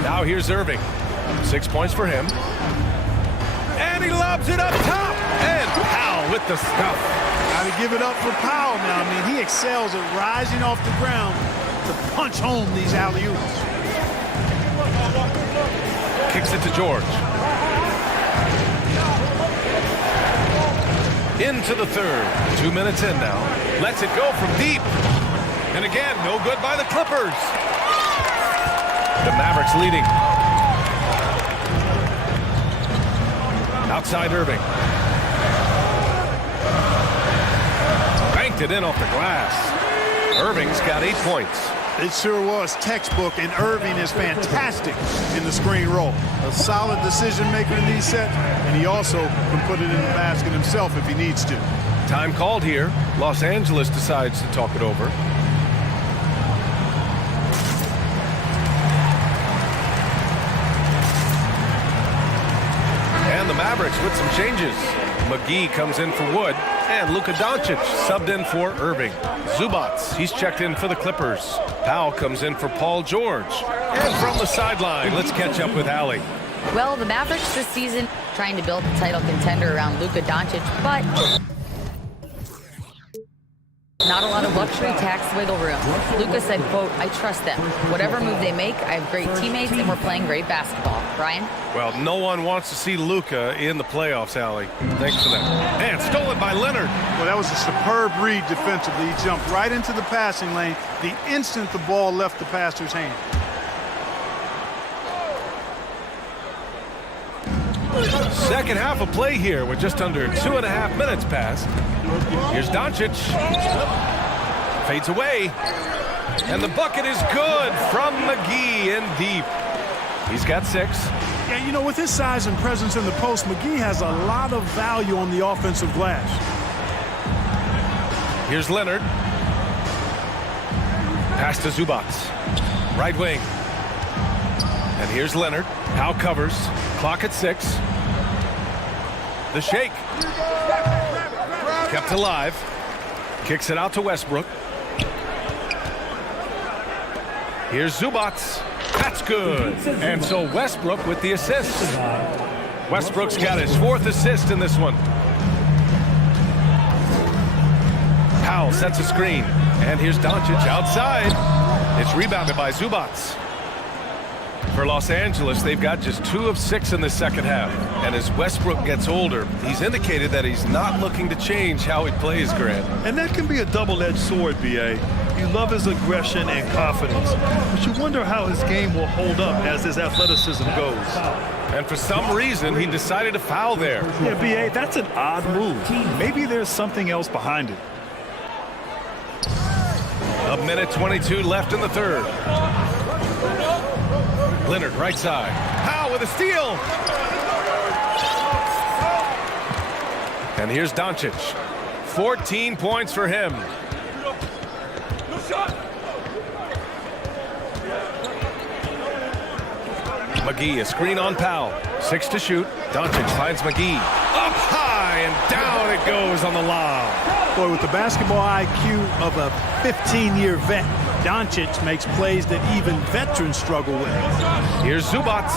Now here's Irving. 6 points for him. And he lobs it up top. And Powell with the stuff. Got to give it up for Powell now. I mean, he excels at rising off the ground to punch home these alley-oops. Kicks it to George. Into the third. 2 minutes in now. Lets it go from deep. And again, no good by the Clippers. The Mavericks leading. Outside Irving. Banked it in off the glass. Irving's got 8 points. It sure was textbook, and Irving is fantastic in the screen roll. A solid decision maker in these sets, and he also can put it in the basket himself if he needs to. Time called here. Los Angeles decides to talk it over. And the Mavericks with some changes. McGee comes in for Wood, and Luka Doncic subbed in for Irving. Zubats, he's checked in for the Clippers. Powell comes in for Paul George. And from the sideline, let's catch up with Allie. Well, the Mavericks this season trying to build a title contender around Luka Doncic, but not a lot of luxury tax wiggle room. Luka said, quote, "I trust them. Whatever move they make, I have great teammates and we're playing great basketball." Brian? Well, no one wants to see Luka in the playoffs, Allie. Thanks for that. And stolen by Leonard. Well, that was a superb read defensively. He jumped right into the passing lane the instant the ball left the passer's hand. Second half of play here with just under 2.5 minutes passed. Here's Doncic. Fades away. And the bucket is good from McGee in deep. He's got 6. Yeah, you know, with his size and presence in the post, McGee has a lot of value on the offensive glass. Here's Leonard. Pass to Zubac. Right wing. And here's Leonard. Powell covers. Clock at 6. The shake. Kept alive. Kicks it out to Westbrook. Here's Zubac. That's good. And so Westbrook with the assist. Westbrook's got his 4th assist in this one. Powell sets a screen. And here's Doncic outside. It's rebounded by Zubac. For Los Angeles, they've got just 2 of 6 in the second half. And as Westbrook gets older, he's indicated that he's not looking to change how he plays, Grant. And that can be a double-edged sword, B.A. You love his aggression and confidence, but you wonder how his game will hold up as his athleticism goes. And for some reason, he decided to foul there. Yeah, B.A., that's an odd move. Maybe there's something else behind it. A minute 22 left in the third. Leonard, right side. Powell with a steal. And here's Doncic. 14 points for him. McGee, a screen on Powell. 6 to shoot. Doncic finds McGee. Up high and down it goes on the lob. Boy, with the basketball IQ of a 15-year vet, Doncic makes plays that even veterans struggle with. Here's Zubac,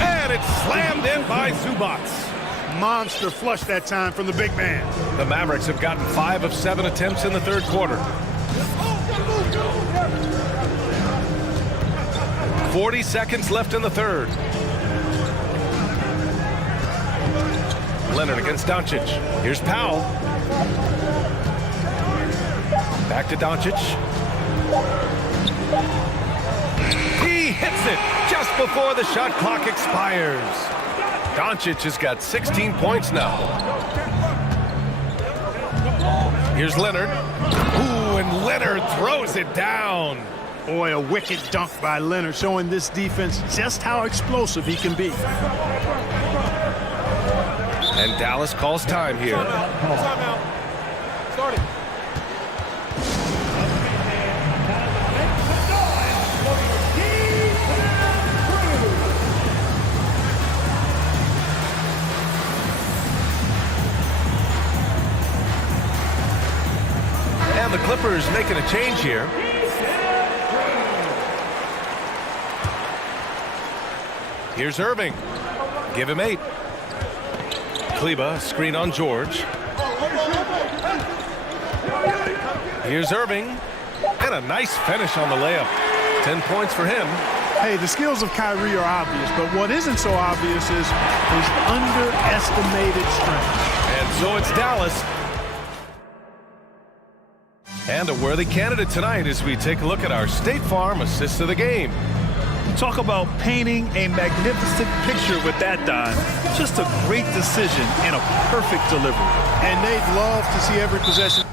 and it's slammed in by Zubac. Monster flush that time from the big man. The Mavericks have gotten 5 of 7 attempts in the third quarter. 40 seconds left in the third. Leonard against Doncic. Here's Powell. Back to Doncic. He hits it just before the shot clock expires. Doncic has got 16 points now. Here's Leonard. Ooh, and Leonard throws it down. Boy, a wicked dunk by Leonard, showing this defense just how explosive he can be. And Dallas calls time here. Timeout. Start it. And the Clippers making a change here. Here's Irving. Give him 8. Kleba, screen on George. Here's Irving. And a nice finish on the layup. 10 points for him. Hey, the skills of Kyrie are obvious, but what isn't so obvious is his underestimated strength. And so it's Dallas. And a worthy candidate tonight as we take a look at our State Farm assist of the game. Talk about painting a magnificent picture with that dime. Just a great decision and a perfect delivery. And they'd love to see every possession.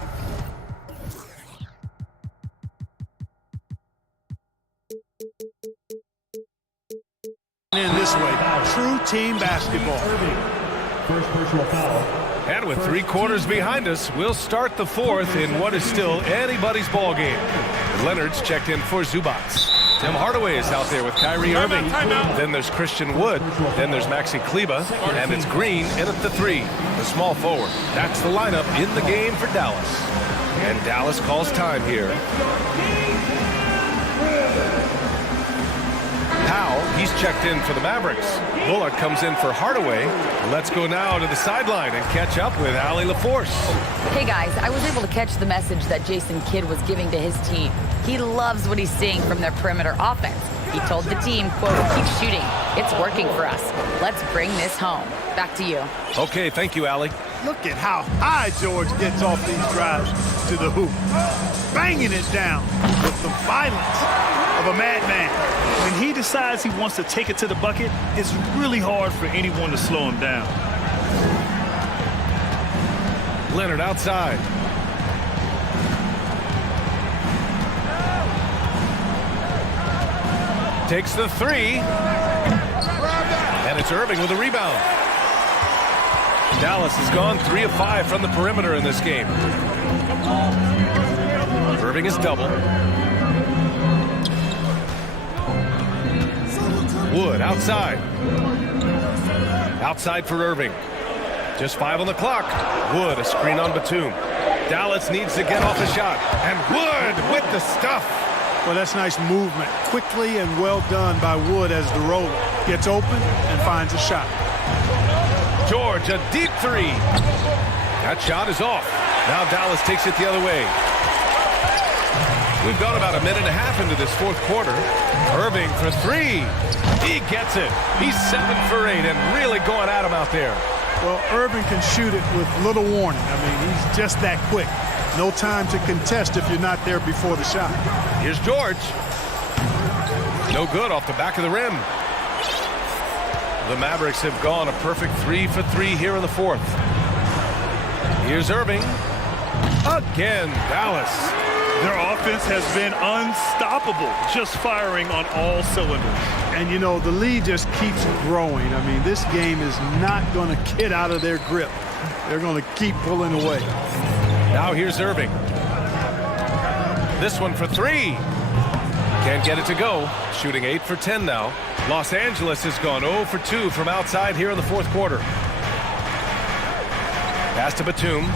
In this way, true team basketball. First personal foul. And with 3 quarters behind us, we'll start the fourth in what is still anybody's ball game. Leonard's checked in for Zubac. Tim Hardaway is out there with Kyrie Irving. Then there's Christian Wood. Then there's Maxi Kleba. And it's Green in at the 3, the small forward. That's the lineup in the game for Dallas. And Dallas calls time here. Powell, he's checked in for the Mavericks. Bullock comes in for Hardaway. Let's go now to the sideline and catch up with Allie LaForce. Hey guys, I was able to catch the message that Jason Kidd was giving to his team. He loves what he's seeing from their perimeter offense. He told the team, quote, keep shooting. It's working for us. Let's bring this home. Back to you. Okay, thank you, Allie. Look at how high George gets off these drives to the hoop. Banging it down with the violence of a madman. When he decides he wants to take it to the bucket, it's really hard for anyone to slow him down. Leonard outside. Takes the 3. And it's Irving with a rebound. Dallas has gone 3 of 5 from the perimeter in this game. Irving is double. Wood outside. Outside for Irving. Just 5 on the clock. Wood, a screen on Batum. Dallas needs to get off a shot. And Wood with the stuff. Well, that's nice movement. Quickly and well done by Wood as the roller gets open and finds a shot. George, a deep three. That shot is off. Now Dallas takes it the other way. We've gone about a minute and a half into this fourth quarter. Irving for 3. He gets it. He's 7 for 8 and really going at him out there. Well, Irving can shoot it with little warning. I mean, he's just that quick. No time to contest if you're not there before the shot. Here's George. No good off the back of the rim. The Mavericks have gone a perfect 3 for 3 here in the fourth. Here's Irving. Again, Dallas. Their offense has been unstoppable, just firing on all cylinders. And, you know, the lead just keeps growing. I mean, this game is not going to get out of their grip. They're going to keep pulling away. Now here's Irving. This one for 3. Can't get it to go. Shooting 8 for 10 now. Los Angeles has gone 0 for 2 from outside here in the fourth quarter. Pass to Batum.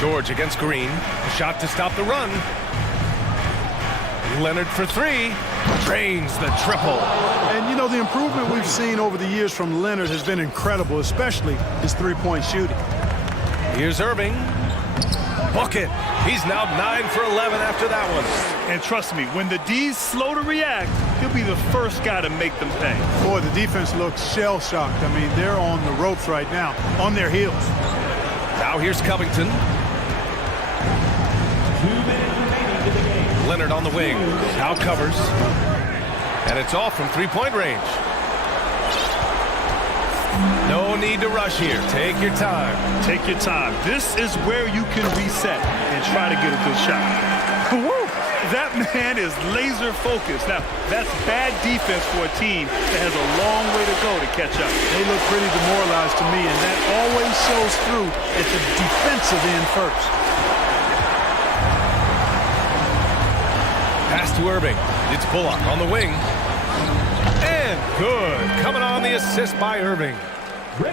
George against Green. Shot to stop the run. Leonard for 3. Drains the triple. And, you know, the improvement we've seen over the years from Leonard has been incredible, especially his three-point shooting. Here's Irving. Bucket. He's now 9 for 11 after that one. And trust me, when the D's slow to react, he'll be the first guy to make them pay. Boy, the defense looks shell-shocked. I mean, they're on the ropes right now, on their heels. Now here's Covington. Leonard on the wing. Now covers. And it's off from three-point range. No need to rush here. Take your time. Take your time. This is where you can reset and try to get a good shot. Woo! That man is laser focused. Now, that's bad defense for a team that has a long way to go to catch up. They look pretty demoralized to me, and that always shows through at the defensive end first. Pass to Irving. It's Bullock on the wing. And good. Coming on the assist by Irving.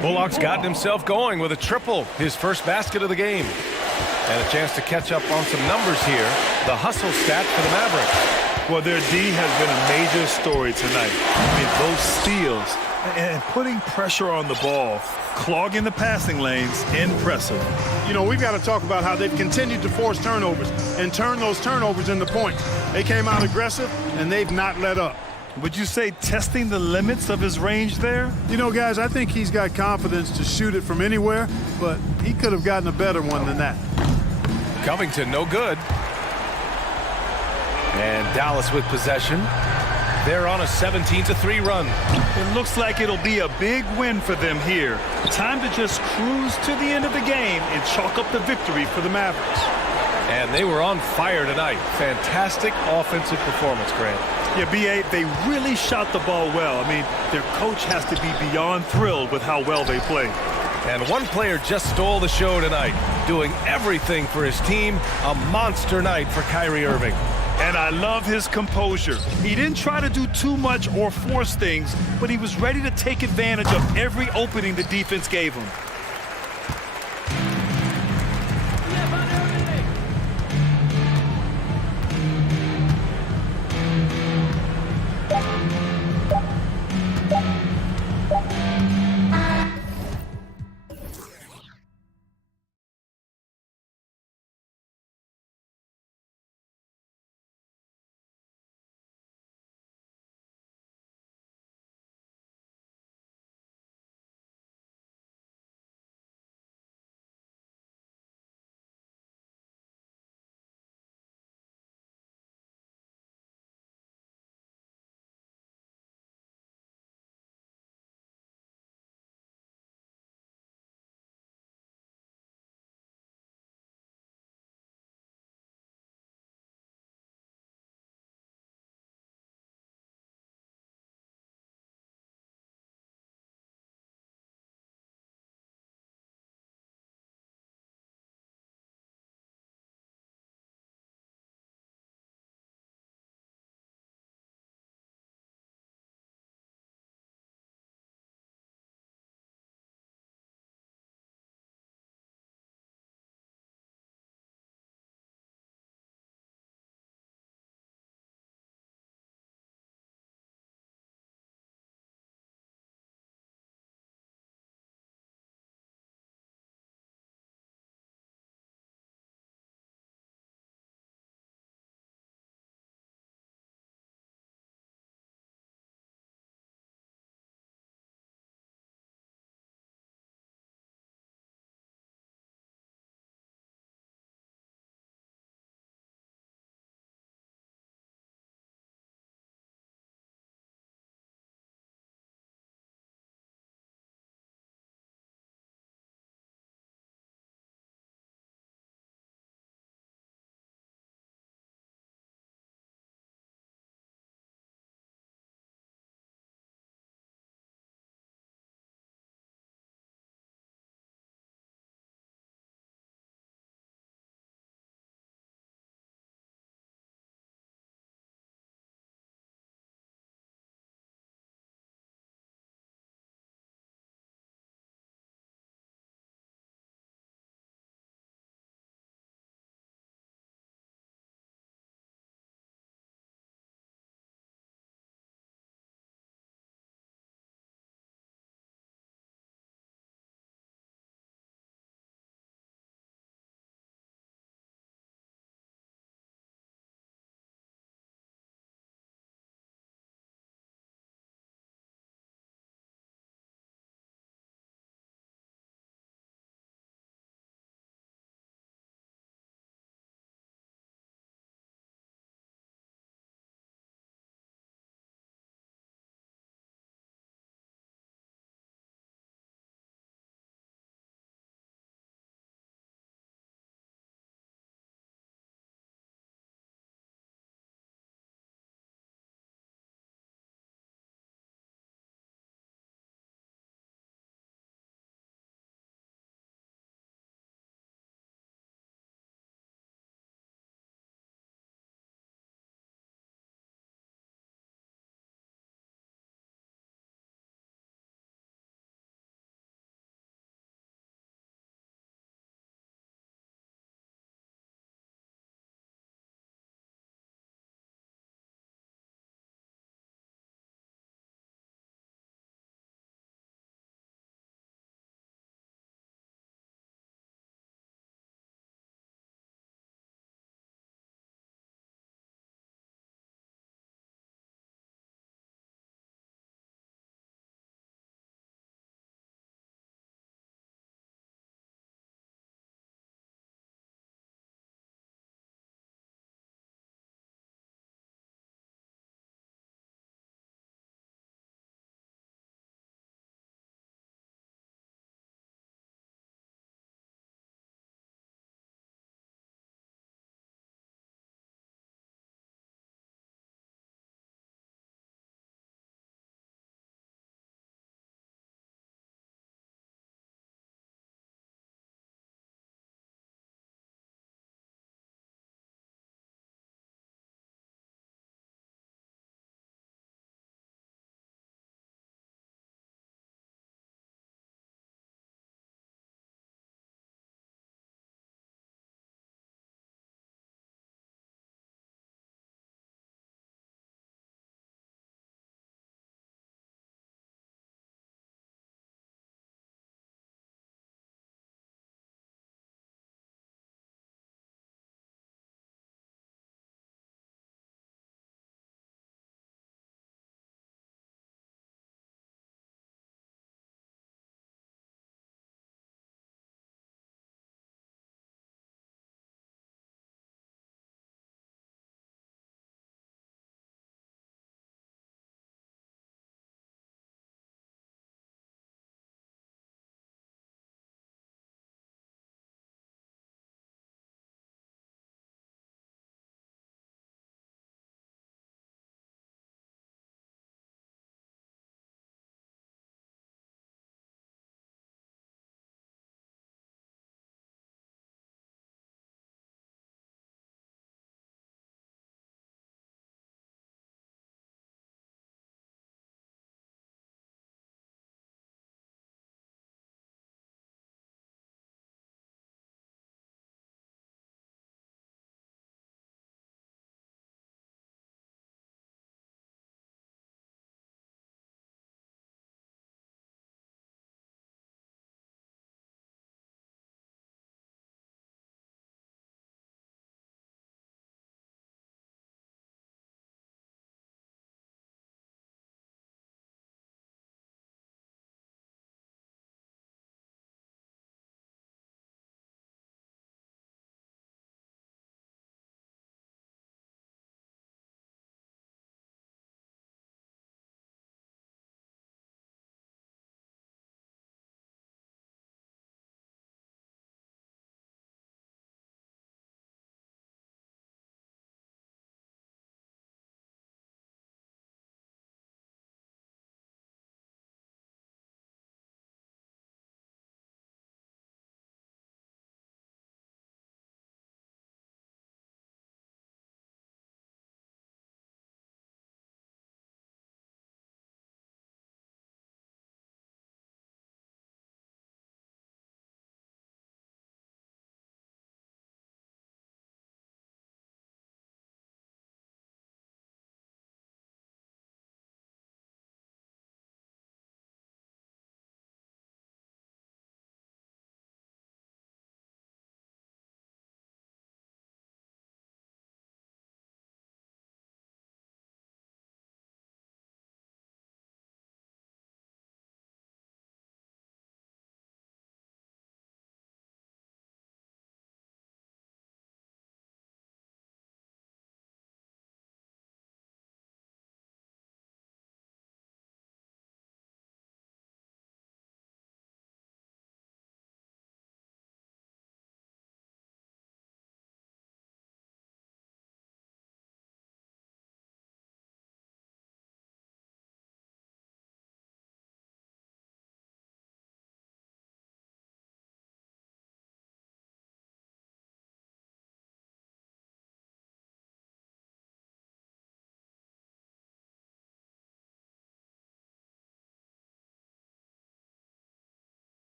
Bullock's gotten himself going with a triple, his first basket of the game. And a chance to catch up on some numbers here. The hustle stat for the Mavericks. Well, their D has been a major story tonight. I mean, those steals and putting pressure on the ball, clogging the passing lanes, impressive. You know, we've got to talk about how they've continued to force turnovers and turn those turnovers into points. They came out aggressive, and they've not let up. Would you say testing the limits of his range there? You know, guys, I think he's got confidence to shoot it from anywhere, but he could have gotten a better one than that. Covington, no good. And Dallas with possession. They're on a 17-3 run. It looks like it'll be a big win for them here. Time to just cruise to the end of the game and chalk up the victory for the Mavericks. And they were on fire tonight. Fantastic offensive performance, Grant. Yeah, B.A., they really shot the ball well. I mean, their coach has to be beyond thrilled with how well they played. And one player just stole the show tonight, doing everything for his team. A monster night for Kyrie Irving. And I love his composure. He didn't try to do too much or force things, but he was ready to take advantage of every opening the defense gave him.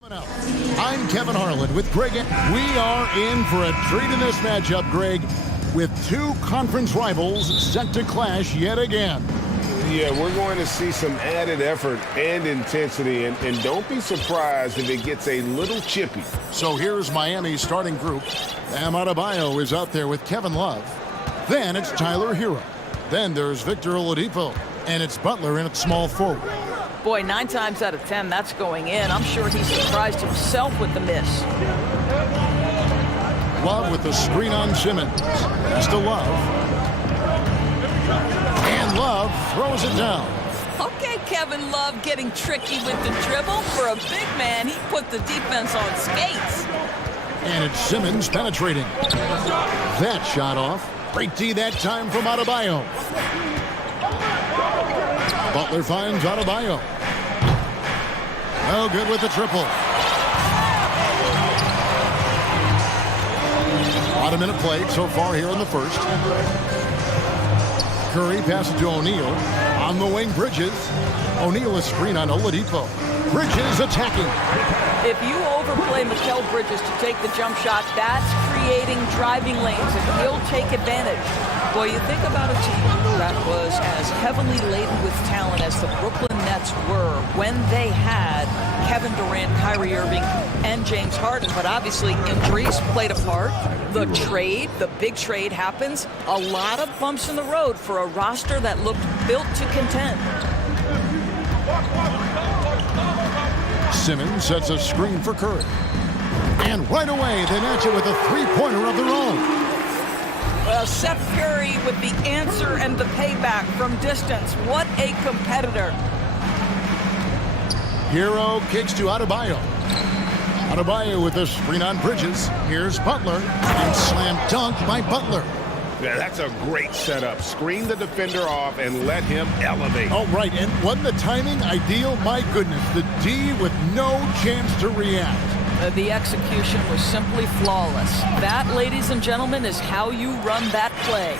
I'm Kevin Harlan with Greg. We are in for a treat in this matchup, Greg, with two conference rivals set to clash yet again. Yeah, we're going to see some added effort and intensity, and don't be surprised if it gets a little chippy. So here's Miami's starting group. Bam Adebayo is out there with Kevin Love. Then it's Tyler Hero. Then there's Victor Oladipo, and it's Butler in at small forward. Boy, 9 times out of 10, that's going in. I'm sure he surprised himself with the miss. Love with the screen on Simmons. Pass to Love. And Love throws it down. Okay, Kevin Love getting tricky with the dribble. For a big man, he put the defense on skates. And it's Simmons penetrating. That shot off. Great D that time from Adebayo. Butler finds Adebayo. Oh, good with the triple. About a minute played so far here in the first. Curry passes to O'Neal. On the wing, Bridges. O'Neal is screen on Oladipo. Bridges attacking. If you overplay Mikal Bridges to take the jump shot, that's creating driving lanes, and he'll take advantage. Boy, you think about a team that was as heavily laden with talent as the Brooklyn Nets were when they had Kevin Durant, Kyrie Irving, and James Harden. But obviously, injuries played a part. The trade, the big trade happens. A lot of bumps in the road for a roster that looked built to contend. Simmons sets a screen for Curry. And right away, they match it with a three-pointer of their own. Well, Seth Curry with the answer and the payback from distance. What a competitor. Hero kicks to Adebayo. Adebayo with the screen on Bridges. Here's Butler. And slam dunk by Butler. Yeah, that's a great setup. Screen the defender off and let him elevate. Oh, right. And wasn't the timing ideal? My goodness. The D with no chance to react. The execution was simply flawless. That, ladies and gentlemen, is how you run that play.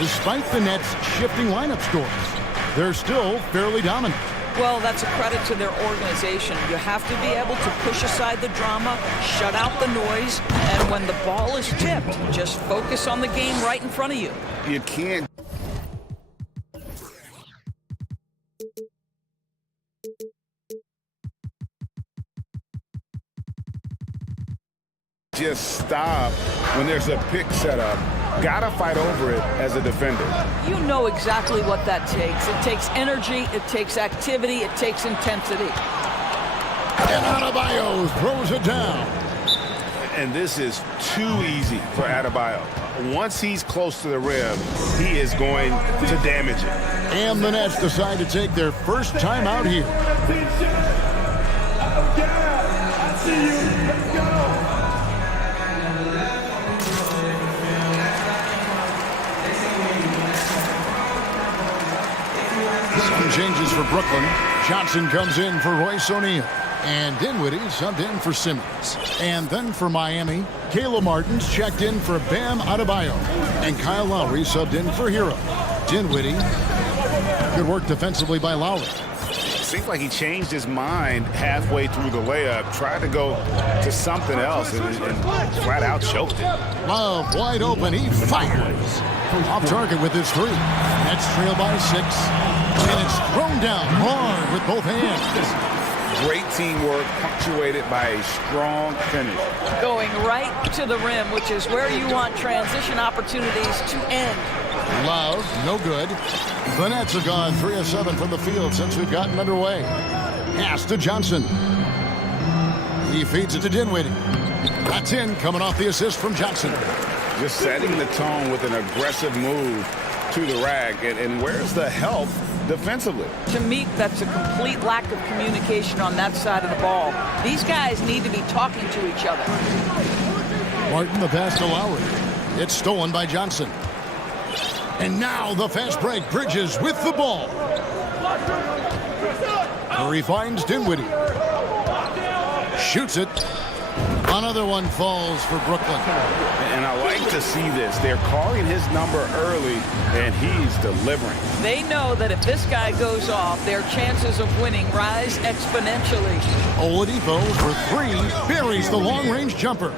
Despite the Nets' shifting lineup scores, they're still fairly dominant. Well, that's a credit to their organization. You have to be able to push aside the drama, shut out the noise, and when the ball is tipped, just focus on the game right in front of you. You can't. Just stop when there's a pick set up. Gotta fight over it as a defender. You know exactly what that takes. It takes energy, it takes activity, it takes intensity. And Adebayo throws it down. And this is too easy for Adebayo. Once he's close to the rim, he is going to damage it. And the Nets decide to take their first time out here. I see you. Let's go. Some changes for Brooklyn. Johnson comes in for Royce O'Neal. And Dinwiddie subbed in for Simmons. And then for Miami, Caleb Martin's checked in for Bam Adebayo. And Kyle Lowry subbed in for Hero. Dinwiddie, good work defensively by Lowry. Seems like he changed his mind halfway through the layup, tried to go to something else, and flat out choked it. Love wide open, he fires. Off target with his three. Nets trail by 6. And it's thrown down hard with both hands. Great teamwork, punctuated by a strong finish. Going right to the rim, which is where you want transition opportunities to end. Love, no good. The Nets have gone 3 of 7 from the field since we've gotten underway. Pass to Johnson. He feeds it to Dinwiddie. That's in, coming off the assist from Johnson. Just setting the tone with an aggressive move to the rack. And where's the help defensively? To me, that's a complete lack of communication on that side of the ball. These guys need to be talking to each other. Martin, the pass to Lowry. It's stolen by Johnson. And now the fast break. Bridges with the ball. Curry finds Dinwiddie. Shoots it. Another one falls for Brooklyn. And I like to see this. They're calling his number early, and he's delivering. They know that if this guy goes off, their chances of winning rise exponentially. Oladipo for three, buries the long-range jumper.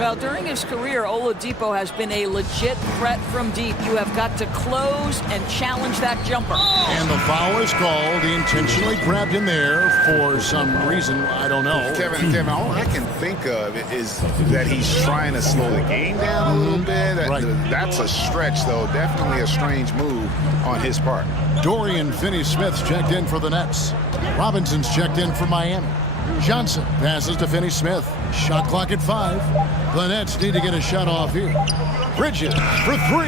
Well, during his career, Oladipo has been a legit threat from deep. You have got to close and challenge that jumper. And the foul is called. He intentionally grabbed him there for some reason. I don't know. Kevin, all I can think of is that he's trying to slow the game down a little bit. That's a stretch, though. Definitely a strange move on his part. Dorian Finney-Smith's checked in for the Nets. Robinson's checked in for Miami. Johnson passes to Finney-Smith. Shot clock at 5. The Nets need to get a shot off here. Bridges for 3.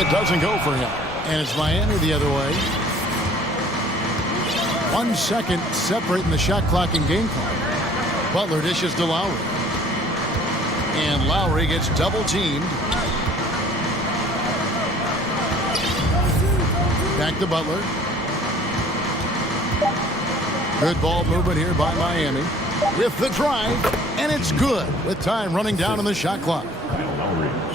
It doesn't go for him. And it's Miami the other way. 1 second separating the shot clock and game clock. Butler dishes to Lowry. And Lowry gets double-teamed. Back to Butler. Good ball movement here by Miami. With the drive, and it's good with time running down on the shot clock.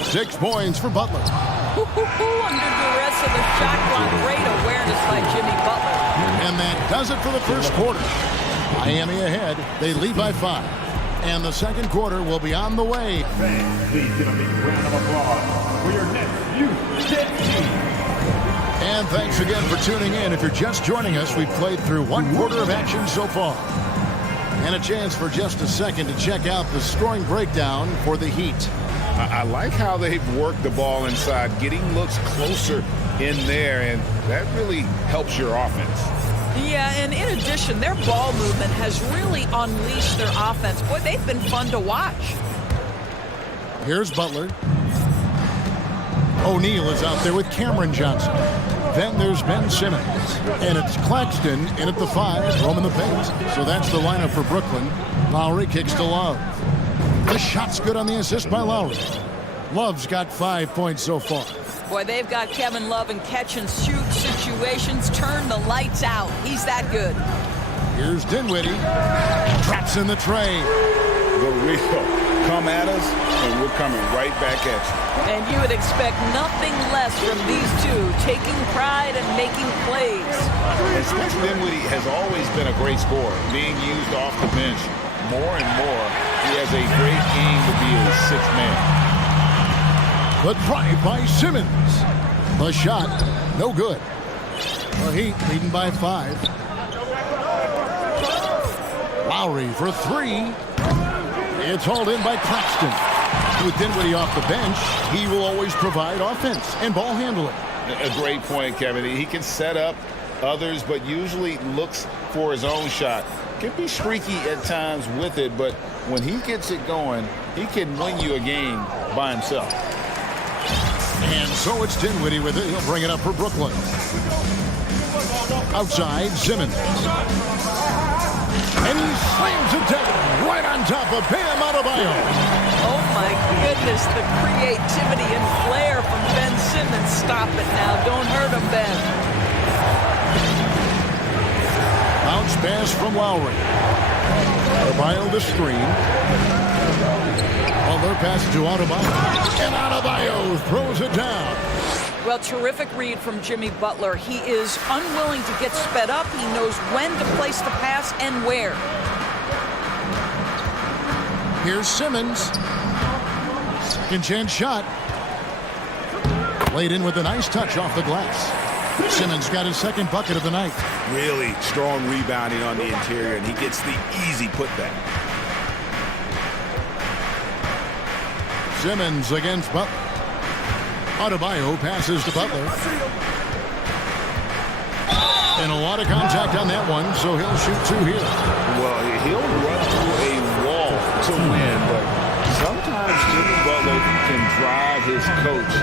6 points for Butler. Under duress of the shot clock. Great awareness by Jimmy Butler. And that does it for the first quarter. Miami ahead. They lead by 5. And the second quarter will be on the way. Please give a big round of applause for your next youth team. And thanks again for tuning in. If you're just joining us, we've played through 1 quarter of action so far. And a chance for just a second to check out the scoring breakdown for the Heat. I like how they've worked the ball inside, getting looks closer in there, and that really helps your offense. Yeah, and in addition, their ball movement has really unleashed their offense. Boy, they've been fun to watch. Here's Butler. O'Neal is out there with Cameron Johnson. Then there's Ben Simmons. And it's Claxton in at the 5, roaming the paint. So that's the lineup for Brooklyn. Lowry kicks to Love. The shot's good on the assist by Lowry. Love's got 5 points so far. Boy, they've got Kevin Love in catch-and-shoot situations. Turn the lights out. He's that good. Here's Dinwiddie. Drops in the tray. The real. Come at us, and we're coming right back at you. And you would expect nothing less from these two, taking pride and making plays. And Spencer Dinwiddie has always been a great scorer, being used off the bench more and more. He has a great game to be a 6th man. The drive by Simmons. The shot, no good. The Heat leading by 5. Lowry for 3. It's hauled in by Claxton. With Dinwiddie off the bench, he will always provide offense and ball handling. A great point, Kevin. He can set up others, but usually looks for his own shot. Can be streaky at times with it, but when he gets it going, he can win you a game by himself. And so it's Dinwiddie with it. He'll bring it up for Brooklyn. Outside, Simmons. And he slams it down right on top of Bam Adebayo. Oh, my goodness, the creativity and flair from Ben Simmons. Stop it now. Don't hurt him, Ben. Bounce pass from Lowry. Adebayo the screen. Butler passes to Adebayo. And Adebayo throws it down. Well, terrific read from Jimmy Butler. He is unwilling to get sped up. He knows when to place the pass and where. Here's Simmons. Second chance shot. Laid in with a nice touch off the glass. Simmons got his second bucket of the night. Really strong rebounding on the interior, and he gets the easy putback. Simmons against Butler. Adebayo passes to Butler. And a lot of contact on that one, so he'll shoot 2 here. Well, he'll run through a wall to win, but sometimes Jimmy Butler can drive his coach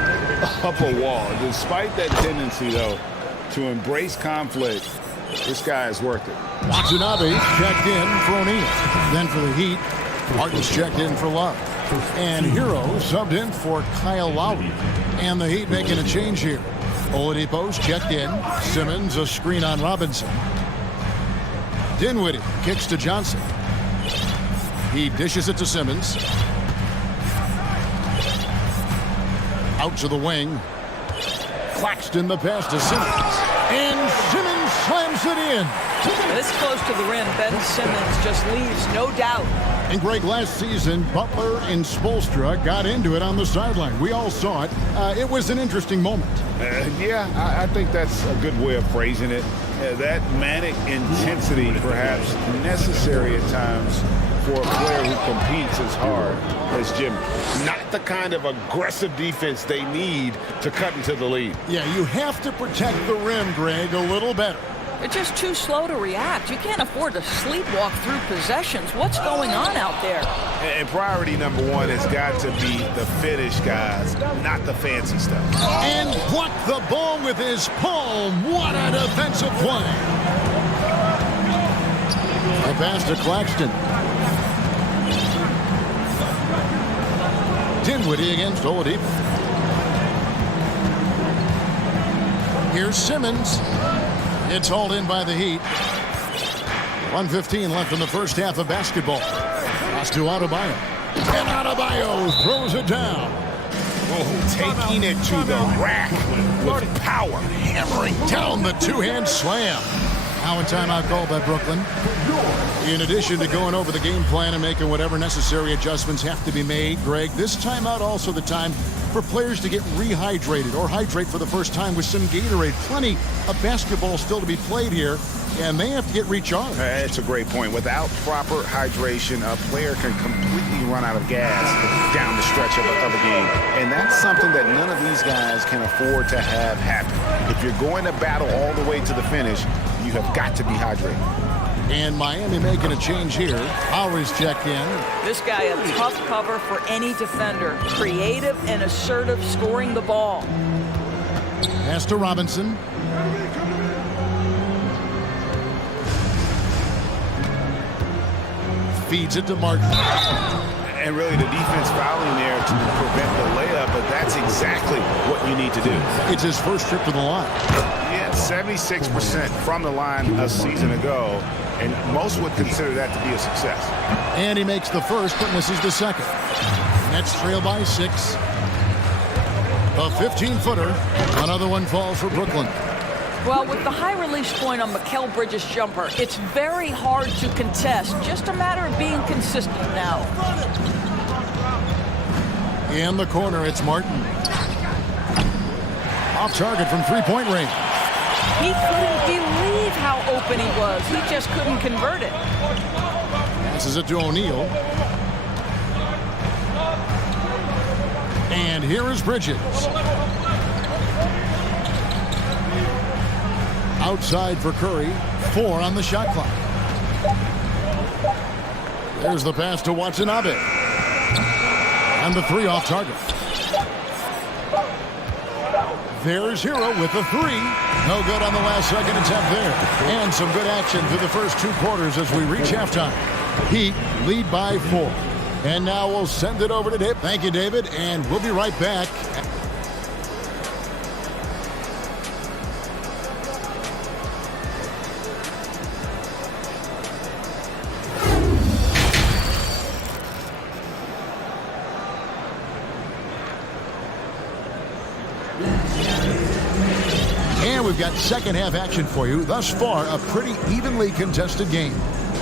up a wall. Despite that tendency, though, to embrace conflict, this guy is worth it. Watanabe checked in for O'Neal. Then for the Heat, Martin's checked in for Love. And Hero subbed in for Kyle Lowry. And the Heat making a change here. Oladipo's checked in. Simmons a screen on Robinson. Dinwiddie kicks to Johnson. He dishes it to Simmons. Out to the wing. Claxton the pass to Simmons. And Simmons slams it in. This close to the rim, Ben Simmons just leaves no doubt. And Greg, last season, Butler and Spoelstra got into it on the sideline. We all saw it. It was an interesting moment. Yeah, I think that's a good way of phrasing it. That manic intensity, perhaps necessary at times for a player who competes as hard as Jimmy. Not the kind of aggressive defense they need to cut into the lead. Yeah, you have to protect the rim, Greg, a little better. They're just too slow to react. You can't afford to sleepwalk through possessions. What's going on out there? And priority number one has got to be the finish, guys, not the fancy stuff. And blocked the ball with his palm. What a defensive play. A pass to Claxton. Dinwiddie against Oladipo. Here's Simmons. It's hauled in by the Heat. 1:15 left in the first half of basketball. Pass to Adebayo. And Adebayo throws it down. Oh, taking it to the rack with power. Hammering down the two-hand slam. Now in timeout called by Brooklyn. In addition to going over the game plan and making whatever necessary adjustments have to be made, Greg, this timeout also the time for players to get rehydrated or hydrate for the first time with some Gatorade. Plenty of basketball still to be played here, and they have to get recharged. That's a great point. Without proper hydration, a player can completely run out of gas down the stretch of a game. And that's something that none of these guys can afford to have happen. If you're going to battle all the way to the finish, you have got to be hydrated. And Miami making a change here. Lowry's checked in. This guy a tough cover for any defender. Creative and assertive scoring the ball. Pass to Robinson. Feeds it to Martin. And really the defense fouling there to prevent the layup, but that's exactly what you need to do. It's his first trip to the line. Yeah, 76% from the line a season ago, and most would consider that to be a success. And he makes the first, but misses the second. Nets trail by 6. A 15-footer. Another one falls for Brooklyn. Well, with the high release point on Mikal Bridges' jumper, it's very hard to contest. Just a matter of being consistent now. In the corner, it's Martin. Off target from three-point range. He couldn't believe how open he was. He just couldn't convert it. Passes it to O'Neal. And here is Bridges. Outside for Curry. 4 on the shot clock. There's the pass to Watanabe. And the 3 off target. There's Hero with the 3. No good on the last second attempt there. And some good action through the first 2 quarters as we reach halftime. Heat lead by 4. And now we'll send it over to Dave. Thank you, David. And we'll be right back. And we've got second half action for you. Thus far, a pretty evenly contested game.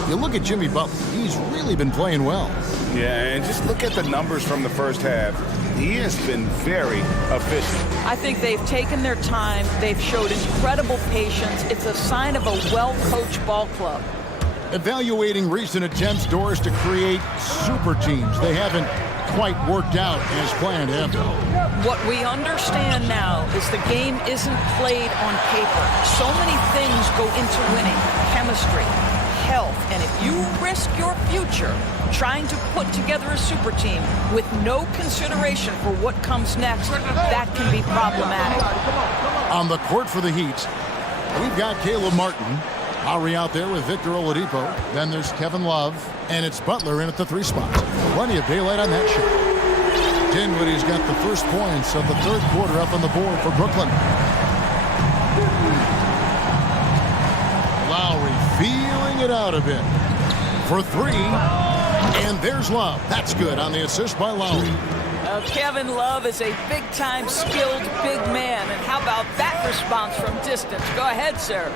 You look at Jimmy Butler. He's really been playing well. Yeah, and just look at the numbers from the first half. He has been very efficient. I think they've taken their time. They've showed incredible patience. It's a sign of a well-coached ball club. Evaluating recent attempts, Doris, to create super teams. They haven't quite worked out as planned, have they? What we understand now is the game isn't played on paper. So many things go into winning. Chemistry, health, and if you risk your future trying to put together a super team with no consideration for what comes next, that can be problematic. On the court for the Heat, we've got Caleb Martin. Lowry out there with Victor Oladipo. Then there's Kevin Love, and it's Butler in at the 3 spot. Plenty of daylight on that shot. Dinwiddie's got the first points of the third quarter up on the board for Brooklyn. Lowry feeling it out a bit. For 3, And there's Love. That's good on the assist by Lowry. Kevin Love is a big-time skilled big man. And how about that response from distance? Go ahead, sir.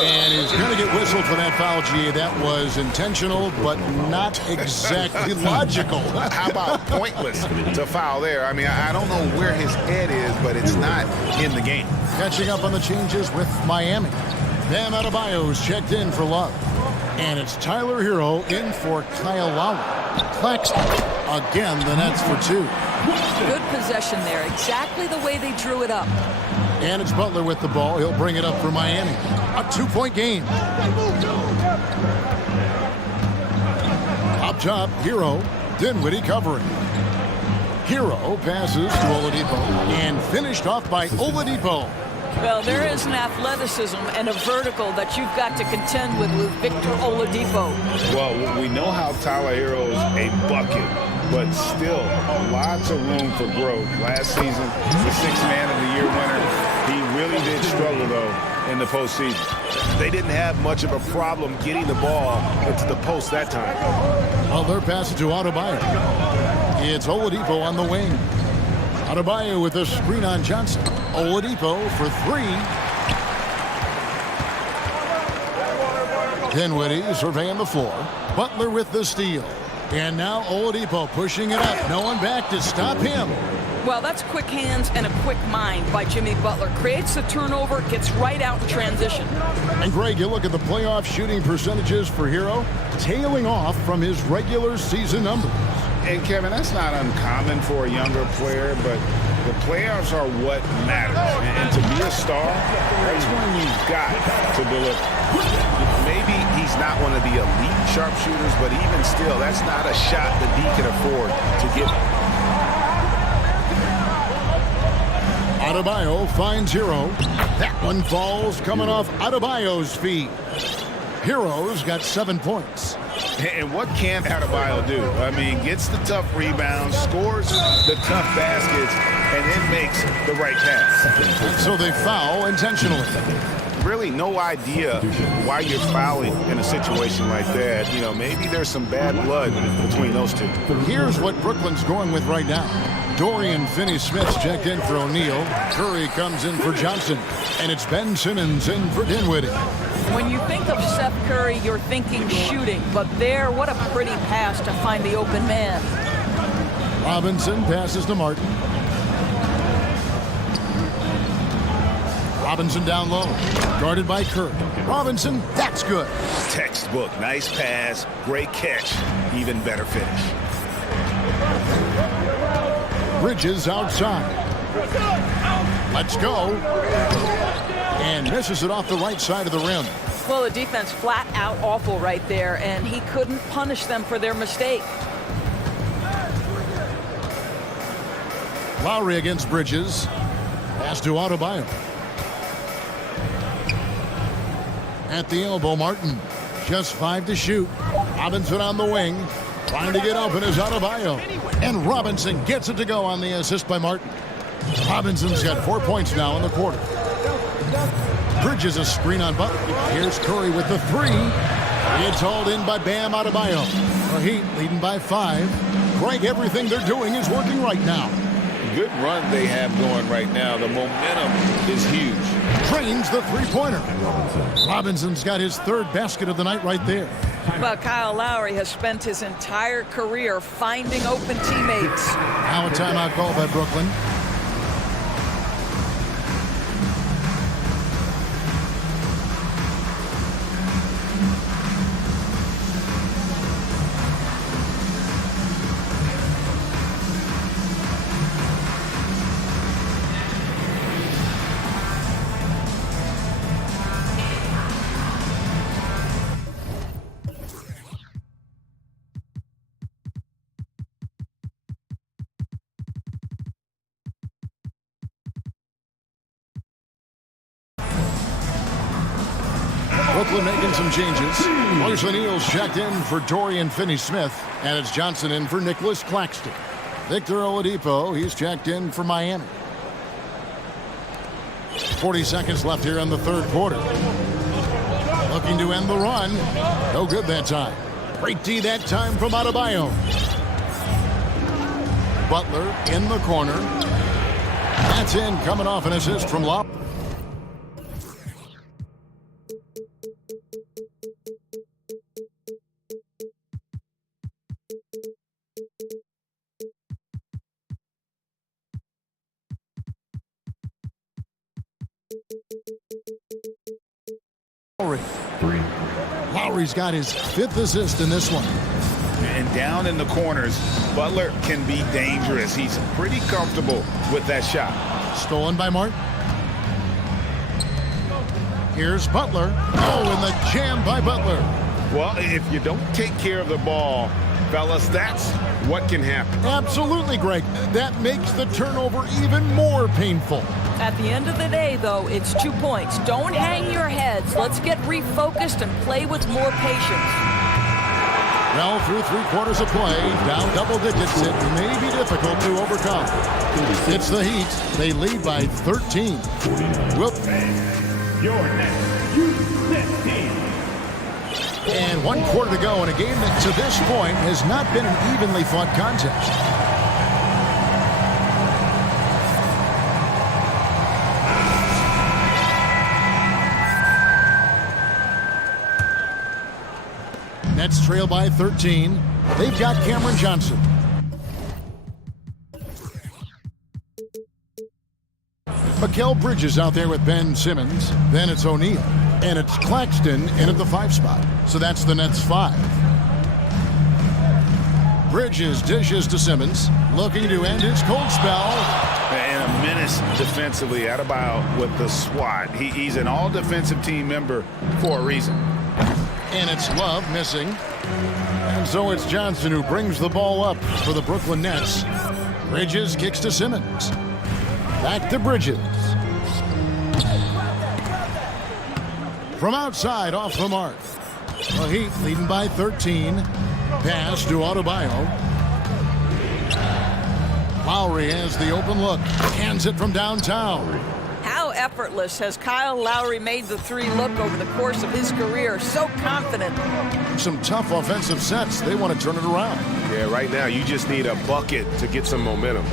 And he's going to get whistled for that foul, G. That was intentional, but not exactly logical. How about pointless to foul there? I mean, I don't know where his head is, but it's not in the game. Catching up on the changes with Miami. Bam Adebayo's checked in for Love. And it's Tyler Hero in for Kyle Lowry. Claxton, again, the Nets for two. Good possession there, exactly the way they drew it up. And it's Butler with the ball. He'll bring it up for Miami. A 2-point game. Up top, Hero. Dinwiddie covering. Hero passes to Oladipo. And finished off by Oladipo. Well, there is an athleticism and a vertical that you've got to contend with Victor Oladipo. Well, we know how Tyler Hero's a bucket, but still lots of room for growth. Last season, the Sixth Man of the Year winner. He really did struggle, though, in the postseason. They didn't have much of a problem getting the ball into the post that time. Well, they're passing to Adebayo. It's Oladipo on the wing. Adebayo with a screen on Johnson. Oladipo for three. Dinwiddie surveying the floor. Butler with the steal. And now Oladipo pushing it up. No one back to stop him. Well, that's quick hands and a quick mind by Jimmy Butler. Creates the turnover, gets right out in transition. And Greg, you look at the playoff shooting percentages for Hero, tailing off from his regular season numbers. And Kevin, that's not uncommon for a younger player, but the playoffs are what matters. And to be a star, that's when you've got to deliver. Maybe he's not one of the elite sharpshooters, but even still, that's not a shot that he can afford to give. Adebayo finds Hero. That one falls coming off Adebayo's feet. Hero's got 7 points. And what can Adebayo do? I mean, gets the tough rebounds, scores the tough baskets, and then makes the right pass. So they foul intentionally. Really no idea why you're fouling in a situation like that. You know, maybe there's some bad blood between those two. Here's what Brooklyn's going with right now. Dorian Finney-Smith's checked in for O'Neal. Curry comes in for Johnson. And it's Ben Simmons in for Dinwiddie. When you think of Seth Curry, you're thinking shooting. But there, what a pretty pass to find the open man. Robinson passes to Martin. Robinson down low. Guarded by Curry. Robinson, that's good. Textbook. Nice pass. Great catch. Even better finish. Bridges outside. Let's go. And misses it off the right side of the rim. Well, the defense flat out awful right there, and he couldn't punish them for their mistake. Lowry against Bridges. Pass to Adebayo. At the elbow, Martin. Just 5 to shoot. Robinson on the wing. Trying to get open is Adebayo. And Robinson gets it to go on the assist by Martin. Robinson's got 4 points now in the quarter. Bridges a screen on Butler. Here's Curry with the three. It's hauled in by Bam Adebayo. The Heat leading by 5. Greg, everything they're doing is working right now. Good run they have going right now. The momentum is huge. Drains the three-pointer. Robinson's got his 3rd basket of the night right there. Well, Kyle Lowry has spent his entire career finding open teammates. Now a timeout call by Brooklyn. Brooklyn making some changes. Royce O'Neal's checked in for Dorian Finney-Smith, and it's Johnson in for Nicholas Claxton. Victor Oladipo, he's checked in for Miami. 40 seconds left here in the 3rd quarter. Looking to end the run. No good that time. Great D that time from Adebayo. Butler in the corner. That's in, coming off an assist from Lowry. Lowry's got his 5th assist in this one. And down in the corners, Butler can be dangerous. He's pretty comfortable with that shot. Stolen by Martin. Here's Butler. Oh, and the jam by Butler. Well, if you don't take care of the ball, fellas, that's what can happen. Absolutely, Greg. That makes the turnover even more painful. At the end of the day, though, it's 2 points. Don't hang your heads. Let's get refocused and play with more patience. Well, through 3 quarters of play, down double digits, it may be difficult to overcome. It's the Heat. They lead by 13. Your next youth team. And 1 quarter to go in a game that to this point has not been an evenly fought contest. Nets trail by 13. They've got Cameron Johnson. Mikal Bridges out there with Ben Simmons. Then it's O'Neal. And it's Claxton in at the 5 spot. So that's the Nets 5. Bridges dishes to Simmons. Looking to end his cold spell. And a menace defensively. Adebayo with the swat. He's an all-defensive team member for a reason. And it's Love missing. And so it's Johnson who brings the ball up for the Brooklyn Nets. Bridges kicks to Simmons. Back to Bridges. From outside, off the mark. The Heat leading by 13. Pass to Adebayo. Lowry has the open look. Hands it from downtown. How effortless has Kyle Lowry made the 3 look over the course of his career? So confident. Some tough offensive sets. They want to turn it around. Yeah, right now you just need a bucket to get some momentum.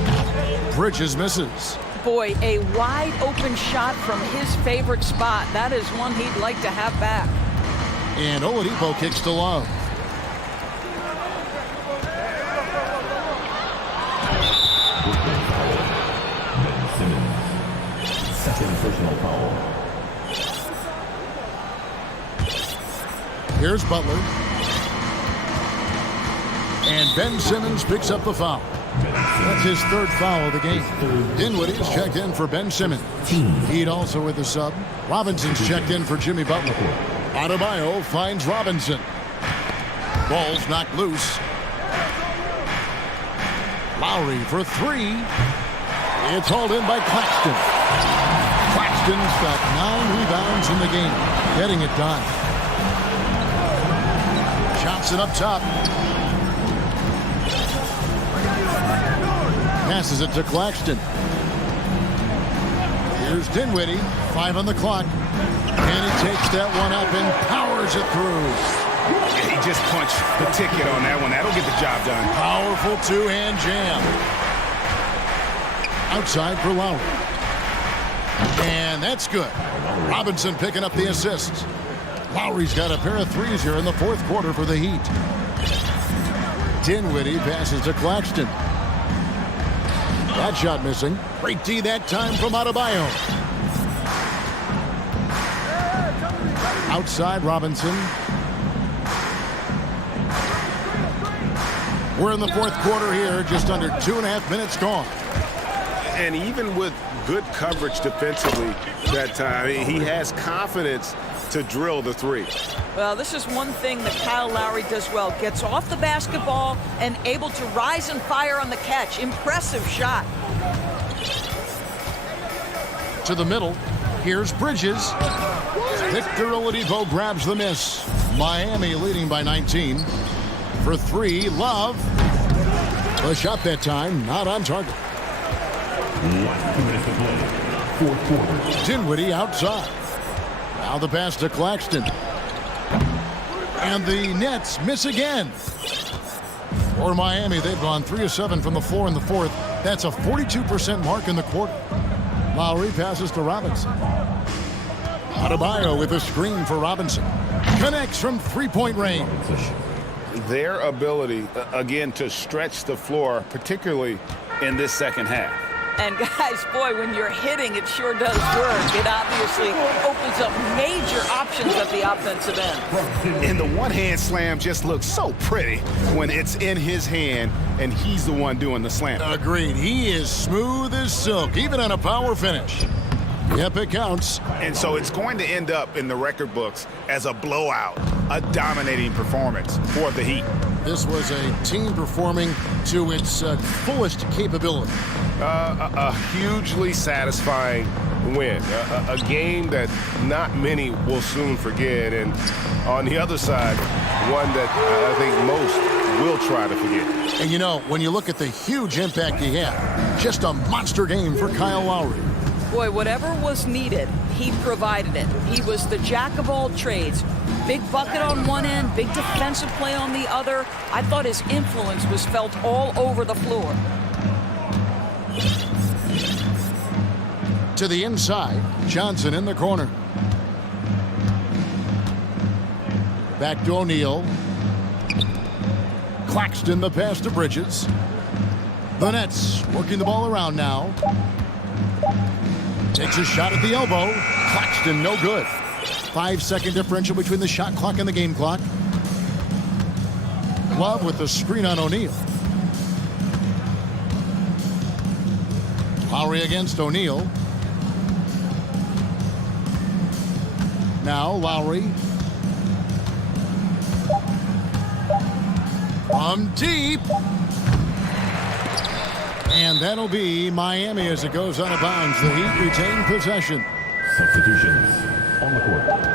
Bridges misses. Boy, a wide open shot from his favorite spot. That is one he'd like to have back. And Oladipo kicks to Love. Second personal foul. Here's Butler. And Ben Simmons picks up the foul. That's his 3rd foul of the game. Dinwiddie's checked in for Ben Simmons. Heat also with the sub. Robinson's checked in for Jimmy Butler. Adebayo finds Robinson. Ball's knocked loose. Lowry for 3. It's hauled in by Claxton. Claxton's got 9 rebounds in the game. Getting it done. Johnson up top. Passes it to Claxton. Here's Dinwiddie. 5 on the clock. And he takes that one up and powers it through. He just punched the ticket on that one. That'll get the job done. Powerful 2-hand jam. Outside for Lowry. And that's good. Robinson picking up the assists. Lowry's got a pair of 3s here in the 4th quarter for the Heat. Dinwiddie passes to Claxton. That shot missing. Great D that time from Adebayo. Outside Robinson. We're in the 4th quarter here, just under 2.5 minutes gone. And even with good coverage defensively that time, he has confidence to drill the 3. Well, this is one thing that Kyle Lowry does well. Gets off the basketball and able to rise and fire on the catch. Impressive shot. To the middle. Here's Bridges. Victor Oladipo grabs the miss. Miami leading by 19. For 3, Love. The shot that time, not on target. 1 minute to play. 4th quarter. Dinwiddie outside. Now the pass to Claxton. And the Nets miss again. For Miami, they've gone 3 of 7 from the floor in the fourth. That's a 42% mark in the quarter. Lowry passes to Robinson. Adebayo with a screen for Robinson. Connects from three-point range. Their ability, again, to stretch the floor, particularly in this second half. And guys, boy, when you're hitting, it sure does work. It obviously opens up major options at the offensive end. And the one-hand slam just looks so pretty when it's in his hand and he's the one doing the slam. Agreed. He is smooth as silk, even on a power finish. Yep, it counts. And so it's going to end up in the record books as a blowout, a dominating performance for the Heat. This was a team performing to its fullest capability. A hugely satisfying win. A game that not many will soon forget. And on the other side, one that I think most will try to forget. And you know, when you look at the huge impact he had, just a monster game for Kyle Lowry. Boy, whatever was needed, he provided it. He was the jack of all trades. Big bucket on one end, big defensive play on the other. I thought his influence was felt all over the floor. To the inside, Johnson in the corner. Back to O'Neal. Claxton the pass to Bridges. The Nets working the ball around now. Takes a shot at the elbow. Claxton no good. 5-second differential between the shot clock and the game clock. Love with the screen on O'Neal. Lowry against O'Neal. Now Lowry. From deep. And that'll be Miami as it goes out of bounds. The Heat retain possession. Substitutions on the court.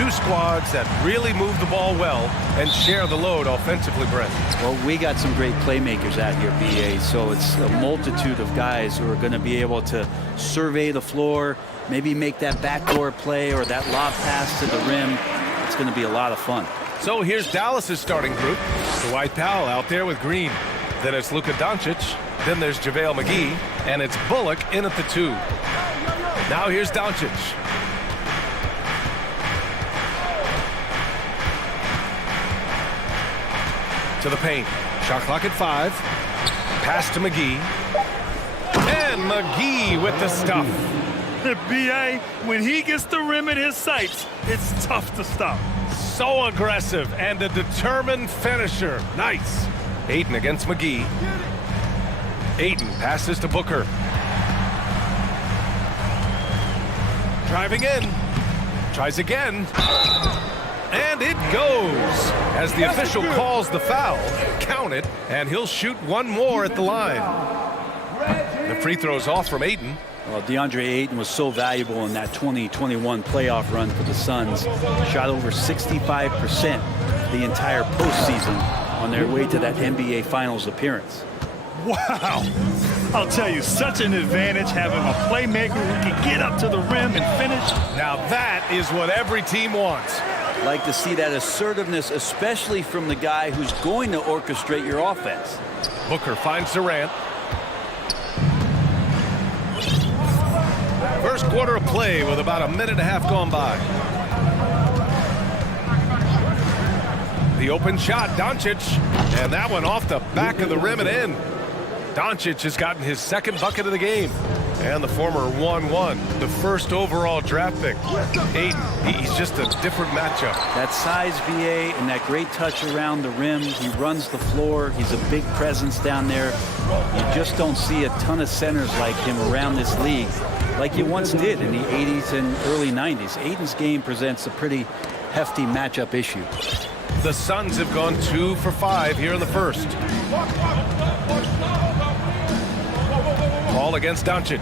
two squads that really move the ball well and share the load offensively, Brent. Well, we got some great playmakers out here, BA, so it's a multitude of guys who are going to be able to survey the floor, maybe make that backdoor play or that lob pass to the rim. It's going to be a lot of fun. So here's Dallas's starting group. Dwight Powell out there with Green. Then it's Luka Doncic. Then there's JaVale McGee. And it's Bullock in at the 2. Now here's Doncic. To the paint. Shot clock at 5. Pass to McGee. And McGee with the stuff. BA, when he gets the rim in his sights, it's tough to stop. So aggressive and a determined finisher. Nice. Ayton against McGee. Ayton passes to Booker. Driving in. Tries again. And it goes. As the official calls the foul, count it, and he'll shoot one more at the line. The free throw's off from Ayton. Well, DeAndre Ayton was so valuable in that 2021 playoff run for the Suns. Shot over 65% the entire postseason on their way to that NBA Finals appearance. Wow. I'll tell you, such an advantage having a playmaker who can get up to the rim and finish. Now that is what every team wants. Like to see that assertiveness, especially from the guy who's going to orchestrate your offense. Booker finds Durant. First quarter of play with about a minute and a half gone by. The open shot, Doncic, and that one off the back of the rim and in. Doncic has gotten his second bucket of the game. And the former 1-1, the first overall draft pick. Ayton, he's just a different matchup. That size, VA, and that great touch around the rim. He runs the floor. He's a big presence down there. You just don't see a ton of centers like him around this league like you once did in the 80s and early 90s. Ayton's game presents a pretty hefty matchup issue. The Suns have gone 2 for 5 here in the first. Paul against Doncic.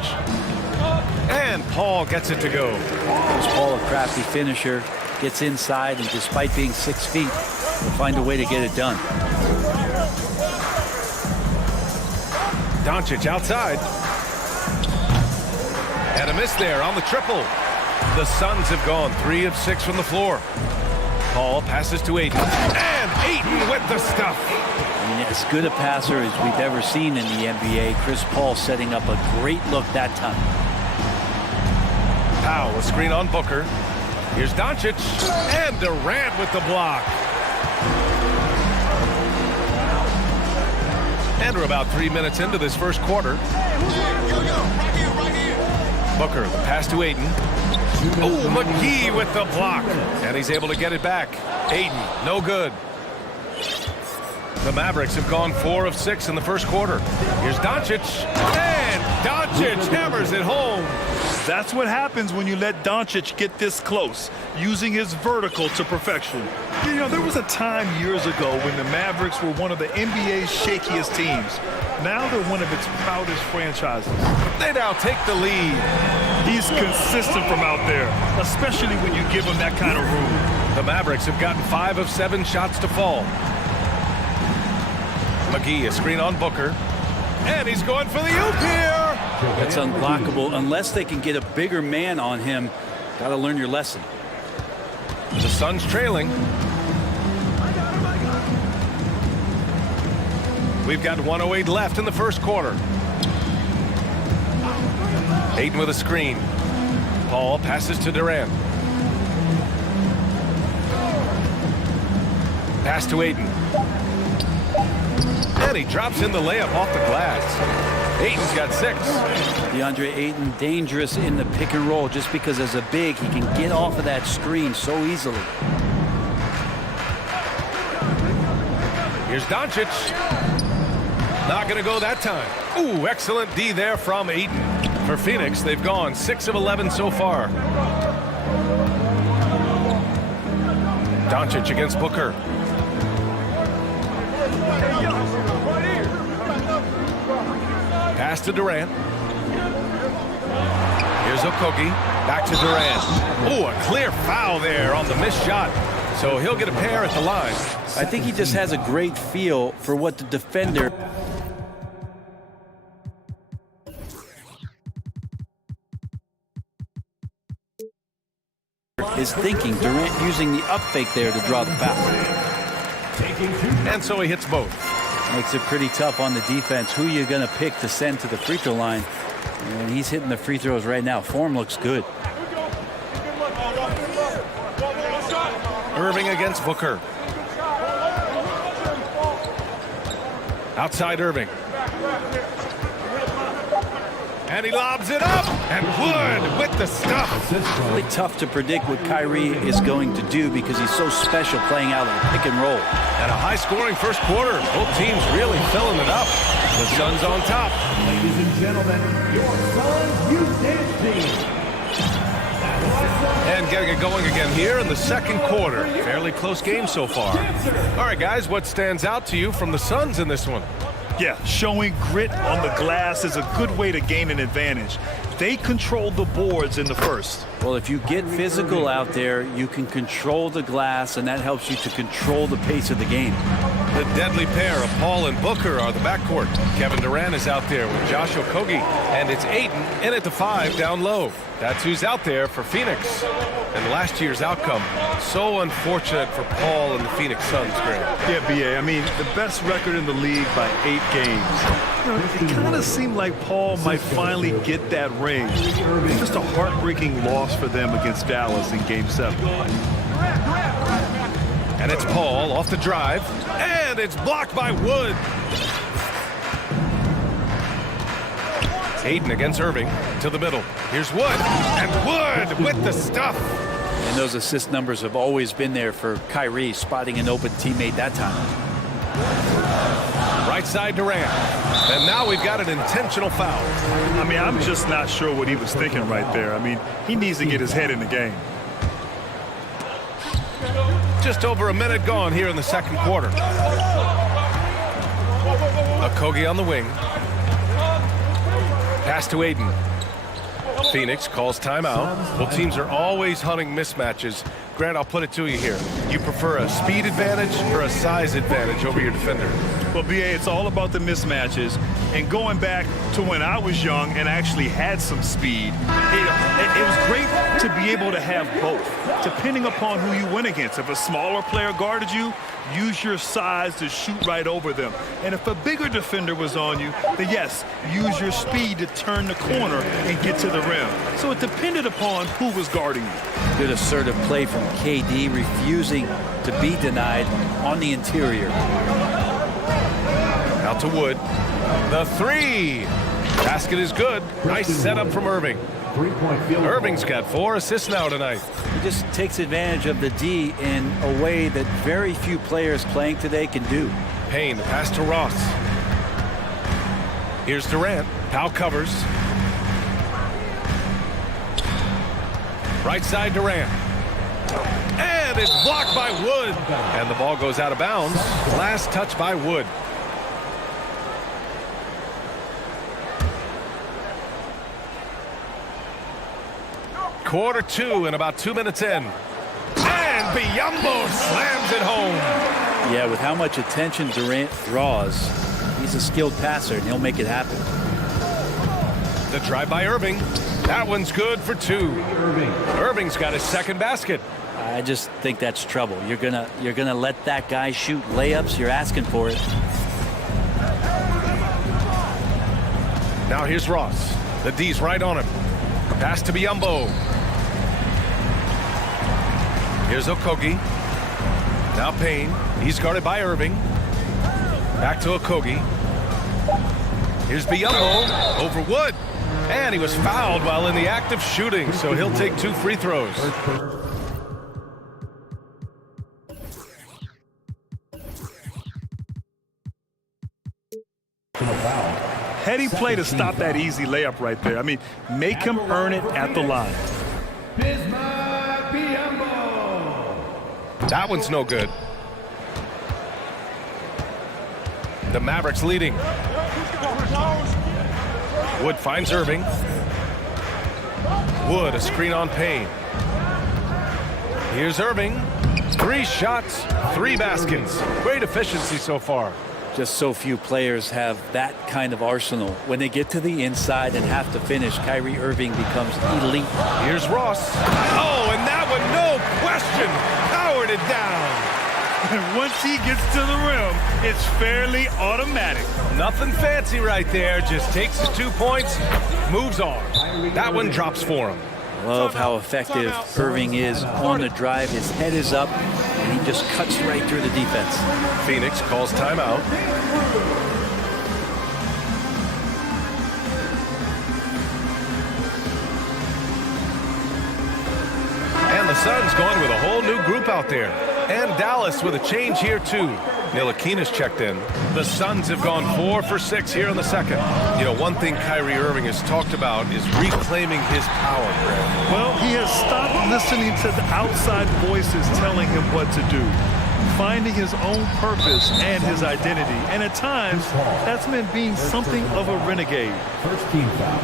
And Paul gets it to go. There's Paul, a crafty finisher, gets inside, and despite being 6 feet, will find a way to get it done. Doncic outside. And a miss there on the triple. The Suns have gone 3 of 6 from the floor. Paul passes to Ayton. And Ayton with the stuff. I mean, as good a passer as we've ever seen in the NBA. Chris Paul setting up a great look that time. Powell, a screen on Booker. Here's Doncic. And Durant with the block. And we're about 3 minutes into this first quarter. Booker, the pass to Ayton. Oh, McGee with the block. And he's able to get it back. Ayton, no good. The Mavericks have gone 4 of 6 in the first quarter. Here's Doncic. And Doncic hammers it home. That's what happens when you let Doncic get this close, using his vertical to perfection. You know, there was a time years ago when the Mavericks were one of the NBA's shakiest teams. Now they're one of its proudest franchises. They now take the lead. He's consistent from out there, especially when you give him that kind of room. The Mavericks have gotten 5 of 7 shots to fall. McGee, a screen on Booker. And he's going for the oop here. That's unblockable unless they can get a bigger man on him. Got to learn your lesson. The Suns trailing. We've got 1:08 left in the first quarter. Ayton with a screen. Paul passes to Durant. Pass to Ayton. And he drops in the layup off the glass. Ayton's got 6. DeAndre Ayton dangerous in the pick and roll just because as a big he can get off of that screen so easily. Here's Doncic. Not going to go that time. Ooh, excellent D there from Ayton. For Phoenix, they've gone 6 of 11 so far. Doncic against Booker. Pass to Durant. Here's Here's Okogie. Back to Durant. Oh, a clear foul there on the missed shot. So he'll get a pair at the line. I think he just has a great feel for what the defender is thinking. Durant using the up fake there to draw the foul. And so he hits both. Makes it pretty tough on the defense. Who you're going to pick to send to the free throw line. And he's hitting the free throws right now. Form looks good. Irving against Booker. Outside Irving. And he lobs it up. And Wood with the stuff. It's really tough to predict what Kyrie is going to do because he's so special playing out of the pick and roll. And a high-scoring first quarter. Both teams really filling it up. The Suns on top. Ladies and gentlemen, your Suns Youth Dance Team. And getting it going again here in the second quarter. Fairly close game so far. All right, guys, what stands out to you from the Suns in this one? Yeah, showing grit on the glass is a good way to gain an advantage. They controlled the boards in the first. Well, if you get physical out there, you can control the glass, and that helps you to control the pace of the game. The deadly pair of Paul and Booker are the backcourt. Kevin Durant is out there with Josh Okogie, and it's Ayton in at the 5 down low. That's who's out there for Phoenix. And last year's outcome, so unfortunate for Paul and the Phoenix Suns, Graham. Yeah, B.A., I mean, the best record in the league by 8 games. You know, it kind of seemed like Paul might finally get that ring. Just a heartbreaking loss for them against Dallas in Game 7. And it's Paul off the drive, and it's blocked by Wood. Ayton against Irving to the middle. Here's Wood, and Wood with the stuff. And those assist numbers have always been there for Kyrie, spotting an open teammate that time. Right side Durant. And now we've got an intentional foul. I mean, I'm just not sure what he was thinking right there. I mean, he needs to get his head in the game. Just over a minute gone here in the second quarter. Okogie on the wing. Pass to Ayton. Phoenix calls timeout. Well, teams are always hunting mismatches. Grant, I'll put it to you here. You prefer a speed advantage or a size advantage over your defender? Well, B.A., it's all about the mismatches. And going back to when I was young and actually had some speed, it was great to be able to have both, depending upon who you went against. If a smaller player guarded you, use your size to shoot right over them. And if a bigger defender was on you, then yes, use your speed to turn the corner and get to the rim. So it depended upon who was guarding you. Good assertive play from KD, refusing to be denied on the interior. Out to Wood. The 3. Basket is good. Nice setup from Irving. Irving's got 4 assists now tonight. He just takes advantage of the D in a way that very few players playing today can do. Payne, the pass to Ross. Here's Durant. Powell covers. Right side Durant. And it's blocked by Wood. And the ball goes out of bounds. Last touch by Wood. Quarter 2 and about 2 minutes in. And Biyombo slams it home. Yeah, with how much attention Durant draws, he's a skilled passer, and he'll make it happen. The drive by Irving. That one's good for 2. Irving's got his second basket. I just think that's trouble. You're gonna let that guy shoot layups. You're asking for it. Now here's Ross. The D's right on him. Pass to Biyombo. Here's Okogie. Now Payne. He's guarded by Irving. Back to Okogie. Here's Biyombo over Wood. And he was fouled while in the act of shooting, so he'll take 2 free throws. Heady play to stop that easy layup right there. I mean, make him earn it at the line. That one's no good. The Mavericks leading. Wood finds Irving. Wood, a screen on Payne. Here's Irving. 3 shots, 3 baskets. Great efficiency so far. Just so few players have that kind of arsenal. When they get to the inside and have to finish, Kyrie Irving becomes elite. Here's Ross. Oh, and that one, no question, powered it down. And once he gets to the rim, it's fairly automatic. Nothing fancy right there. Just takes his 2 points, moves on. That one drops for him. Love how effective Irving is on the drive. His head is up, and he just cuts right through the defense. Phoenix calls timeout. And the Suns going with a whole new group out there. And Dallas with a change here, too. Ntilikina's checked in. The Suns have gone 4 for 6 here in the second. You know, one thing Kyrie Irving has talked about is reclaiming his power. Well, he has stopped listening to the outside voices telling him what to do, finding his own purpose and his identity. And at times, that's meant being something of a renegade. First team foul.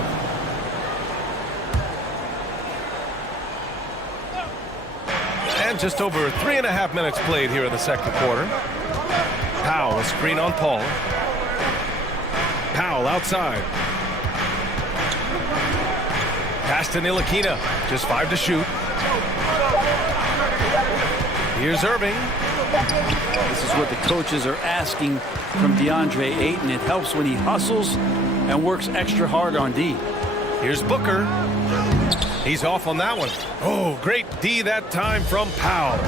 And just over 3.5 minutes played here in the second quarter. Powell, a screen on Paul. Powell outside. Pass to Ntilikina. Just 5 to shoot. Here's Irving. This is what the coaches are asking from DeAndre Ayton. It helps when he hustles and works extra hard on D. Here's Booker. He's off on that one. Oh, great D that time from Powell.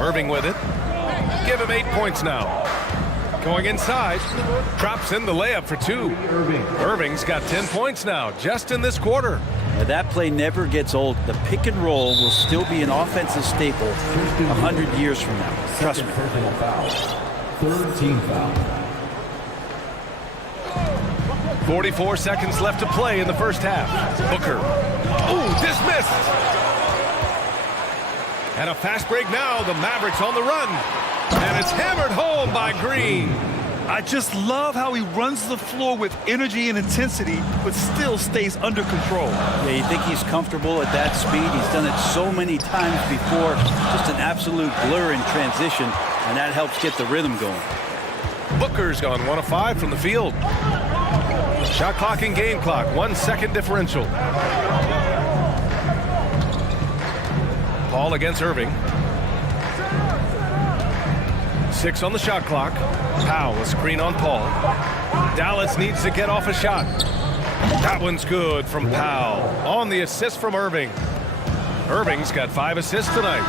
Irving with it. Give him 8 points now. Going inside. Drops in the layup for 2. Irving's got 10 points now, just in this quarter. Now, that play never gets old. The pick and roll will still be an offensive staple 100 years from now. Trust me. Third team foul. 44 seconds left to play in the first half. Booker. Ooh, dismissed. And a fast break now. The Mavericks on the run. And it's hammered home by Green. I just love how he runs the floor with energy and intensity, but still stays under control. Yeah, you think he's comfortable at that speed. He's done it so many times before. Just an absolute blur in transition, and that helps get the rhythm going. Booker's gone 1 of 5 from the field. Shot clock and game clock, 1 second differential. Paul against Irving. 6 on the shot clock. Powell, a screen on Paul. Dallas needs to get off a shot. That one's good from Powell. On the assist from Irving. Irving's got 5 assists tonight.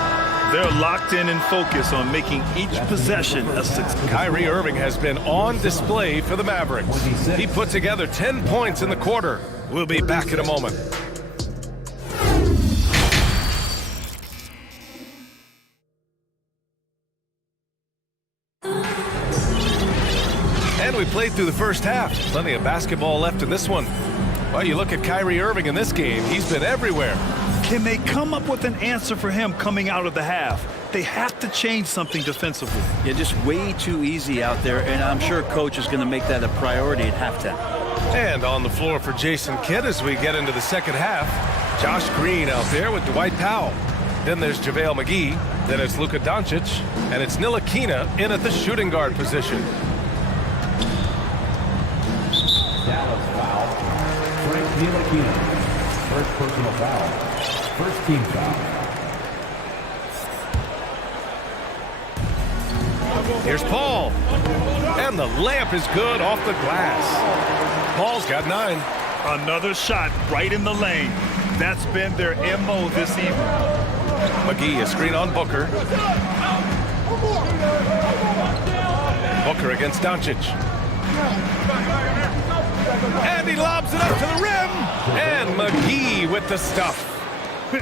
They're locked in and focused on making each possession a success. Kyrie Irving has been on display for the Mavericks. He put together 10 points in the quarter. We'll be back in a moment. And we played through the first half. Plenty of basketball left in this one. Well, you look at Kyrie Irving in this game. He's been everywhere. Can they come up with an answer for him coming out of the half? They have to change something defensively. Yeah, just way too easy out there, and I'm sure coach is going to make that a priority at halftime. And on the floor for Jason Kidd as we get into the second half. Josh Green out there with Dwight Powell. Then there's JaVale McGee. Then it's Luka Doncic. And it's Ntilikina in at the shooting guard position. Dallas foul. Frank Ntilikina. First personal foul. First team foul. Here's Paul. And the layup is good off the glass. Paul's got 9. Another shot right in the lane. That's been their MO this evening. McGee, a screen on Booker. Booker against Doncic. And he lobs it up to the rim. And McGee with the stuff.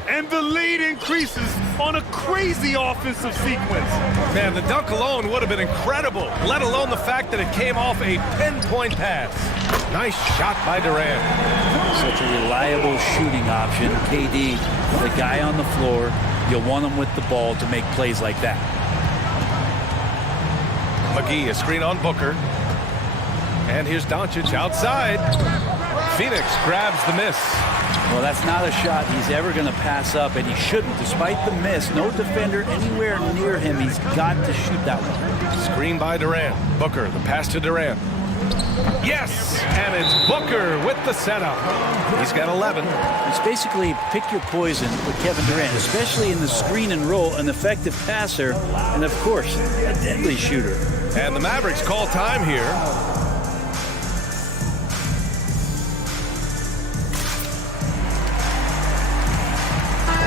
And the lead increases on a crazy offensive sequence. Man, the dunk alone would have been incredible, let alone the fact that it came off a pinpoint pass. Nice shot by Durant. Such a reliable shooting option. KD, the guy on the floor, you'll want him with the ball to make plays like that. McGee, a screen on Booker. And here's Doncic outside. Phoenix grabs the miss. Well, that's not a shot he's ever going to pass up, and he shouldn't. Despite the miss, no defender anywhere near him. He's got to shoot that one. Screen by Durant. Booker, the pass to Durant. Yes! And it's Booker with the setup. He's got 11. It's basically pick your poison with Kevin Durant, especially in the screen and roll, an effective passer, and of course, a deadly shooter. And the Mavericks call time here.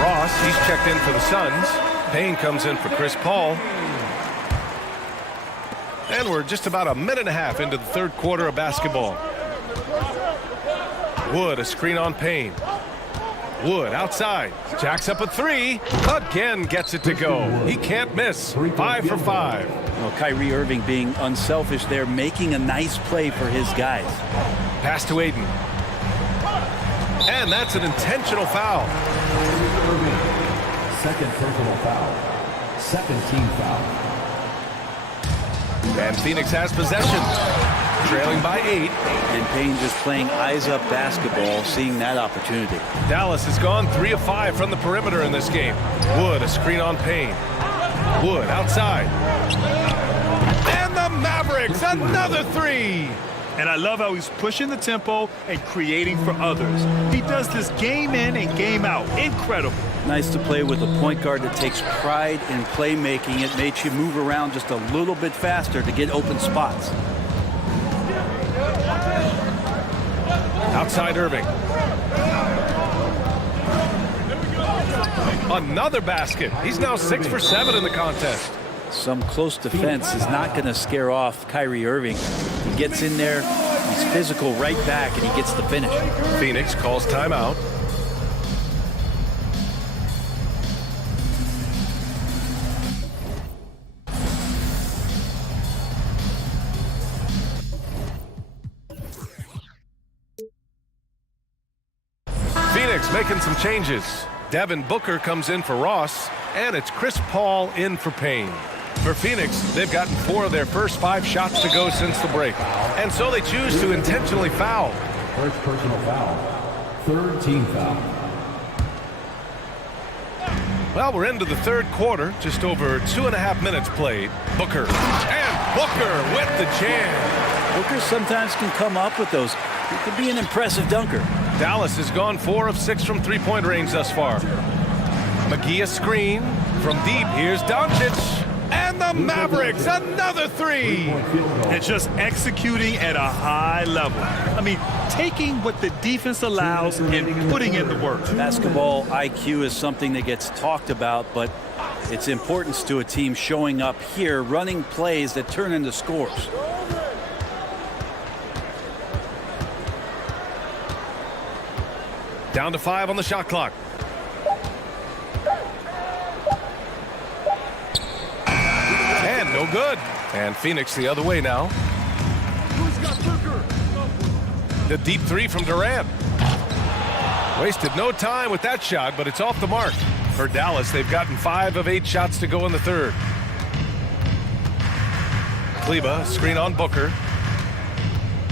Ross, he's checked in for the Suns. Payne comes in for Chris Paul. And we're just about a minute and a half into the third quarter of basketball. Wood, a screen on Payne. Wood outside. Jacks up a three. Again gets it to go. He can't miss. 5 for 5. Well, Kyrie Irving being unselfish there, making a nice play for his guys. Pass to Aiden. And that's an intentional foul. Second personal foul. Second team foul. And Phoenix has possession. Trailing by 8. And Payne just playing eyes-up basketball, seeing that opportunity. Dallas has gone 3 of 5 from the perimeter in this game. Wood, a screen on Payne. Wood outside. And the Mavericks, another 3. And I love how he's pushing the tempo and creating for others. He does this game in and game out. Incredible. Nice to play with a point guard that takes pride in playmaking. It makes you move around just a little bit faster to get open spots. Outside Irving. Another basket. He's now 6 for 7 in the contest. Some close defense is not going to scare off Kyrie Irving. He gets in there, he's physical right back, and he gets the finish. Phoenix calls timeout. Phoenix making some changes. Devin Booker comes in for Ross, and it's Chris Paul in for Payne. For Phoenix, they've gotten 4 of their first 5 shots to go since the break. And so they choose to intentionally foul. First personal foul. Third team foul. Well, we're into the third quarter, just over 2.5 minutes played. Booker, and Booker with the jam. Booker sometimes can come up with those. He could be an impressive dunker. Dallas has gone 4 of 6 from three-point range thus far. McGee a screen from deep. Here's Doncic. And the Mavericks, another 3. And just executing at a high level. I mean, taking what the defense allows and putting in the work. Basketball IQ is something that gets talked about, but its importance to a team showing up here, running plays that turn into scores. Down to 5 on the shot clock. And no good. And Phoenix the other way now. The deep 3 from Durant. Wasted no time with that shot, but it's off the mark. For Dallas, they've gotten 5 of 8 shots to go in the third. Kleba, screen on Booker.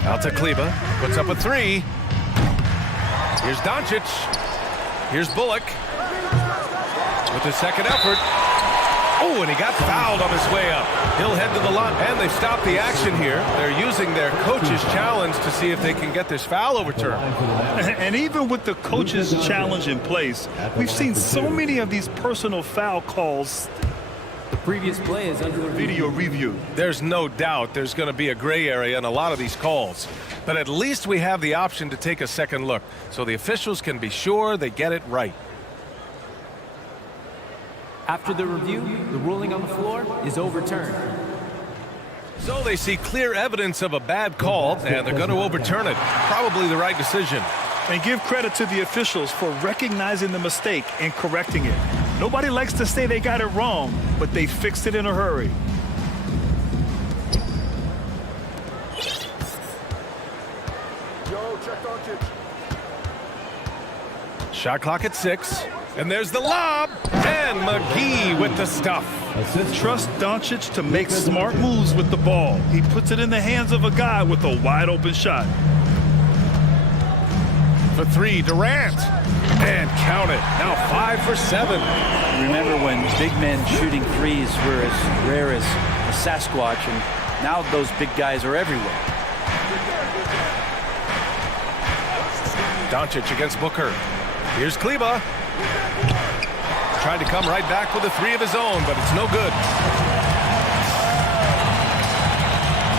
Out to Kleba, puts up a 3. Here's Doncic. Here's Bullock with his second effort. Oh, and he got fouled on his way up. He'll head to the line, and they've stopped the action here. They're using their coach's challenge to see if they can get this foul overturned. And even with the coach's challenge in place, we've seen so many of these personal foul calls. The previous play is under video review. There's no doubt there's going to be a gray area in a lot of these calls. But at least we have the option to take a second look, so the officials can be sure they get it right. After the review, the ruling on the floor is overturned. So they see clear evidence of a bad call, and they're going to overturn it. Probably the right decision. And give credit to the officials for recognizing the mistake and correcting it. Nobody likes to say they got it wrong, but they fixed it in a hurry. Shot clock at 6. And there's the lob. And McGee with the stuff. Trust Doncic to make smart moves with the ball. He puts it in the hands of a guy with a wide open shot. For three, Durant. And count it. Now 5 for 7. Remember when big men shooting threes were as rare as a Sasquatch, and now those big guys are everywhere. Doncic against Booker. Here's Kleba. Tried to come right back with a three of his own, but it's no good.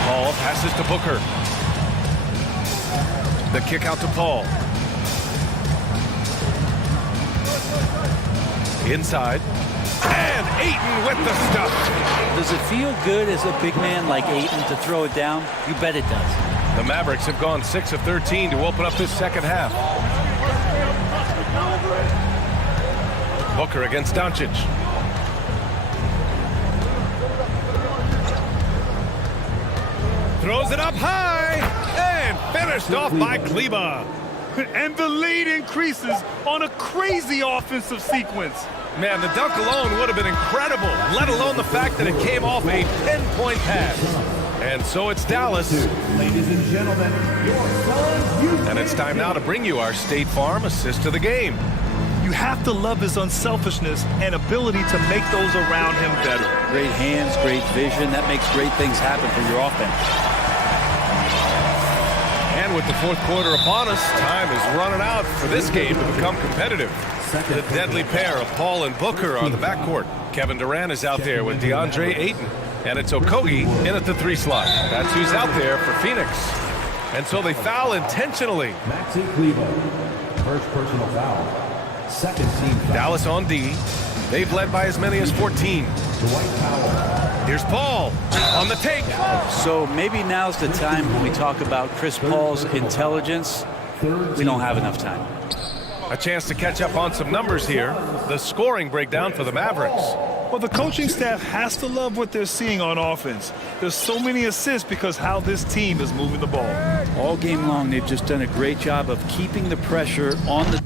Paul passes to Booker. The kick out to Paul. Inside. And Ayton with the stuff. Does it feel good as a big man like Ayton to throw it down? You bet it does. The Mavericks have gone 6 of 13 to open up this second half. Booker against Doncic. Throws it up high and finished off by Kleba. And the lead increases on a crazy offensive sequence. Man, the dunk alone would have been incredible, let alone the fact that it came off a 10-point pass. And so it's Dallas. Ladies and gentlemen, your son, and it's time now to bring you our State Farm assist of the game. You have to love his unselfishness and ability to make those around him better. Great hands, great vision. That makes great things happen for your offense. And with the fourth quarter upon us, time is running out for this game to become competitive. The deadly pair of Paul and Booker are the backcourt. Kevin Durant is out there with DeAndre Ayton. And it's Okogie in at the 3 slot. That's who's out there for Phoenix. And so they foul intentionally. Maxi Kleber, first personal foul. Second team foul. Dallas on D. They've led by as many as 14. Dwight Powell. Here's Paul on the take. So maybe now's the time when we talk about Chris Paul's intelligence. We don't have enough time. A chance to catch up on some numbers here. The scoring breakdown for the Mavericks. Well, the coaching staff has to love what they're seeing on offense. There's so many assists because how this team is moving the ball. All game long, they've just done a great job of keeping the pressure on the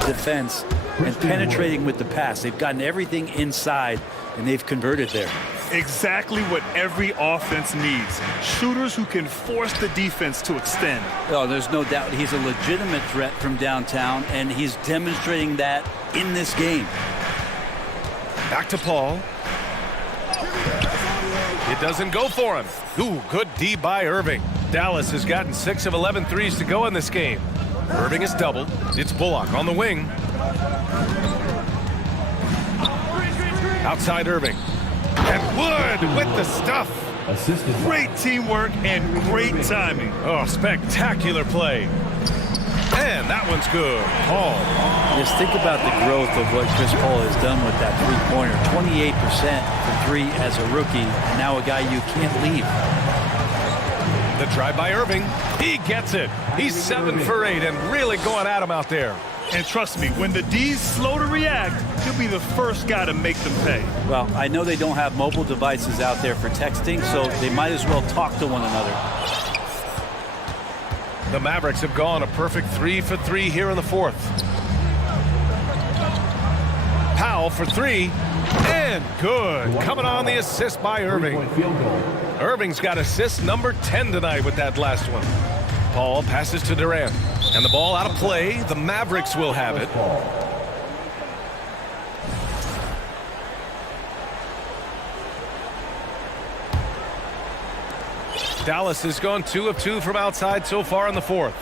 defense and penetrating with the pass. They've gotten everything inside, and they've converted there. Exactly what every offense needs. Shooters who can force the defense to extend. Oh, there's no doubt he's a legitimate threat from downtown, and he's demonstrating that in this game. Back to Paul. It doesn't go for him. Ooh, good D by Irving. Dallas has gotten 6 of 11 threes to go in this game. Irving is doubled. It's Bullock on the wing. Outside Irving. And Wood with the stuff. Great teamwork and great timing. Oh, spectacular play. And that one's good. Paul. Just think about the growth of what Chris Paul has done with that three-pointer. 28% for 3 as a rookie. And now a guy you can't leave. The drive by Irving. He gets it. He's 7 for 8 and really going at him out there. And trust me, when the D's slow to react, he'll be the first guy to make them pay. Well, I know they don't have mobile devices out there for texting, so they might as well talk to one another. The Mavericks have gone a perfect 3 for 3 here in the fourth. Powell for 3. And good. Coming on the assist by Irving. Irving's got assist number 10 tonight with that last one. Paul passes to Durant. And the ball out of play. The Mavericks will have it. Dallas has gone 2 of 2 from outside so far in the fourth.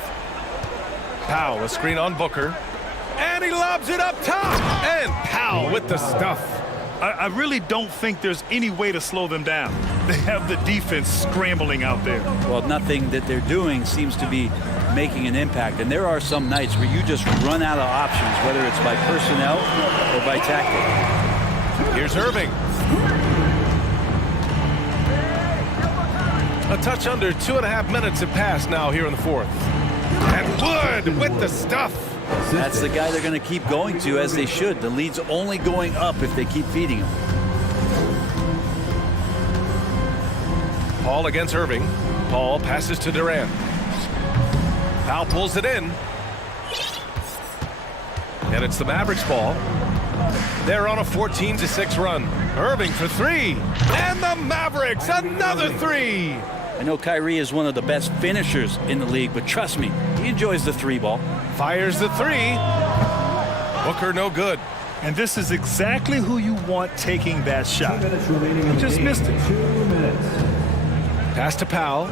Powell, a screen on Booker. And he lobs it up top. And Powell with the stuff. I really don't think there's any way to slow them down. They have the defense scrambling out there. Well, nothing that they're doing seems to be making an impact. And there are some nights where you just run out of options, whether it's by personnel or by tactic. Here's Irving. A touch under 2.5 minutes have passed now here in the fourth. And Wood with the stuff. That's the guy they're going to keep going to, as they should. The lead's only going up if they keep feeding him. Paul against Irving. Paul passes to Durant. Powell pulls it in. And it's the Mavericks ball. They're on a 14-6 run. Irving for three. And the Mavericks, another three. I know Kyrie is one of the best finishers in the league, but trust me, he enjoys the three ball. Fires the three. Booker no good. And this is exactly who you want taking that shot. He just missed it. Pass to Powell.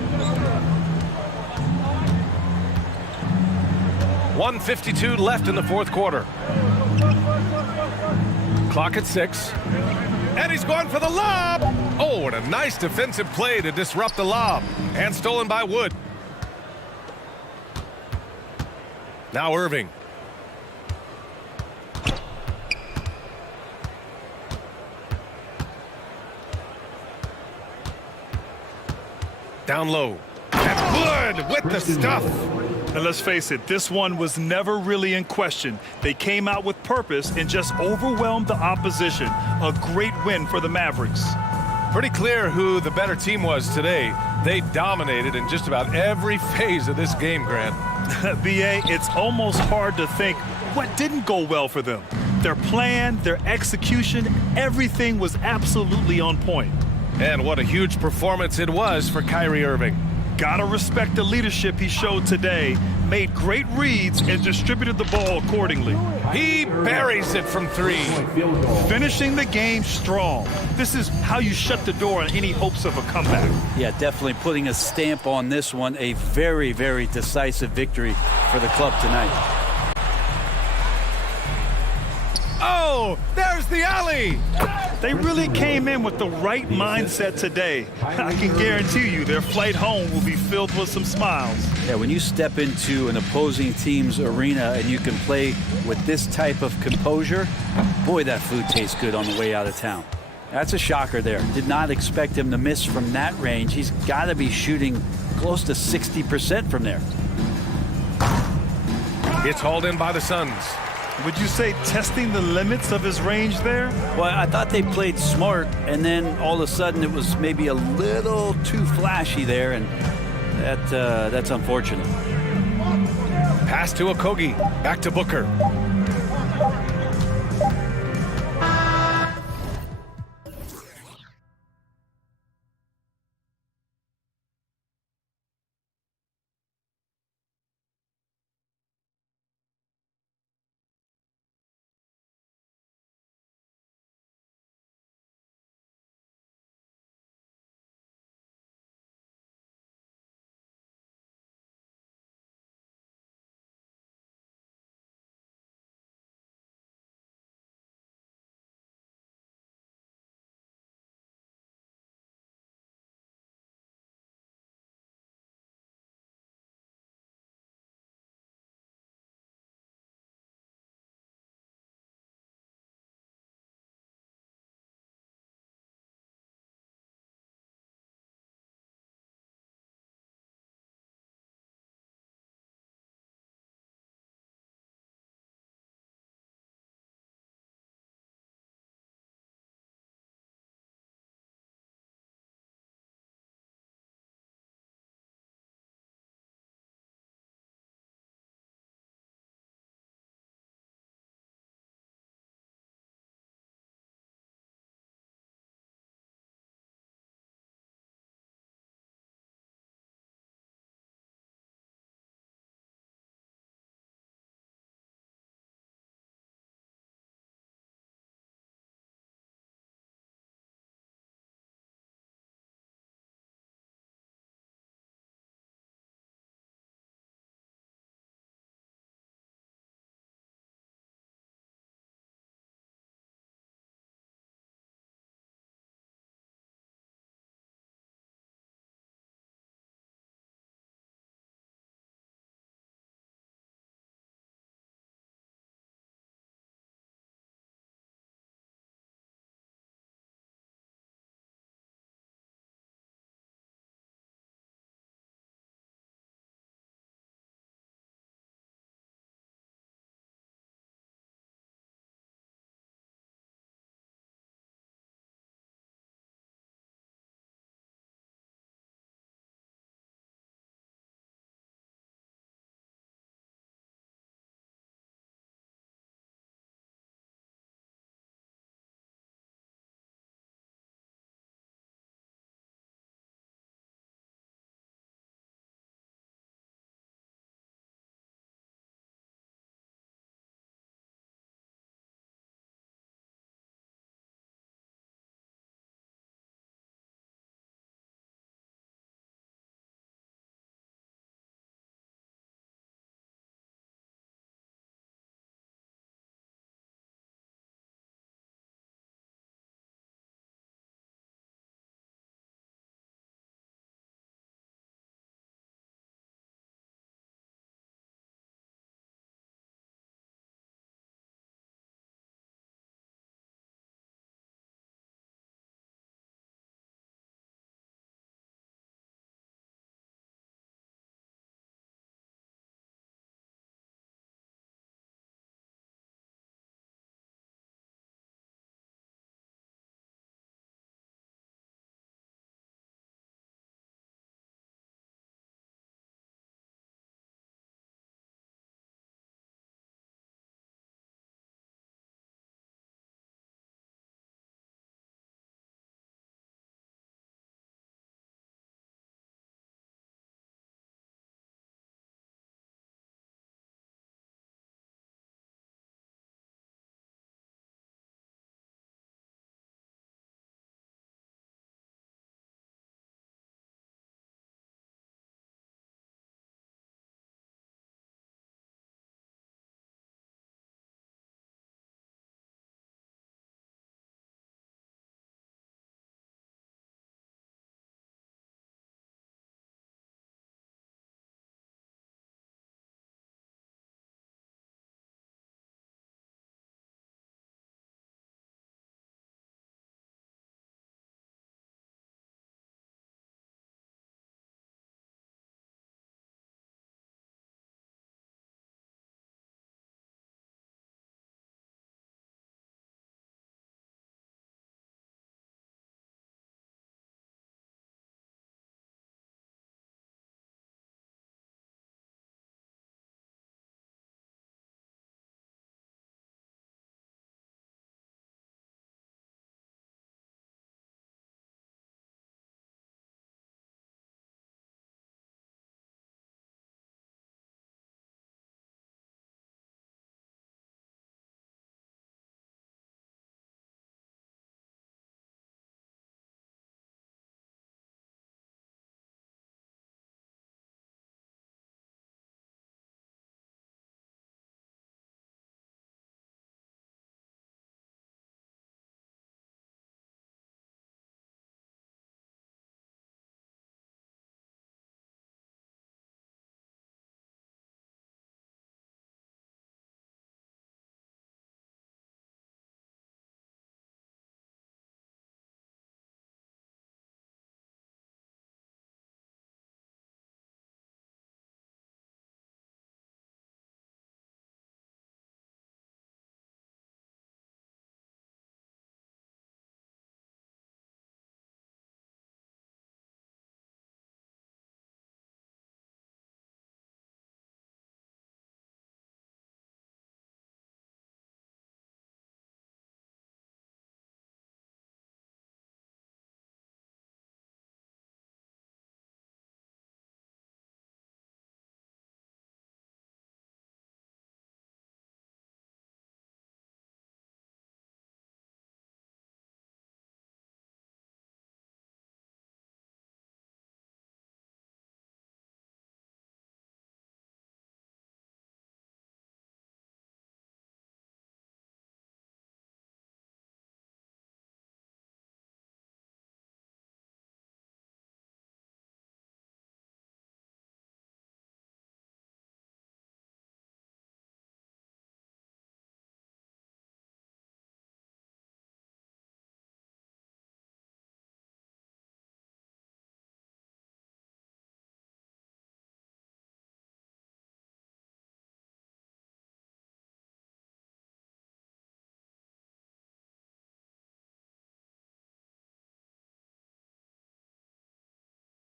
1:52 left in the fourth quarter. Clock at 6. And he's going for the lob. Oh, and a nice defensive play to disrupt the lob. And stolen by Wood. Now Irving. Down low. And Wood with the stuff. And let's face it, this one was never really in question. They came out with purpose and just overwhelmed the opposition. A great win for the Mavericks. Pretty clear who the better team was today. They dominated in just about every phase of this game, Grant. B.A., it's almost hard to think what didn't go well for them. Their plan, their execution, everything was absolutely on point. And what a huge performance it was for Kyrie Irving. Gotta respect the leadership he showed today. Made great reads and distributed the ball accordingly. He buries it from three. Finishing the game strong. This is how you shut the door on any hopes of a comeback. Yeah, definitely putting a stamp on this one. A very, very decisive victory for the club tonight. Oh, there's the alley. They really came in with the right mindset today. I can guarantee you their flight home will be filled with some smiles. Yeah, when you step into an opposing team's arena and you can play with this type of composure, boy, that food tastes good on the way out of town. That's a shocker there. Did not expect him to miss from that range. He's got to be shooting close to 60% from there. It's hauled in by the Suns. Would you say testing the limits of his range there? Well, I thought they played smart, and then all of a sudden it was maybe a little too flashy there, and that's unfortunate. Pass to Okogie. Back to Booker.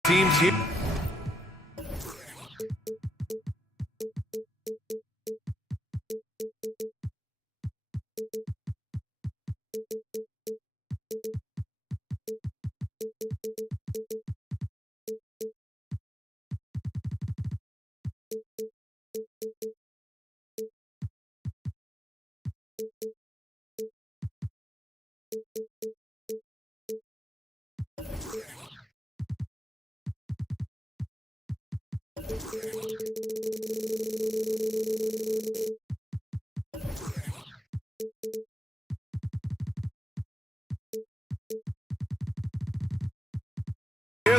Teams here.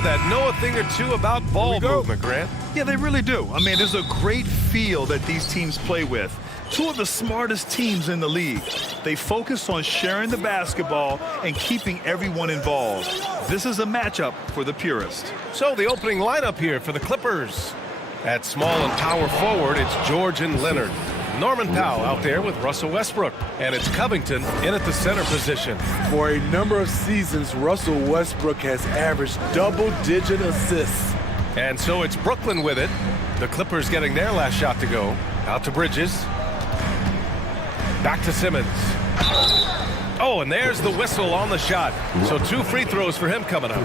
That know a thing or two about ball movement, Grant. Yeah, they really do. I mean, there's a great feel that these teams play with. Two of the smartest teams in the league. They focus on sharing the basketball and keeping everyone involved. This is a matchup for the purist. So the opening lineup here for the Clippers. At small and power forward, it's George and Leonard. Norman Powell out there with Russell Westbrook. And it's Covington in at the center position. For a number of seasons, Russell Westbrook has averaged double-digit assists. And so it's Brooklyn with it. The Clippers getting their last shot to go. Out to Bridges. Back to Simmons. Oh, and there's the whistle on the shot. So 2 free throws for him coming up.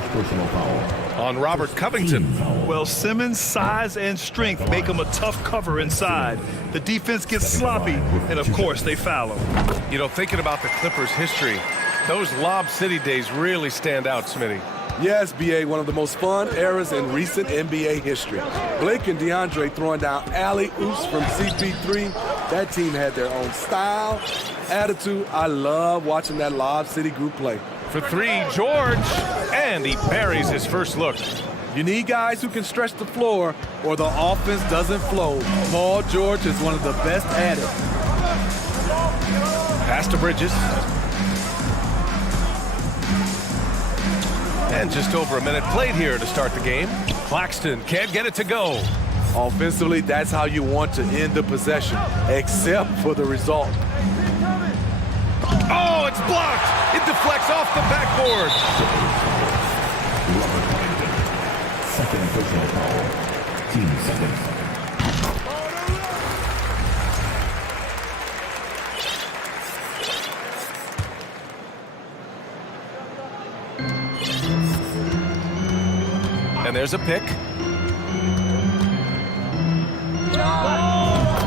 On Robert Covington. Well, Simmons' size and strength make him a tough cover inside. The defense gets sloppy, and of course, they foul him. You know, thinking about the Clippers' history, those Lob City days really stand out, Smitty. Yes, B.A., one of the most fun eras in recent NBA history. Blake and DeAndre throwing down alley-oops from CP3. That team had their own style, attitude. I love watching that Lob City group play. For 3, George, and he buries his first look. You need guys who can stretch the floor or the offense doesn't flow. Paul George is one of the best at it. Pass to Bridges. And just over a minute played here to start the game. Claxton can't get it to go. Offensively, that's how you want to end the possession, except for the result. Oh, it's blocked. It deflects off the backboard. Second personal foul. Team second. And there's a pick.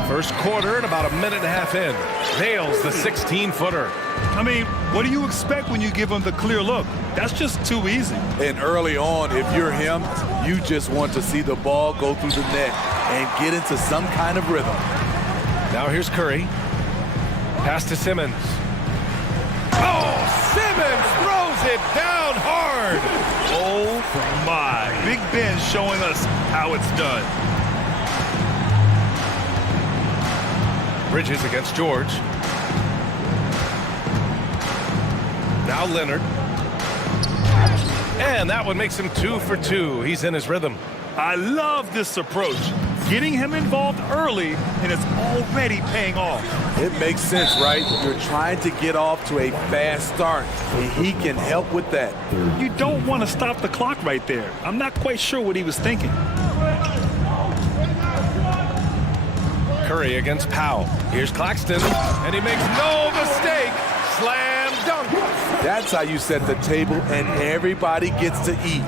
First quarter and about a minute and a half in. Nails the 16-footer. I mean, what do you expect when you give him the clear look? That's just too easy. And early on, if you're him, you just want to see the ball go through the net and get into some kind of rhythm. Now here's Curry. Pass to Simmons. Oh, Simmons throws it down hard. Oh, my. Big Ben showing us how it's done. Bridges against George. Now Leonard. And that one makes him 2 for 2. He's in his rhythm. I love this approach. Getting him involved early, and it's already paying off. It makes sense, right? You're trying to get off to a fast start, and he can help with that. You don't want to stop the clock right there. I'm not quite sure what he was thinking. Curry against Powell. Here's Claxton, and he makes no mistake. Slam dunk. That's how you set the table, and everybody gets to eat.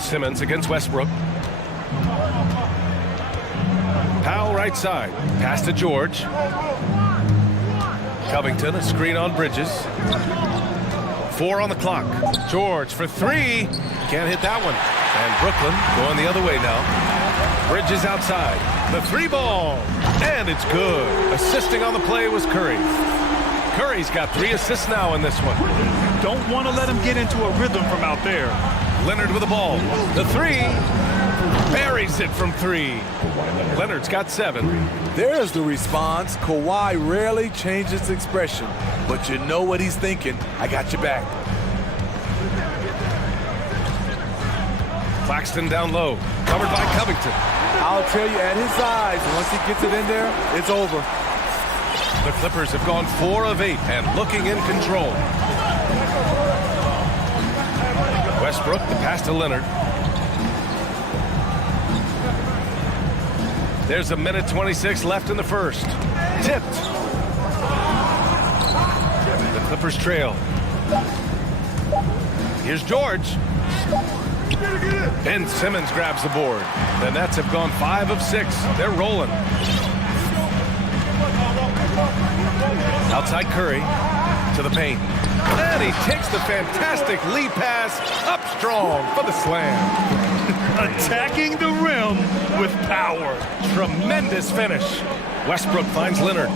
Simmons against Westbrook. Powell right side. Pass to George. Covington, a screen on Bridges. 4 on the clock. George for 3. Can't hit that one. And Brooklyn going the other way now. Bridges outside. The 3 ball. And it's good. Assisting on the play was Curry. Curry's got 3 assists now in this one. Don't want to let him get into a rhythm from out there. Leonard with the ball. The 3. Buries it from 3. Leonard's got 7. There's the response. Kawhi rarely changes expression, but you know what he's thinking. I got your back. Claxton down low. Covered by Covington. I'll tell you, at his size, once he gets it in there, it's over. The Clippers have gone 4 of 8 and looking in control. Westbrook, the pass to Leonard. There's a minute 26 left in the first. Tipped. The Clippers trail. Here's George. Ben Simmons grabs the board. The Nets have gone 5 of 6. They're rolling. Outside Curry to the paint. And he takes the fantastic lead pass up strong for the slam. Attacking the rim with power. Tremendous finish. Westbrook finds Leonard.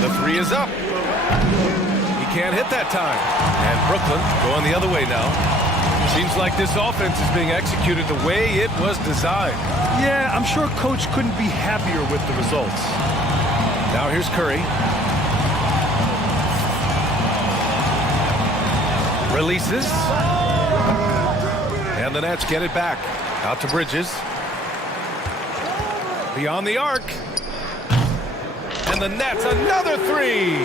The three is up. He can't hit that time. And Brooklyn going the other way now. Seems like this offense is being executed the way it was designed. Yeah, I'm sure Coach couldn't be happier with the results. Now here's Curry. Releases. And the Nets get it back. Out to Bridges. Beyond the arc. And the Nets, another three.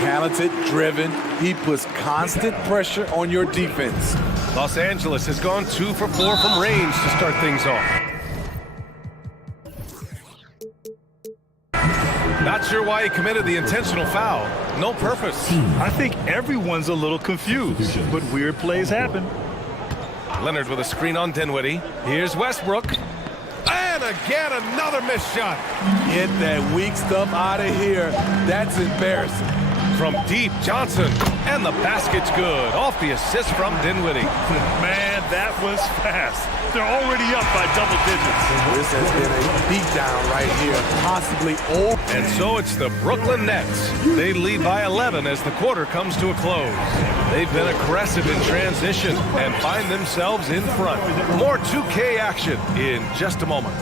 Talented, driven. He puts constant pressure on your defense. Los Angeles has gone 2 for 4 from range to start things off. Not sure why he committed the intentional foul. No purpose. I think everyone's a little confused, but weird plays happen. Leonard with a screen on Dinwiddie. Here's Westbrook. And again, another missed shot. Get that weak stuff out of here. That's embarrassing. From deep, Johnson. And the basket's good. Off the assist from Dinwiddie. Man, that was fast. They're already up by double digits. This has been a beatdown right here. Possibly all. And so it's the Brooklyn Nets. They lead by 11 as the quarter comes to a close. They've been aggressive in transition and find themselves in front. More 2K action in just a moment.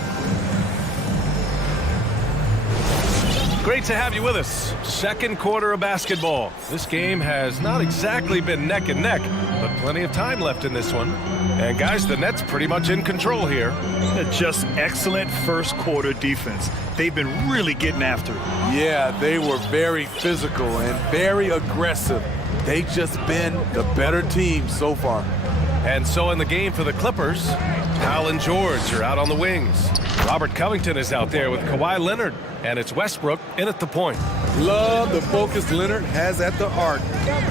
Great to have you with us. Second quarter of basketball. This game has not exactly been neck and neck, but plenty of time left in this one. And guys, the Nets pretty much in control here. Just excellent first quarter defense. They've been really getting after it. Yeah, they were very physical and very aggressive. They've just been the better team so far. And so in the game for the Clippers, Powell and George are out on the wings. Robert Covington is out there with Kawhi Leonard, and it's Westbrook in at the point. Love the focus Leonard has at the arc.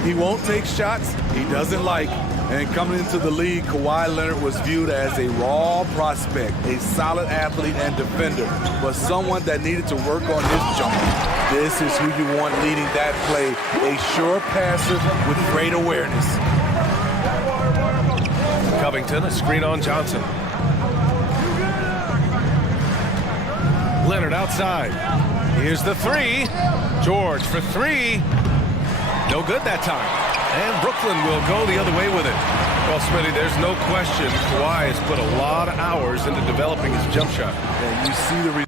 He won't take shots he doesn't like. And coming into the league, Kawhi Leonard was viewed as a raw prospect, a solid athlete and defender, but someone that needed to work on his jumper. This is who you want leading that play, a sure passer with great awareness. Covington, a screen on Johnson. Leonard outside. Here's the three. George for three. No good that time. And Brooklyn will go the other way with it. Well, Smitty, there's no question Kawhi has put a lot of hours into developing his jump shot. And you see the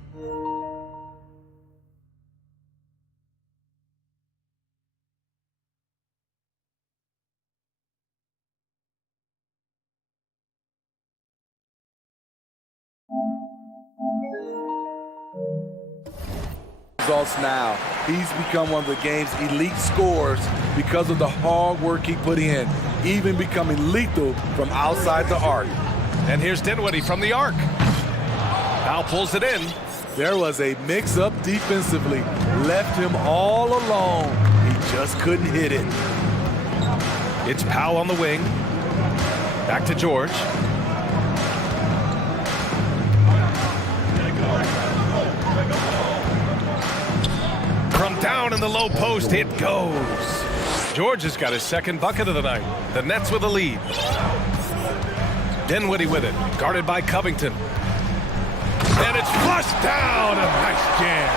results now. He's become one of the game's elite scorers because of the hard work he put in, even becoming lethal from outside the arc. And here's Dinwiddie from the arc. Powell pulls it in. There was a mix-up defensively. Left him all alone. He just couldn't hit it. It's Powell on the wing. Back to George. From down in the low post, it goes. George has got his second bucket of the night. The Nets with a lead. Dinwiddie with it, guarded by Covington. And it's flushed down. A nice jam.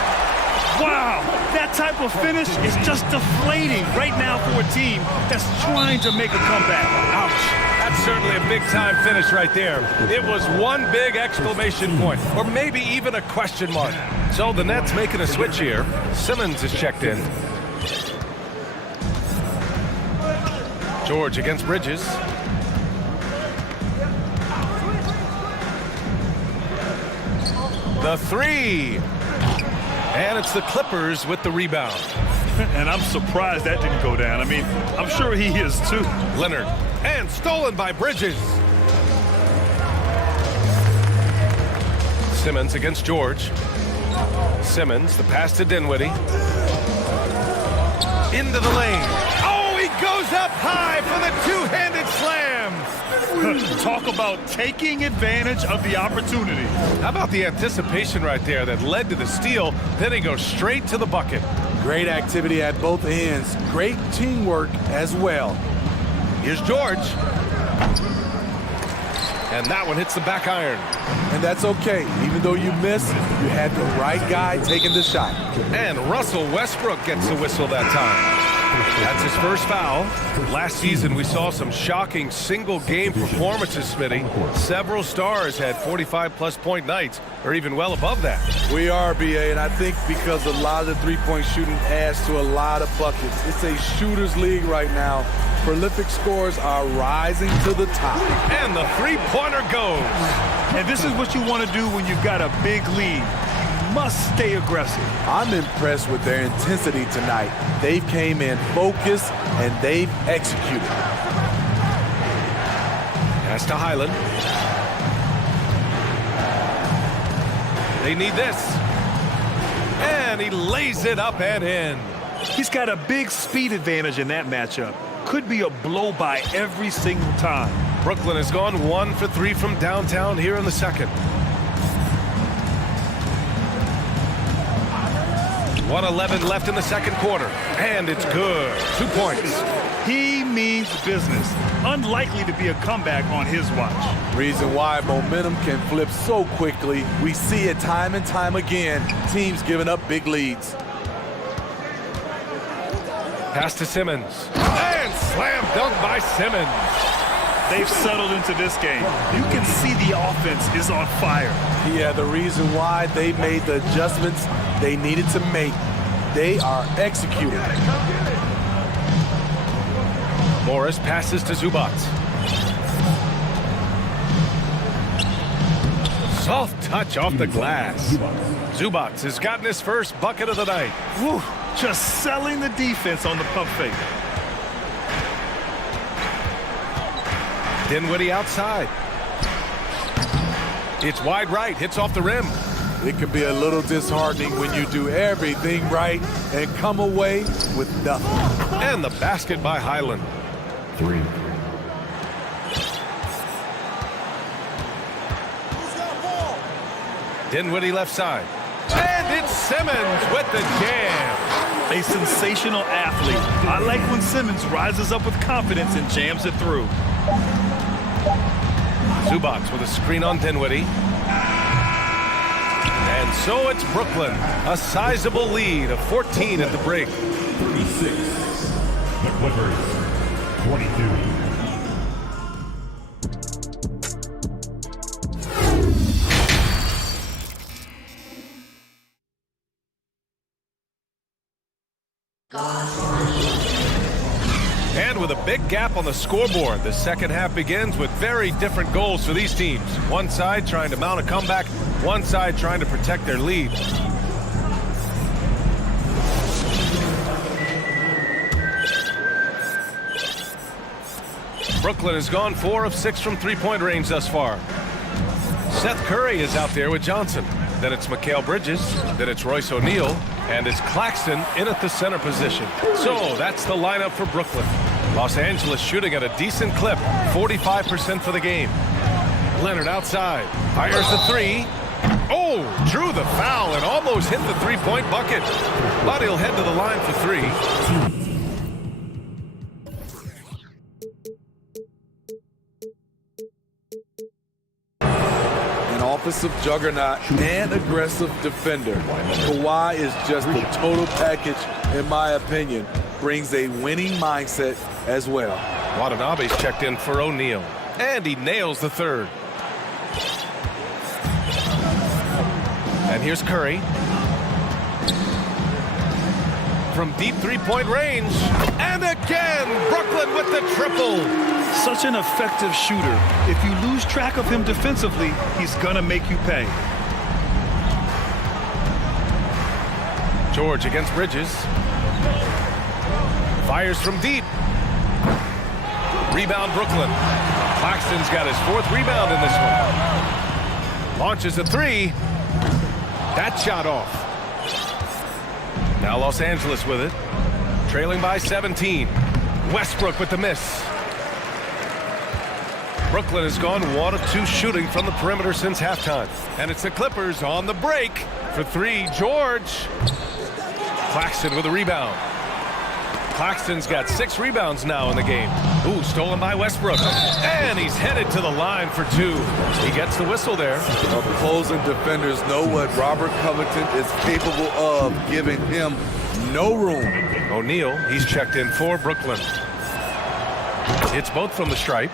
Wow, that type of finish is just deflating right now for a team that's trying to make a comeback. Ouch. That's certainly a big-time finish right there. It was one big exclamation point, or maybe even a question mark. So the Nets making a switch here. Simmons is checked in. George against Bridges. The three. And it's the Clippers with the rebound. And I'm surprised that didn't go down. I mean, I'm sure he is too. Leonard, and stolen by Bridges. Simmons against George. Simmons, the pass to Dinwiddie. Into the lane. Oh, he goes up high for the two-handed slam. Talk about taking advantage of the opportunity. How about the anticipation right there that led to the steal? Then he goes straight to the bucket. Great activity at both ends. Great teamwork as well. Here's George. And that one hits the back iron. And that's okay. Even though you missed, you had the right guy taking the shot. And Russell Westbrook gets the whistle that time. That's his first foul. Last season, we saw some shocking single-game performances, Smitty. Several stars had 45-plus point nights, or even well above that. We are, BA, and I think because a lot of the three-point shooting adds to a lot of buckets. It's a shooter's league right now. Prolific scores are rising to the top. And the three-pointer goes. And this is what you want to do when you've got a big lead. Must stay aggressive. I'm impressed with their intensity tonight. They came in focused and they've executed. Pass to Highland. They need this. And he lays it up and in. He's got a big speed advantage in that matchup. Could be a blow by every single time. Brooklyn has gone 1 for 3 from downtown here in the second. 1:11 left in the second quarter, and it's good. 2 points. He means business. Unlikely to be a comeback on his watch. Reason why momentum can flip so quickly. We see it time and time again. Teams giving up big leads. Pass to Simmons. And slam dunk by Simmons. They've settled into this game. You can see the offense is on fire. Yeah, the reason why they made the adjustments they needed to make. They are executing. Morris passes to Zubac. Soft touch off the glass. Zubac has gotten his first bucket of the night. Whew, just selling the defense on the pump fake. Dinwiddie outside. It's wide right, hits off the rim. It can be a little disheartening when you do everything right and come away with nothing. And the basket by Highland. 3. Dinwiddie left side. And it's Simmons with the jam. A sensational athlete. I like when Simmons rises up with confidence and jams it through. Zubac with a screen on Dinwiddie. And so it's Brooklyn, a sizable lead of 14 at the break. 36. The Clippers, 22. And with a big gap on the scoreboard, the second half begins with very different goals for these teams. One side trying to mount a comeback, one side trying to protect their lead. Brooklyn has gone 4 of 6 from three-point range thus far. Seth Curry is out there with Johnson. Then it's Mikal Bridges. Then it's Royce O'Neal. And it's Claxton in at the center position. So that's the lineup for Brooklyn. Los Angeles shooting at a decent clip, 45% for the game. Leonard outside, fires the three. Oh, drew the foul and almost hit the three-point bucket. But he'll head to the line for 3. Offensive juggernaut and aggressive defender. Kawhi is just the total package, in my opinion. Brings a winning mindset as well. Watanabe's checked in for O'Neal. And he nails the third. And here's Curry. From deep three-point range. And again, Brooklyn with the triple. Such an effective shooter. If you lose track of him defensively, he's gonna make you pay. George against Bridges. Fires from deep. Rebound, Brooklyn. Claxton's got his 4th rebound in this one. Launches a 3. That shot off. Now Los Angeles with it. Trailing by 17. Westbrook with the miss. Brooklyn has gone 1 of 2 shooting from the perimeter since halftime. And it's the Clippers on the break for 3. George. Claxton with a rebound. Claxton's got 6 rebounds now in the game. Ooh, stolen by Westbrook. And he's headed to the line for 2. He gets the whistle there. Opposing defenders know what Robert Covington is capable of, giving him no room. O'Neal, he's checked in for Brooklyn. Hits both from the stripe.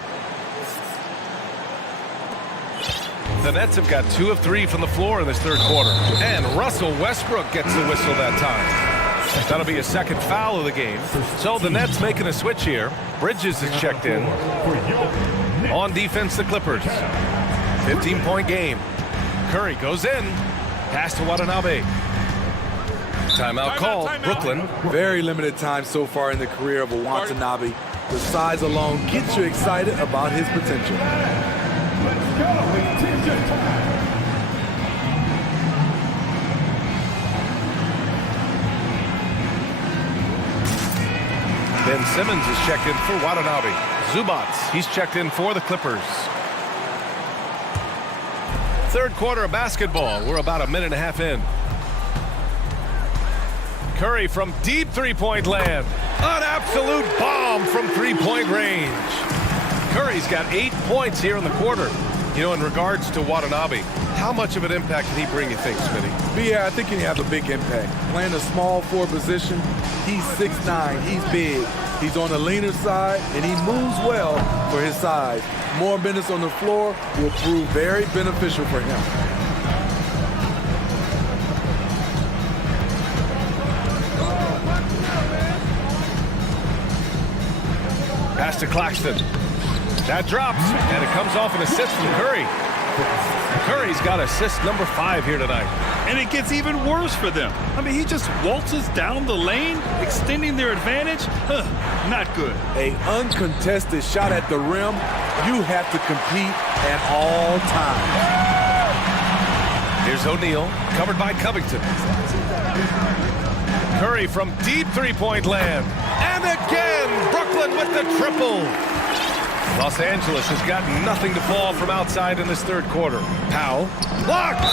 The Nets have got 2 of 3 from the floor in this 3rd quarter. And Russell Westbrook gets the whistle that time. That'll be a 2nd foul of the game. So the Nets making a switch here. Bridges is checked in. On defense, the Clippers. 15-point game. Curry goes in. Pass to Watanabe. Timeout called. Brooklyn. Very limited time so far in the career of a Watanabe. The size alone gets you excited about his potential. Ben Simmons is checked in for Watanabe. Zubats, he's checked in for the Clippers. 3rd quarter of basketball. We're about a minute and a half in. Curry from deep 3-point land. An absolute bomb from 3-point range. Curry's got 8 points here in the quarter. You know, in regards to Watanabe, how much of an impact can he bring, you think, Smitty? Yeah, I think he can have a big impact. Playing a small forward position, he's 6'9", he's big. He's on the leaner side, and he moves well for his size. More minutes on the floor will prove very beneficial for him. Pass to Claxton. That drops, and it comes off an assist from Curry. Curry's got assist number 5 here tonight. And it gets even worse for them. I mean, he just waltzes down the lane, extending their advantage. Not good. An uncontested shot at the rim, you have to compete at all times. Here's O'Neal, covered by Covington. Curry from deep 3-point land. And again, Brooklyn with the triple. Los Angeles has got nothing to fall from outside in this 3rd quarter. Powell, blocked!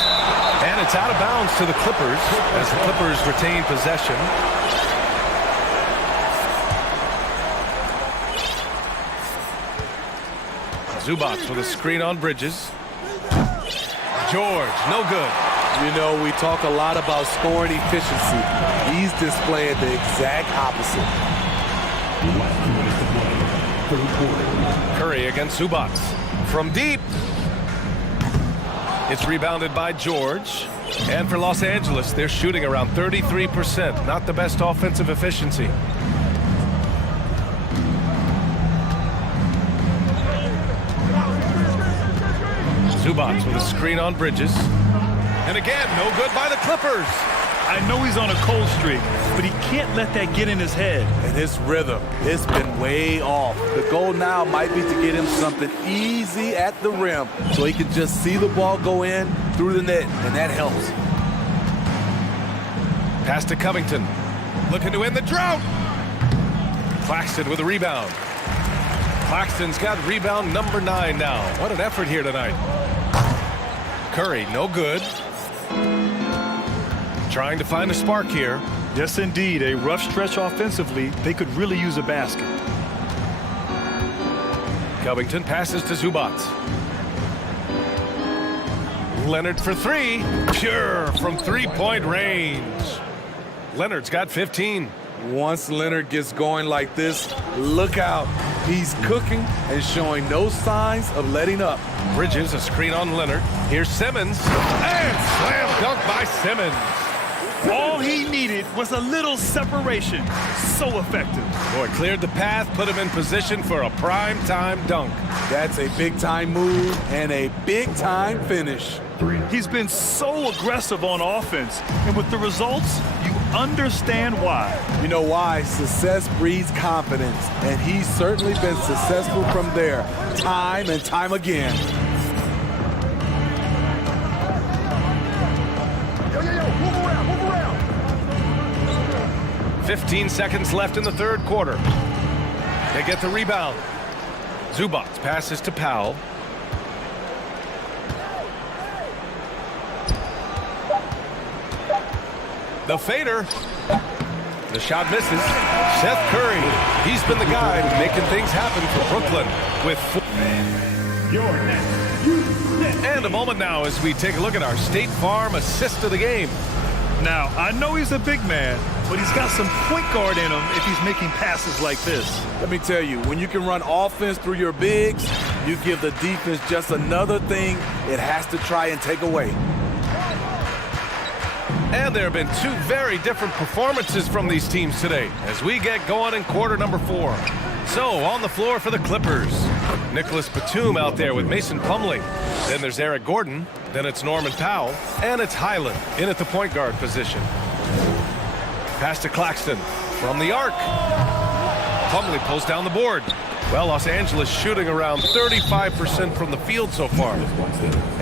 And it's out of bounds to the Clippers as the Clippers retain possession. Zubats with a screen on Bridges. George, no good. You know, we talk a lot about scoring efficiency. He's displaying the exact opposite. Curry against Zubats. From deep. It's rebounded by George. And for Los Angeles, they're shooting around 33%. Not the best offensive efficiency. Zubats with a screen on Bridges. And again, no good by the Clippers. I know he's on a cold streak, but he can't let that get in his head. And his rhythm, it's been way off. The goal now might be to get him something easy at the rim so he can just see the ball go in through the net, and that helps. Pass to Covington. Looking to end the drought. Claxton with a rebound. Claxton's got rebound number 9 now. What an effort here tonight. Curry, no good. Trying to find a spark here. Yes, indeed. A rough stretch offensively. They could really use a basket. Covington passes to Zubats. Leonard for 3. Pure from 3-point range. Leonard's got 15. Once Leonard gets going like this, look out. He's cooking and showing no signs of letting up. Bridges, a screen on Leonard. Here's Simmons. And slam dunk by Simmons. All he needed was a little separation. So effective. Boy, cleared the path, put him in position for a prime-time dunk. That's a big-time move and a big-time finish. He's been so aggressive on offense, and with the results, you understand why. You know why? Success breeds confidence, and he's certainly been successful from there, time and time again. 15 seconds left in the third quarter. They get the rebound. Zubac passes to Powell. The fader. The shot misses. Seth Curry. He's been the guy making things happen for Brooklyn with 4. And a moment now as we take a look at our State Farm assist of the game. Now, I know he's a big man, but he's got some point guard in him if he's making passes like this. Let me tell you, when you can run offense through your bigs, you give the defense just another thing it has to try and take away. And there have been two very different performances from these teams today as we get going in quarter number 4. So, on the floor for the Clippers, Nicholas Batum out there with Mason Plumlee. Then there's Eric Gordon. Then it's Norman Powell. And it's Highland in at the point guard position. Pass to Claxton from the arc. Plumlee pulls down the board. Well, Los Angeles shooting around 35% from the field so far.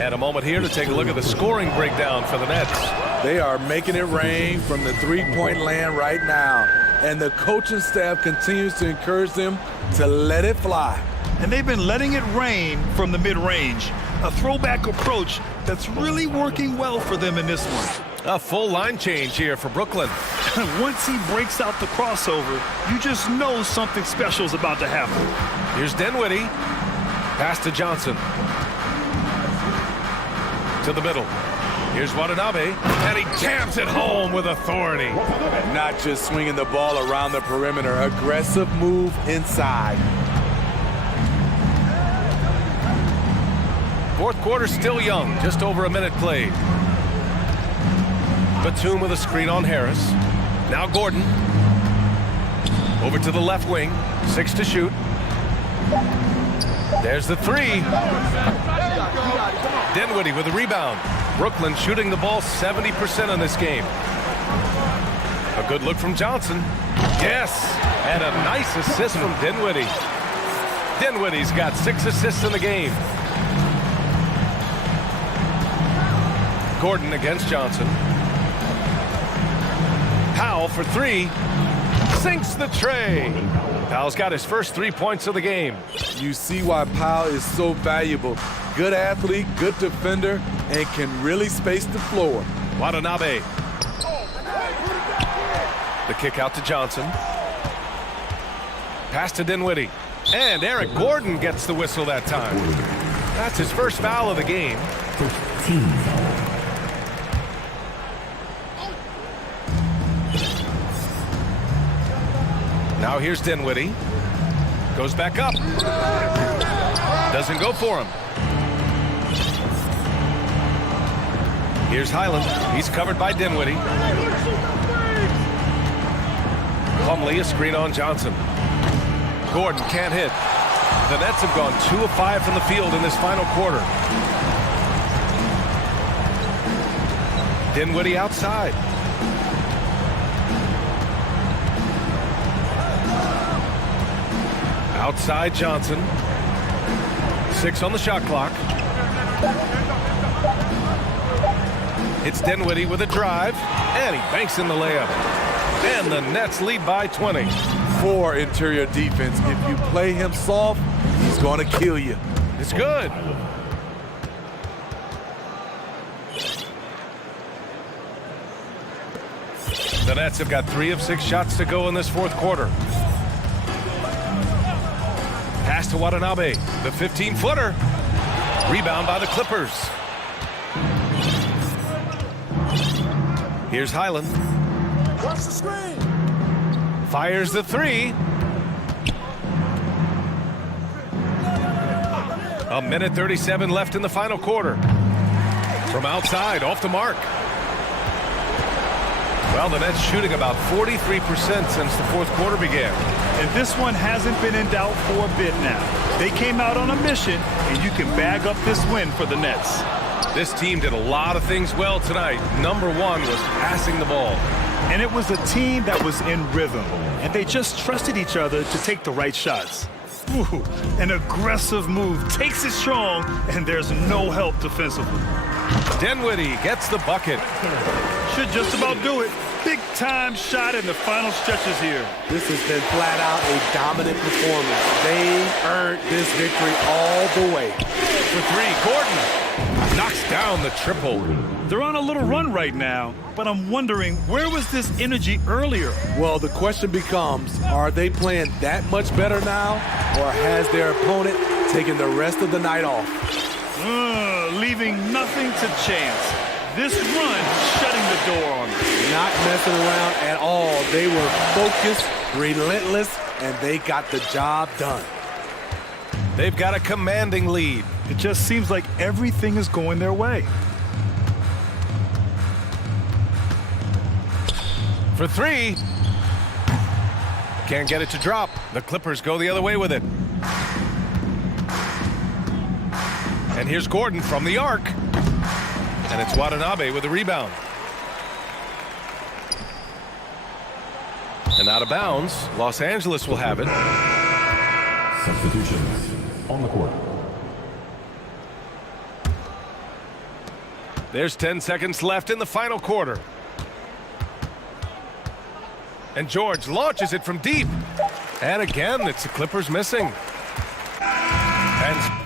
And a moment here to take a look at the scoring breakdown for the Nets. They are making it rain from the three-point land right now. And the coaching staff continues to encourage them to let it fly. And they've been letting it rain from the mid-range. A throwback approach that's really working well for them in this one. A full line change here for Brooklyn. Once he breaks out the crossover, you just know something special is about to happen. Here's Dinwiddie. Pass to Johnson. To the middle. Here's Watanabe, and he jams it home with authority. Not just swinging the ball around the perimeter, aggressive move inside. Fourth quarter still young, just over a minute played. Batum with a screen on Harris. Now Gordon. Over to the left wing, 6 to shoot. There's the 3. Dinwiddie with a rebound. Brooklyn shooting the ball 70% in this game. A good look from Johnson. Yes, and a nice assist from Dinwiddie. Dinwiddie's got 6 assists in the game. Gordon against Johnson. Powell for 3. Sinks the tray. Powell's got his first 3 points of the game. You see why Powell is so valuable. Good athlete, good defender, and can really space the floor. Watanabe. The kick out to Johnson. Pass to Dinwiddie. And Eric Gordon gets the whistle that time. That's his first foul of the game. Now here's Dinwiddie. Goes back up. Doesn't go for him. Here's Highland. He's covered by Dinwiddie. Plumlee, a screen on Johnson. Gordon can't hit. The Nets have gone 2 of 5 from the field in this final quarter. Dinwiddie outside. Outside Johnson. 6 on the shot clock. It's Dinwiddie with a drive, and he banks in the layup. And the Nets lead by 20. 4 interior defense. If you play him soft, he's going to kill you. It's good. The Nets have got 3 of 6 shots to go in this fourth quarter. Pass to Watanabe, the 15-footer. Rebound by the Clippers. Here's Highland. Watch the screen. Fires the 3. A minute 37 left in the final quarter. From outside, off the mark. Well, the Nets shooting about 43% since the fourth quarter began. And this one hasn't been in doubt for a bit now. They came out on a mission, and you can bag up this win for the Nets. This team did a lot of things well tonight. Number 1 was passing the ball. And it was a team that was in rhythm, and they just trusted each other to take the right shots. Ooh, an aggressive move takes it strong, and there's no help defensively. Dinwiddie gets the bucket. Should just about do it. Big time shot in the final stretches here. This has been flat out a dominant performance. They earned this victory all the way. For three, Gordon knocks down the triple. They're on a little run right now, but I'm wondering, where was this energy earlier? Well, the question becomes, are they playing that much better now, or has their opponent taken the rest of the night off? Leaving nothing to chance. This run shutting the door on them. Not messing around at all. They were focused, relentless, and they got the job done. They've got a commanding lead. It just seems like everything is going their way. For three. Can't get it to drop. The Clippers go the other way with it. And here's Gordon from the arc. And it's Watanabe with the rebound. And out of bounds, Los Angeles will have it. Substitutions on the court. There's 10 seconds left in the final quarter. And George launches it from deep. And again, it's the Clippers missing. And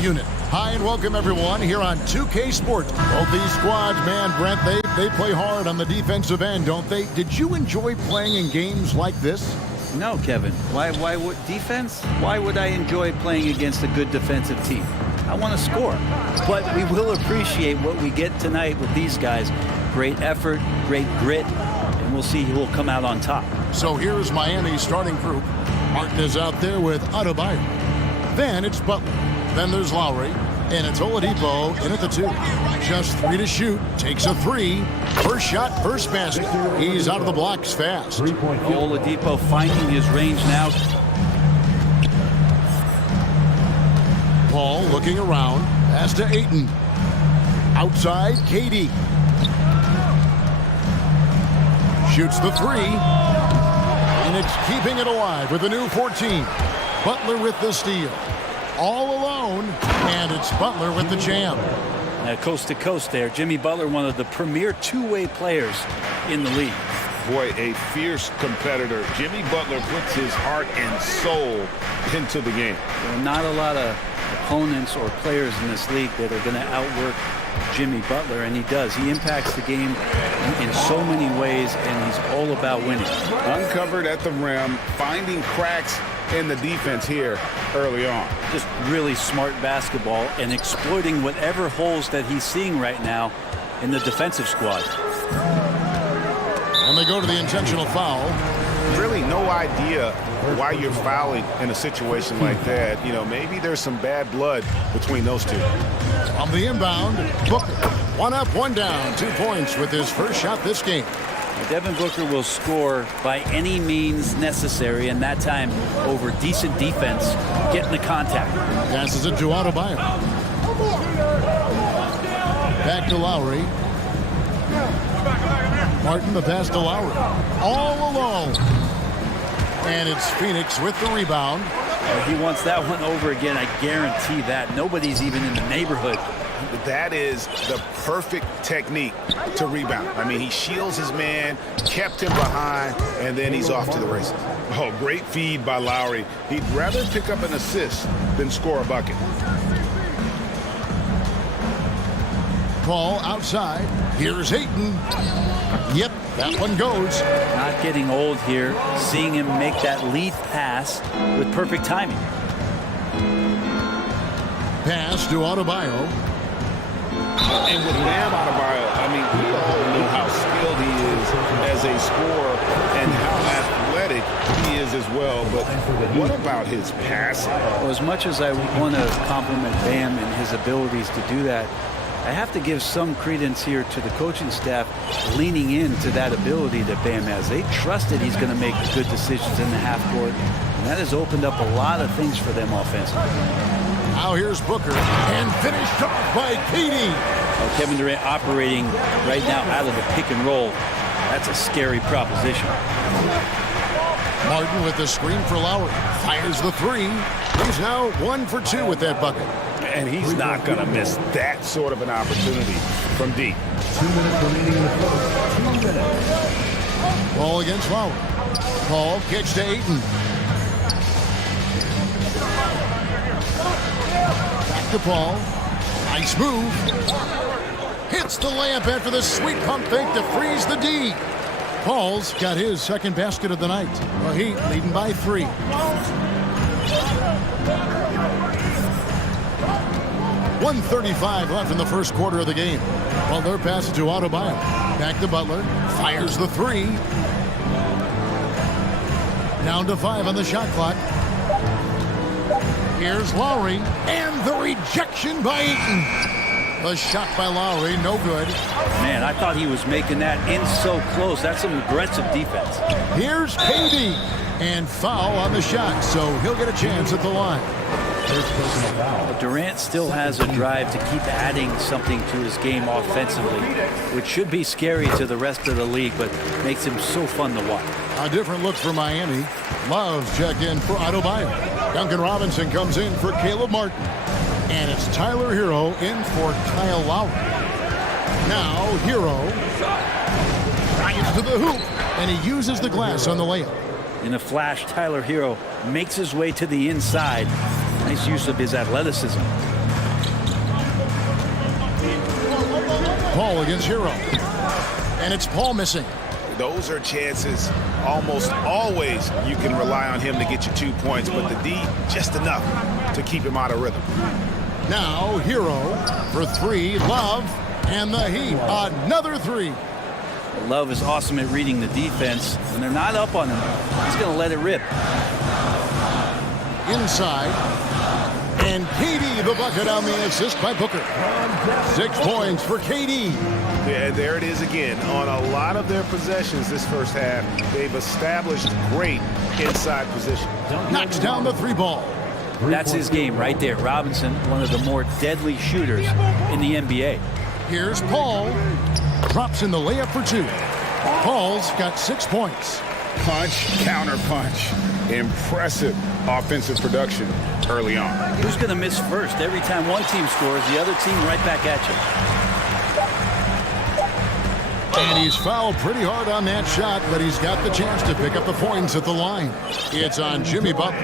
unit. Hi and welcome everyone here on 2K Sports. Both these squads, man, Brent, they play hard on the defensive end, don't they? Did you enjoy playing in games like this? No, Kevin. Why would defense? Why would I enjoy playing against a good defensive team? I want to score. But we will appreciate what we get tonight with these guys. Great effort, great grit, and we'll see who will come out on top. So here's Miami's starting group. Martin is out there with Adebayo. Then it's Butler. Then there's Lowry. And it's Oladipo in at the 2. Just 3 to shoot. Takes a 3. First shot, first basket. He's out of the blocks fast. Oladipo finding his range now. Paul looking around. Pass to Ayton. Outside, KD. Shoots the 3. And it's keeping it alive with a new 14. Butler with the steal. All alone, and it's Butler with the jam. Coast to coast there. Jimmy Butler, one of the premier two-way players in the league. Boy, a fierce competitor. Jimmy Butler puts his heart and soul into the game. There are not a lot of opponents or players in this league that are going to outwork Jimmy Butler, and he does. He impacts the game in so many ways, and he's all about winning. Uncovered at the rim, finding cracks in the defense here early on. Just really smart basketball and exploiting whatever holes that he's seeing right now in the defensive squad. And they go to the intentional foul. Really no idea why you're fouling in a situation like that. You know, maybe there's some bad blood between those two. On the inbound, Booker. 1 up, 1 down. 2 points with his first shot this game. Devin Booker will score by any means necessary, and that time over decent defense, getting the contact. Passes it to Adebayo. Back to Lowry. Martin, the pass to Lowry. All alone. And it's Phoenix with the rebound. He wants that one over again, I guarantee that. Nobody's even in the neighborhood. That is the perfect technique to rebound. I mean, he shields his man, kept him behind, and then he's off to the races. Oh, great feed by Lowry. He'd rather pick up an assist than score a bucket. Paul outside. Here's Ayton. Yep, that one goes. Not getting old here. Seeing him make that lead pass with perfect timing. Pass to Adebayo. And with Bam Adebayo, I mean, we all know how skilled he is as a scorer and how athletic he is as well. But what about his passing? Well, as much as I want to compliment Bam and his abilities to do that, I have to give some credence here to the coaching staff leaning into that ability that Bam has. They trusted he's going to make good decisions in the half court, and that has opened up a lot of things for them offensively. Now here's Booker, and finished off by KD. Kevin Durant operating right now out of the pick and roll. That's a scary proposition. Martin with the screen for Lowry. Fires the 3. He's now 1 for 2 with that bucket. And he's not going to miss that sort of an opportunity from deep. 2 minutes remaining in the first. 2 minutes. Ball against Lowry. Paul kicks to Ayton. Back to Paul. Nice move. Hits the layup after the sweet pump fake to freeze the D. Paul's got his second basket of the night. The Heat leading by 3. 1:35 left in the first quarter of the game. Butler passes to Adebayo. Back to Butler. Fires the 3. Down to 5 on the shot clock. Here's Lowry. And the rejection by Ayton. The shot by Lowry, no good. Man, I thought he was making that in so close. That's some aggressive defense. Here's KD. And foul on the shot, so he'll get a chance at the line. But Durant still has a drive to keep adding something to his game offensively, which should be scary to the rest of the league, but makes him so fun to watch. A different look for Miami. Love check in for Adebayo. Duncan Robinson comes in for Caleb Martin. And it's Tyler Hero in for Kyle Lowry. Now Hero drives to the hoop, and he uses the glass on the layup. In a flash, Tyler Hero makes his way to the inside. Nice use of his athleticism. Paul against Hero. And it's Paul missing. Those are chances almost always you can rely on him to get you 2 points, but the D, just enough to keep him out of rhythm. Now Hero for three. Love and the Heat. Another three. Love is awesome at reading the defense. When they're not up on him, he's going to let it rip. Inside. And KD the bucket on the assist by Booker. 6 points for KD. Yeah, there it is again. On a lot of their possessions this first half, they've established great inside position. Knocks down the three ball. That's his game right there. Robinson, one of the more deadly shooters in the NBA. Here's Paul. Drops in the layup for two. Paul's got 6 points. Punch, counter punch. Impressive offensive production early on. Who's going to miss first? Every time one team scores, the other team right back at you. And he's fouled pretty hard on that shot, but he's got the chance to pick up the points at the line. It's on Jimmy Butler.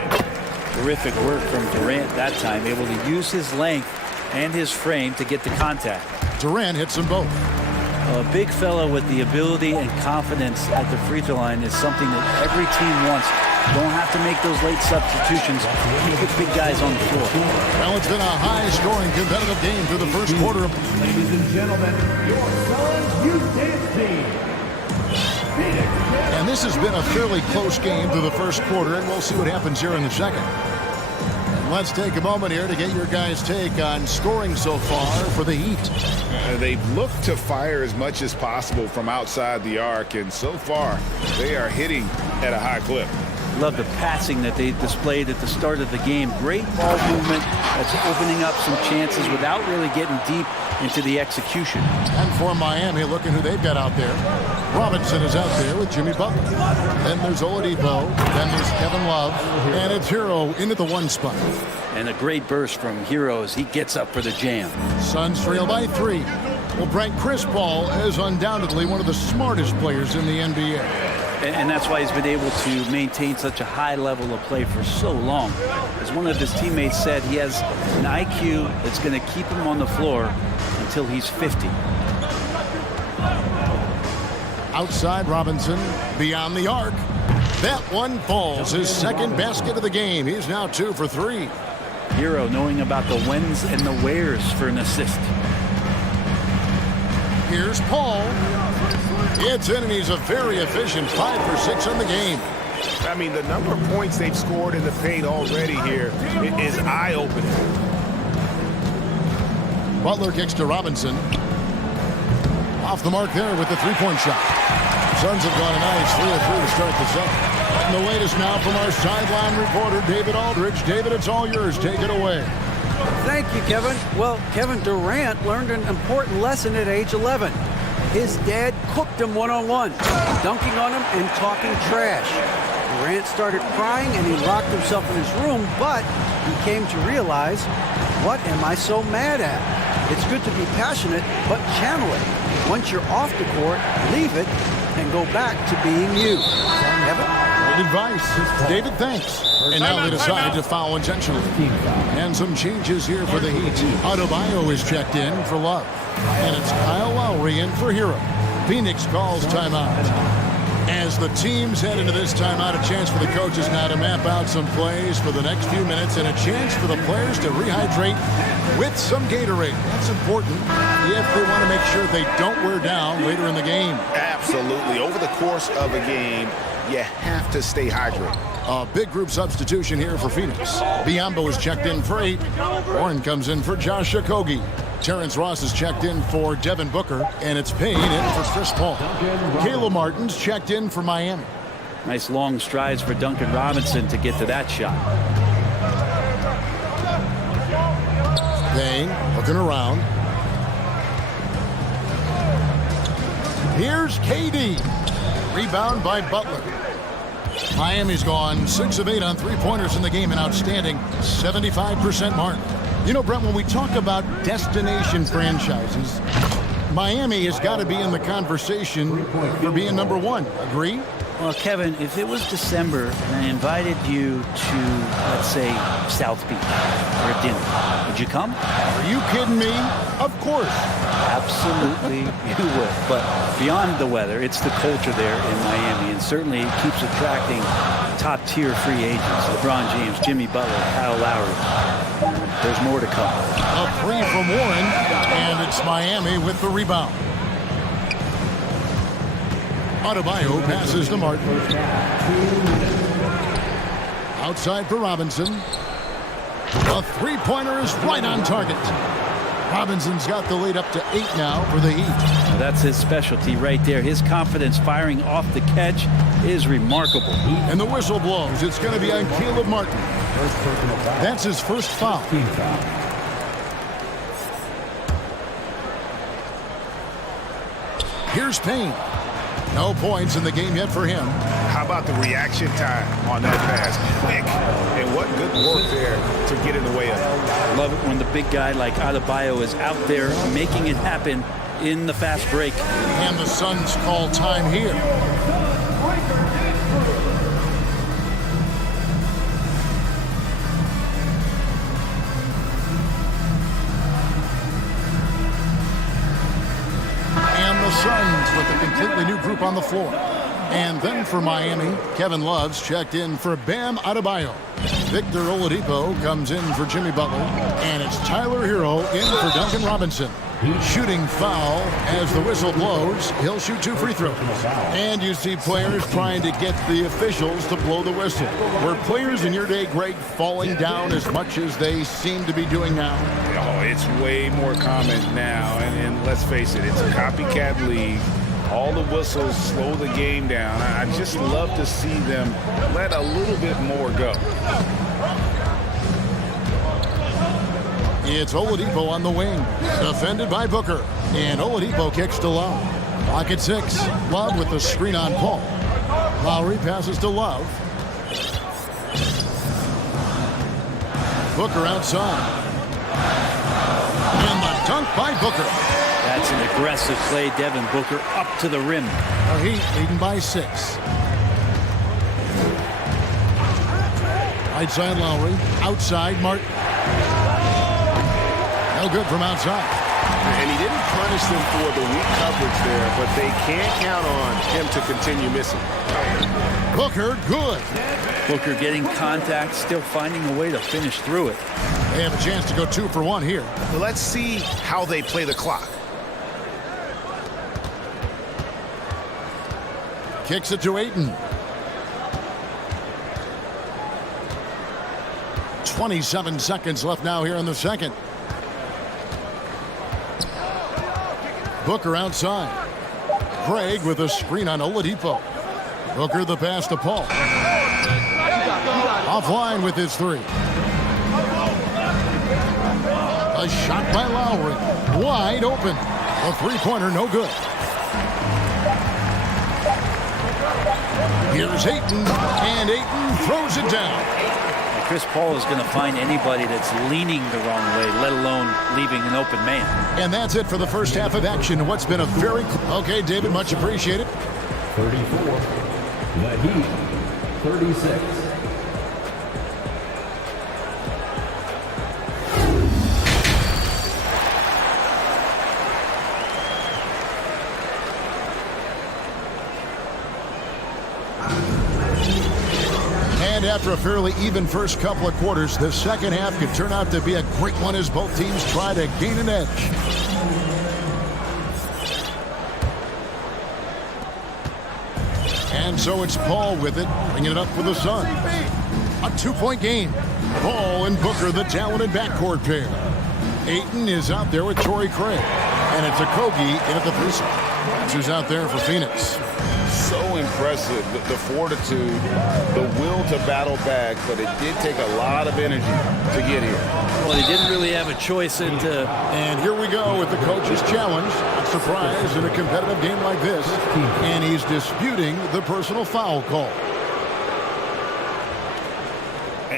Terrific work from Durant that time, able to use his length and his frame to get the contact. Durant hits them both. A big fellow with the ability and confidence at the free throw line is something that every team wants. Don't have to make those late substitutions. Keep the big guys on the floor. Well, it's been a high-scoring, competitive game through the first quarter. Ladies and gentlemen, your Suns Youth Dance Team. And this has been a fairly close game through the first quarter, and we'll see what happens here in the second. And let's take a moment here to get your guys' take on scoring so far for the Heat. They've looked to fire as much as possible from outside the arc, and so far they are hitting at a high clip. Love the passing that they displayed at the start of the game. Great ball movement that's opening up some chances without really getting deep into the execution. And for Miami, looking who they've got out there. Robinson is out there with Jimmy Butler. Then there's Oladipo. Then there's Kevin Love. And it's Hero into the one spot. And a great burst from Hero as he gets up for the jam. Suns trail by 3. Well, Brent, Chris Paul is undoubtedly one of the smartest players in the NBA. And that's why he's been able to maintain such a high level of play for so long. As one of his teammates said, he has an IQ that's going to keep him on the floor until he's 50. Outside Robinson, beyond the arc. That one falls, his second basket of the game. He's now 2 for 3. Hero knowing about the whens and the wheres for an assist. Here's Paul. It's in, and he's a very efficient 5 for 6 on the game. I mean, the number of points they've scored in the paint already here is eye-opening. Butler kicks to Robinson. Off the mark there with the three-point shot. Suns have gone a nice 3 of 3 to start the second. And the latest now from our sideline reporter, David Aldridge. David, it's all yours. Take it away. Thank you, Kevin. Well, Kevin Durant learned an important lesson at age 11. His dad cooked him one-on-one, dunking on him and talking trash. Durant started crying and he locked himself in his room, but he came to realize, what am I so mad at? It's good to be passionate, but channel it. Once you're off the court, leave it and go back to being you. Kevin? Good advice. David, thanks. And now they decide to foul intentionally. And some changes here for the Heat. Adebayo is checked in for Love. And it's Kyle Lowry in for Hero. Phoenix calls timeout. As the teams head into this timeout, a chance for the coaches now to map out some plays for the next few minutes and a chance for the players to rehydrate with some Gatorade. That's important if they want to make sure they don't wear down later in the game. Absolutely. Over the course of a game, you have to stay hydrated. A big group substitution here for Phoenix. Biombo is checked in for 8. Warren comes in for Josh Okogie. Terrence Ross is checked in for Devin Booker, and it's Payne in for Chris Paul. Caleb Martin's checked in for Miami. Nice long strides for Duncan Robinson to get to that shot. Payne looking around. Here's KD. Rebound by Butler. Miami's gone 6 of 8 on three-pointers in the game, an outstanding 75% mark. You know, Brent, when we talk about destination franchises, Miami has got to be in the conversation for being number 1. Agree? Well, Kevin, if it was December and I invited you to, let's say, South Beach for a dinner, would you come? Are you kidding me? Of course. Absolutely, you would. But beyond the weather, it's the culture there in Miami, and certainly it keeps attracting top-tier free agents. LeBron James, Jimmy Butler, Kyle Lowry. There's more to come. A three from Warren, and it's Miami with the rebound. Adebayo passes to Martin. Outside for Robinson. A three-pointer is right on target. Robinson's got the lead up to 8 now for the Heat. That's his specialty right there. His confidence firing off the catch is remarkable. And the whistle blows. It's going to be on Caleb Martin. That's his first foul. Here's Payne. No points in the game yet for him. How about the reaction time on that pass? Quick. And what good work there to get in the way of it. Love it when the big guy like Adebayo is out there making it happen in the fast break. And the Suns call time here. Suns with a completely new group on the floor. And then for Miami, Kevin Love's checked in for Bam Adebayo. Victor Oladipo comes in for Jimmy Butler. And it's Tyler Hero in for Duncan Robinson. Shooting foul as the whistle blows. He'll shoot 2 free throws. And you see players trying to get the officials to blow the whistle. Were players in your day, Greg, falling down as much as they seem to be doing now? Oh, it's way more common now. And let's face it, it's a copycat league. All the whistles slow the game down. I just love to see them let a little bit more go. It's Oladipo on the wing, defended by Booker, and Oladipo kicks to Love. Clock at 6. Love with the screen on Paul. Lowry passes to Love. Booker outside. And the dunk by Booker. That's an aggressive play. Devin Booker up to the rim. The Heat leading by 6. Right side Lowry. Outside Martin. No good from outside. And he didn't punish them for the weak coverage there, but they can't count on him to continue missing. Booker, good. Booker getting contact, still finding a way to finish through it. They have a chance to go 2 for 1 here. Let's see how they play the clock. Kicks it to Ayton. 27 seconds left now here in the second. Booker outside. Craig with a screen on Oladipo. Booker the pass to Paul. Offline with his 3. A shot by Lowry. Wide open. A three-pointer, no good. Here's Ayton, and Ayton throws it down. Chris Paul is going to find anybody that's leaning the wrong way, let alone leaving an open man. And that's it for the first half of action. What's been a very... Okay, David, much appreciated. 34. The Heat, 36. And after a fairly even first couple of quarters, the second half could turn out to be a great one as both teams try to gain an edge. And so it's Paul with it, bringing it up for the Suns. A 2-point game. Paul and Booker, the talented backcourt pair. Ayton is out there with Torrey Craig. And it's Okogie in at the free throw. That's who's out there for Phoenix. So impressive, the fortitude, the will to battle back, but it did take a lot of energy to get here. Well, they didn't really have a choice. And here we go with the coach's challenge. A surprise in a competitive game like this. And he's disputing the personal foul call.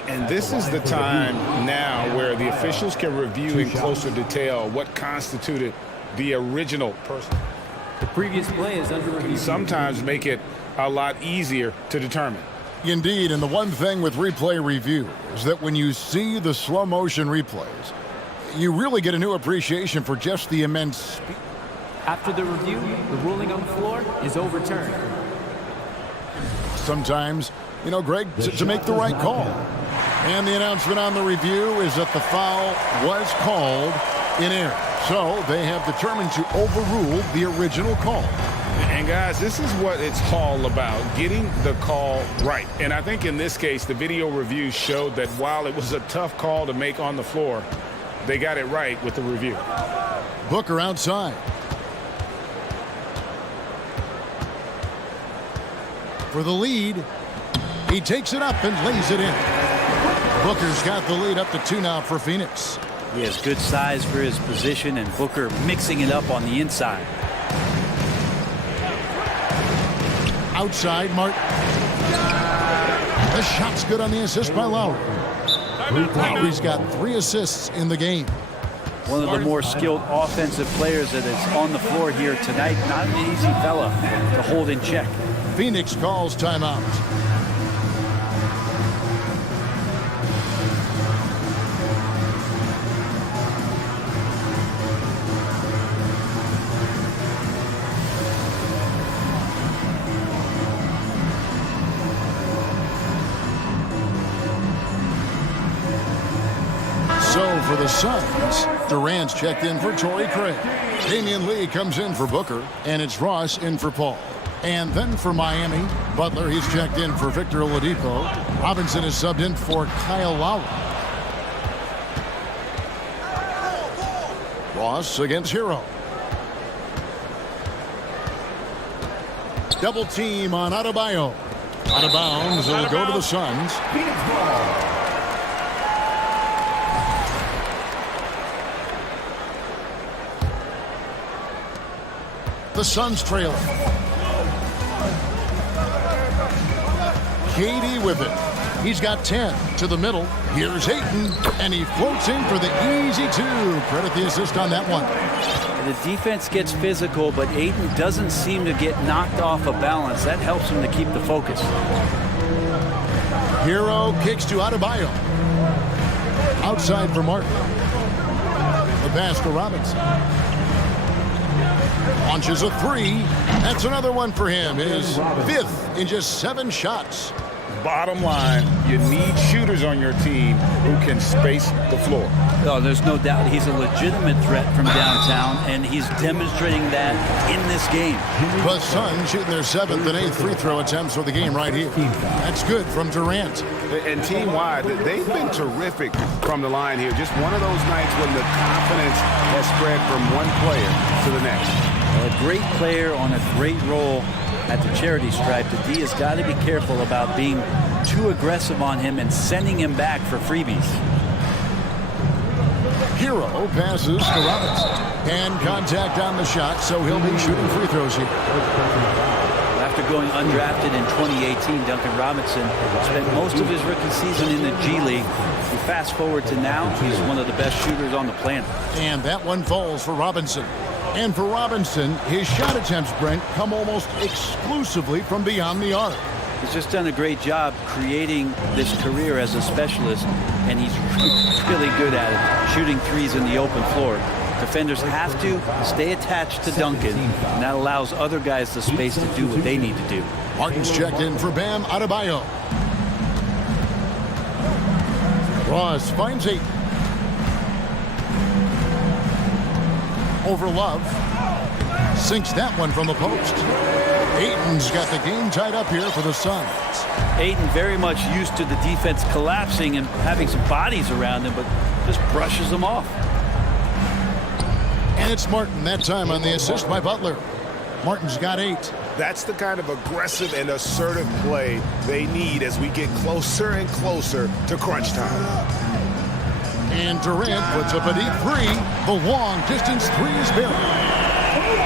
And this is the time now where the officials can review in closer detail what constituted the original person. The previous play is under review. Sometimes make it a lot easier to determine. Indeed, and the one thing with replay review is that when you see the slow motion replays, you really get a new appreciation for just the immense speed. After the review, the ruling on the floor is overturned. Sometimes, you know, Greg, to make the right call. And the announcement on the review is that the foul was called in error. So they have determined to overrule the original call. And guys, this is what it's all about, getting the call right. And I think in this case, the video review showed that while it was a tough call to make on the floor, they got it right with the review. Booker outside. For the lead, he takes it up and lays it in. Booker's got the lead up to 2 now for Phoenix. He has good size for his position, and Booker mixing it up on the inside. Outside, Martin. The shot's good on the assist by Lowry. Lowry's got 3 assists in the game. One of the more skilled offensive players that is on the floor here tonight. Not an easy fella to hold in check. Phoenix calls timeout. So for the Suns, Durant's checked in for Torrey Craig. Damian Lee comes in for Booker, and it's Ross in for Paul. And then for Miami, Butler, he's checked in for Victor Oladipo. Robinson is subbed in for Kyle Lowry. Ross against Hero. Double team on Adebayo. Out of bounds, it'll go to the Suns. The Suns trailing. KD with it. He's got 10 to the middle. Here's Ayton, and he floats in for the easy 2. Credit the assist on that one. The defense gets physical, but Ayton doesn't seem to get knocked off of balance. That helps him to keep the focus. Hero kicks to Adebayo. Outside for Martin. The pass to Robinson. Launches a 3. That's another one for him. His 5th in just 7 shots. Bottom line, you need shooters on your team who can space the floor. Oh, there's no doubt he's a legitimate threat from downtown, and he's demonstrating that in this game. The Suns shooting their 7th and 8th free throw attempts for the game right here. That's good from Durant. And team-wide, they've been terrific from the line here. Just one of those nights when the confidence has spread from one player to the next. A great player on a great role at the charity stripe. The D has got to be careful about being too aggressive on him and sending him back for freebies. Hero passes to Robinson. And contact on the shot, so he'll be shooting free throws here. After going undrafted in 2018, Duncan Robinson spent most of his rookie season in the G League. You fast forward to now, he's one of the best shooters on the planet. And that one falls for Robinson. And for Robinson, his shot attempts, Brent, come almost exclusively from beyond the arc. He's just done a great job creating this career as a specialist, and he's really good at it, shooting threes in the open floor. Defenders have to stay attached to Duncan, and that allows other guys the space to do what they need to do. Martin's checked in for Bam Adebayo. Ross finds 8. Over Love. Sinks that one from the post. Ayton's got the game tied up here for the Suns. Ayton very much used to the defense collapsing and having some bodies around him, but just brushes them off. And it's Martin that time on the assist by Butler. Martin's got 8. That's the kind of aggressive and assertive play they need as we get closer and closer to crunch time. And Durant puts up a deep 3. The long distance 3 is buried.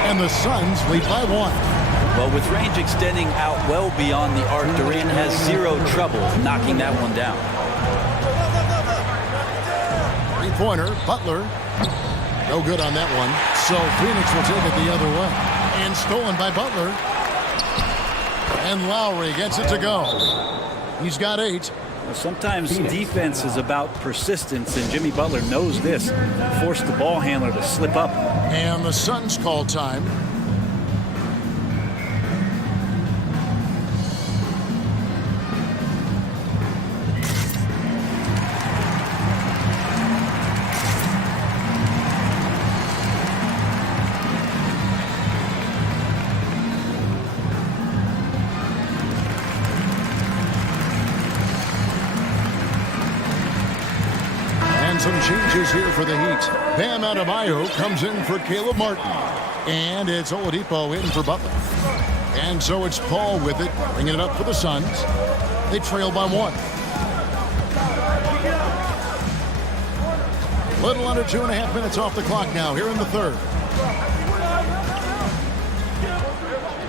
And the Suns lead by 1. Well, with range extending out well beyond the arc, Durant has 0 trouble knocking that one down. 3-pointer, Butler. No good on that one. So Phoenix will take it the other way. And stolen by Butler. And Lowry gets it to go. He's got 8. Sometimes defense is about persistence, and Jimmy Butler knows this. Forced the ball handler to slip up. And the Suns call time. Some changes here for the Heat. Bam Adebayo comes in for Caleb Martin. And it's Oladipo in for Butler. And so it's Paul with it, bringing it up for the Suns. They trail by 1. Little under 2.5 minutes off the clock now here in the third.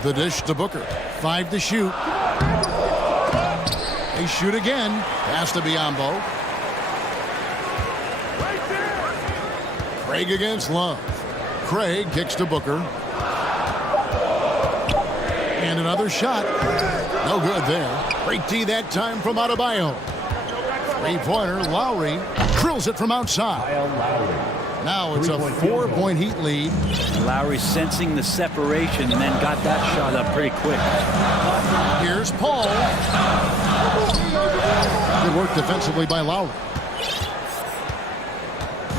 The dish to Booker. 5 to shoot. They shoot again. Pass to Biyombo. Craig against Love. Craig kicks to Booker. And another shot. No good there. Great D that time from Adebayo. Three-pointer, Lowry drills it from outside. Now it's a 4-point Heat lead. Lowry sensing the separation and then got that shot up pretty quick. Here's Paul. Good work defensively by Lowry.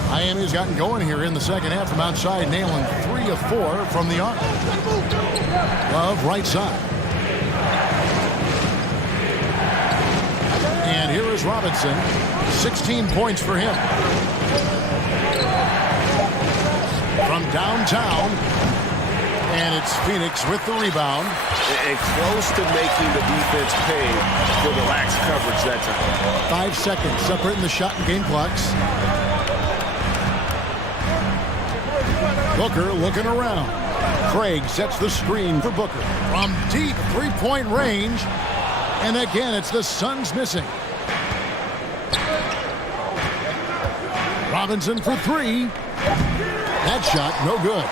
Miami's gotten going here in the second half from outside, nailing 3 of 4 from the arc. Love right side. And here is Robinson. 16 points for him. From downtown. And it's Phoenix with the rebound. And close to making the defense pay for the lax coverage that time. 5 seconds separating the shot and game clocks. Booker looking around. Craig sets the screen for Booker. From deep three-point range. And again, it's the Suns missing. Robinson for 3. That shot, no good.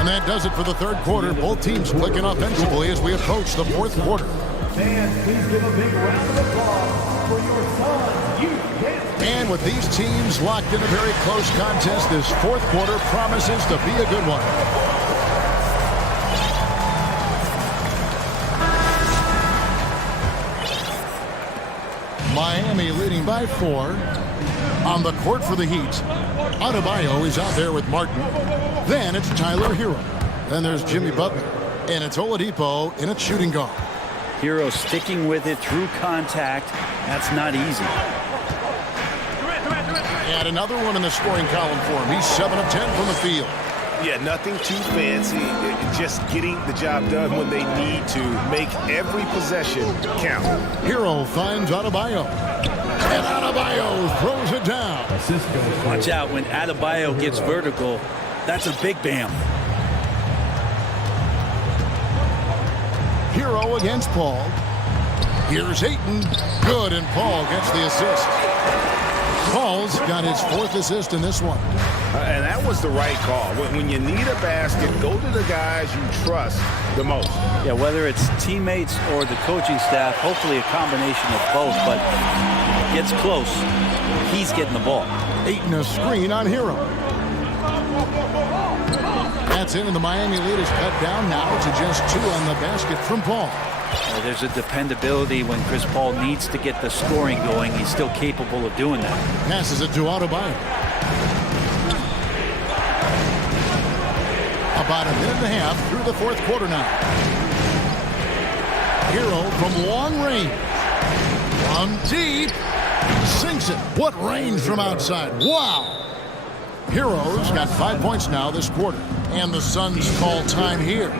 And that does it for the third quarter. Both teams clicking offensively as we approach the fourth quarter. Fans, please give a big round of applause for your Suns Youth Dancers. And with these teams locked in a very close contest, this fourth quarter promises to be a good one. Miami leading by 4. On the court for the Heat, Adebayo is out there with Martin. Then it's Tyler Hero. Then there's Jimmy Butler. And it's Oladipo in a shooting guard. Hero sticking with it through contact. That's not easy. And another one in the scoring column for him. He's 7 of 10 from the field. Yeah, nothing too fancy. Just getting the job done when they need to. Make every possession count. Hero finds Adebayo. And Adebayo throws it down. Watch out when Adebayo gets vertical. That's a big bam. Hero against Paul. Here's Ayton. Good, and Paul gets the assist. Paul's got his 4th assist in this one. And that was the right call. When you need a basket, go to the guys you trust the most. Yeah, whether it's teammates or the coaching staff, hopefully a combination of both, but gets close, he's getting the ball. Ayton a screen on Hero. That's in, and the Miami lead is cut down now to just 2 on the basket from Paul. There's a dependability when Chris Paul needs to get the scoring going. He's still capable of doing that. Passes it to Adebayo. About a minute and a half through the fourth quarter now. Hero from long range. From deep. Sinks it. What range from outside. Wow. Hero's got 5 points now this quarter. And the Suns call time here.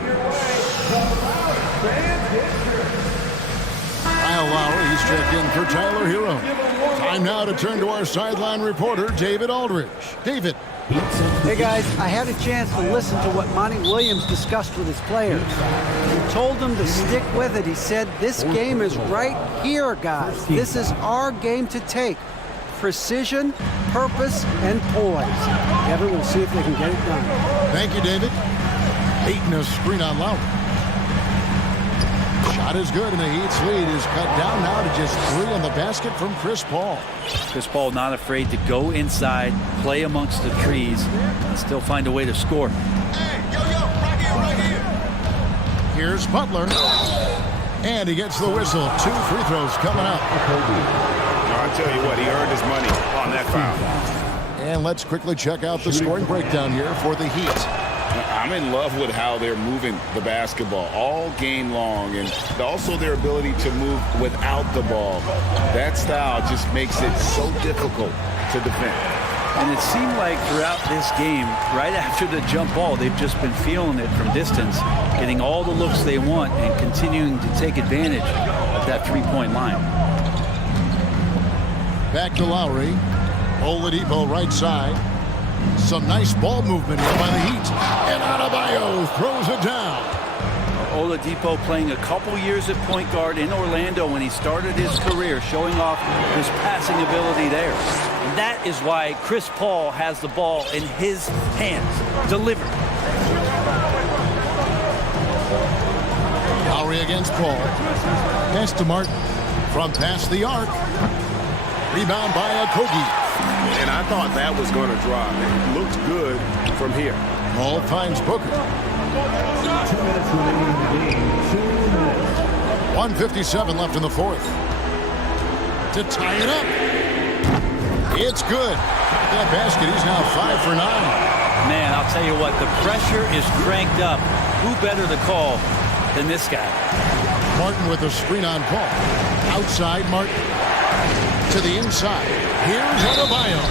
Kyle Lowry, he's checked in for Tyler Hero. Time now to turn to our sideline reporter, David Aldridge. David. Hey guys, I had a chance to listen to what Monty Williams discussed with his players. He told them to stick with it. He said, this game is right here, guys. This is our game to take. precision, purpose, and poise. Kevin, we'll see if they can get it done. Thank you, David. Ayton a screen on Lowry. Shot is good, and the Heat's lead is cut down now to just 3 on the basket from Chris Paul. Chris Paul not afraid to go inside, play amongst the trees, and still find a way to score. Right here. Here's Butler. And he gets the whistle. 2 free throws coming up. I'll tell you what, he earned his money on that foul. And let's quickly check out the scoring breakdown here for the Heat. I'm in love with how they're moving the basketball all game long, and also their ability to move without the ball. That style just makes it so difficult to defend. And it seemed like throughout this game, right after the jump ball, they've just been feeling it from distance, getting all the looks they want and continuing to take advantage of that three-point line. Back to Lowry. Oladipo right side. Some nice ball movement here by the Heat. And Adebayo throws it down. Oladipo playing a couple years at point guard in Orlando when he started his career, showing off his passing ability there. And that is why Chris Paul has the ball in his hands. Delivered. Lowry against Paul. Pass to Martin. From past the arc. Rebound by Okogie. And I thought that was going to drop. It looked good from here. Paul finds Booker. 2 minutes remaining in the game. 2 minutes. 1:57 left in the fourth. To tie it up. It's good. That basket, he's now 5 for 9. Man, I'll tell you what, the pressure is cranked up. Who better to call than this guy? Martin with a screen on Paul. Outside, Martin. To the inside. Here's Adebayo.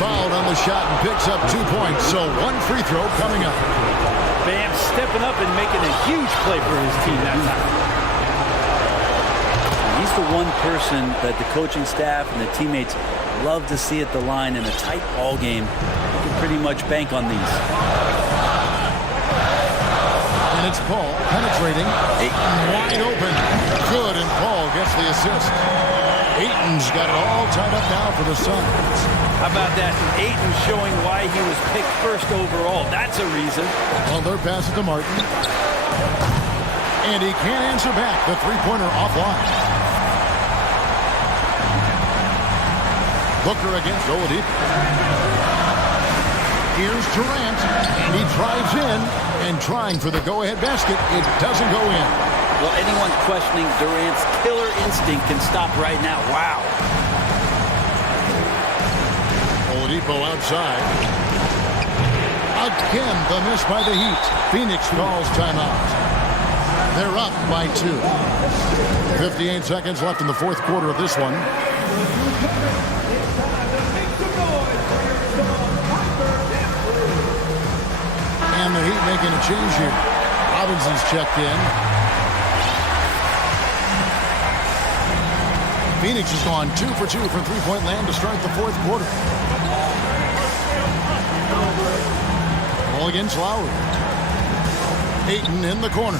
Fouled on the shot and picks up 2 points. So 1 free throw coming up. Bam stepping up and making a huge play for his team that time. He's the one person that the coaching staff and the teammates love to see at the line in a tight ball game. You can pretty much bank on these. And it's Paul penetrating. Ayton wide open. Good, and Paul gets the assist. Ayton's got it all tied up now for the Suns. How about that? Ayton showing why he was picked first overall. That's a reason. Butler passes to Martin. And he can't answer back. The three-pointer offline. Booker against Oladipo. Here's Durant. And he drives in. And trying for the go-ahead basket. It doesn't go in. Well, anyone questioning Durant's killer instinct can stop right now. Wow. Oladipo outside. Again, the miss by the Heat. Phoenix calls timeout. They're up by 2. 58 seconds left in the fourth quarter of this one. And the Heat making a change here. Robinson's checked in. Phoenix has gone 2 for 2 from three-point land to start the fourth quarter. Ball against Lowry. Ayton in the corner.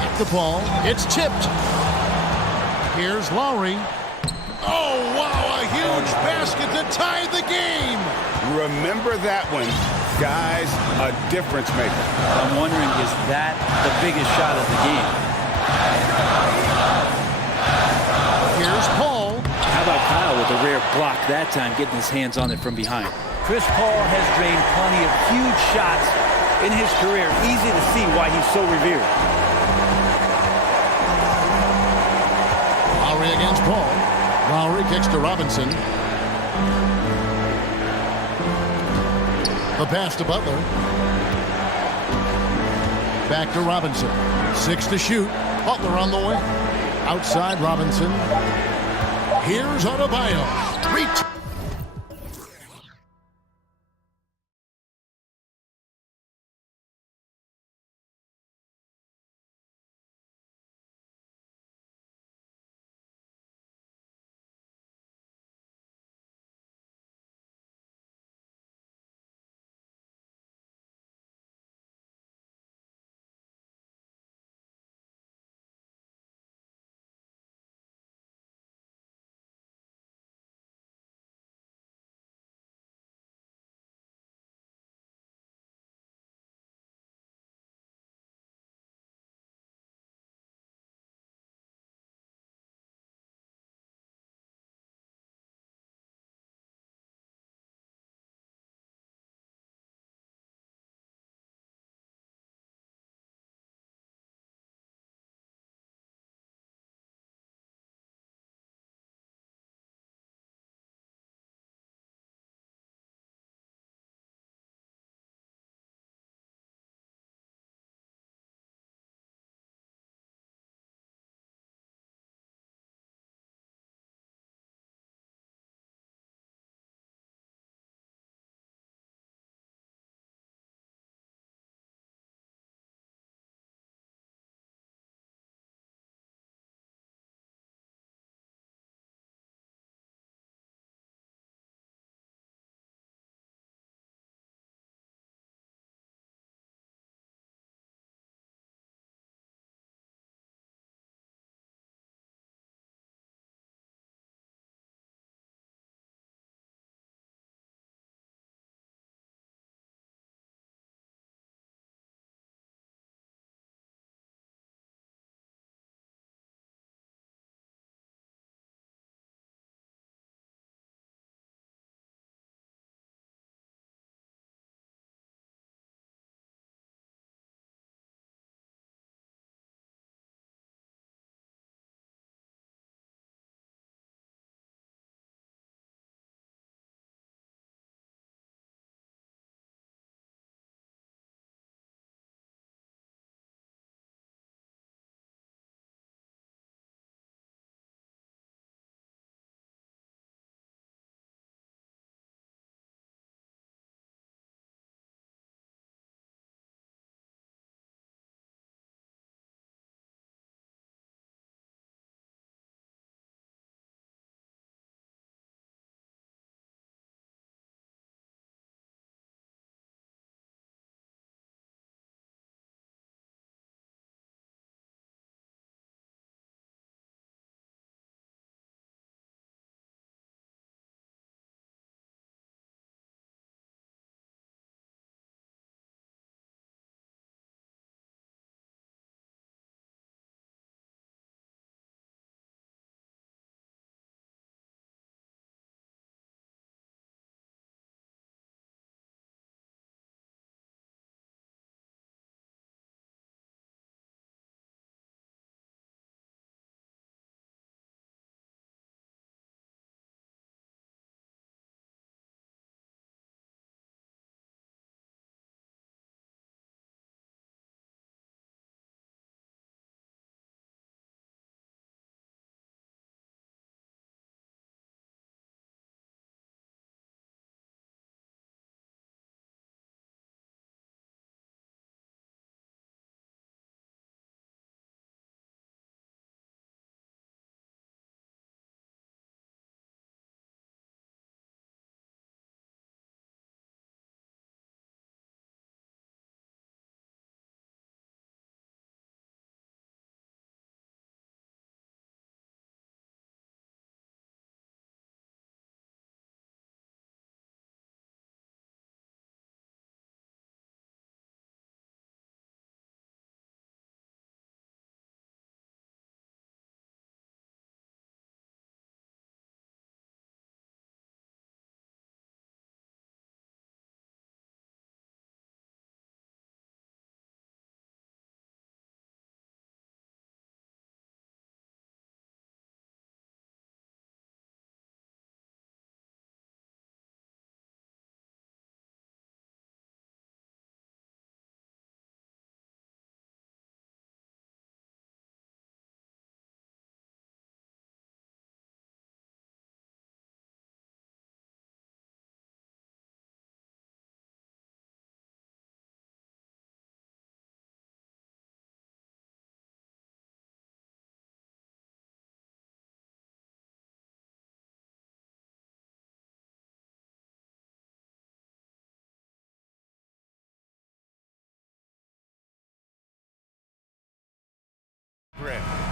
Back to Paul. It's tipped. Here's Lowry. Oh, wow, a huge basket to tie the game. Remember that one, guys, a difference maker. I'm wondering, is that the biggest shot of the game? Here's Paul. How about Kyle with a rare block that time, getting his hands on it from behind? Chris Paul has drained plenty of huge shots in his career. Easy to see why he's so revered. Lowry against Paul. Lowry kicks to Robinson. The pass to Butler. Back to Robinson. 6 to shoot. Butler on the wing. Outside Robinson. Here's Adebayo. Reach.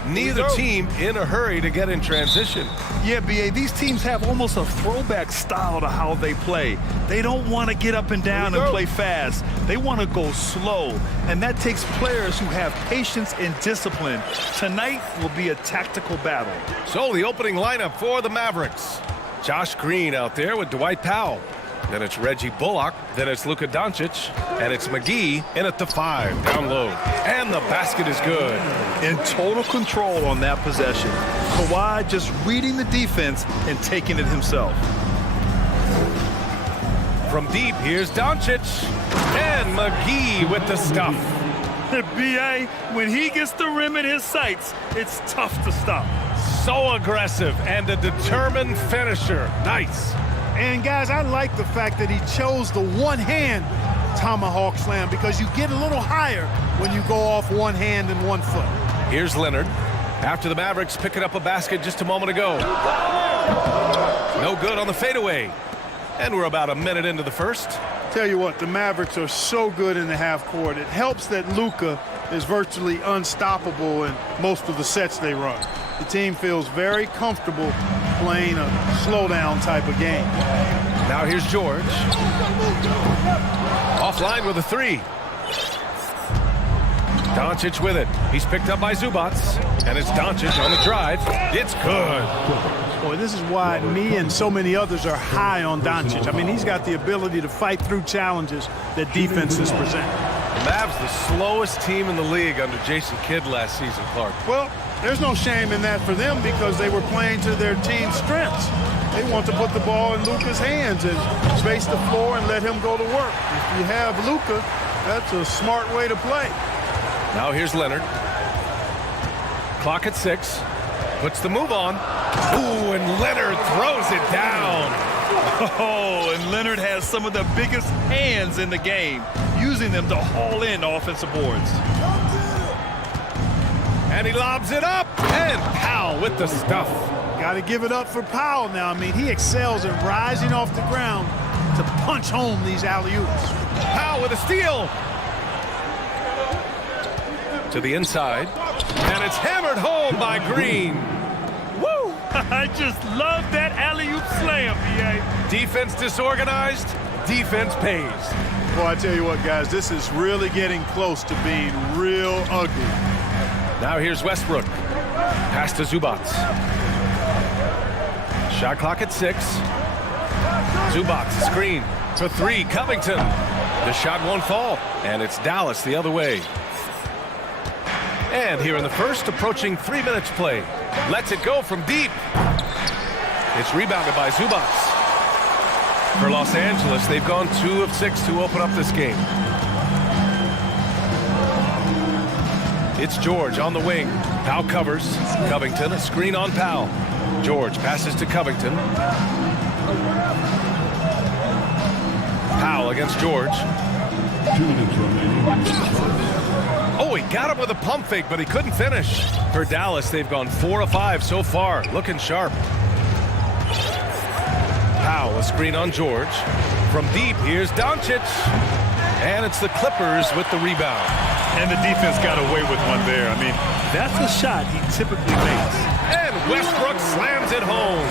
Neither team in a hurry to get in transition. Yeah, B.A., these teams have almost a throwback style to how they play. They don't want to get up and down and play fast. They want to go slow, and that takes players who have patience and discipline. Tonight will be a tactical battle. So the opening lineup for the Mavericks. Josh Green out there with Dwight Powell. Then it's Reggie Bullock. Then it's Luka Doncic. And it's McGee in at the 5, down low. And the basket is good. In total control on that possession. Kawhi just reading the defense and taking it himself. From deep, here's Doncic. And McGee with the stuff. B.A., when he gets the rim in his sights, it's tough to stop. So aggressive and a determined finisher. Nice. And guys, I like the fact that he chose the one-hand tomahawk slam because you get a little higher when you go off one hand and 1 foot. Here's Leonard. After the Mavericks picking up a basket just a moment ago. No good on the fadeaway. And we're about a minute into the first. Tell you what, the Mavericks are so good in the half court. It helps that Luka is virtually unstoppable in most of the sets they run. The team feels very comfortable playing a slowdown type of game. Now here's George. Offline with a 3. Doncic with it. He's picked up by Zubac. And it's Doncic on the drive. It's good. Boy, this is why me and so many others are high on Doncic. I mean, he's got the ability to fight through challenges that defenses present. The Mavs the slowest team in the league under Jason Kidd last season, Clark. Well, there's no shame in that for them because they were playing to their team's strengths. They want to put the ball in Luka's hands and space the floor and let him go to work. If you have Luka, that's a smart way to play. Now here's Leonard. Clock at 6. Puts the move on. Ooh, and Leonard throws it down. Oh, and Leonard has some of the biggest hands in the game, using them to haul in offensive boards. And he lobs it up. And Powell with the stuff. Got to give it up for Powell now. I mean, he excels at rising off the ground to punch home these alley-oops. Powell with a steal. To the inside. And it's hammered home by Green. Woo! I just love that alley-oop slam, B.A. Defense disorganized. Defense pays. Well, I tell you what, guys, this is really getting close to being real ugly. Now here's Westbrook. Pass to Zubac. Shot clock at 6. Zubac, screen for 3. Covington. The shot won't fall. And it's Dallas the other way. And here in the first, approaching 3 minutes play. Lets it go from deep. It's rebounded by Zubac. For Los Angeles, they've gone 2 of 6 to open up this game. It's George on the wing. Powell covers. Covington, a screen on Powell. George passes to Covington. Powell against George. 2 minutes remaining. Oh, he got him with a pump fake, but he couldn't finish. For Dallas, they've gone 4 of 5 so far, looking sharp. Powell, a screen on George. From deep, here's Doncic. And it's the Clippers with the rebound. And the defense got away with one there. I mean, that's a shot he typically makes. And Westbrook slams it home.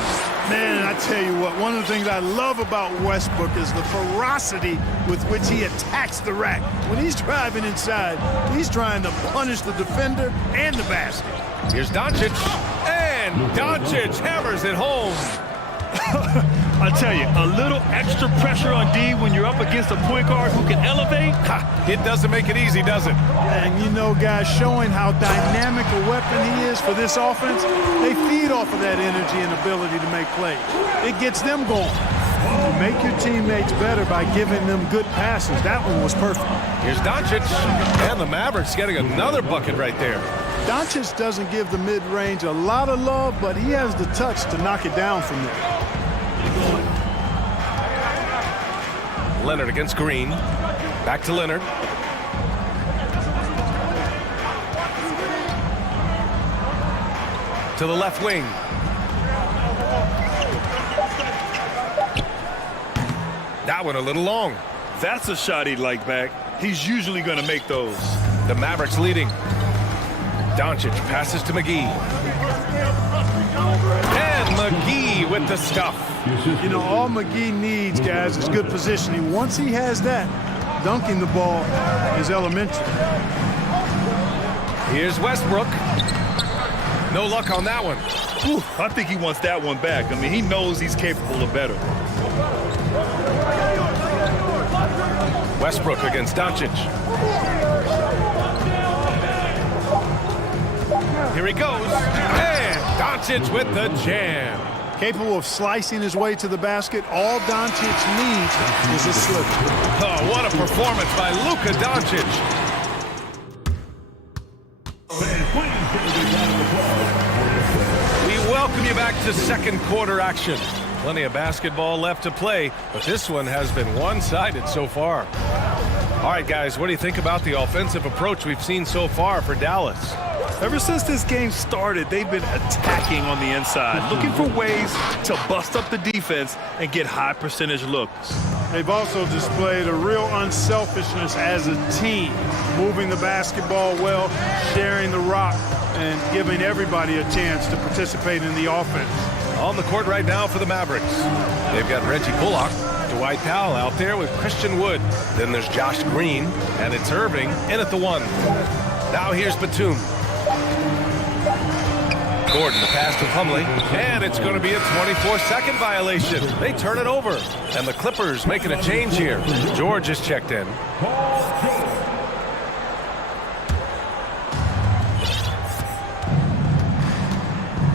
Man, I tell you what, one of the things I love about Westbrook is the ferocity with which he attacks the rack. When he's driving inside, he's trying to punish the defender and the basket. Here's Doncic. And Doncic hammers it home. I tell you, a little extra pressure on D when you're up against a point guard who can elevate. It doesn't make it easy, does it? And you know, guys, showing how dynamic a weapon he is for this offense, they feed off of that energy and ability to make plays. It gets them going. You make your teammates better by giving them good passes. That one was perfect. Here's Doncic. And the Mavericks getting another bucket right there. Doncic doesn't give the mid-range a lot of love, but he has the touch to knock it down from there. Leonard against Green. Back to Leonard. To the left wing. That one a little long. That's a shot he'd like back. He's usually going to make those. The Mavericks leading. Doncic passes to McGee. And McGee with the stuff. You know, all McGee needs, guys, is good positioning. Once he has that, dunking the ball is elementary. Here's Westbrook. No luck on that one. Whew, I think he wants that one back. I mean, he knows he's capable of better. Westbrook against Doncic. Here he goes. And Doncic with the jam. Capable of slicing his way to the basket. All Doncic needs is a slip. Oh, what a performance by Luka Doncic. We welcome you back to second quarter action. Plenty of basketball left to play, but this one has been one-sided so far. All right, guys, what do you think about the offensive approach we've seen so far for Dallas? Ever since this game started, they've been attacking on the inside, looking for ways to bust up the defense and get high percentage looks. They've also displayed a real unselfishness as a team, moving the basketball well, sharing the rock, and giving everybody a chance to participate in the offense. On the court right now for the Mavericks. They've got Reggie Bullock, Dwight Powell out there with Christian Wood. Then there's Josh Green, and it's Irving in at the 1. Now here's Batum. Gordon, the pass to Plumlee, and it's going to be a 24-second violation. They turn it over, and the Clippers making a change here. George is checked in.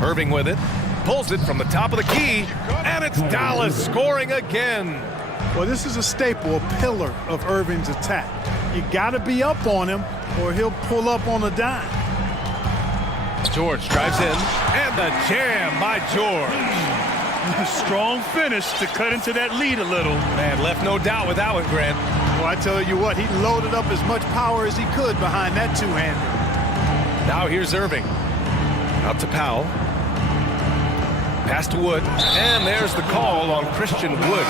Irving with it, pulls it from the top of the key, and it's Dallas scoring again. Well, this is a staple, a pillar of Irving's attack. You got to be up on him, or he'll pull up on a dime. George drives in, and the jam by George. Strong finish to cut into that lead a little. Man, left no doubt with that one, Grant. Well, I tell you what, he loaded up as much power as he could behind that two-hander. Now here's Irving. Out to Powell. Pass to Wood, and there's the call on Christian Wood.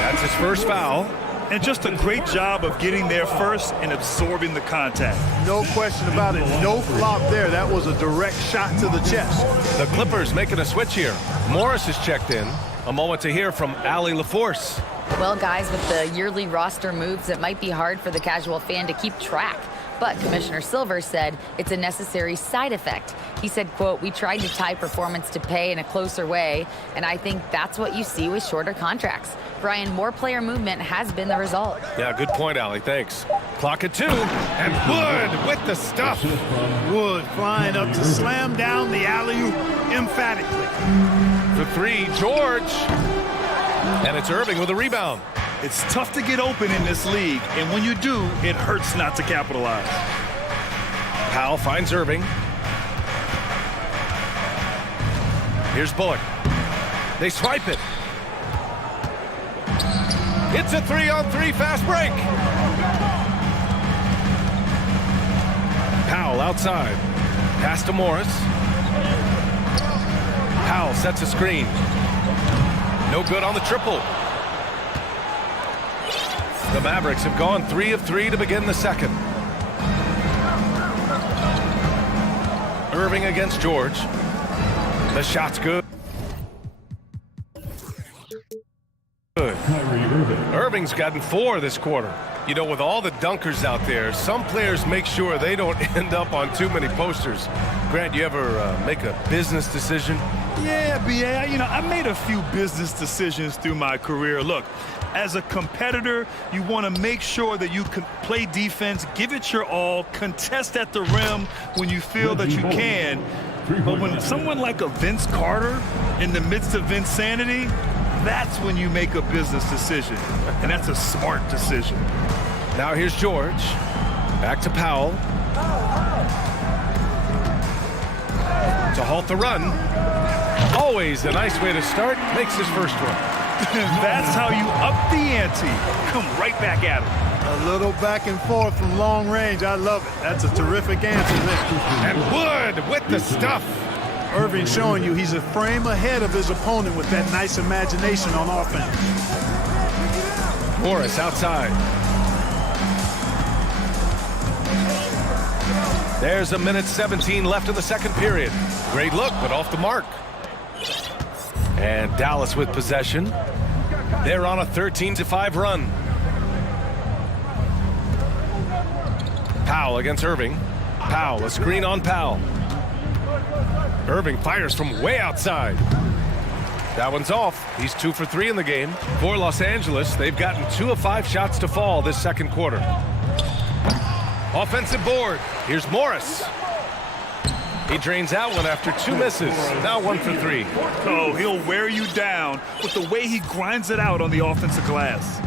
That's his first foul. And just a great job of getting there first and absorbing the contact. No question about it. No flop there. That was a direct shot to the chest. The Clippers making a switch here. Morris is checked in. A moment to hear from Allie LaForce. Well, guys, with the yearly roster moves, it might be hard for the casual fan to keep track. But Commissioner Silver said it's a necessary side effect. He said, quote, "We tried to tie performance to pay in a closer way, and I think that's what you see with shorter contracts." Brian, more player movement has been the result. Yeah, good point, Allie. Thanks. Clock at 2, and Wood with the stuff. Wood flying up to slam down the alley-oop emphatically. For 3, George. And it's Irving with a rebound. It's tough to get open in this league, and when you do, it hurts not to capitalize. Powell finds Irving. Here's Bullock. They swipe it. It's a 3-on-3 fast break. Powell outside. Pass to Morris. Powell sets a screen. No good on the triple. The Mavericks have gone 3 of 3 to begin the second. Irving against George. The shot's good. Irving's gotten 4 this quarter. You know, with all the dunkers out there, some players make sure they don't end up on too many posters. Grant, you ever make a business decision? Yeah, B.A., you know, I made a few business decisions through my career. Look, as a competitor, you want to make sure that you can play defense, give it your all, contest at the rim when you feel that you can. But when someone like a Vince Carter in the midst of insanity, that's when you make a business decision. And that's a smart decision. Now here's George. Back to Powell. To halt the run. Always a nice way to start. Makes his first one. That's how you up the ante. Come right back at him. A little back and forth from long range. I love it. That's a terrific answer there. And Wood with the stuff. Irving showing you he's a frame ahead of his opponent with that nice imagination on offense. Morris outside. There's a minute 17 left in the second period. Great look, but off the mark. And Dallas with possession. They're on a 13-5 run. Powell against Irving. Powell, a screen on Powell. Irving fires from way outside. That one's off. He's 2 for 3 in the game. For Los Angeles, they've gotten 2 of 5 shots to fall this second quarter. Offensive board. Here's Morris. He drains out one after 2 misses. Now 1 for 3. Oh, he'll wear you down with the way he grinds it out on the offensive glass.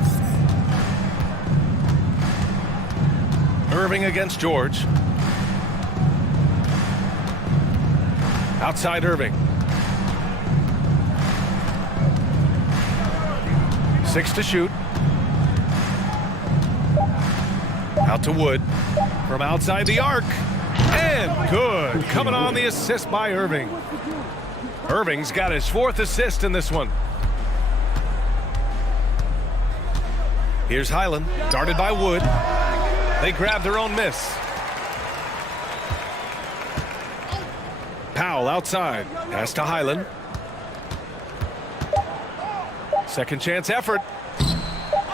Irving against George. Outside Irving. 6 to shoot. Out to Wood. From outside the arc. And good. Coming on the assist by Irving. Irving's got his 4th assist in this one. Here's Highland. Darted by Wood. They grab their own miss. Powell outside. Pass to Highland. Second chance effort.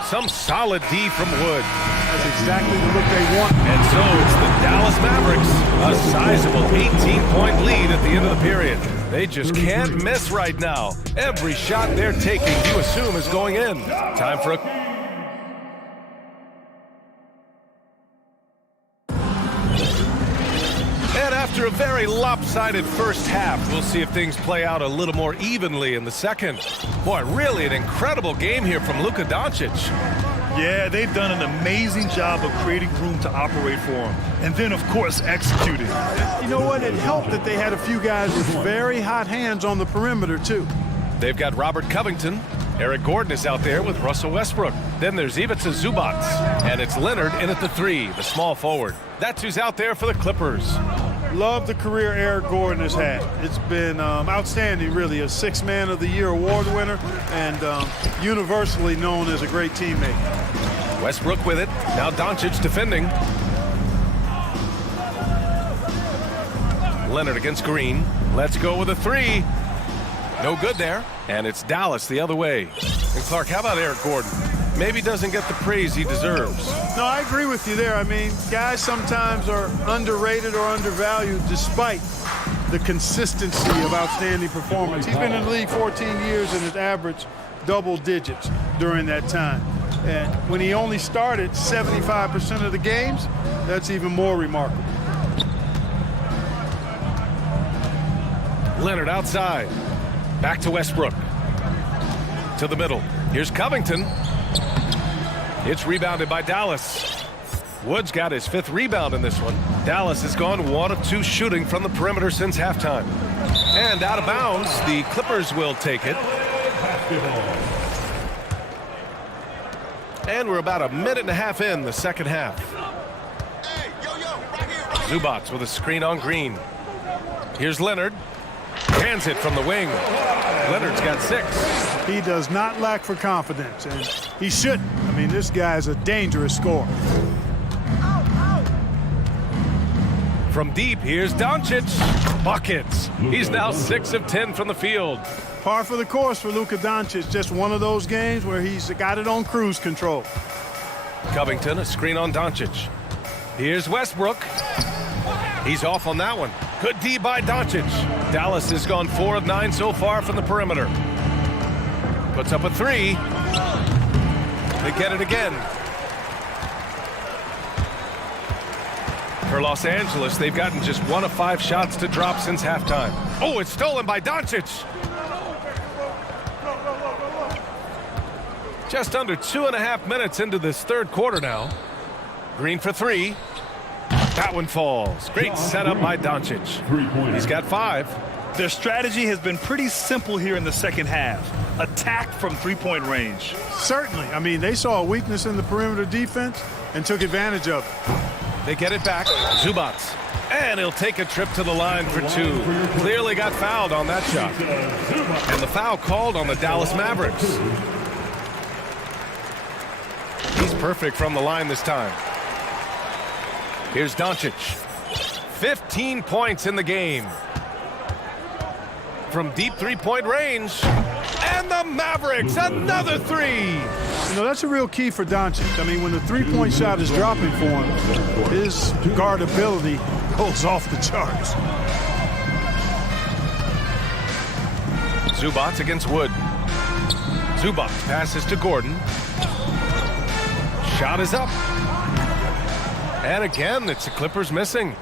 Some solid D from Wood. That's exactly the look they want. And so it's the Dallas Mavericks. A sizable 18-point lead at the end of the period. They just can't miss right now. Every shot they're taking, you assume, is going in. Time for a... And after a very lopsided first half, we'll see if things play out a little more evenly in the second. Boy, really an incredible game here from Luka Doncic. Yeah, they've done an amazing job of creating room to operate for him. And then, of course, executing. You know what? It helped that they had a few guys with very hot hands on the perimeter, too. They've got Robert Covington. Eric Gordon is out there with Russell Westbrook. Then there's Ivica Zubac. And it's Leonard in at the 3, the small forward. That's who's out there for the Clippers. Love the career Eric Gordon has had. It's been outstanding, really. A 6th Man of the Year award winner and universally known as a great teammate. Westbrook with it. Now Doncic defending. Leonard against Green. Let's go with a 3. No good there. And it's Dallas the other way. And Clark, how about Eric Gordon? Maybe doesn't get the praise he deserves. No, I agree with you there. I mean, guys sometimes are underrated or undervalued despite the consistency of outstanding performance. He's been in the league 14 years and has averaged double digits during that time. And when he only started 75% of the games, that's even more remarkable. Leonard outside. Back to Westbrook. To the middle. Here's Covington. It's rebounded by Dallas. Wood's got his 5th rebound in this one. Dallas has gone 1 of 2 shooting from the perimeter since halftime. And out of bounds, the Clippers will take it. And we're about a minute and a half in the second half. Zubac with a screen on Green. Here's Leonard. Hands it from the wing. Leonard's got 6. He does not lack for confidence, and he shouldn't. I mean, this guy's a dangerous scorer. From deep, here's Doncic. Buckets. He's now 6 of 10 from the field. Par for the course for Luka Doncic. Just one of those games where he's got it on cruise control. Covington, a screen on Doncic. Here's Westbrook. He's off on that one. Good D by Doncic. Dallas has gone 4 of 9 so far from the perimeter. Puts up a 3. They get it again. For Los Angeles, they've gotten just 1 of 5 shots to drop since halftime. Oh, it's stolen by Doncic. Just under 2.5 minutes into this third quarter now. Green for 3. That one falls. Great setup by Doncic. He's got 5. Their strategy has been pretty simple here in the second half. Attack from 3-point range. Certainly. I mean, they saw a weakness in the perimeter defense and took advantage of it. They get it back. Zubac. And he'll take a trip to the line for 2. Clearly got fouled on that shot. And the foul called on the Dallas Mavericks. He's perfect from the line this time. Here's Doncic. 15 points in the game. From deep three-point range. And the Mavericks, another three. You know, that's a real key for Doncic. I mean, when the three-point shot is dropping for him, his guardability goes off the charts. Zubac against Wood. Zubac passes to Gordon. Shot is up. And again, it's the Clippers missing.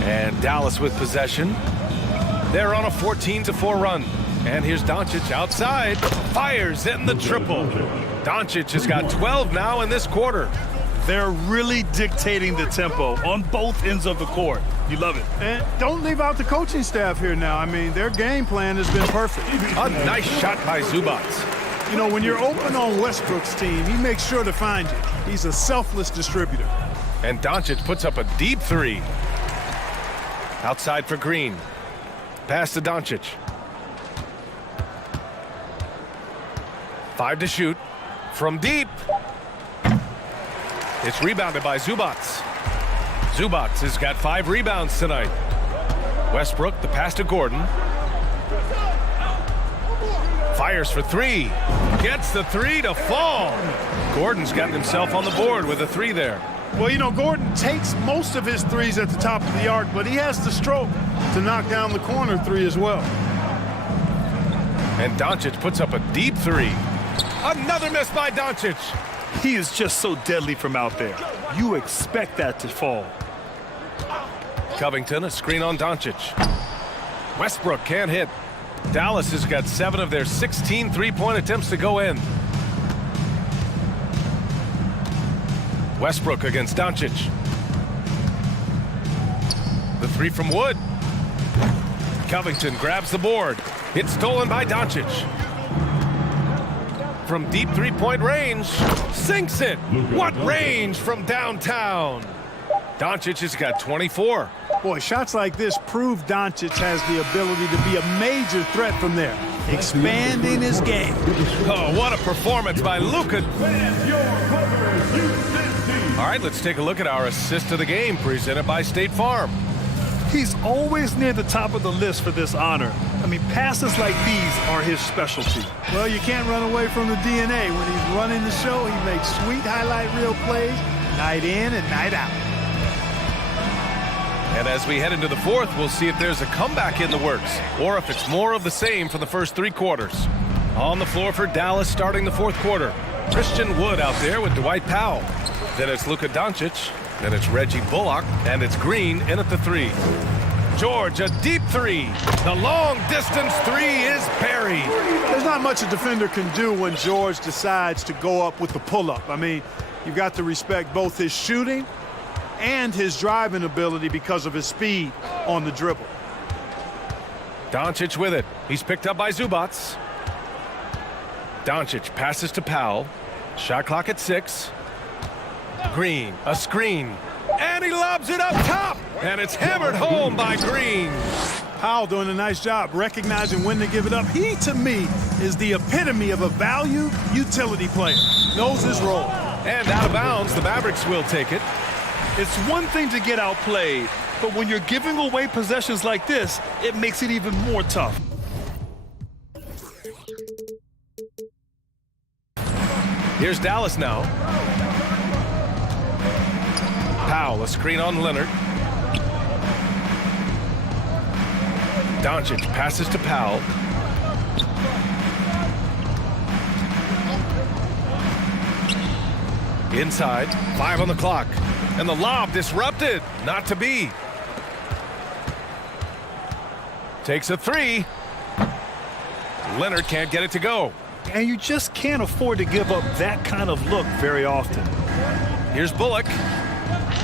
And Dallas with possession. They're on a 14-4 run. And here's Doncic outside. Fires in the triple. Doncic has got 12 now in this quarter. They're really dictating the tempo on both ends of the court. You love it. And don't leave out the coaching staff here now. I mean, their game plan has been perfect. A nice shot by Zubac. You know, when you're open on Westbrook's team, he makes sure to find you. He's a selfless distributor. And Doncic puts up a deep three. Outside for Green. Pass to Doncic. 5 to shoot. From deep. It's rebounded by Zubac. Zubac has got 5 rebounds tonight. Westbrook, the pass to Gordon. Fires for 3. Gets the 3 to fall. Gordon's got himself on the board with a 3 there. Well, you know, Gordon takes most of his threes at the top of the arc, but he has the stroke to knock down the corner 3 as well. And Doncic puts up a deep 3. Another miss by Doncic. He is just so deadly from out there. You expect that to fall. Covington, a screen on Doncic. Westbrook can't hit. Dallas has got 7 of their 16 three-point attempts to go in. Westbrook against Doncic. The 3 from Wood. Covington grabs the board. It's stolen by Doncic. From deep three-point range, sinks it. What range from downtown? Doncic has got 24. Boy, shots like this prove Doncic has the ability to be a major threat from there, expanding his game. Oh, what a performance by Luka. All right, let's take a look at our assist of the game presented by State Farm. He's always near the top of the list for this honor. I mean, passes like these are his specialty. Well, you can't run away from the DNA. When he's running the show, he makes sweet highlight reel plays night in and night out. And as we head into the fourth, we'll see if there's a comeback in the works or if it's more of the same for the first 3 quarters. On the floor for Dallas starting the fourth quarter. Christian Wood out there with Dwight Powell. Then it's Luka Doncic. Then it's Reggie Bullock. And it's Green in at the 3. George, a deep 3. The long-distance 3 is buried. There's not much a defender can do when George decides to go up with the pull-up. I mean, you've got to respect both his shooting and his driving ability because of his speed on the dribble. Doncic with it. He's picked up by Zubac. Doncic passes to Powell. Shot clock at 6. Green, a screen. And he lobs it up top. And it's hammered home by Green. Powell doing a nice job recognizing when to give it up. He, to me, is the epitome of a valued utility player. Knows his role. And out of bounds, the Mavericks will take it. It's one thing to get outplayed, but when you're giving away possessions like this, it makes it even more tough. Here's Dallas now. Powell, a screen on Leonard. Doncic passes to Powell. Inside, 5 on the clock. And the lob disrupted. Not to be. Takes a 3. Leonard can't get it to go. And you just can't afford to give up that kind of look very often. Here's Bullock.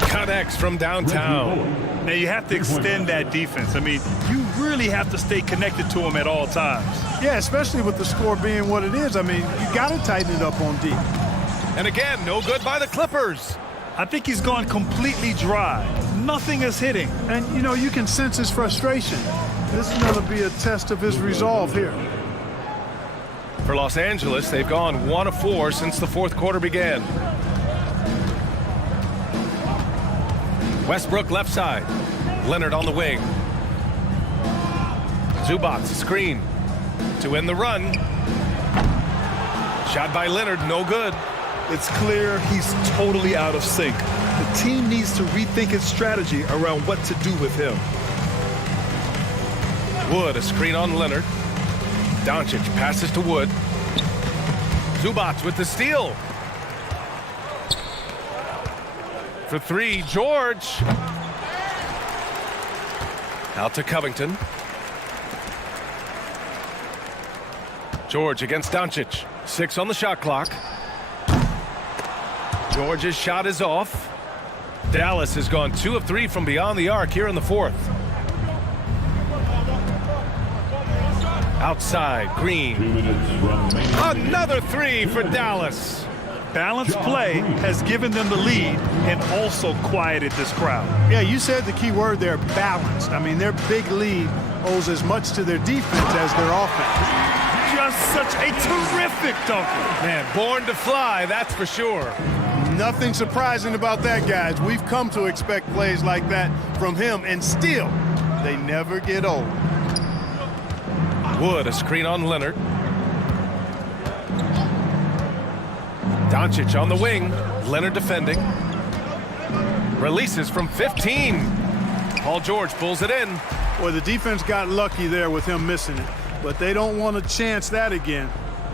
Connects from downtown. Now you have to extend that defense. I mean, you really have to stay connected to him at all times. Yeah, especially with the score being what it is. I mean, you got to tighten it up on D. And again, no good by the Clippers. I think he's gone completely dry. Nothing is hitting. And, you know, you can sense his frustration. This is going to be a test of his resolve here. For Los Angeles, they've gone 1 of 4 since the fourth quarter began. Westbrook left side. Leonard on the wing. Zubac screen to end the run. Shot by Leonard, no good. It's clear he's totally out of sync. The team needs to rethink its strategy around what to do with him. Wood, a screen on Leonard. Doncic passes to Wood. Zubac with the steal. For three, George. Out to Covington. George against Doncic. 6 on the shot clock. George's shot is off. Dallas has gone 2 of 3 from beyond the arc here in the fourth. Outside, Green. Another 3 for Dallas. Balanced play has given them the lead and also quieted this crowd. Yeah, you said the key word there, balanced. I mean, their big lead owes as much to their defense as their offense. Just such a terrific dunker. Man, born to fly, that's for sure. Nothing surprising about that, guys. We've come to expect plays like that from him, and still, they never get old. Wood, a screen on Leonard. Doncic on the wing. Leonard defending. Releases from 15. Paul George pulls it in. Well, the defense got lucky there with him missing it, but they don't want to chance that again.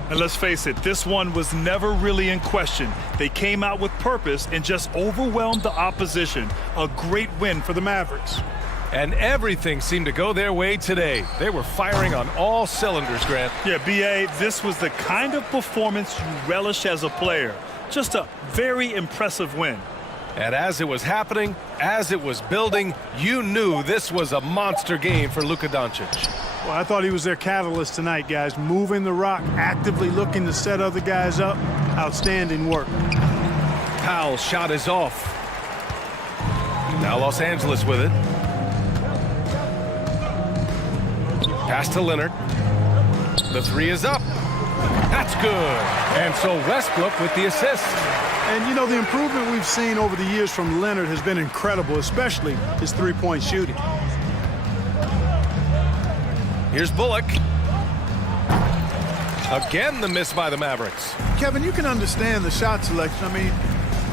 And let's face it, this one was never really in question. They came out with purpose and just overwhelmed the opposition. A great win for the Mavericks. And everything seemed to go their way today. They were firing on all cylinders, Grant. Yeah, B.A., this was the kind of performance you relish as a player. Just a very impressive win. And as it was happening, as it was building, you knew this was a monster game for Luka Doncic. Well, I thought he was their catalyst tonight, guys. Moving the rock, actively looking to set other guys up. Outstanding work. Powell's shot is off. Now Los Angeles with it. Pass to Leonard. The 3 is up. That's good. And so Westbrook with the assist. And, you know, the improvement we've seen over the years from Leonard has been incredible, especially his three-point shooting. Here's Bullock. Again, the miss by the Mavericks. Kevin, you can understand the shot selection. I mean,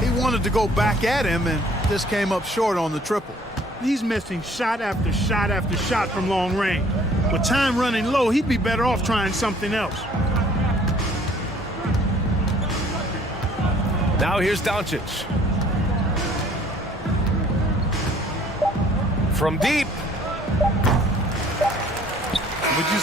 he wanted to go back at him and just came up short on the triple. He's missing shot after shot after shot from long range. With time running low, he'd be better off trying something else. Now here's Doncic. From deep. Would you